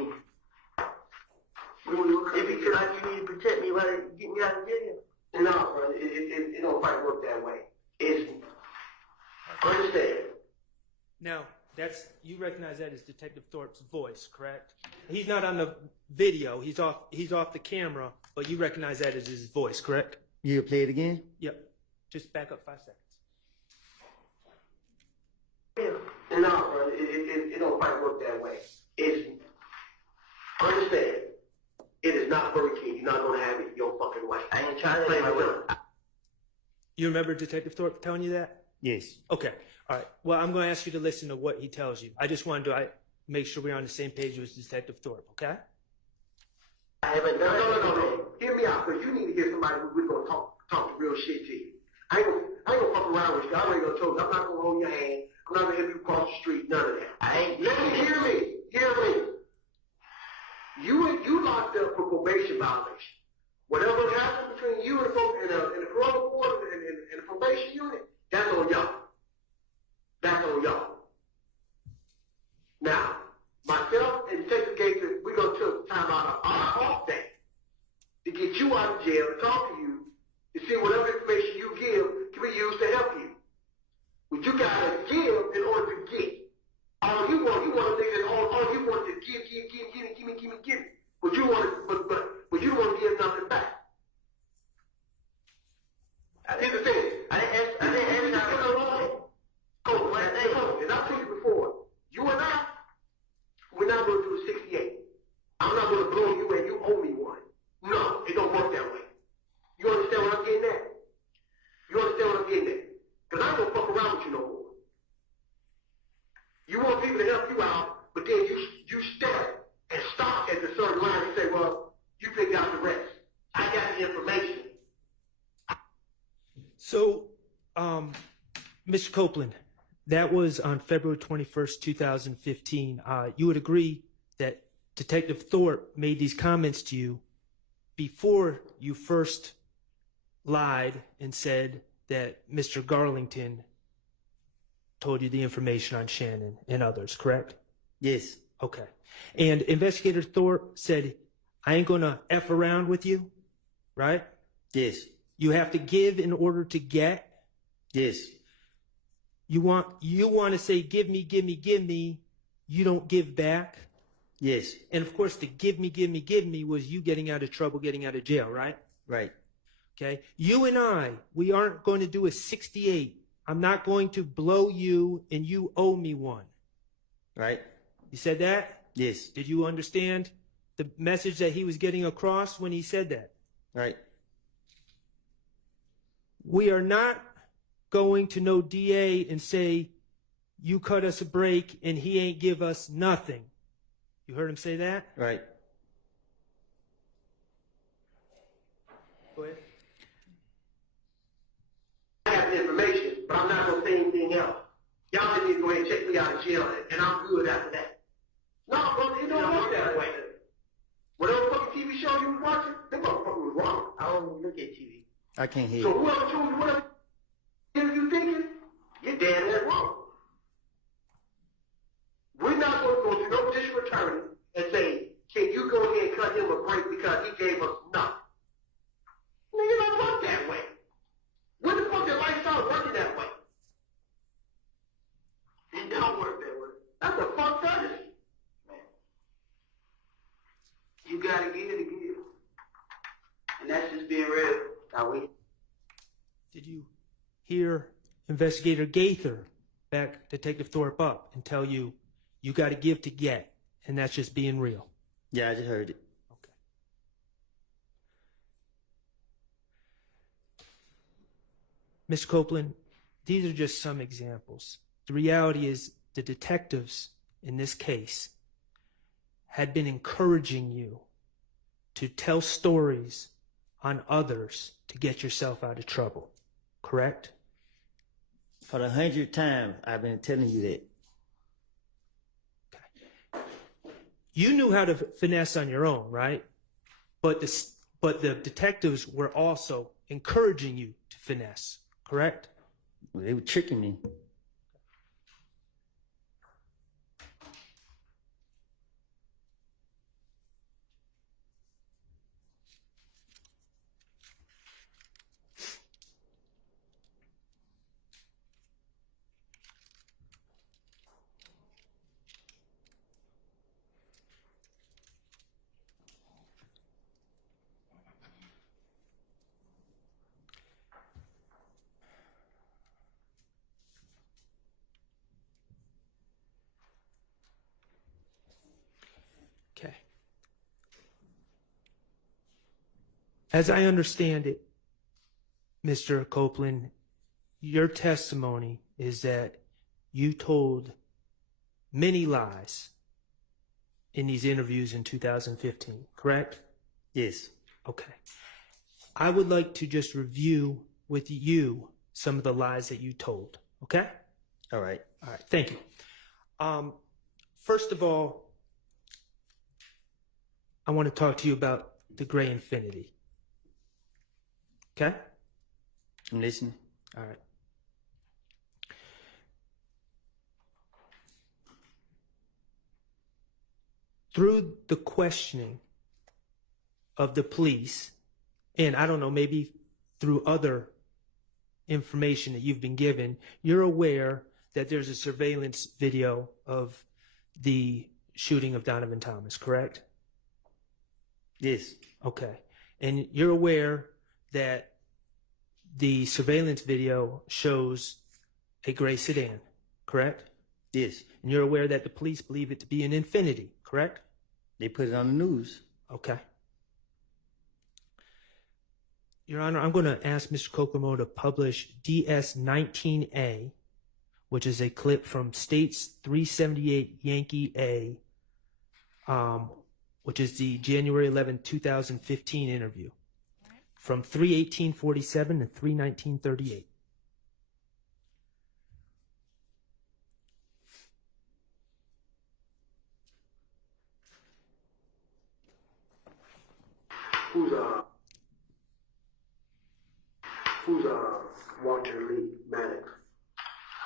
If you feel like you need to protect me, why get me out of jail? No, bro, it don't quite work that way. It's understand. Now, you recognize that as Detective Thorpe's voice, correct? He's not on the video. He's off the camera, but you recognize that as his voice, correct? You play it again? Yep. Just back up 5 seconds. No, bro, it don't quite work that way. It's understand. It is not Burger King. You're not gonna have it your fucking way. I ain't trying to play my will. You remember Detective Thorpe telling you that? Yes. Okay. All right. Well, I'm going to ask you to listen to what he tells you. I just wanted to make sure we're on the same page with Detective Thorpe, okay? I haven't done no. Hear me out, because you need to get somebody who's going to talk real shit to you. I ain't gonna fuck around with you. I already gonna tell you. I'm not gonna hold your hand. I'm not gonna help you cross the street. None of that. Let me hear me. You locked up for probation violation. Whatever happened between you and the parole board and the probation unit, that's on y'all. That's on y'all. Now, myself and Detective Gator, we're gonna take time out of our off day to get you out of jail and talk to you to see whatever information you give can be used to help you. What you gotta give in order to get. All you want to give. But you don't want to give nothing back. Here's the thing. I didn't ask you. Cool, as I told you before, you and I, we're not going to do a 68. I'm not going to blow you and you owe me one. No, it don't work that way. You understand what I'm getting at? Because I ain't going to fuck around with you no more. You want people to help you out, but then you step and stop at the certain line and say, well, you pick out the rest. I got the information. So, Mr. Copeland, that was on February 21st, 2015. You would agree that Detective Thorpe made these comments to you before you first lied and said that Mr. Garlington told you the information on Shannon and others, correct? Yes. Okay. And Investigator Thorpe said, I ain't gonna F around with you, right? Yes. You have to give in order to get. Yes. You want to say, give me. You don't give back. Yes. And of course, the give me was you getting out of trouble, getting out of jail, right? Right. Okay. You and we aren't going to do a 68. I'm not going to blow you and you owe me one. Right. You said that? Yes. Did you understand the message that he was getting across when he said that? Right. We are not going to no DA and say, you cut us a break and he ain't give us nothing. You heard him say that? Right. Go ahead. I have the information, but I'm not going to say anything else. Y'all just need to go ahead and check me out of jail, and I'm good after that. No, bro, it don't work that way. Whatever fucking TV show you was watching, that motherfucker was wrong. I don't even look at TV. I can't hear So you. whoever told you whatever you thinking, you're dead ass wrong. We're not going to go to no district attorney and say, can you go ahead and cut him a break because he gave us nothing? Nigga, it don't work that way. When the fuck did life start working that way? It don't work that way. That's a fuck courtesy. Man. You gotta give to give. And that's just being real. Now we. Did you hear Investigator Gaither back Detective Thorpe up and tell you, you got to give to get, and that's just being real? Yeah, I just heard it. Okay. Ms. Copeland, these are just some examples. The reality is the detectives in this case had been encouraging you to tell stories on others to get yourself out of trouble, correct? For the 100th time, I've been telling you that. Okay. You knew how to finesse on your own, right? But the detectives were also encouraging you to finesse, correct? Well, they were tricking me. As I understand it, Mr. Copeland, your testimony is that you told many lies in these interviews in 2015, correct? Yes. Okay. I would like to just review with you some of the lies that you told, okay? All right. All right, thank you. First of all, I want to talk to you about the gray infinity. Okay? I'm listening. All right. Through the questioning of the police, and I don't know, maybe through other information that you've been given, you're aware that there's a surveillance video of the shooting of Donovan Thomas, correct? Yes. Okay. And you're aware that the surveillance video shows a gray sedan, correct? Yes. And you're aware that the police believe it to be an Infiniti, correct? They put it on the news. Okay. Your Honor, I'm going to ask Mr. Kokomo to publish DS-19A, which is a clip from States 378 Yankee A, which is the January 11, 2015 interview, from 3/18/47 to 3/19/38. Who's Walter Lee Maddox?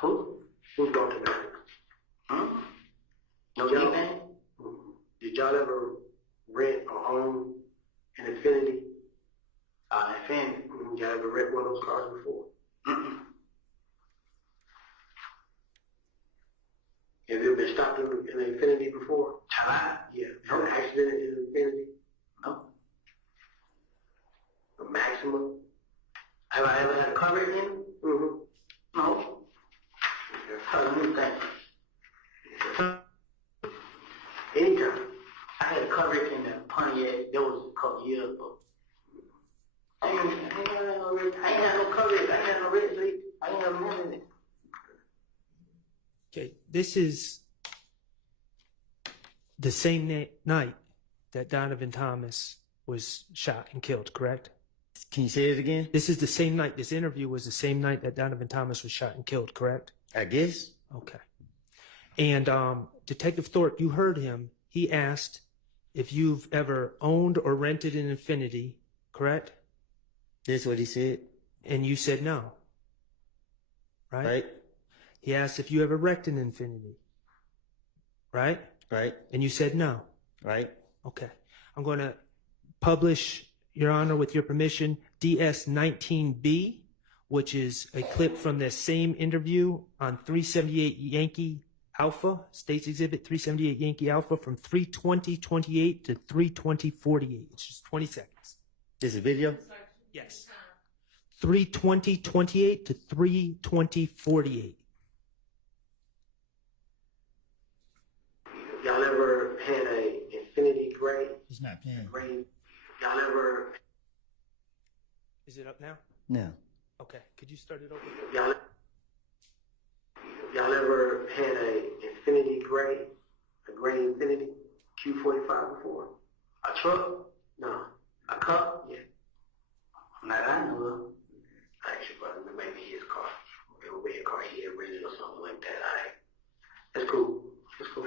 Who? Who's Walter Maddox? No Y'all- D-man? Did y'all ever rent or own an Infiniti? Infinity. Y'all ever rent one of those cars before? Have you ever been stopped in an Infiniti before? Yeah. Had an accident in an Infiniti? No. A Maxima? Have I ever had a car wreck in? Mm-hmm. No. That's a new thing. Anytime. I had a car wreck in the Pontiac. That was a couple years ago. I ain't had no car wreck. I ain't had no red plate. I ain't have nothing in it. Okay, this is the same night that Donovan Thomas was shot and killed, correct? Can you say it again? This is the same night. This interview was the same night that Donovan Thomas was shot and killed, correct? I guess. Okay. And Detective Thorpe, you heard him. He asked if you've ever owned or rented an Infiniti, correct? That's what he said. And you said no. Right? Right. He asked if you ever wrecked an Infiniti. Right? Right. And you said no. Right. Okay. I'm going to publish, Your Honor, with your permission, DS-19B, which is a clip from the same interview on 378 Yankee Alpha, States Exhibit 378 Yankee Alpha, from 3/20/28 to 3/20/48. It's just 20 seconds. This is a video? Yes. 3/20/28 to 3/20/48. Y'all ever had a Infiniti Gray? He's not playing. Gray? Y'all ever? Is it up now? No. Okay. Could you start it over? Y'all ever had a Infiniti Gray? A gray Infiniti Q45 before? A truck? No. A car? Yeah. Not I know of. Actually, brother, maybe his car. It would be a car he had rented or something like that. That's cool. That's cool.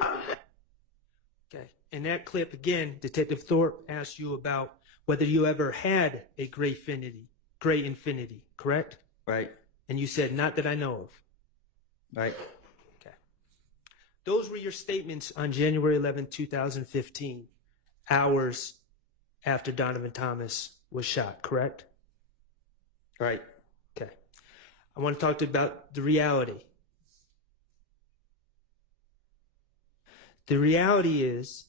Okay. In that clip, again, Detective Thorpe asked you about whether you ever had a gray Infiniti, correct? Right. And you said, not that I know of. Right. Okay. Those were your statements on January 11, 2015, hours after Donovan Thomas was shot, correct? Right. Okay. I want to talk to you about the reality. The reality is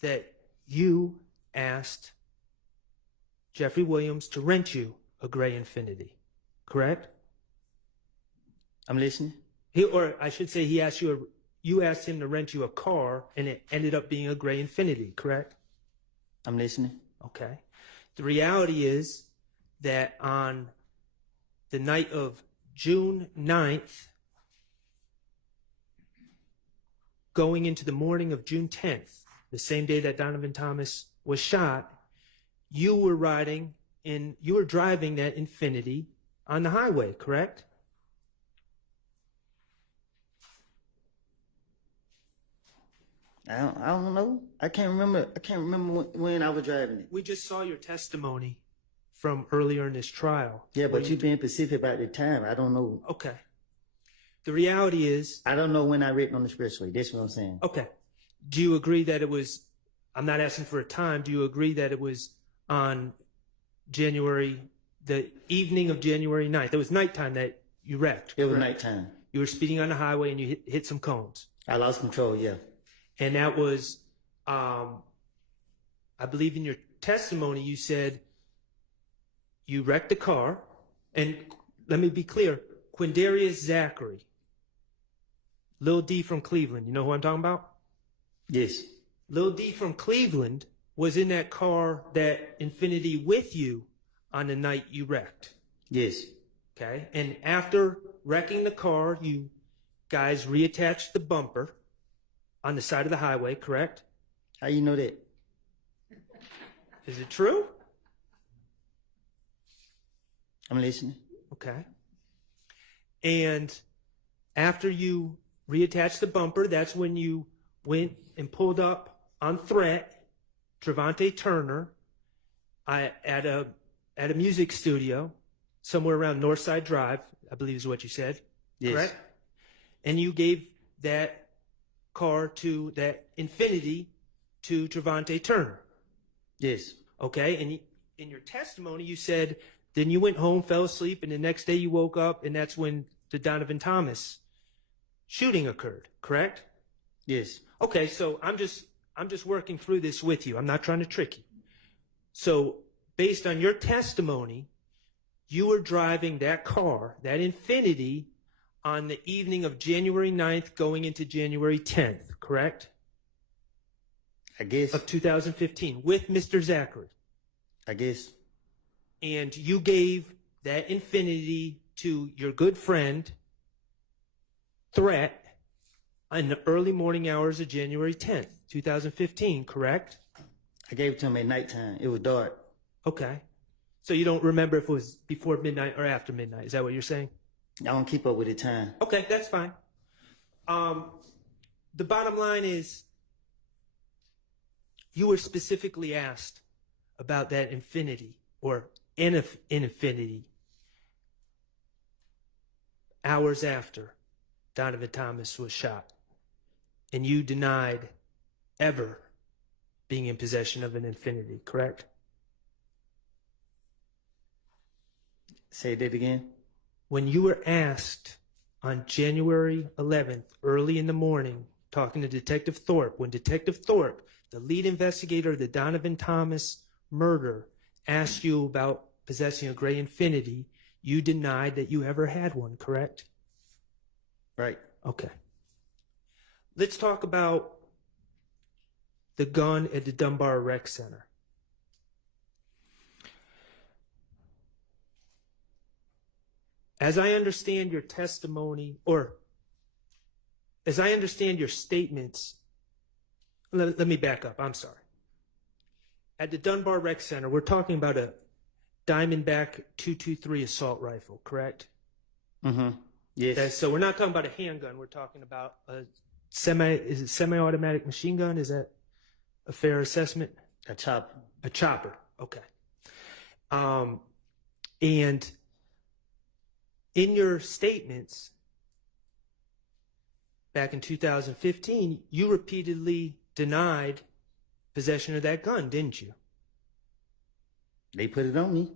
that you asked Jeffrey Williams to rent you a gray Infiniti, correct? I'm listening. Or I should say, you asked him to rent you a car, and it ended up being a gray Infiniti, correct? I'm listening. Okay. The reality is that on the night of June 9th, going into the morning of June 10th, the same day that Donovan Thomas was shot, you were driving that Infiniti on the highway, correct? I don't know. I can't remember when I was driving it. We just saw your testimony from earlier in this trial. Yeah, but you being specific about the time. I don't know. Okay. The reality is, I don't know when I written on the expressway. That's what I'm saying. okay. Do you agree that it was, I'm not asking for a time, do you agree that it was on the evening of January 9th? It was nighttime that you wrecked. It was correct? nighttime. You were speeding on the highway and you hit some cones. I lost control, yeah. And that was, I believe in your testimony, you said you wrecked the car. And let me be clear, Quindarius Zachary, Lil D from Cleveland, you know who I'm talking about? Yes. Lil D from Cleveland was in that car, that Infiniti, with you on the night you wrecked. Yes. Okay. And after wrecking the car, you guys reattached the bumper on the side of the highway, correct? How you know that? Is it true? I'm listening. Okay. And after you reattached the bumper, that's when you went and pulled up on threat Trevante Turner at a music studio somewhere around Northside Drive, I believe is what you said. Yes. Correct? And you gave that car to that Infiniti to Trevante Turner. Yes. Okay. And in your testimony, you said then you went home, fell asleep, and the next day you woke up, and that's when the Donovan Thomas shooting occurred. Correct? Yes. Okay. So I'm just working through this with you. I'm not trying to trick you. So based on your testimony, you were driving that car, that Infiniti, on the evening of January 9th going into January 10th, correct? I guess. Of 2015 with Mr. Zachary. I guess. And you gave that Infiniti to your good friend, Threat, in the early morning hours of January 10th, 2015, correct? I gave it to him at nighttime. It was dark. Okay. So you don't remember if it was before midnight or after midnight. Is that what you're saying? I don't keep up with the time. Okay, that's fine. The bottom line is you were specifically asked about that Infiniti or an Infiniti hours after Donovan Thomas was shot. And you denied ever being in possession of an Infiniti, correct? Say that again. When you were asked on January 11th, early in the morning, talking to Detective Thorpe, when Detective Thorpe, the lead investigator of the Donovan Thomas murder, asked you about possessing a gray Infiniti, you denied that you ever had one, correct? Right. Okay. Let's talk about the gun at the Dunbar Rec Center. As I understand your testimony, or as I understand your statements, let me back up. I'm sorry. At the Dunbar Rec Center, we're talking about a Diamondback .223 assault rifle, correct? Mm-hmm. Yes. Okay, so we're not talking about a handgun. We're talking about a semi-automatic machine gun? Is that a fair assessment? A chopper. A chopper. Okay. And in your statements back in 2015, you repeatedly denied possession of that gun, didn't you? They put it on me.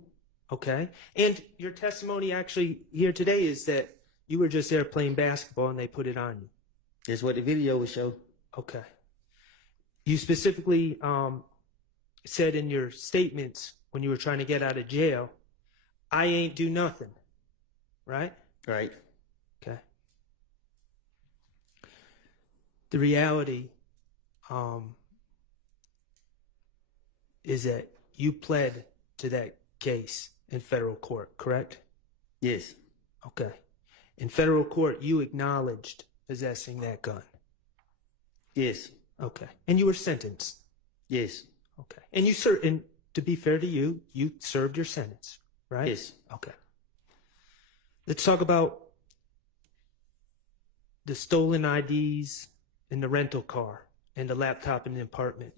Okay. And your testimony actually here today is that you were just there playing basketball and they put it on you. That's what the video would show. Okay. You specifically said in your statements when you were trying to get out of jail, I ain't do nothing. Right? Right. Okay. The reality is that you pled to that case in federal court, correct? Yes. Okay. In federal court, you acknowledged possessing that gun. Yes. Okay. And you were sentenced. Yes. Okay. And and to be fair to you, you served your sentence, right? Yes. Okay. Let's talk about the stolen IDs in the rental car and the laptop in the apartment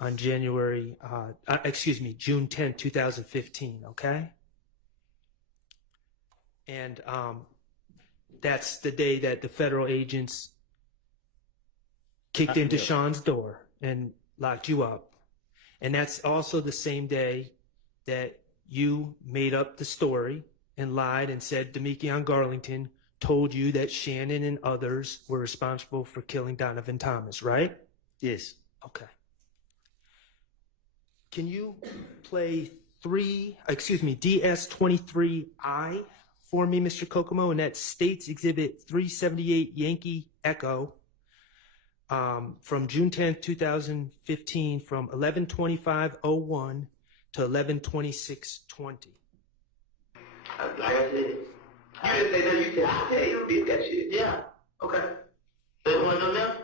on June 10th, 2015, okay? And that's the day that the federal agents kicked into Sean's door and locked you up. And that's also the same day that you made up the story and lied and said Demekion Garlington told you that Shannon and others were responsible for killing Donovan Thomas, right? Yes. Okay. Can you play DS23I for me, Mr. Kokomo? And that's States Exhibit 378 Yankee Echo from June 10th, 2015, from 11:25:01 to 11:26:20. Like I said, you didn't say that. You said, I tell you, did that shit. Yeah. Okay. So you want to know now?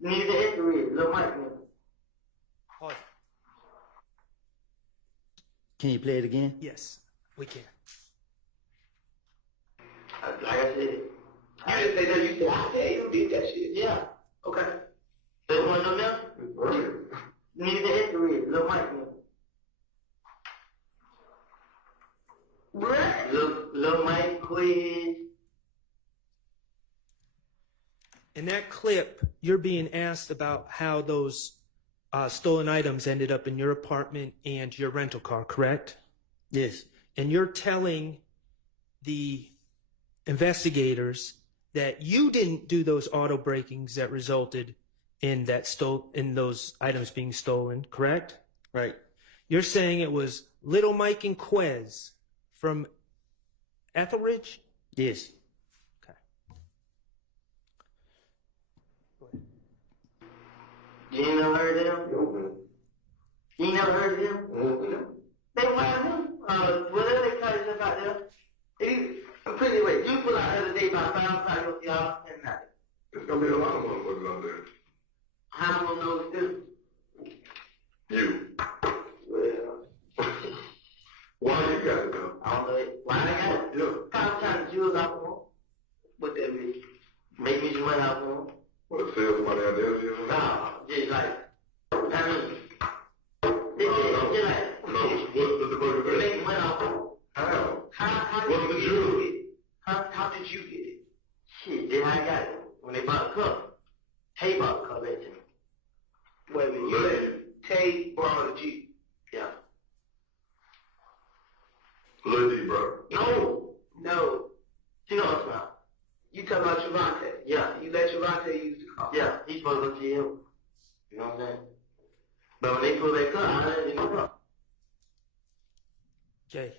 Need the history, Lil Mike. Pause. Can you play it again? Yes, we can. Like I said, you didn't say that. You said, I tell you, did that shit. Yeah. Okay. So you want to know now? Need the history, Lil Mike. Lil Mike quiz. In that clip, you're being asked about how those stolen items ended up in your apartment and your rental car, correct? Yes. And you're telling the investigators that you didn't do those auto breakings that resulted in those items being stolen, correct? Right. You're saying it was Little Mike and Quez from Etheridge? Yes. You ain't never heard of them? You ain't never heard of them? They wild him. Whatever they call yourself out there. Put it away. You pull out the other day about 5 o'clock y'all and nothing. There's gonna be a lot of motherfuckers out there. How am I gonna know it's them? You. Well. Why you got it though? I don't know it. Why I got it? Yeah. How time jewels out for them? What that mean? Make me some money out for them? What, sell somebody out there? Nah, just like, I mean, just like, What's the burger you make money out for them. How? How did you get it? How did you get it? Shit, then I got it. When they bought the cup, Tay bought the cup at me. Wait a minute, you let Tay borrow the Jeep? Yeah. Lil D, bro. No. You know what I'm about. You talking about Trevante? Yeah. You let Trevante use the car? Yeah. He's supposed to go to him. You know what I'm saying? But when they pull that car, I didn't know. Okay.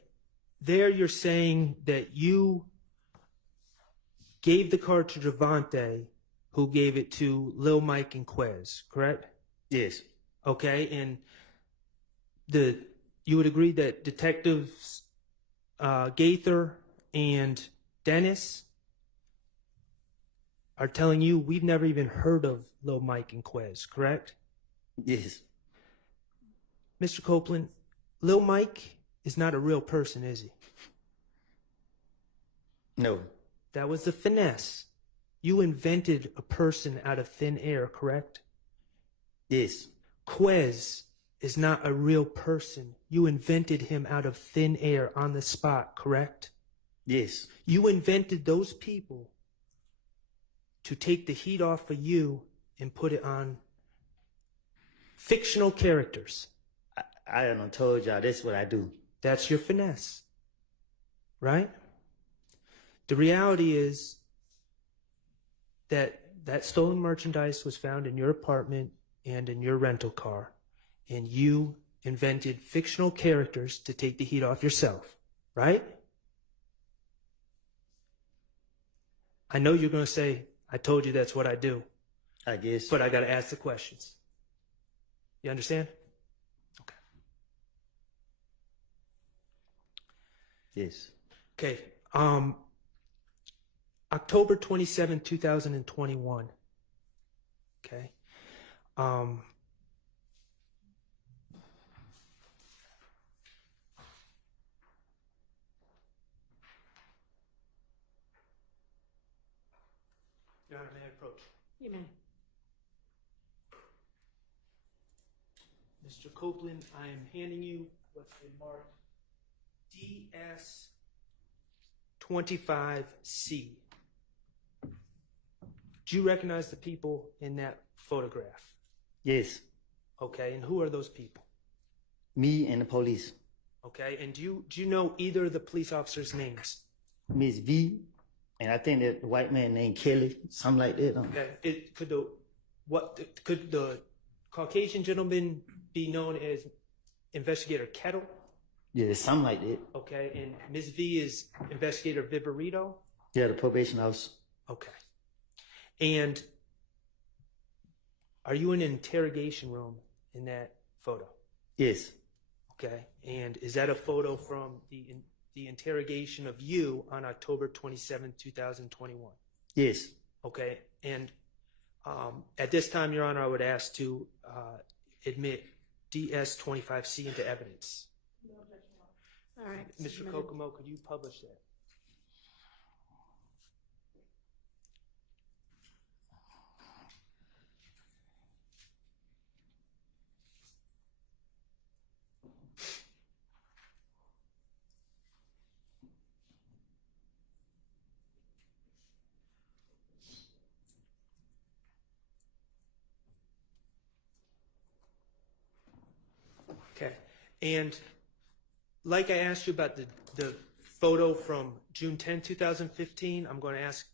There you're saying that you gave the car to Trevante, who gave it to Lil Mike and Quez, correct? Yes. Okay, and you would agree that Detectives Gaither and Dennis are telling you we've never even heard of Lil Mike and Quez, correct? Yes. Mr. Copeland, Lil Mike is not a real person, is he? No. That was the finesse. You invented a person out of thin air, correct? Yes. Quez is not a real person. You invented him out of thin air on the spot, correct? Yes. You invented those people to take the heat off of you and put it on fictional characters. I done told y'all that's what I do. That's your finesse, right? The reality is that stolen merchandise was found in your apartment and in your rental car, and you invented fictional characters to take the heat off yourself, right? I know you're going to say, I told you that's what I do. I guess. But I got to ask the questions. You understand? Okay. Yes. Okay. October 27, 2021. Okay. Your Honor, may I approach? You may. Mr. Copeland, I am handing you what's been marked DS25C. Do you recognize the people in that photograph? Yes. Okay, and who are those people? Me and the police. Okay, and do you know either of the police officers' names? Miss V, and I think that the white man named Kelly, something like that. Okay, could the Caucasian gentleman be known as Investigator Kettle? Yeah, something like that. Okay, and Ms. V is Investigator Viverito? Yeah, the probation officer. Okay. And are you in an interrogation room in that photo? Yes. Okay, and is that a photo from the interrogation of you on October 27, 2021? Yes. Okay, and at this time, Your Honor, I would ask to admit DS25C into evidence. All right. Mr. Kokomo, could you publish that? Okay, and like I asked you about the photo from June 10, 2015, I'm going to ask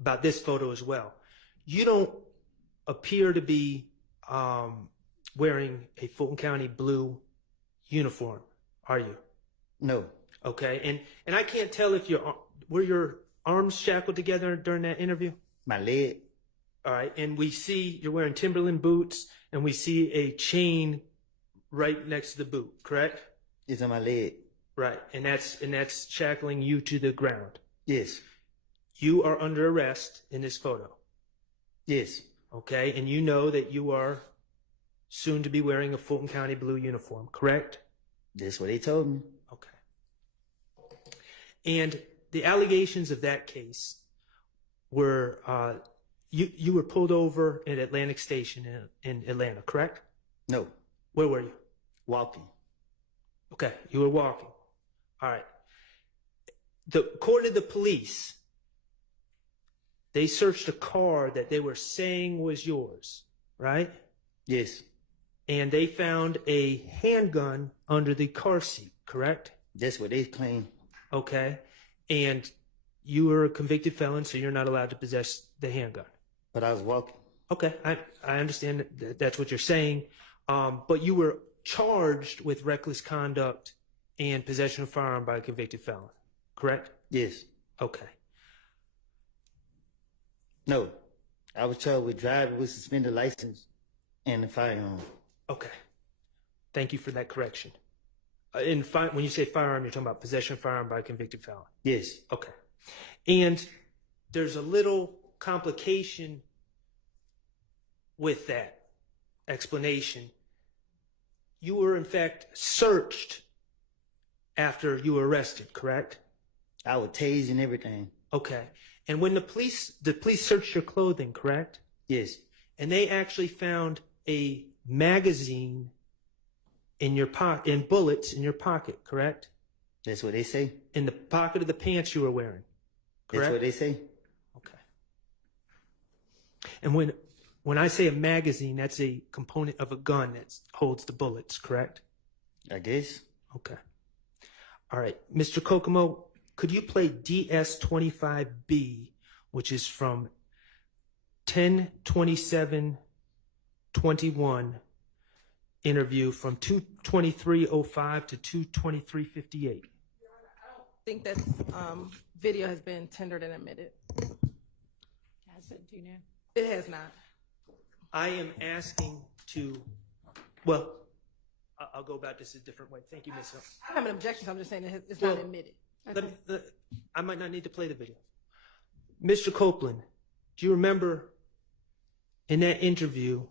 about this photo as well. You don't appear to be wearing a Fulton County blue uniform, are you? No. Okay, and I can't tell if were your arms shackled together during that interview? My leg. All right, and we see you're wearing Timberland boots, and we see a chain right next to the boot, correct? It's on my leg. Right, and that's shackling you to the ground. Yes. You are under arrest in this photo. Yes. Okay, and you know that you are soon to be wearing a Fulton County blue uniform, correct? That's what they told me. Okay. And the allegations of that case were you were pulled over at Atlantic Station in Atlanta, correct? No. Where were you? Walking. Okay, you were walking. All right. According to the police, they searched a car that they were saying was yours, right? Yes. And they found a handgun under the car seat, correct? That's what they claim. Okay. And you were a convicted felon, so you're not allowed to possess the handgun. But I was walking. Okay, I understand that's what you're saying. But you were charged with reckless conduct and possession of a firearm by a convicted felon, correct? Yes. Okay. No. I was charged with driving with suspended license and a firearm. Okay. Thank you for that correction. When you say firearm, you're talking about possession of a firearm by a convicted felon? Yes. Okay. And there's a little complication with that explanation. You were, in fact, searched after you were arrested, correct? I was tased and everything. Okay. And when the police searched your clothing, correct? Yes. And they actually found a magazine in your pocket, and bullets in your pocket, correct? That's what they say. In the pocket of the pants you were wearing, correct? That's what they say. Okay. And when I say a magazine, that's a component of a gun that holds the bullets, correct? I guess. Okay. All right. Mr. Kokomo, could you play DS25B, which is from 10/27/21 interview from 2/23/05 to 2/23/58? I don't think that video has been tendered and admitted. Has it? Do you know? It has not. I am asking to, well, I'll go about this a different way. Thank you, Ms. Hill. I don't have an objection. So I'm just saying it's not admitted. I might not need to play the video. Mr. Copeland, do you remember in that interview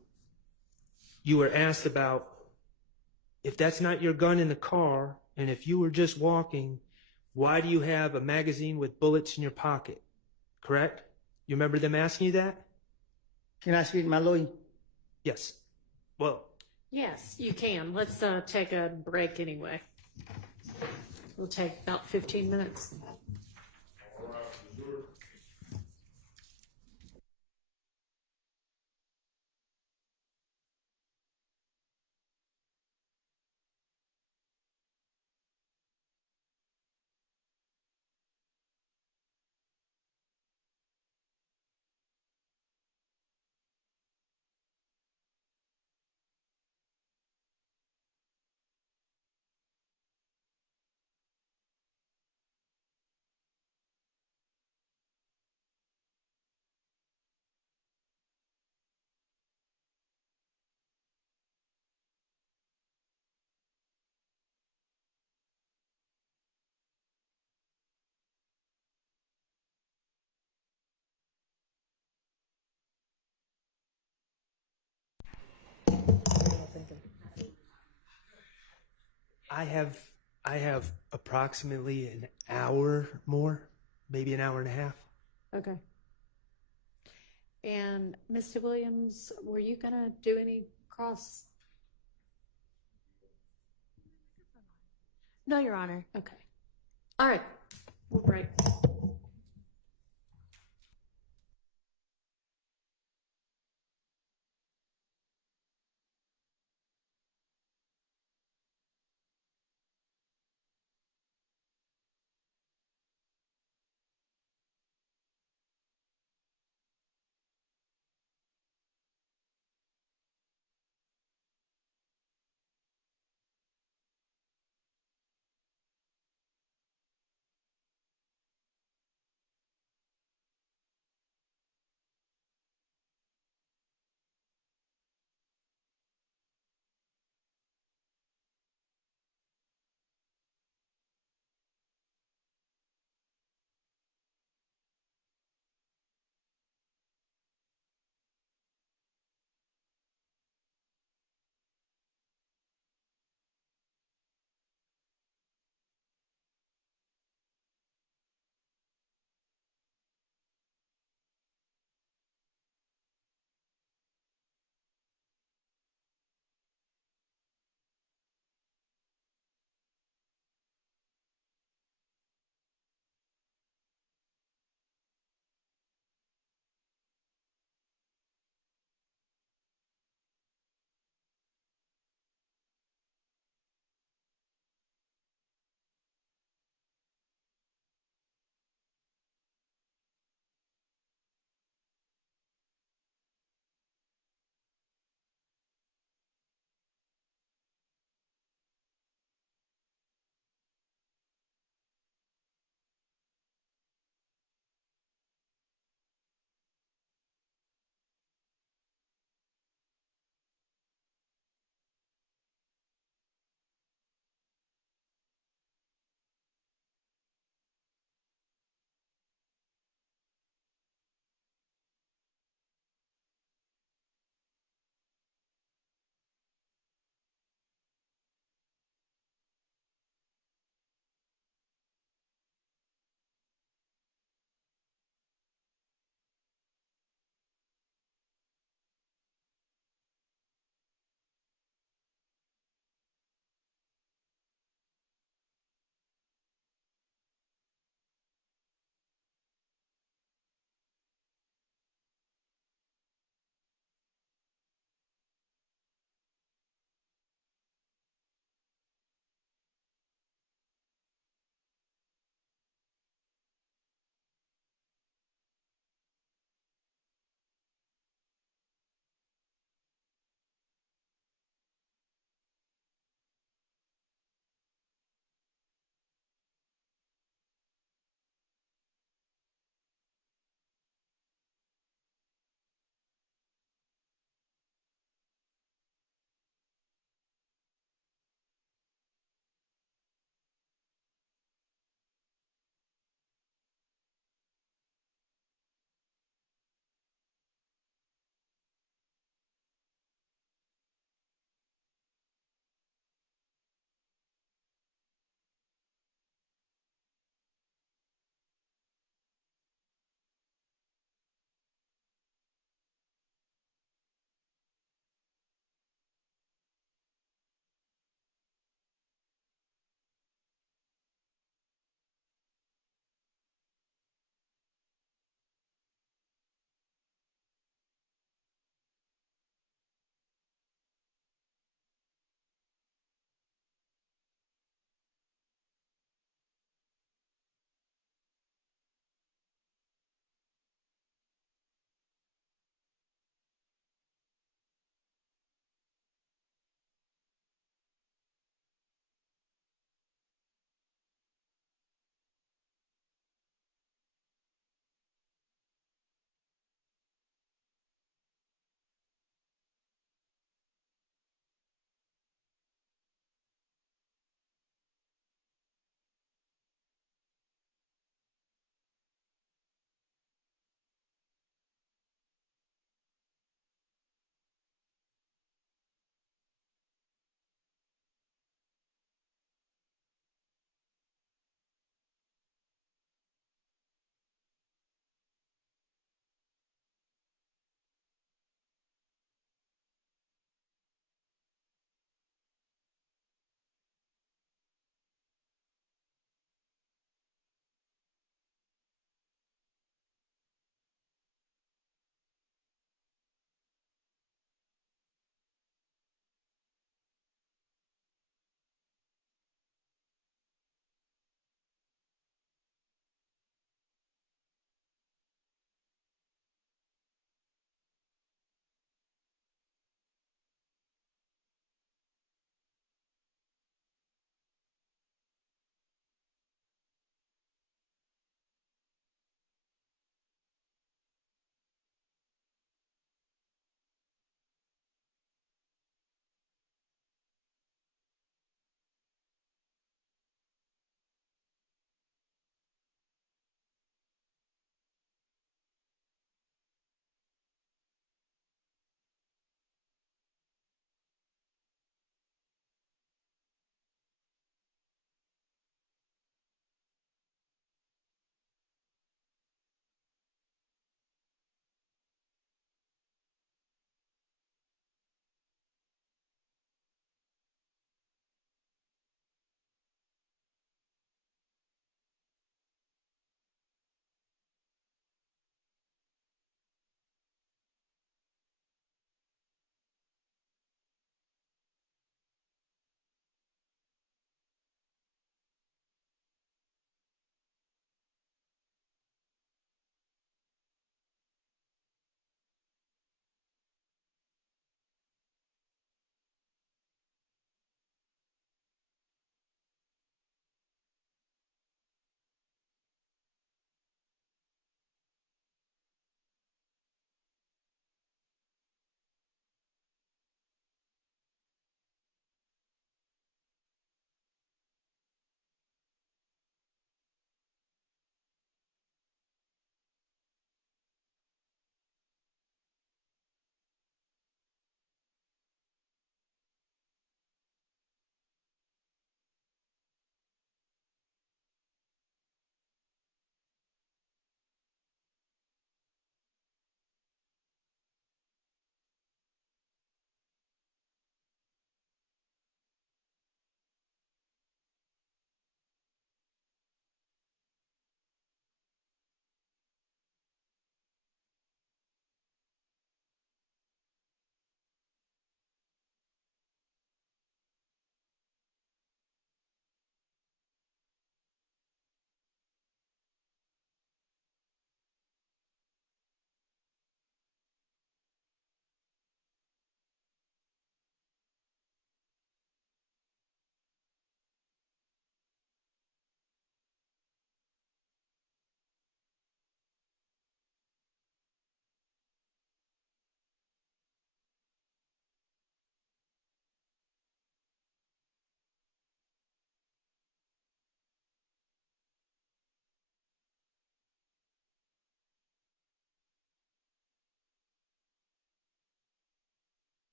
you were asked about if that's not your gun in the car and if you were just walking, why do you have a magazine with bullets in your pocket? Correct? You remember them asking you that? Can I speak to my lawyer? Yes. Well, Yes, you can. Let's take a break anyway. We'll take about 15 minutes. I have approximately an hour more, maybe an hour and a half. Okay. And Mr. Williams, were you going to do any cross? No, Your Honor. Okay. All right. We'll break.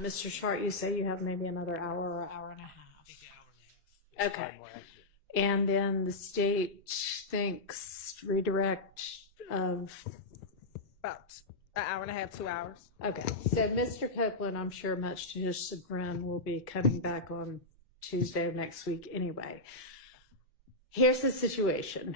Mr. Short, you say you have maybe another hour or hour and a half. Okay. And then the state thinks redirect of About an hour and a half, 2 hours. Okay, so Mr. Copeland, I'm sure much to his chagrin, will be coming back on Tuesday of next week anyway. Here's the situation.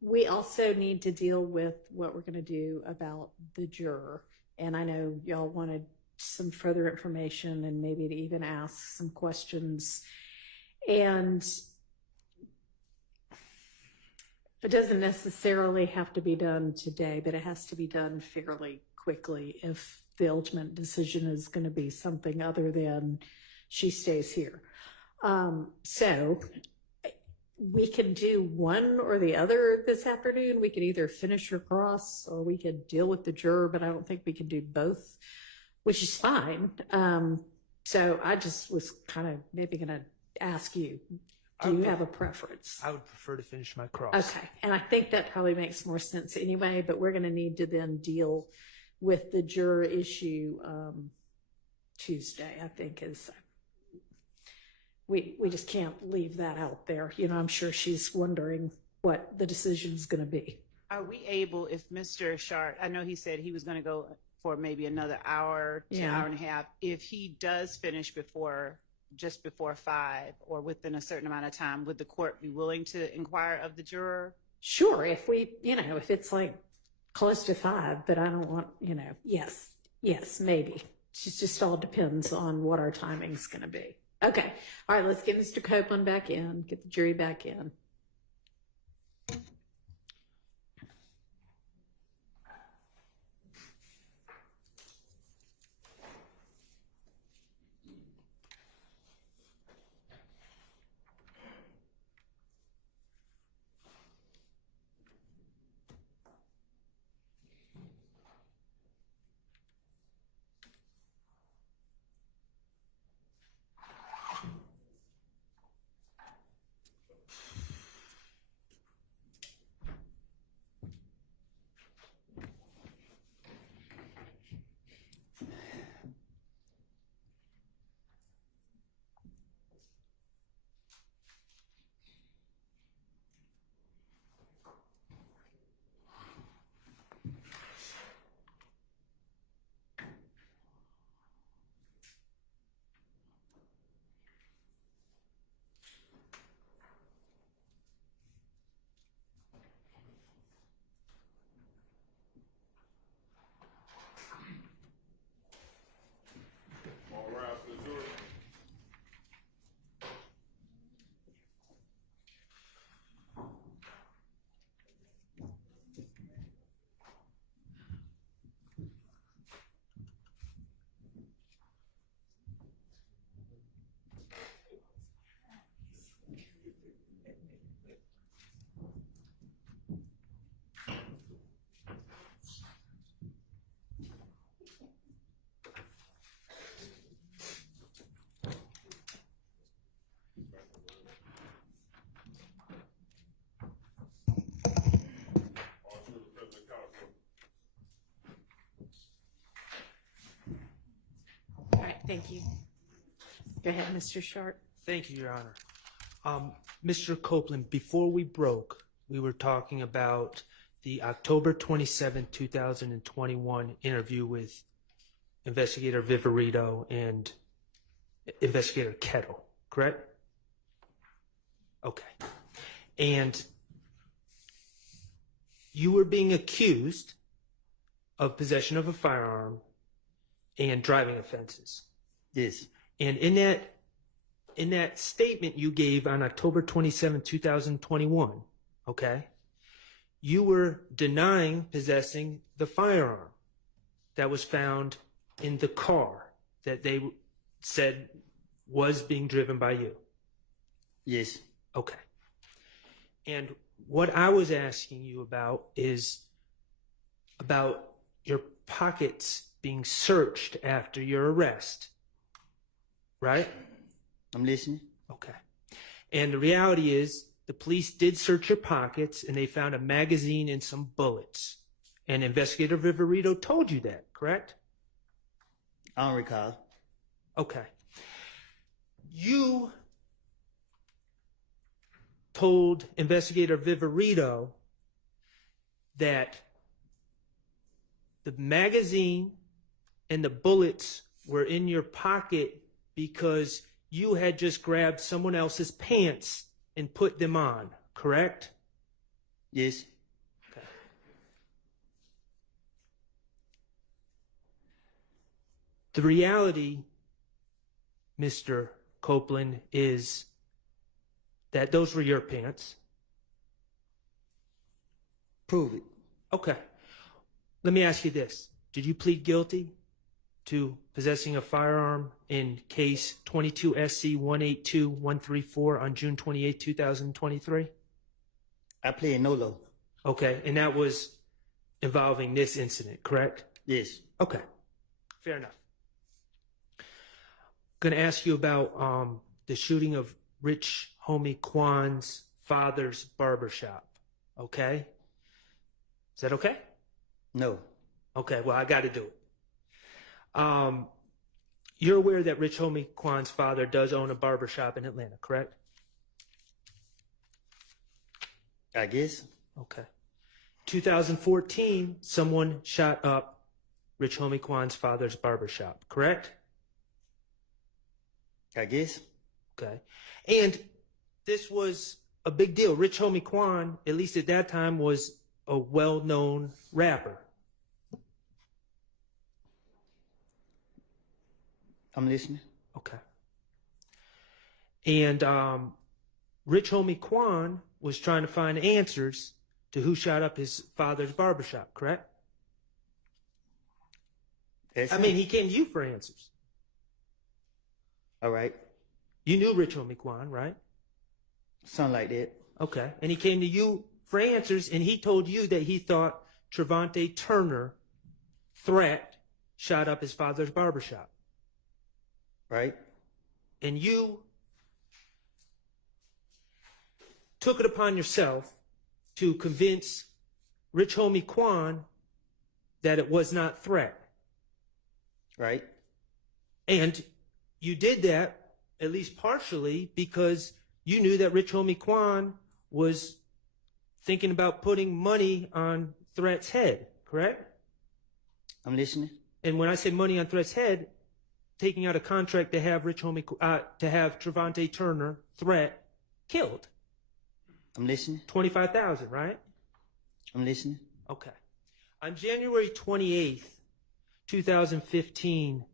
We also need to deal with what we're going to do about the juror. And I know y'all wanted some further information and maybe to even ask some questions. And it doesn't necessarily have to be done today, but it has to be done fairly quickly if the ultimate decision is going to be something other than she stays here. So we can do one or the other this afternoon. We could either finish her cross or we could deal with the juror, but I don't think we can do both, which is fine. So I just was kind of maybe going to ask you, do you have a preference? I would prefer to finish my cross. Okay, and I think that probably makes more sense anyway, but we're going to need to then deal with the juror issue Tuesday, I think is, we just can't leave that out there. You know, I'm sure she's wondering what the decision is going to be. Are we able, if Mr. Sharp, I know he said he was going to go for maybe another hour to hour and a half, if he does finish just before 5 or within a certain amount of time, would the court be willing to inquire of the juror? Sure, if we, if it's like close to 5, but I don't want, yes, maybe. It just all depends on what our timing's going to be. Okay, all right, let's get Mr. Copeland back in, get the jury back in. Thank you. Go ahead, Mr. Sharp. Thank you, Your Honor. Mr. Copeland, before we broke, we were talking about the October 27, 2021 interview with Investigator Viverito and Investigator Kettle, correct? Okay. And you were being accused of possession of a firearm and driving offenses. Yes. And in that statement you gave on October 27, 2021, okay, you were denying possessing the firearm that was found in the car that they said was being driven by you. Yes. Okay. And what I was asking you about is about your pockets being searched after your arrest. Right? I'm listening. Okay. And the reality is the police did search your pockets and they found a magazine and some bullets. And Investigator Viverito told you that, correct? I don't recall. Okay. You told Investigator Viverito that the magazine and the bullets were in your pocket because you had just grabbed someone else's pants and put them on, correct? Yes. Okay. The reality, Mr. Copeland, is that those were your pants. Prove it. Okay. Let me ask you this. Did you plead guilty to possessing a firearm in case 22 SC 182134 on June 28, 2023? I play NOLO. Okay. And that was involving this incident, correct? Yes. Okay. Fair enough. Going to ask you about the shooting of Rich Homie Kwan's father's barbershop. Okay? Is that okay? No. Okay, well, I got to do it. You're aware that Rich Homie Kwan's father does own a barbershop in Atlanta, correct? I guess. Okay. 2014, someone shot up Rich Homie Kwan's father's barbershop, correct? I guess. Okay. And this was a big deal. Rich Homie Kwan, at least at that time, was a well-known rapper. I'm listening. Okay. And Rich Homie Kwan was trying to find answers to who shot up his father's barbershop, correct? I mean, he came to you for answers. All right. You knew Rich Homie Kwan, right? Something like that. Okay. And he came to you for answers, and he told you that he thought Trevante Turner threat shot up his father's barbershop. Right. And you took it upon yourself to convince Rich Homie Kwan that it was not threat. Right. And you did that, at least partially, because you knew that Rich Homie Kwan was thinking about putting money on Threat's head, correct? I'm listening. And when I say money on Threat's head, taking out a contract to have to have Trevante Turner, Threat, killed. I'm listening. $25,000, right? I'm listening. Okay. On January 28th, 2015,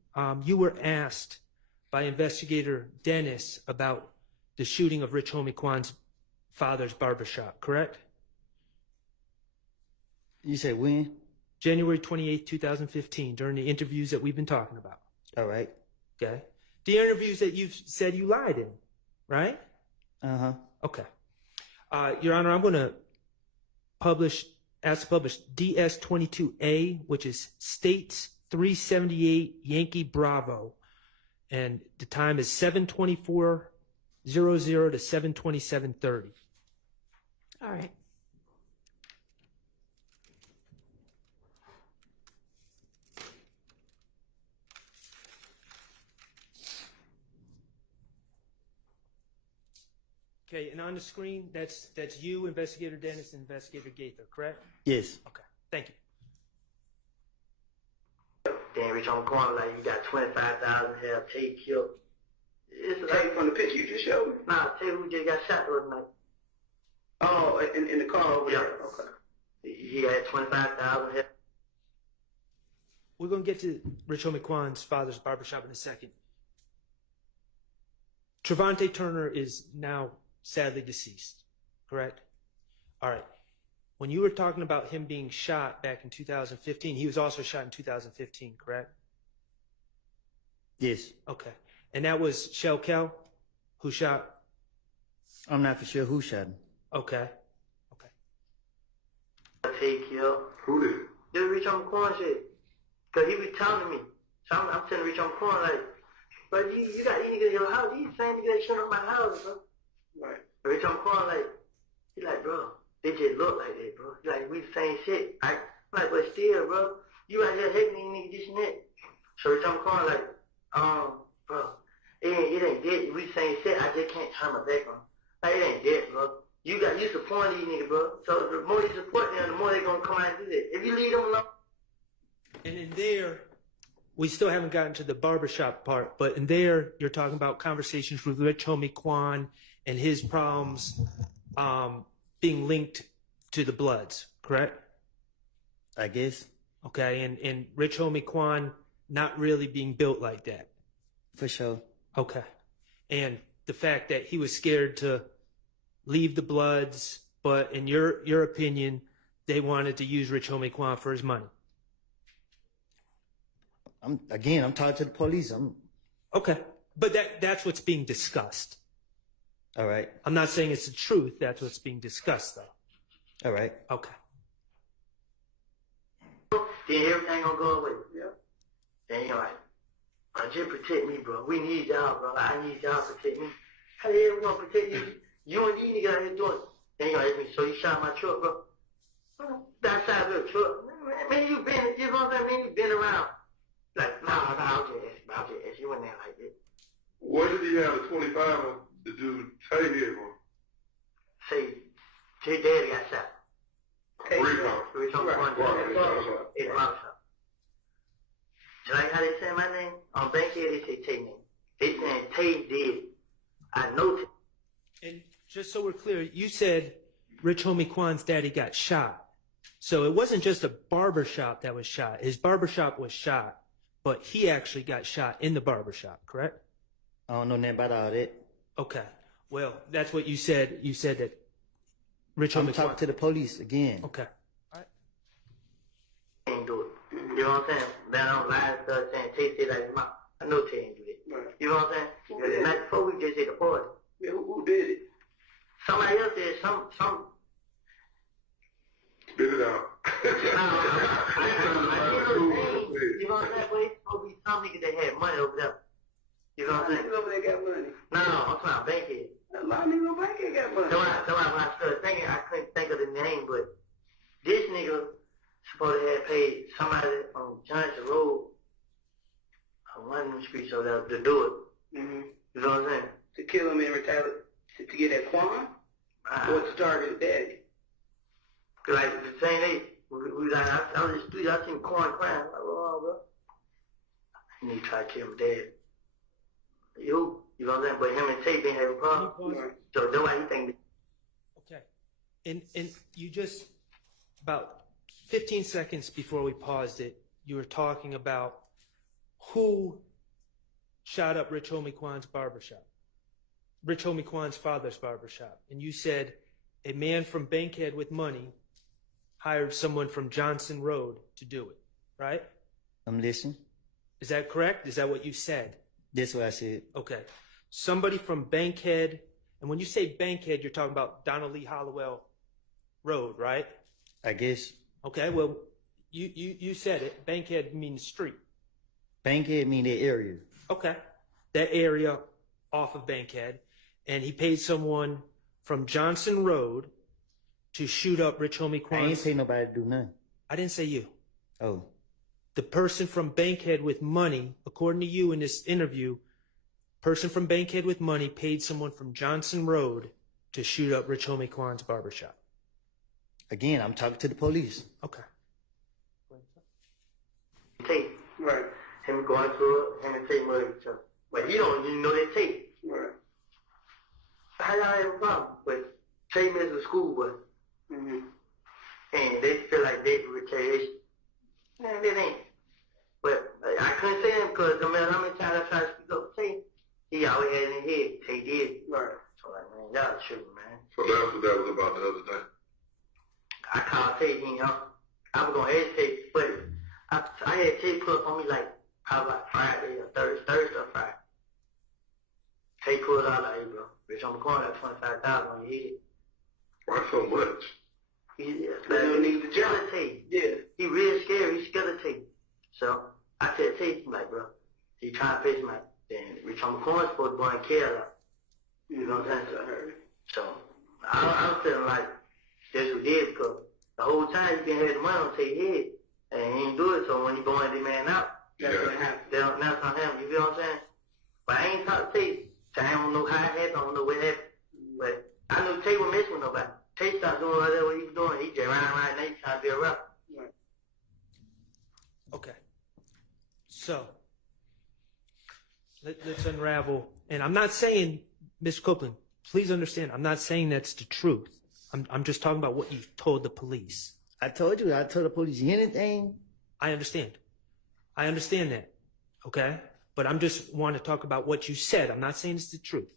you were asked by investigator Dennis about the shooting of Rich Homie Kwan's father's barbershop, correct? You said when? January 28th, 2015, during the interviews that we've been talking about. All right. Okay. The interviews that you've said you lied in, right? Uh-huh. Okay. Your Honor, I'm going to ask to publish DS-22A, which is States 378 Yankee Bravo. And the time is 7/24/00 to 7/27/30. All right. Okay, and on the screen, that's you, Investigator Dennis, and Investigator Gaither, correct? Yes. Okay, thank you. Then Rich Homie Kwan, like, you got 25,000 have Tate killed. It's like From the picture you just showed me? Nah, Tate who just got shot the other night. Oh, in the car over there. Okay. He had 25,000 have. We're going to get to Rich Homie Kwan's father's barbershop in a second. Trevante Turner is now sadly deceased, correct? All right. When you were talking about him being shot back in 2015, he was also shot in 2015, correct? Yes. Okay. And that was Shell Kel who shot? I'm not for sure who shot him. Okay. Tate killed. Who did? This Rich Homie Kwan shit. Cause he be telling me. So I'm telling Rich Homie Kwan like, but you got any niggas in your house, these same niggas that shut up my house, bro. Right. Rich Homie Kwan like, he like, bro, they just look like that, bro. He like, we the same shit. I'm like, but still, bro, you out here hating these niggas this and that. So Rich Homie Kwan like, bro, it ain't dead. We saying shit, I just can't turn my back on. Like, it ain't dead, bro. You support these niggas, bro. So the more you support them, the more they gonna come out and do that. If you leave them alone. And in there, we still haven't gotten to the barbershop part, but in there, you're talking about conversations with Rich Homie Quan and his problems being linked to the Bloods, correct? I guess. Okay, and Rich Homie Quan not really being built like that. For sure. Okay. And the fact that he was scared to leave the Bloods, but in your opinion, they wanted to use Rich Homie Quan for his money. I'm talking to the police. Okay. But that's what's being discussed. All right. I'm not saying it's the truth. That's what's being discussed, though. All right. Okay. Then everything gonna go away. Yeah. Then you're like, just protect me, bro. We need y'all, bro. I need y'all to protect me. How the hell we gonna protect you? You and these niggas out here doing it. Then you're like, so you shot my truck, bro. That side of the truck. Man, you been, you know what I mean? You been around. Like, nah, I'll just ask you in there like this. What did he have a 25 on the dude say here, bro? Say, his daddy got shot. Recon. Recon. It's barbershop. So like how they say my name? On Bankhead, they say Tay name. They saying Tay did. I know Tay. And just so we're clear, you said Rich Homie Quan's daddy got shot. So it wasn't just a barbershop that was shot. His barbershop was shot, but he actually got shot in the barbershop, correct? I don't know nothing about all that. Okay. Well, that's what you said. You said that Rich Homie Quan. I'm talking to the police again. Okay. Ain't do it. You know what I'm saying? Then I don't lie and start saying Tay said like his mom. I know Tay ain't do it. Right. You know what I'm saying? Because the night before we just hit the party. Yeah, who did it? Somebody else did some. Spit it out. You know what I'm saying? But it's supposed to be some niggas that had money over there. You know what I'm saying? Niggas over there got money. No, I'm talking about Bankhead. A lot of niggas over there got money. So when I started thinking, I couldn't think of the name, but this nigga supposed to have paid somebody on Johnson Road on one of them streets over there to do it. Mm-hmm. You know what I'm saying? To kill him and retaliate, to get that Quan? Or to start his daddy? Like the same day, we like, I was in the studio, I seen Quan crying. Like, oh, bro. And he tried to kill my dad. You know what I'm saying? But him and Tay didn't have a problem. So that's why he think. Okay. And you just, about 15 seconds before we paused it, you were talking about who shot up Rich Homie Quan's barbershop. Rich Homie Quan's father's barbershop. And you said a man from Bankhead with money hired someone from Johnson Road to do it, right? I'm listening. Is that correct? Is that what you said? That's what I said. Okay. Somebody from Bankhead, and when you say Bankhead, you're talking about Donald Lee Hollowell Road, right? I guess. Okay, well, you said it. Bankhead means street. Bankhead mean that area. Okay. That area off of Bankhead. And he paid someone from Johnson Road to shoot up Rich Homie Quan. I ain't pay nobody to do nothing. I didn't say you. Oh. The person from Bankhead with money, according to you in this interview, person from Bankhead with money paid someone from Johnson Road to shoot up Rich Homie Quan's barbershop. Again, I'm talking to the police. Okay. Tay. Right. Him going through it, him and Tay murdered each other. But he don't even know that Tay. Right. How y'all have a problem? But Tay messed with school, but and they feel like they for retaliation. Man, that ain't. But I couldn't say him because no matter how many times I tried to speak up to Tay, he always had it in his head. Tay did. Right. So like, man, y'all tripping, man. So that's what that was about the other day. I called Tay, you know. I was gonna hesitate, but I had Tay pull up on me like probably like Friday or Thursday or Friday. Tay pulled out like, hey, bro, Rich Homie Quan got 25,000 on your head. Why so much? He don't need the jealous Tay. Yeah. He real scared. He's scared of Tay. So I said, Tay, I'm like, bro, he trying to face my then Rich Homie Quan's supposed to go and kill her. You know what I'm saying? So I was feeling like that's what he did because the whole time he been had the money on Tay's head and he ain't do it. So when he going the man out, that's what happened. That's on him. You feel what I'm saying? So, let's unravel. And I'm not saying, Mr. Copeland, please understand, I'm not saying that's the truth. I'm just talking about what you told the police. I told the police anything. I understand that, okay? But I'm just want to talk about what you said. I'm not saying it's the truth.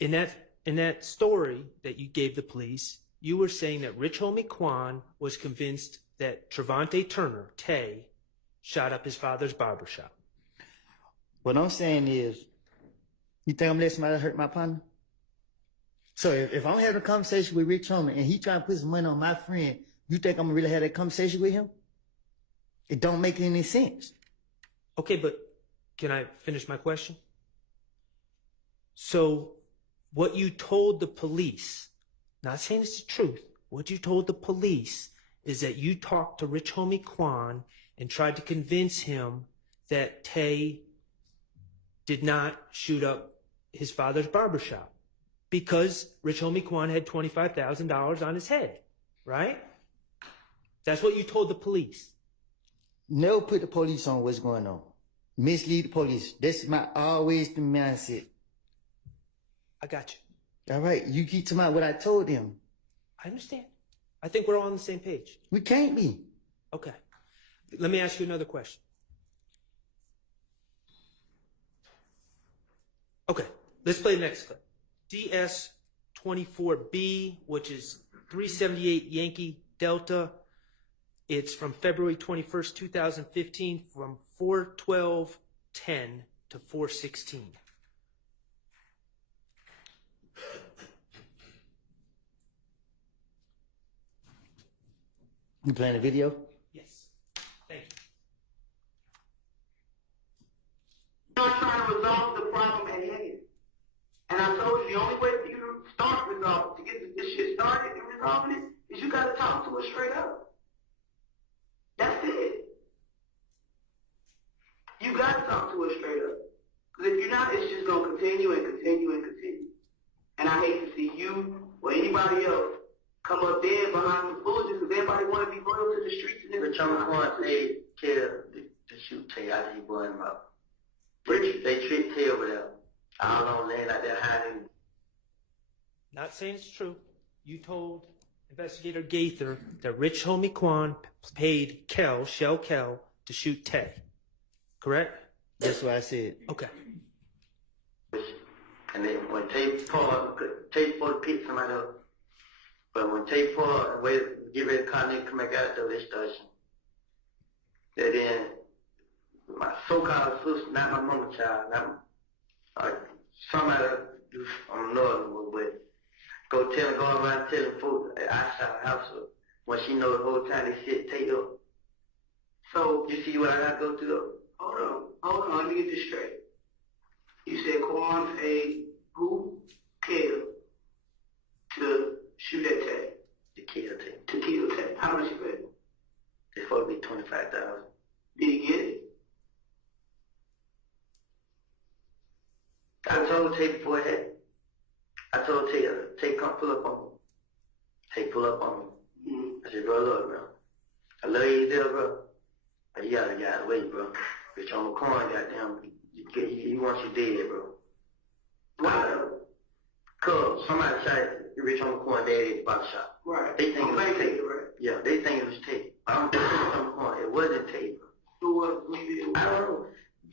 In that story that you gave the police, you were saying that Rich Homie Quan was convinced that Trevante Turner, Tay, shot up his father's barbershop. What I'm saying is, you think I'm letting somebody hurt my partner? So if I'm having a conversation with Rich Homie and he trying to put some money on my friend, you think I'm gonna really have that conversation with him? It don't make any sense. Okay, but can I finish my question? So what you told the police, not saying it's the truth, what you told the police is that you talked to Rich Homie Quan and tried to convince him that Tay did not shoot up his father's barbershop because Rich Homie Quan had $25,000 on his head, right? That's what you told the police. Never put the police on what's going on. Mislead the police. That's always the mindset. I got you. All right, you keep talking about what I told them. I understand. I think we're all on the same page. We can't be. Okay. Let me ask you another question. Okay, let's play the next clip. DS-24B, which is 378 Yankee Delta. It's from February 21st, 2015, from 4/12/10 to 4/16. You playing the video? Yes. Thank you. I'm trying to resolve the problem at hand. And I told you the only way for you to start resolving, to get this shit started and resolving it, is you gotta talk to us straight up. That's it. You gotta talk to us straight up. Because if you're not, it's just gonna continue and continue and continue. And I hate to see you or anybody else come up dead behind some foolishness because everybody want to be loyal to the streets and Rich Homie Quan paid Care to shoot Tay after he brought him up. They treat Tay over there. I don't know, man, like they're hiding. Not saying it's true. You told Investigator Gaither that Rich Homie Quan paid Shell Kel, to shoot Tay. Correct? That's what I said. Okay. And then when Tay supposed to pick somebody up. But when Tay Paul get ready to come back out there, they start shooting. Then my so-called sister, not my mama child, somebody on Northern, but go around telling folks that I shot a house up when she know the whole time they sit Tay up. So you see what I got to go through? Hold on, let me get this straight. You said Quan paid who? Kel to shoot at Tay. To kill Tay. To kill Tay. How much you paid? It's supposed to be $25,000. Did he get it? I told Tay before that. I told Tay, come pull up on me. Tay pull up on me. Mm-hmm. I said, bro, look, bro. I love you there, bro. But you gotta wait, bro. Rich Homie Quan, goddamn, you want you dead, bro. Why? Cause somebody shot Rich Homie Quan dead at the barber shop. Right. They think it was Tay. Right? Yeah, they think it was Tay. I don't think it was Rich Homie Quan. It wasn't Tay, bro. Who was it? I don't know.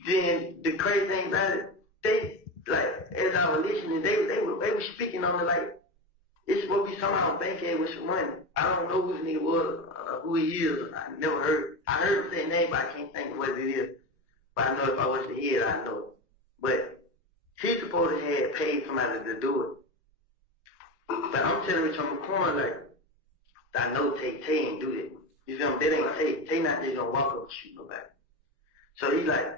Then the crazy thing about it, they, like, as I was listening, they were speaking on it like, it's supposed to be somebody on Bankhead with some money. I don't know who the nigga was, who he is. I never heard. I heard him say a name, but I can't think of what it is. But I know if I was to hear it, I know. But he supposed to have paid somebody to do it. But I'm telling Rich Homie Quan, like, I know Tay ain't do that. You feel me? That ain't Tay. Tay not just gonna walk up and shoot nobody. So he like,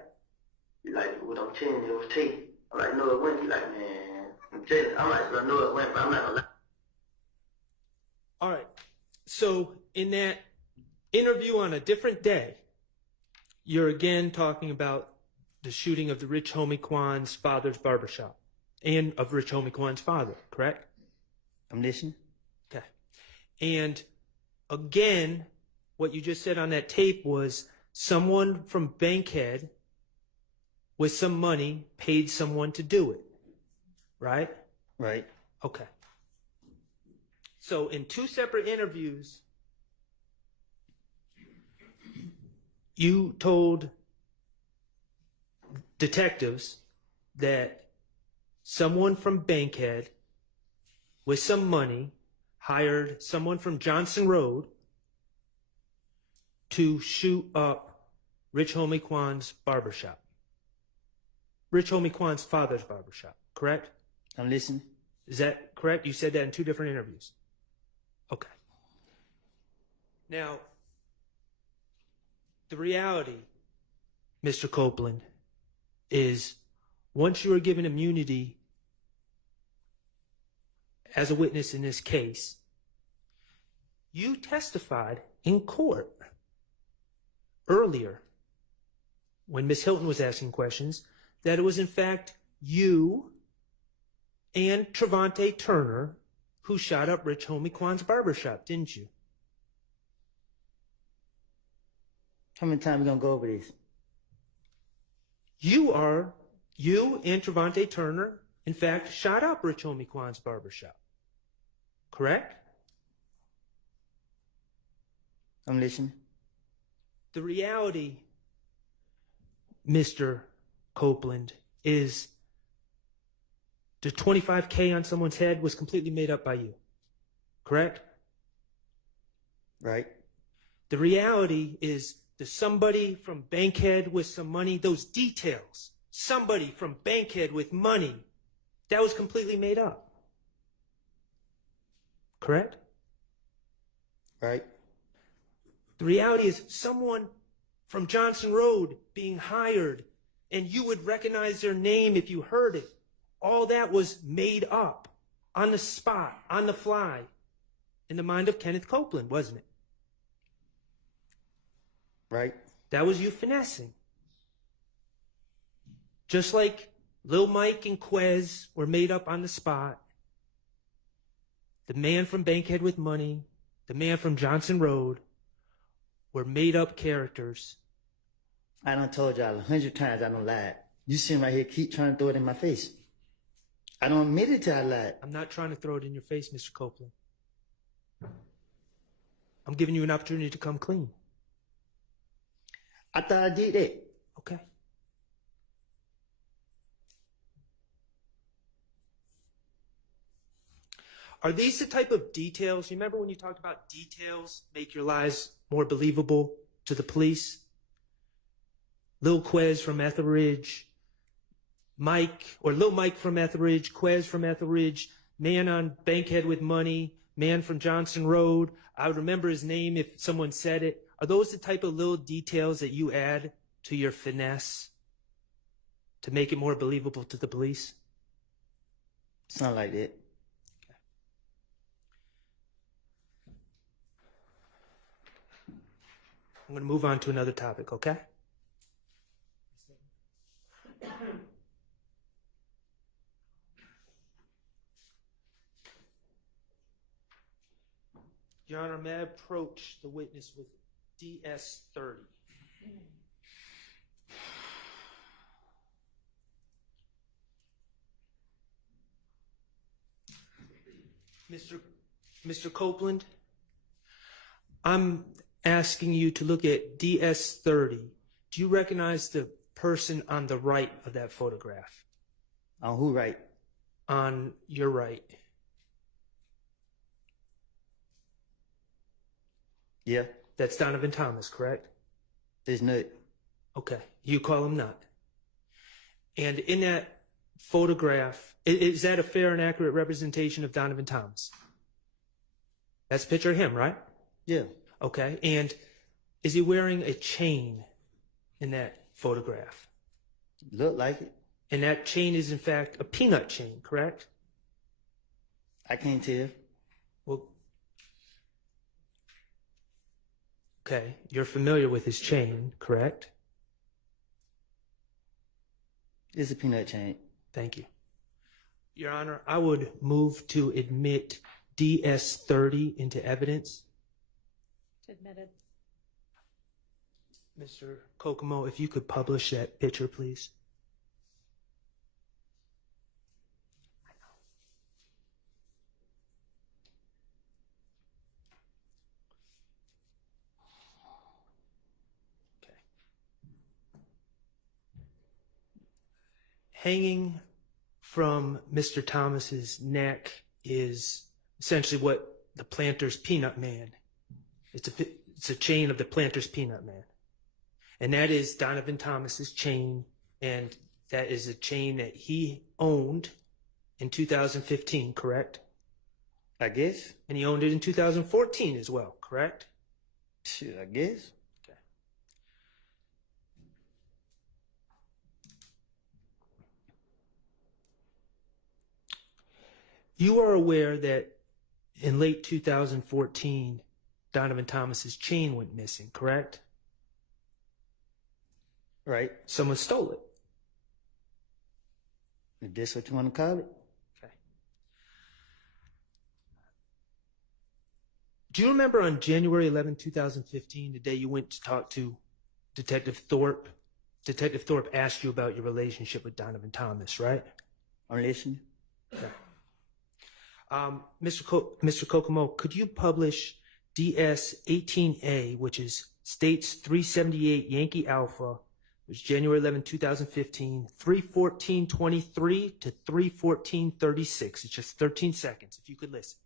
what I'm telling you, it was Tay. I'm like, no, it wasn't. He like, man, I'm telling you. I'm like, I know it went, but I'm not gonna lie. All right. So in that interview on a different day, you're again talking about the shooting of the Rich Homie Quan's father's barbershop and of Rich Homie Quan's father, correct? I'm listening. Okay. And again, what you just said on that tape was someone from Bankhead with some money paid someone to do it, right? Right. Okay. So in 2 separate interviews, you told detectives that someone from Bankhead with some money hired someone from Johnson Road to shoot up Rich Homie Kwan's barbershop. Rich Homie Kwan's father's barbershop, correct? I'm listening. Is that correct? You said that in 2 different interviews. Okay. Now, the reality, Mr. Copeland, is once you are given immunity as a witness in this case, you testified in court earlier when Ms. Hilton was asking questions that it was in fact you and Trevante Turner who shot up Rich Homie Kwan's barbershop, didn't you? How many times we gonna go over this? You and Trevante Turner, in fact, shot up Rich Homie Kwan's barbershop. Correct? I'm listening. The reality, Mr. Copeland, is the $25K on someone's head was completely made up by you. Correct? Right. The reality is that somebody from Bankhead with some money, those details, somebody from Bankhead with money, that was completely made up. Correct? Right. The reality is someone from Johnson Road being hired, and you would recognize their name if you heard it. All that was made up on the spot, on the fly, in the mind of Kenneth Copeland, wasn't it? Right. That was you finessing. Just like Lil Mike and Quez were made up on the spot. The man from Bankhead with money, the man from Johnson Road were made up characters. I done told y'all 100 times I don't lie. You sitting right here keep trying to throw it in my face. I don't admit it till I lied. I'm not trying to throw it in your face, Mr. Copeland. I'm giving you an opportunity to come clean. I thought I did that. Okay. Are these the type of details? You remember when you talked about details make your lies more believable to the police? Lil Quez from Etheridge, Mike, or Lil Mike from Etheridge, Quez from Etheridge, man on Bankhead with money, man from Johnson Road. I would remember his name if someone said it. Are those the type of little details that you add to your finesse to make it more believable to the police? Sound like that. I'm going to move on to another topic, okay? Your Honor, may I approach the witness with DS-30? Mr. Copeland, I'm asking you to look at DS-30. Do you recognize the person on the right of that photograph? On who right? On your right. Yeah. That's Donovan Thomas, correct? There's not. Okay. You call him not. And in that photograph, is that a fair and accurate representation of Donovan Thomas? That's a picture of him, right? Yeah. Okay. And is he wearing a chain in that photograph? Look like it. And that chain is in fact a peanut chain, correct? I can't tell. Well, okay. You're familiar with his chain, correct? It's a peanut chain. Thank you. Your Honor, I would move to admit DS-30 into evidence. Admitted. Mr. Kokomo, if you could publish that picture, please. Okay. Hanging from Mr. Thomas's neck is essentially what the Planter's Peanut Man. It's a chain of the Planter's Peanut Man. And that is Donovan Thomas's chain, and that is a chain that he owned in 2015, correct? I guess. And he owned it in 2014 as well, correct? Shit, I guess. Okay. You are aware that in late 2014, Donovan Thomas's chain went missing, correct? Right. Someone stole it. If that's what you want to call it. Okay. Do you remember on January 11, 2015, the day you went to talk to Detective Thorpe? Detective Thorpe asked you about your relationship with Donovan Thomas, right? I'm listening. Okay. Mr. Kokomo, could you publish DS 18A, which is States 378 Yankee Alpha, it was January 11, 2015, 3:14:23 to 3:14:36. It's just 13 seconds, if you could listen.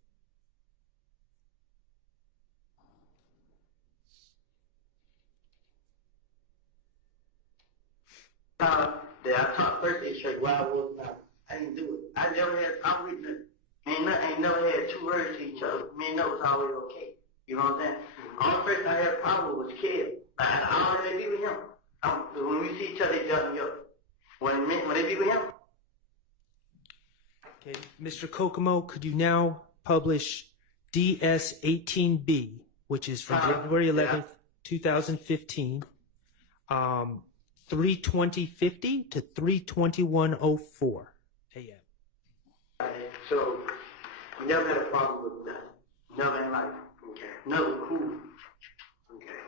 That I talked Thursday straight while I was out. I didn't do it. I never had, I'm with it. Ain't never had two words to each other. Me and that was always okay. You know what I'm saying? Only person I had a problem with was Kev. I already be with him. When we see each other, they jump me up. When they be with him. Okay, Mr. Kokomo, could you now publish DS 18B, which is from January 11th, 2015, 3:20:50 to 3:21:04 a.m. So, we never had a problem with that. Never in life. Okay. Never cool. Okay.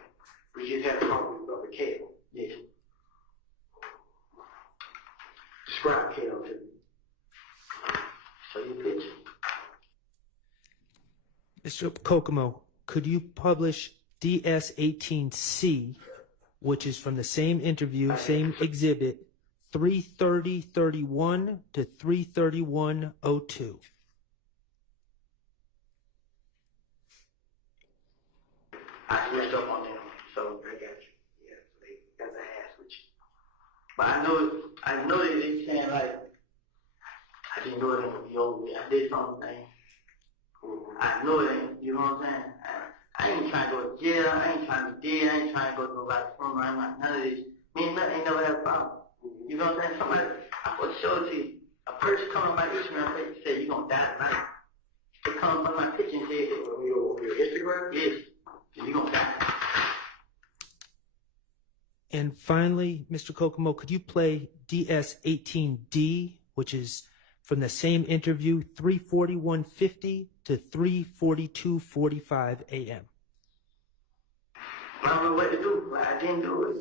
We just had a problem with Brother Kale. Yes. Describe Kale to me. Show you a picture. Mr. Kokomo, could you publish DS 18C, which is from the same interview, same exhibit, 3:30:31 to 3:31:02? I switched up on them, so they got you. Yeah, so they got their ass with you. But I know that they saying like, I didn't know it ain't gonna be over with. I did something. I know it ain't, you know what I'm saying? I ain't trying to go to jail, I ain't trying to be dead, I ain't trying to go to nobody's funeral, I ain't like none of this. Me and nothing ain't never had a problem. You know what I'm saying? Somebody, I will show it to you. A person come on my Instagram page and say, you gonna die tonight. They come on my picture and say, your Instagram? Yes. You gonna die. And finally, Mr. Kokomo, could you play DS 18D, which is from the same interview, 3:41:50 to 3:42:45 a.m. I don't know what to do. Like, I didn't do it.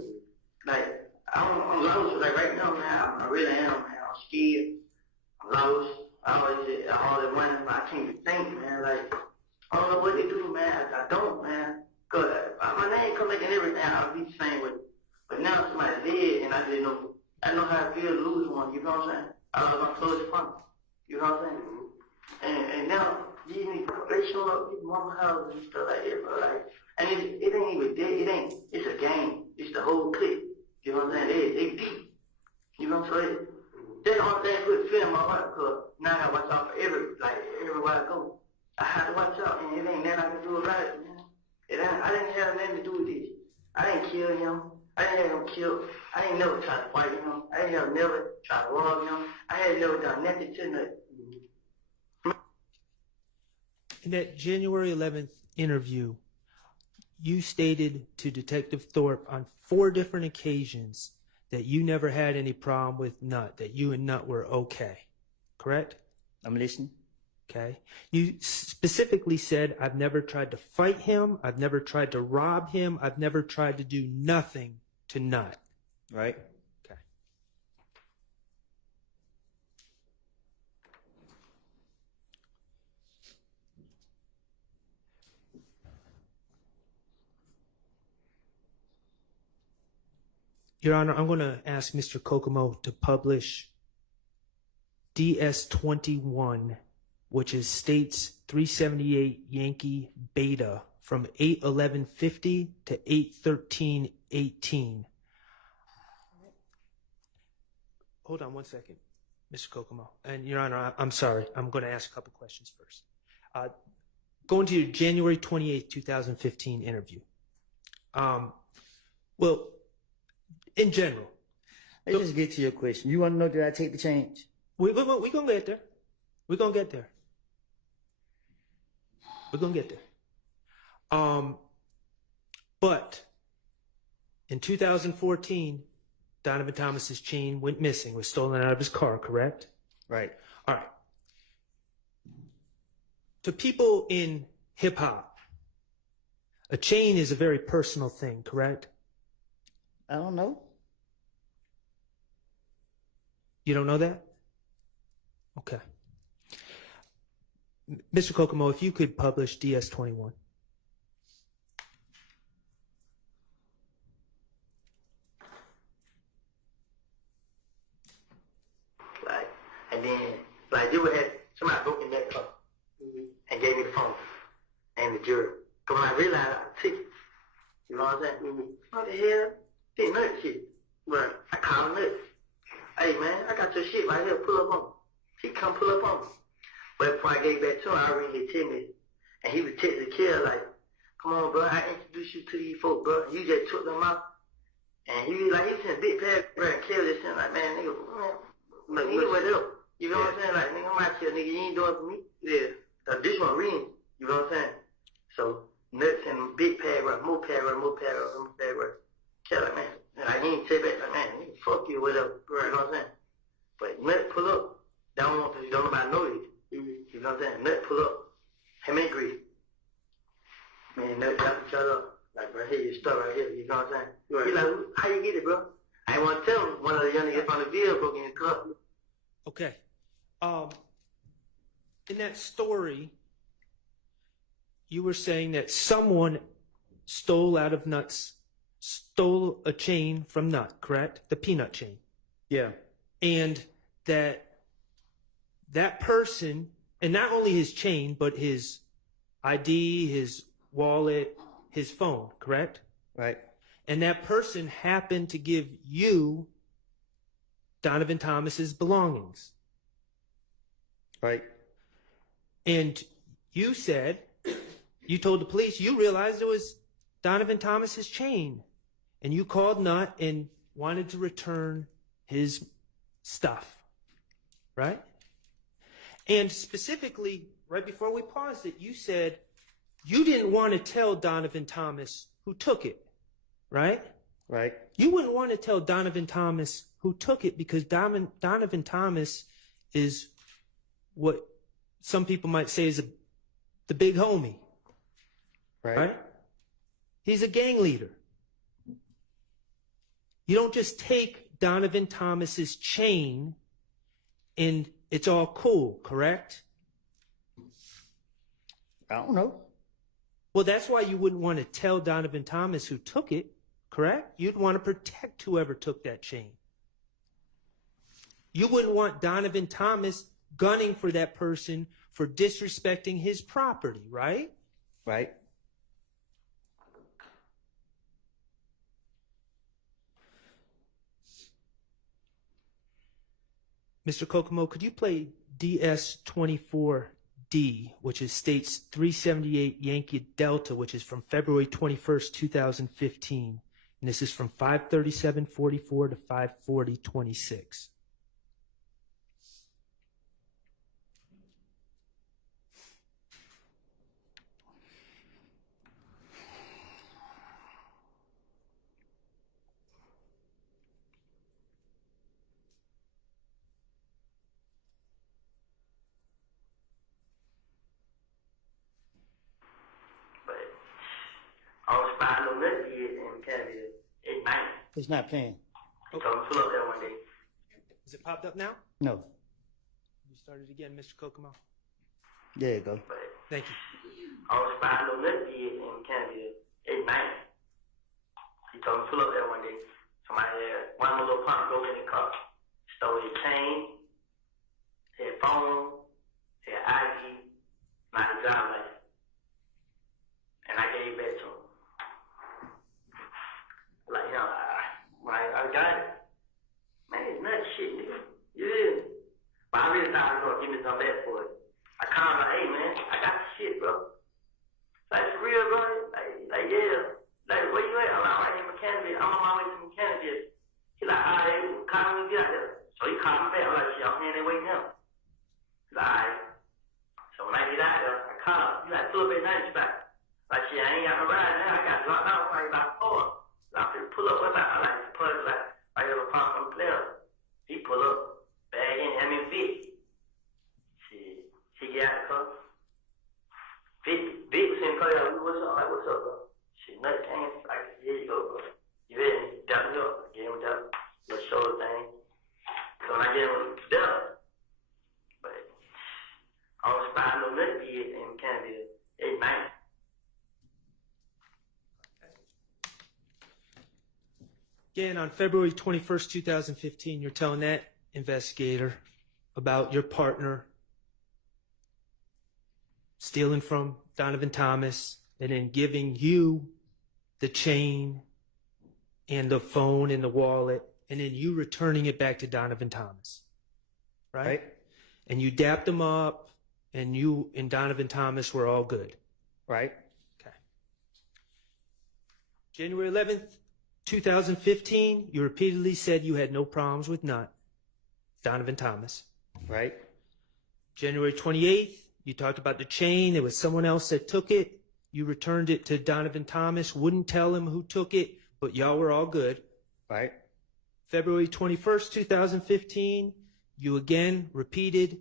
Like, I'm lost. Like, right now, man, I really am, man. I'm scared. I'm lost. I always say, all the money, I can't even think, man. Like, I don't know what to do, man. I don't, man. Because my name come back and everything, I'll be the same with it. But now somebody's dead, and I didn't know. I know how it feels to lose one, you know what I'm saying? I lost my closest friend. You know what I'm saying? And now, these niggas, they show up at mama house and stuff like that, bro. Like, and it ain't even dead. It's a game. It's the whole clip. You know what I'm saying? They deep. You know what I'm saying? That's the only thing put fear in my heart, because now I gotta watch out for everywhere I go. I have to watch out, and it ain't nothing I can do about it, man. I didn't have nothing to do with this. I didn't kill him. I didn't have him killed. I ain't never tried to fight him. I ain't never tried to rob him. I had never done nothing to nothing. In that January 11th interview, you stated to Detective Thorpe on 4 different occasions that you never had any problem with Nut, that you and Nut were okay. Correct? I'm listening. Okay. You specifically said, I've never tried to fight him. I've never tried to rob him. I've never tried to do nothing to Nut. Right. Okay. Your Honor, I'm going to ask Mr. Kokomo to publish DS-21, which is States 378 Yankee Beta from 8/11/50 to 8/13/18. Hold on one second, Mr. Kokomo. And Your Honor, I'm sorry. I'm going to ask a couple questions first. Going to your January 28th, 2015 interview. Well, in general. Let's just get to your question. You want to know, did I take the change? We're going to get there. We're going to get there. We're going to get there. But in 2014, Donovan Thomas's chain went missing, was stolen out of his car, correct? Right. All right. To people in hip hop, a chain is a very personal thing, correct? I don't know. You don't know that? Okay. Mr. Kokomo, if you could publish DS-21. Like, and then, like, they would have somebody broke in that car and gave me the phone and the jury. Because when I realized I took it, you know what I'm saying? What the hell? This nut shit. Right. I called him nuts. Hey, man, I got your shit right here. Pull up on me. He come pull up on me. But before I gave back to him, I already hit 10 minutes. And he was texting the kid like, come on, bro, I introduced you to these folks, bro. You just took them out. And he was like, he sent a big paragraph and Kelly just saying like, man, nigga, look, nigga, what up? You know what I'm saying? Like, nigga, I'm out here, nigga, you ain't doing it for me. Yeah. This one reading. You know what I'm saying? So, nuts and big paragraph, more paragraph, more paragraph, more paragraph. Kelly, man, like, he ain't say back, like, man, nigga, fuck you, whatever. You know what I'm saying? But nut pull up. Don't nobody know it. You know what I'm saying? Nut pull up. Him and Grease. Man, nut got each other up. Like, bro, here, your stuff right here. You know what I'm saying? Right. He like, how you get it, bro? I ain't want to tell him. One of the young niggas from the video broke in the cup. Okay. In that story, you were saying that someone stole a chain from Nut, correct? The peanut chain. Yeah. And that person, and not only his chain, but his ID, his wallet, his phone, correct? Right. And that person happened to give you Donovan Thomas's belongings. Right. And you said, you told the police, you realized it was Donovan Thomas's chain. And you called Nut and wanted to return his stuff. Right? And specifically, right before we paused it, you said you didn't want to tell Donovan Thomas who took it. Right? Right. You wouldn't want to tell Donovan Thomas who took it because Donovan Thomas is what some people might say is the big homie. Right? He's a gang leader. You don't just take Donovan Thomas's chain and it's all cool, correct? I don't know. Well, that's why you wouldn't want to tell Donovan Thomas who took it, correct? You'd want to protect whoever took that chain. You wouldn't want Donovan Thomas gunning for that person for disrespecting his property, right? Right. Mr. Kokomo, could you play DS-24D, which is States 378 Yankee Delta, which is from February 21st, 2015. And this is from 5:37:44 to 5:40:26. It's not playing. He told me to pull up there one day. Is it popped up now? No. You started again, Mr. Kokomo. There you go. Thank you. I was spying on that kid in Canada at night. He told me to pull up there one day. Somebody had one of my little punk broke in the car. Stole his chain, his phone, his ID, my driver's license. And I gave it back to him. Like, you know, I got it. Man, it's not shit, nigga. Yeah. But I really thought he was going to give me some back for it. I called him like, hey, man, I got the shit, bro. Like, for real, bro? Like, yeah. Like, where you at? I'm like, right in Mechanic. I'm on my way to Mechanic. He like, all right, call me when you get out there. So he called me back. I'm like, shit, I'm here, they waiting now. He's like, all right. So when I get out there, I call him. He's like, pull up at 90 spot. Like, shit, I ain't got no ride now. I got dropped out probably about 4. So I'm finna pull up with my, I like to pull it like, I got a pump from the player. He pull up, bag in, I mean, Vic. Shit, she get out the car. Vic was in the car, like, what's up? I'm like, what's up, bro? Shit, nothing came. Like, here you go, bro. You ready? Dap me up. I gave him that little shoulder thing. So when I gave him that, but I was spying on that kid in Canada at night. Again, on February 21st, 2015, you're telling that investigator about your partner stealing from Donovan Thomas and then giving you the chain and the phone and the wallet, and then you returning it back to Donovan Thomas, right? And you dapped him up, and you and Donovan Thomas were all good, right? Okay. January 11th, 2015, you repeatedly said you had no problems with Donovan Thomas, right? January 28th, you talked about the chain. There was someone else that took it. You returned it to Donovan Thomas, wouldn't tell him who took it, but y'all were all good, right? February 21st, 2015, you again repeated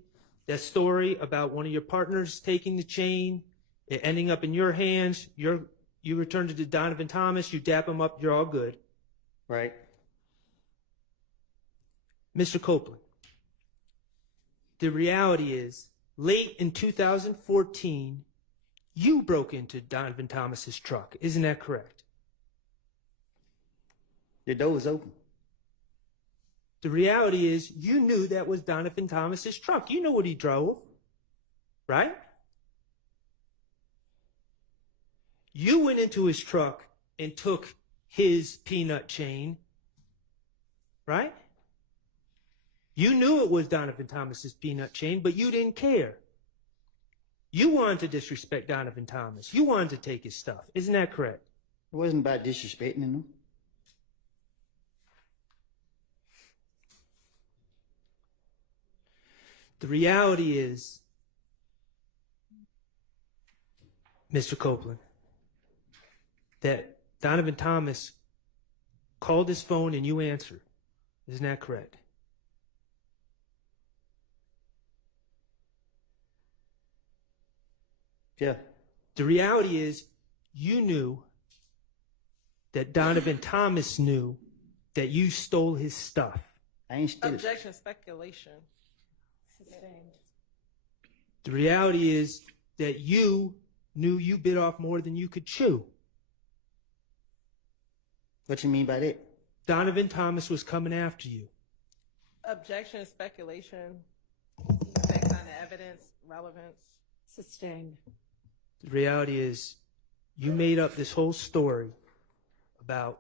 that story about one of your partners taking the chain, it ending up in your hands. You returned it to Donovan Thomas, you dap him up, you're all good, right? Mr. Copeland, the reality is, late in 2014, you broke into Donovan Thomas's truck. Isn't that correct? The door was open. The reality is, you knew that was Donovan Thomas's truck. You know what he drove, right? You went into his truck and took his peanut chain, right? You knew it was Donovan Thomas's peanut chain, but you didn't care. You wanted to disrespect Donovan Thomas. You wanted to take his stuff. Isn't that correct? It wasn't about disrespecting him. The reality is, Mr. Copeland, that Donovan Thomas called his phone and you answered. Isn't that correct? Yeah. The reality is, you knew that Donovan Thomas knew that you stole his stuff. I ain't steal it. Objection, speculation. Sustained. The reality is that you knew you bit off more than you could chew. What you mean by that? Donovan Thomas was coming after you. Objection, speculation. Based on the evidence, relevance. Sustained. The reality is, you made up this whole story about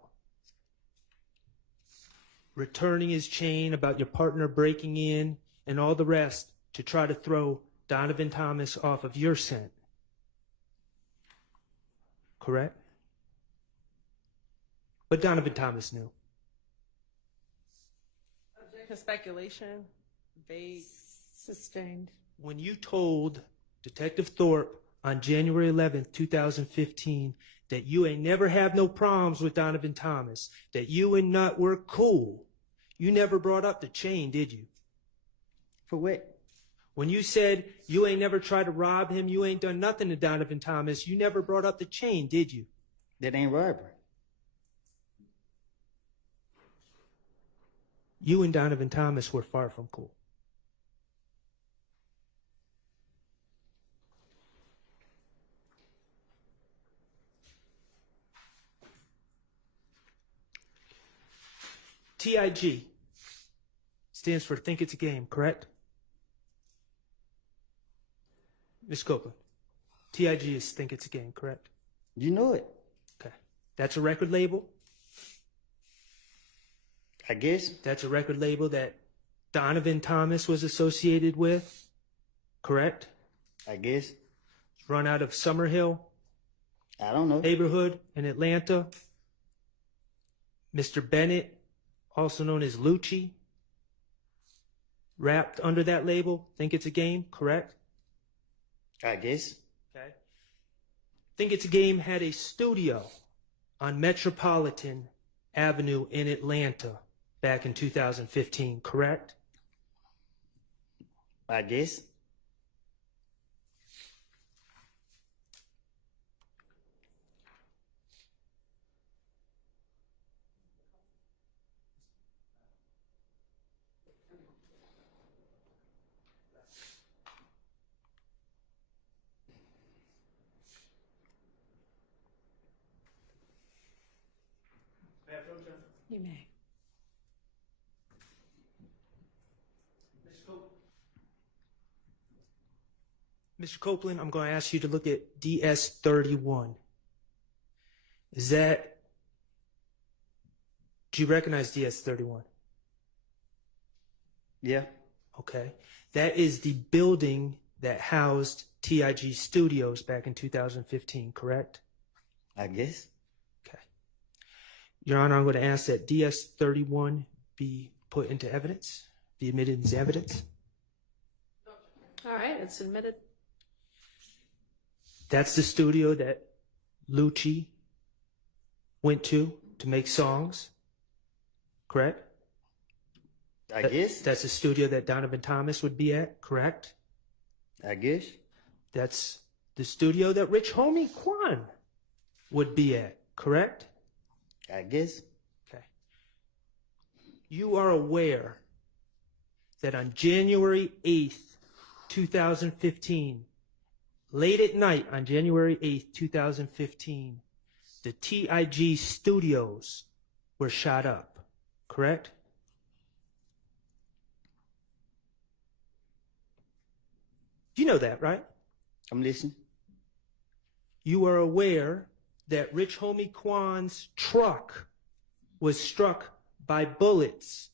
returning his chain, about your partner breaking in, and all the rest to try to throw Donovan Thomas off of your scent. Correct? But Donovan Thomas knew. Objection, speculation. Vague. Sustained. When you told Detective Thorpe on January 11th, 2015, that you ain't never have no problems with Donovan Thomas, that you and Nut were cool, you never brought up the chain, did you? For what? When you said you ain't never tried to rob him, you ain't done nothing to Donovan Thomas, you never brought up the chain, did you? That ain't robbery. You and Donovan Thomas were far from cool. TIG stands for Think It's a Game, correct? Ms. Copeland, TIG is Think It's a Game, correct? You know it. Okay. That's a record label? I guess. That's a record label that Donovan Thomas was associated with, correct? I guess. It's run out of Summerhill I don't know. neighborhood in Atlanta. Mr. Bennett, also known as Lucci, rapped under that label. Think It's a Game, correct? I guess. Okay. Think It's a Game had a studio on Metropolitan Avenue in Atlanta back in 2015, correct? I guess. You may. Mr. Copeland, I'm going to ask you to look at DS31. Is that, do you recognize DS31? Yeah. Okay. That is the building that housed TIG Studios back in 2015, correct? I guess. Okay. Your Honor, I'm going to ask that DS31 be put into evidence, be admitted as evidence. All right, it's admitted. That's the studio that Lucci went to make songs, correct? I guess. That's the studio that Donovan Thomas would be at, correct? I guess. That's the studio that Rich Homie Quan would be at, correct? I guess. Okay. You are aware that on January 8th, 2015, late at night on January 8th, 2015, the TIG studios were shot up, correct? You know that, right? I'm listening. You are aware that Rich Homie Quan's truck was struck by bullets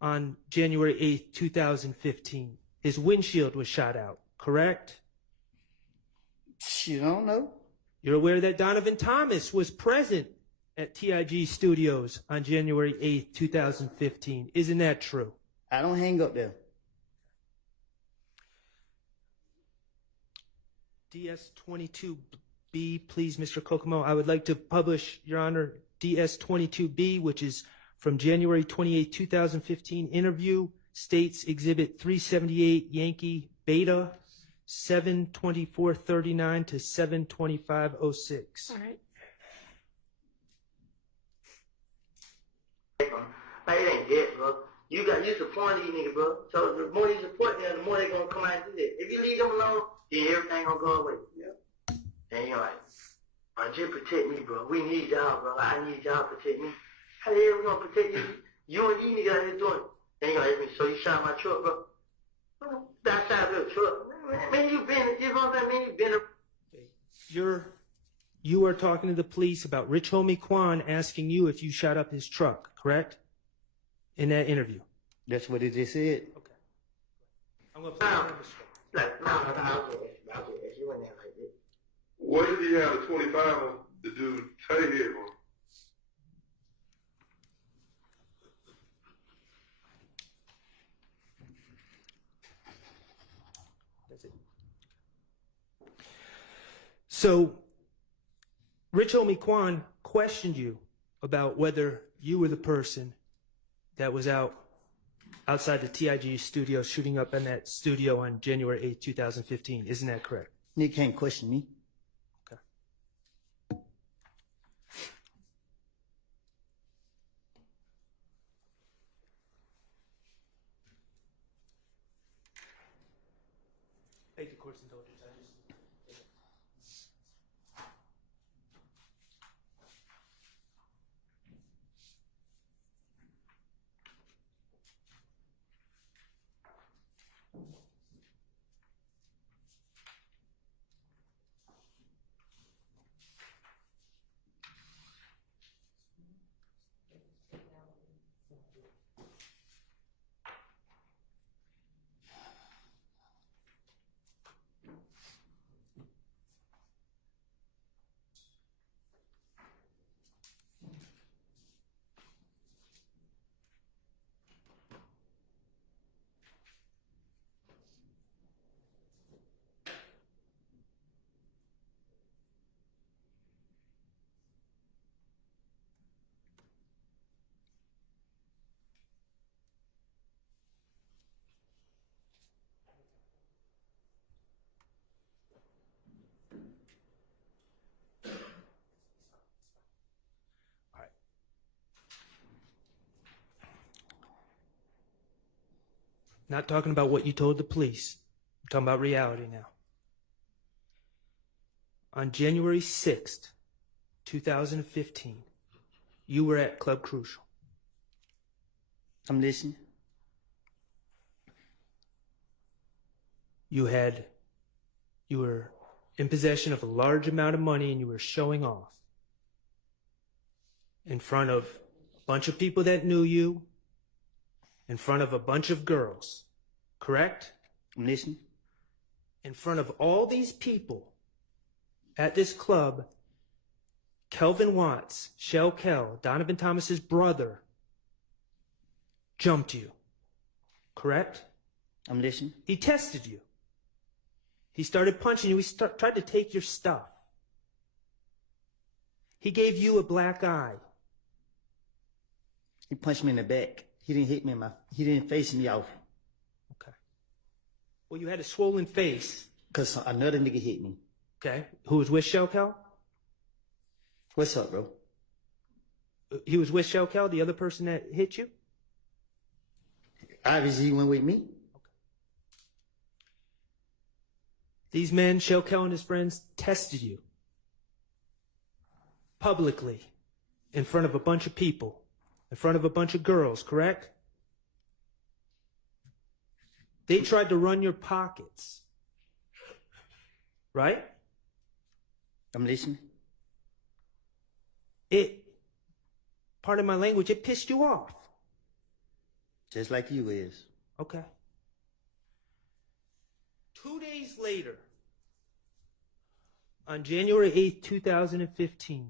on January 8th, 2015. His windshield was shot out, correct? You don't know. You're aware that Donovan Thomas was present at TIG Studios on January 8th, 2015. Isn't that true? I don't hang up there. DS22B, please, Mr. Kokomo. I would like to publish, Your Honor, DS22B, which is from January 28, 2015 interview, states Exhibit 378 Yankee Beta, 7/24/39 to 7/25/06. All right. Like, it ain't dead, bro. You support these niggas, bro. So the more you support them, the more they gonna come out and do that. If you leave them alone, then everything gonna go away. Yeah. And you're like, bro, just protect me, bro. We need y'all, bro. I need y'all to protect me. How the hell we gonna protect you? You and these niggas out here doing it. Then you're like, so you shot my truck, bro. That side of the truck. Man, you been, you know what I mean? You been a... You are talking to the police about Rich Homie Quan asking you if you shot up his truck, correct? In that interview. That's what it just said. Okay. I'm going to play No, you went there like this. What did he have a 25 on the dude say here on? That's it. So, Rich Homie Quan questioned you about whether you were the person that was outside the TIG studio shooting up in that studio on January 8th, 2015. Isn't that correct? You can't question me. Okay. Thank the court's indulgence. Not talking about what you told the police. I'm talking about reality now. On January 6th, 2015, you were at Club Crucial. I'm listening. You were in possession of a large amount of money and you were showing off in front of a bunch of people that knew you, in front of a bunch of girls, correct? I'm listening. In front of all these people at this club, Kelvin Watts, Shell Kell, Donovan Thomas's brother, jumped you, correct? I'm listening. He tested you. He started punching you. He tried to take your stuff. He gave you a black eye. He punched me in the back. He didn't hit me in he didn't face me off. Okay. Well, you had a swollen face. Because another nigga hit me. Okay. Who was with Shell Kell? What's up, bro? He was with Shell Kell, the other person that hit you? Obviously, he went with me. These men, Shell Kell and his friends, tested you publicly in front of a bunch of people, in front of a bunch of girls, correct? They tried to run your pockets, right? I'm listening. Pardon my language, it pissed you off. Just like you is. Okay. 2 days later, on January 8th, 2015,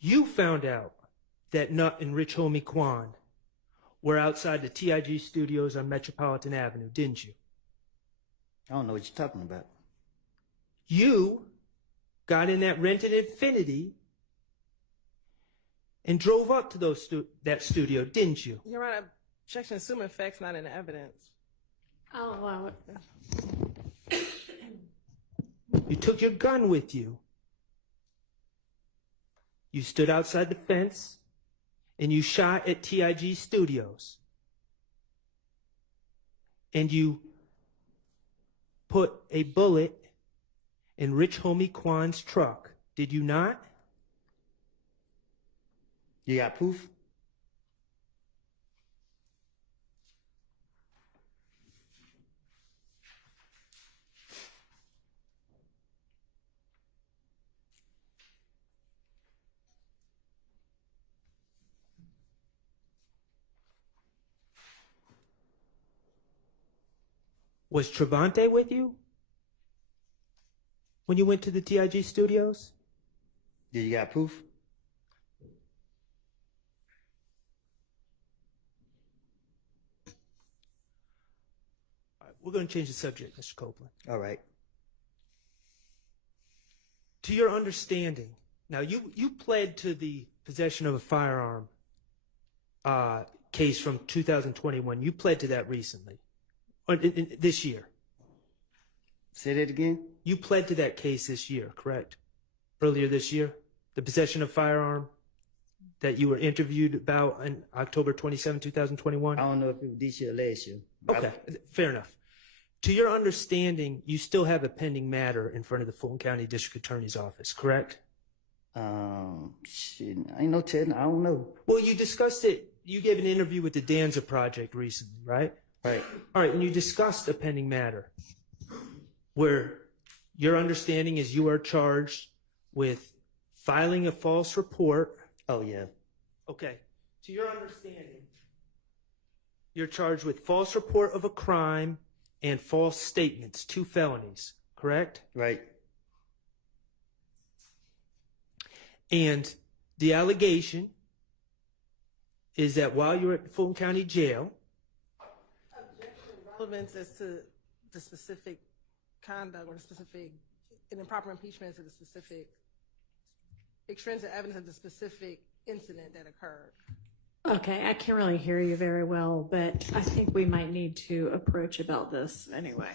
you found out that Nut and Rich Homie Quan were outside the TIG studios on Metropolitan Avenue, didn't you? I don't know what you're talking about. You got in that rented Infiniti and drove up to that studio, didn't you? Your Honor, objection assuming facts not in the evidence. I'll allow it. You took your gun with you. You stood outside the fence and you shot at TIG Studios. And you put a bullet in Rich Homie Quan's truck. Did you not? You got proof? Was Trevante with you when you went to the TIG studios? Yeah, you got proof? All right, we're going to change the subject, Mr. Copeland. All right. To your understanding, now you pled to the possession of a firearm case from 2021. You pled to that recently. This year. Say that again? You pled to that case this year, correct? Earlier this year? The possession of firearm that you were interviewed about on October 27, 2021? I don't know if it was this year or last year. Okay, fair enough. To your understanding, you still have a pending matter in front of the Fulton County District Attorney's Office, correct? Shit, I ain't no telling. I don't know. Well, you discussed it. You gave an interview with the Danza Project recently, right? Right. All right, and you discussed a pending matter where your understanding is you are charged with filing a false report. Oh, yeah. Okay. To your understanding, you're charged with false report of a crime and false statements, 2 felonies, correct? Right. And the allegation is that while you're at the Fulton County Jail, Relevance as to the specific conduct or the specific, an improper impeachment as to the specific extrinsic evidence of the specific incident that occurred. Okay, I can't really hear you very well, but I think we might need to approach about this anyway.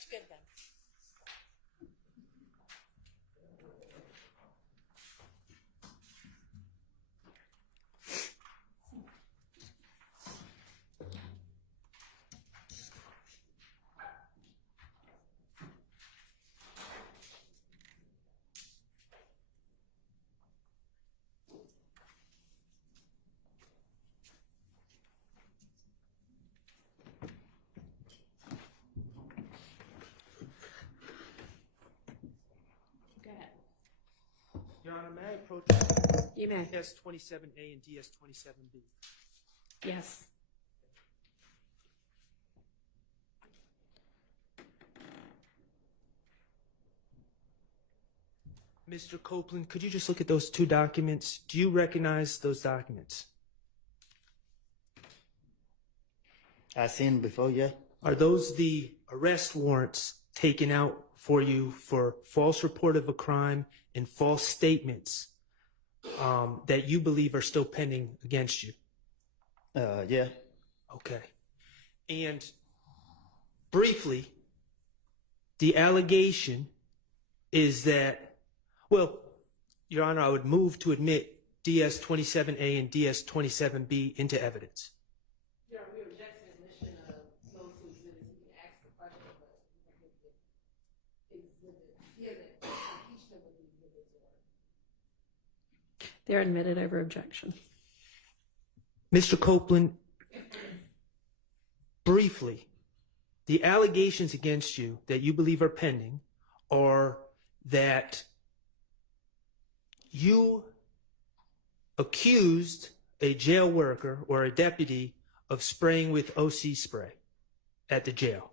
That's good then. Your Honor, may I approach You may. DS-27A and DS-27B? Yes. Mr. Copeland, could you just look at those two documents? Do you recognize those documents? I seen them before, yeah. Are those the arrest warrants taken out for you for false report of a crime and false statements that you believe are still pending against you? Yeah. Okay. And briefly, the allegation is that, well, Your Honor, I would move to admit DS-27A and DS-27B into evidence. Yeah, we object to the admission of those two exhibits. You can ask the question, but he hasn't impeached them with the exhibits. They're admitted over objection. Mr. Copeland, briefly, the allegations against you that you believe are pending are that you accused a jail worker or a deputy of spraying with OC spray at the jail.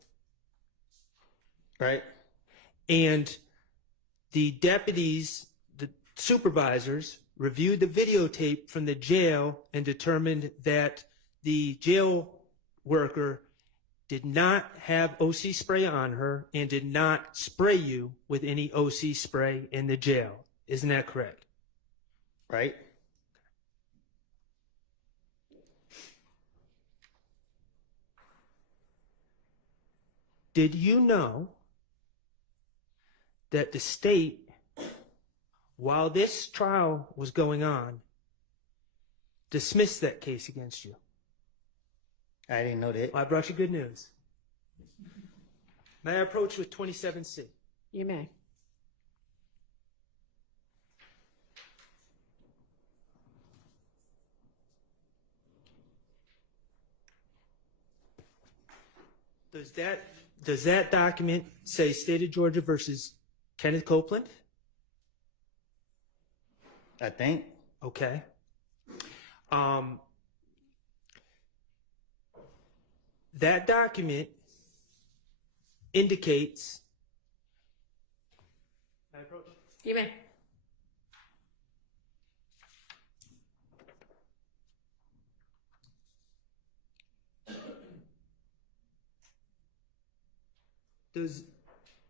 Right. And the deputies, the supervisors, reviewed the videotape from the jail and determined that the jail worker did not have OC spray on her and did not spray you with any OC spray in the jail. Isn't that correct? Right. Did you know that the state, while this trial was going on, dismissed that case against you? I didn't know that. Well, I brought you good news. May I approach with 27C? You may. Does that document say State of Georgia versus Kenneth Copeland? I think. Okay. That document indicates. May I approach? You may.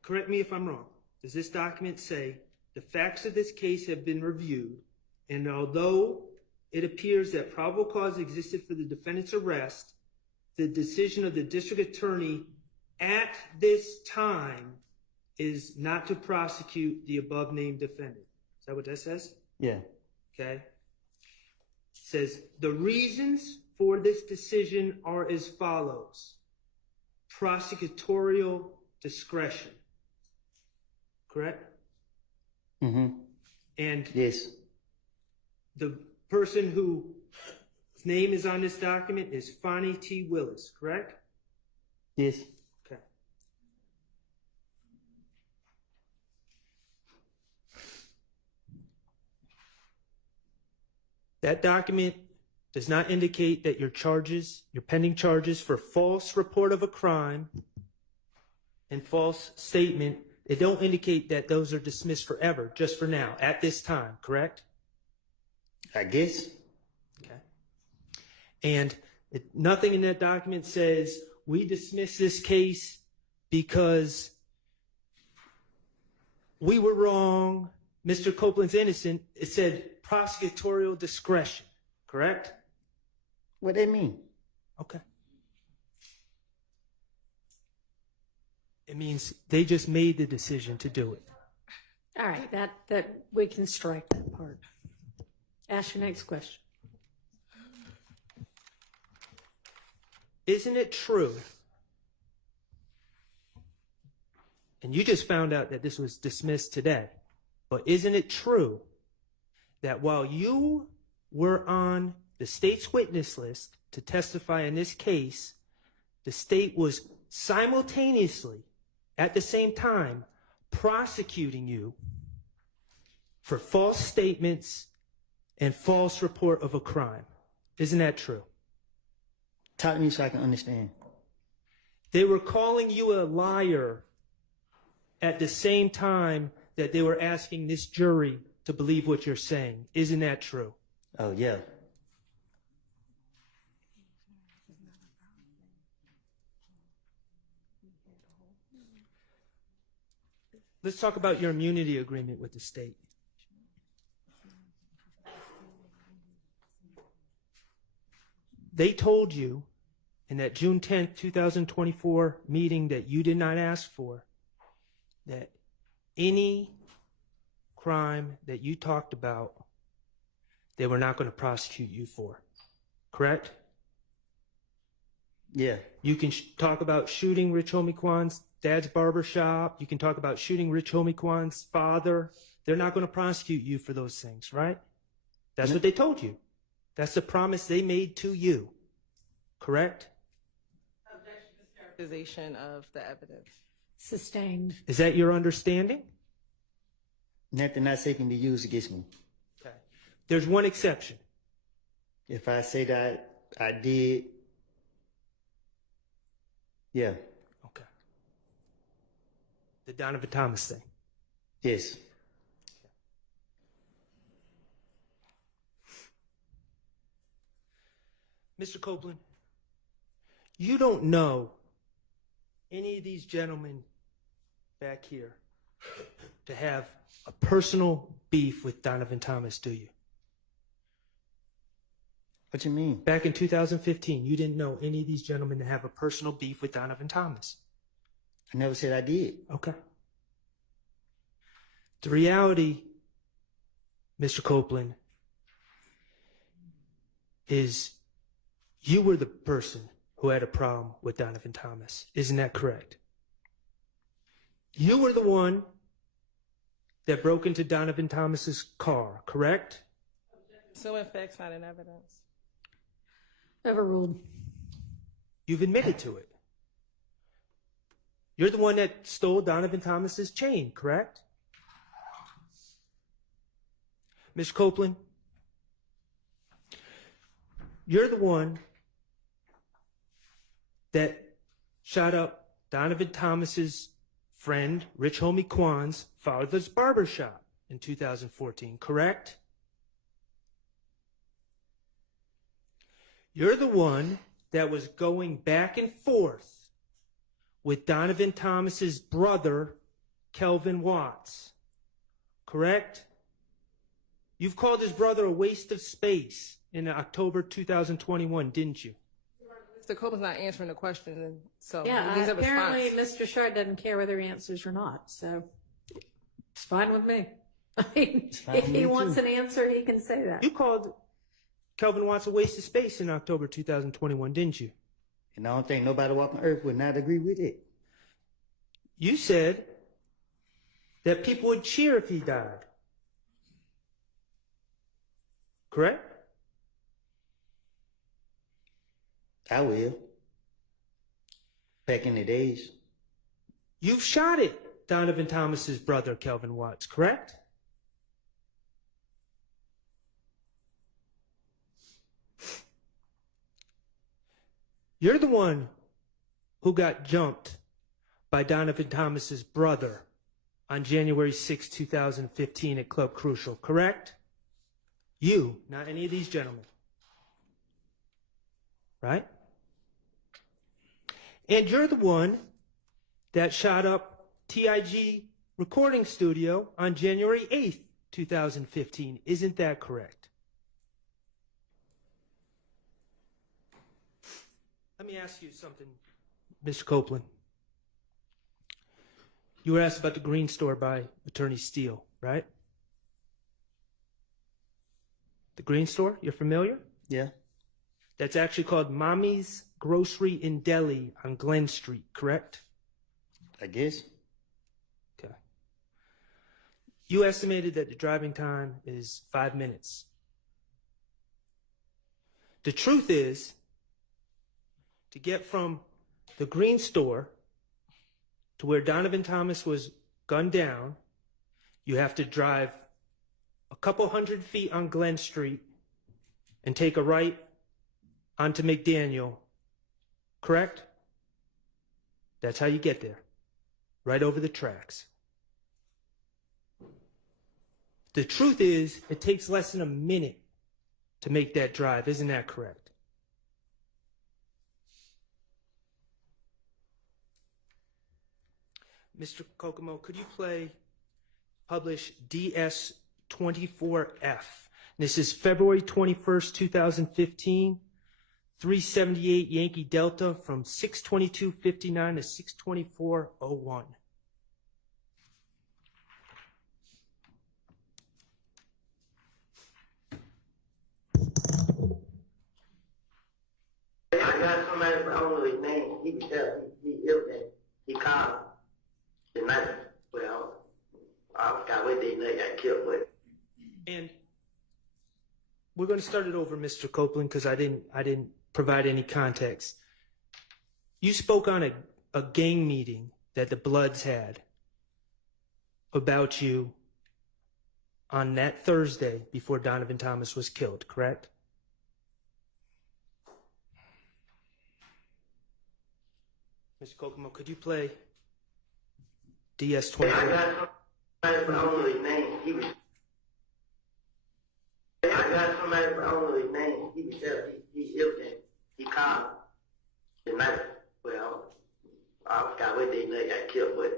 Correct me if I'm wrong, does this document say the facts of this case have been reviewed, and although it appears that probable cause existed for the defendant's arrest, the decision of the district attorney at this time is not to prosecute the above named defendant? Is that what that says? Yeah. Okay. It says the reasons for this decision are as follows: prosecutorial discretion. Correct? Mm-hmm. And yes, the person whose name is on this document is Fonnie T. Willis, correct? yes. Okay. That document does not indicate that your pending charges for false report of a crime and false statement, they don't indicate that those are dismissed forever, just for now, at this time, correct? I guess. Okay. And nothing in that document says we dismiss this case because we were wrong, Mr. Copeland's innocent. It said prosecutorial discretion, correct? What they mean? Okay. It means they just made the decision to do it. All right, that we can strike that part. Ask your next question. Isn't it true? And you just found out that this was dismissed today. But isn't it true that while you were on the state's witness list to testify in this case, the state was simultaneously, at the same time, prosecuting you for false statements and false report of a crime? Isn't that true? Talk to me so I can understand. They were calling you a liar at the same time that they were asking this jury to believe what you're saying. Isn't that true? Oh, yeah. Let's talk about your immunity agreement with the state. They told you in that June 10th, 2024 meeting that you did not ask for, that any crime that you talked about, they were not going to prosecute you for. Correct? Yeah. You can talk about shooting Rich Homie Kwan's dad's barber shop. You can talk about shooting Rich Homie Kwan's father. They're not going to prosecute you for those things, right? That's what they told you. That's the promise they made to you. Correct? Characterization of the evidence. Sustained. Is that your understanding? Nothing I say can be used against me. Okay. There's one exception. If I say that I did, yeah. Okay. The Donovan Thomas thing. Yes. Mr. Copeland, you don't know any of these gentlemen back here to have a personal beef with Donovan Thomas, do you? What you mean? Back in 2015, you didn't know any of these gentlemen to have a personal beef with Donovan Thomas. I never said I did. Okay. The reality, Mr. Copeland, is you were the person who had a problem with Donovan Thomas. Isn't that correct? You were the one that broke into Donovan Thomas's car, correct? So in facts, not in evidence. Overruled. You've admitted to it. You're the one that stole Donovan Thomas's chain, correct? Ms. Copeland, you're the one that shot up Donovan Thomas's friend, Rich Homie Kwan's father's barbershop in 2014, correct? You're the one that was going back and forth with Donovan Thomas's brother, Kelvin Watts, correct? You've called his brother a waste of space in October 2021, didn't you? Mr. Copeland's not answering the question, so Yeah, he needs a apparently response. Mr. Shard doesn't care whether he answers or not, so it's fine with me. I mean, if he wants an answer, he can say that. You called Kelvin Watts a waste of space in October 2021, didn't you? And I don't think nobody walking earth would not agree with it. You said that people would cheer if he died. Correct? I will. Back in the days. You've shot at Donovan Thomas's brother, Kelvin Watts, correct? You're the one who got jumped by Donovan Thomas's brother on January 6, 2015 at Club Crucial, correct? You, not any of these gentlemen. Right? And you're the one that shot up TIG Recording Studio on January 8th, 2015. Isn't that correct? Let me ask you something, Mr. Copeland. You were asked about the Green Store by Attorney Steele, right? The Green Store, you're familiar? Yeah. That's actually called Mommy's Grocery and Deli on Glen Street, correct? I guess. Okay. You estimated that the driving time is 5 minutes. The truth is, to get from the Green Store to where Donovan Thomas was gunned down, you have to drive a couple hundred feet on Glen Street and take a right onto McDaniel, correct? That's how you get there, right over the tracks. The truth is, it takes less than a minute to make that drive. Isn't that correct? Mr. Kokomo, could you publish DS24F? This is February 21st, 2015, 378 Yankee Delta from 622.59 to 624.01. I got somebody, I don't know his name. He can tell. He ill and he called the night. Well, I forgot what day they got killed with. And we're going to start it over, Mr. Copeland, because I didn't provide any context. You spoke on a gang meeting that the Bloods had about you on that Thursday before Donovan Thomas was killed, correct? Mr. Kokomo, could you play DS24? I got somebody, I don't know his name. I got somebody, I don't know his name. He can tell. He ill and he called the night. Well, I forgot what day they got killed with.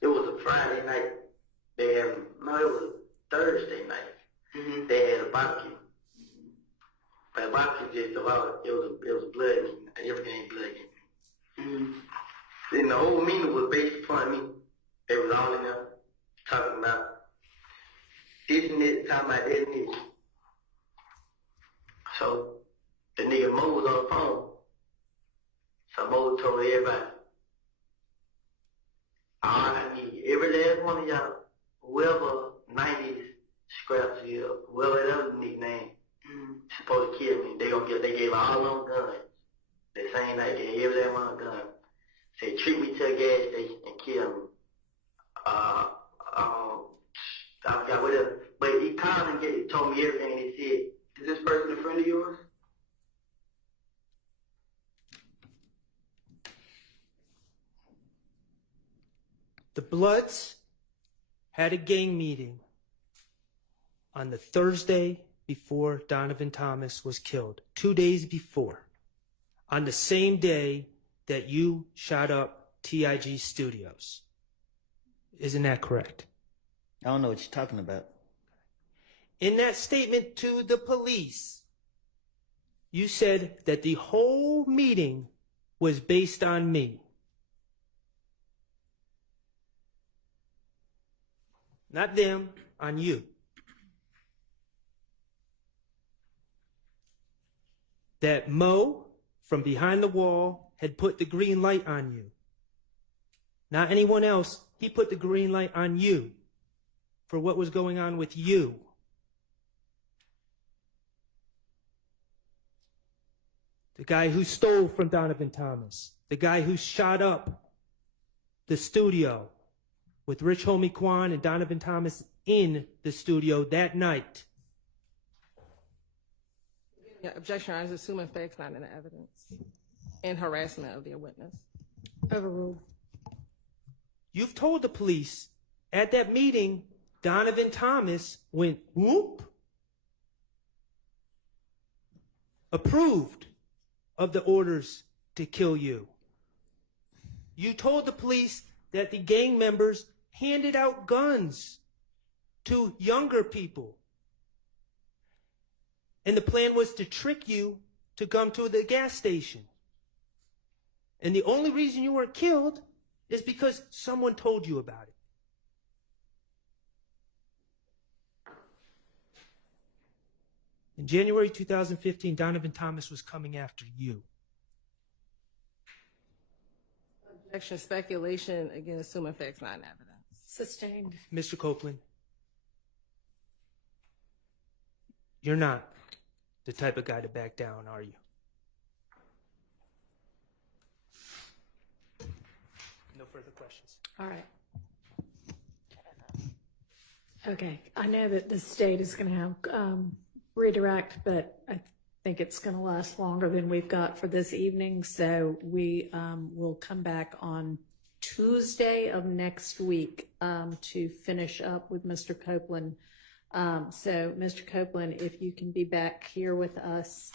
It was a Friday night. It was a Thursday night. Mm-hmm. They had a barbecue. But a barbecue just about it was a blood meeting. Everything ain't blood meeting. Mm-hmm. Then the whole meeting was based upon me. They was all in there talking about this and this, talking about this and this. So the nigga Mo was on the phone. So Mo told everybody, all I need, every last one of y'all, whoever 90s scraps here, whoever that other nickname, supposed to kill me. They gave all them guns. The same night, they gave every last one a gun. Say, treat me to a gas station and kill me. I forgot what else. But he called and told me everything. He said, is this person a friend of yours? The Bloods had a gang meeting on the Thursday before Donovan Thomas was killed, 2 days before, on the same day that you shot up TIG Studios. Isn't that correct? I don't know what you're talking about. In that statement to the police, you said that the whole meeting was based on me. Not them, on you. That Mo, from behind the wall, had put the green light on you. Not anyone else. He put the green light on you for what was going on with you. The guy who stole from Donovan Thomas. The guy who shot up the studio with Rich Homie Quan and Donovan Thomas in the studio that night. Yeah, objection, I was assuming facts not in the evidence and harassment of their witness. Overruled. You've told the police at that meeting, Donovan Thomas went whoop, approved of the orders to kill you. You told the police that the gang members handed out guns to younger people. And the plan was to trick you to come to the gas station. And the only reason you were killed is because someone told you about it. In January 2015, Donovan Thomas was coming after you. Objection, speculation, again, assuming facts, not evidence. Sustained. Mr. Copeland, you're not the type of guy to back down, are you? No further questions. All right. Okay, I know that the state is going to have redirect, but I think it's going to last longer than we've got for this evening. So we will come back on Tuesday of next week to finish up with Mr. Copeland. So Mr. Copeland, if you can be back here with us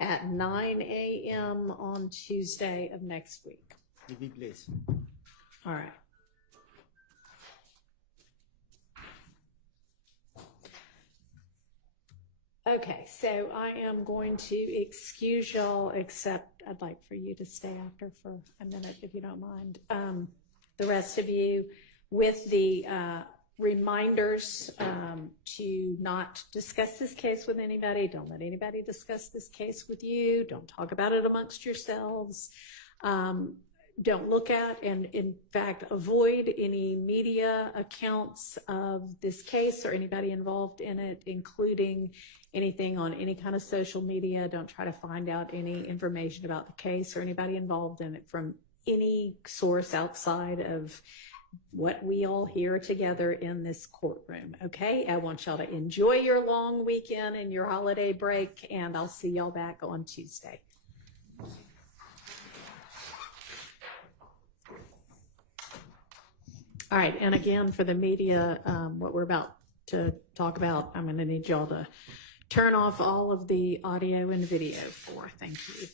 at 9 a.m. on Tuesday of next week. You be blessed. All right. Okay, so I am going to excuse y'all, except I'd like for you to stay after for a minute, if you don't mind. The rest of you, with the reminders to not discuss this case with anybody. Don't let anybody discuss this case with you. Don't talk about it amongst yourselves. Don't look at and, in fact, avoid any media accounts of this case or anybody involved in it, including anything on any kind of social media. Don't try to find out any information about the case or anybody involved in it from any source outside of what we all hear together in this courtroom. Okay, I want y'all to enjoy your long weekend and your holiday break, and I'll see y'all back on Tuesday. All right, and again, for the media, what we're about to talk about, I'm going to need y'all to turn off all of the audio and video for. Thank you.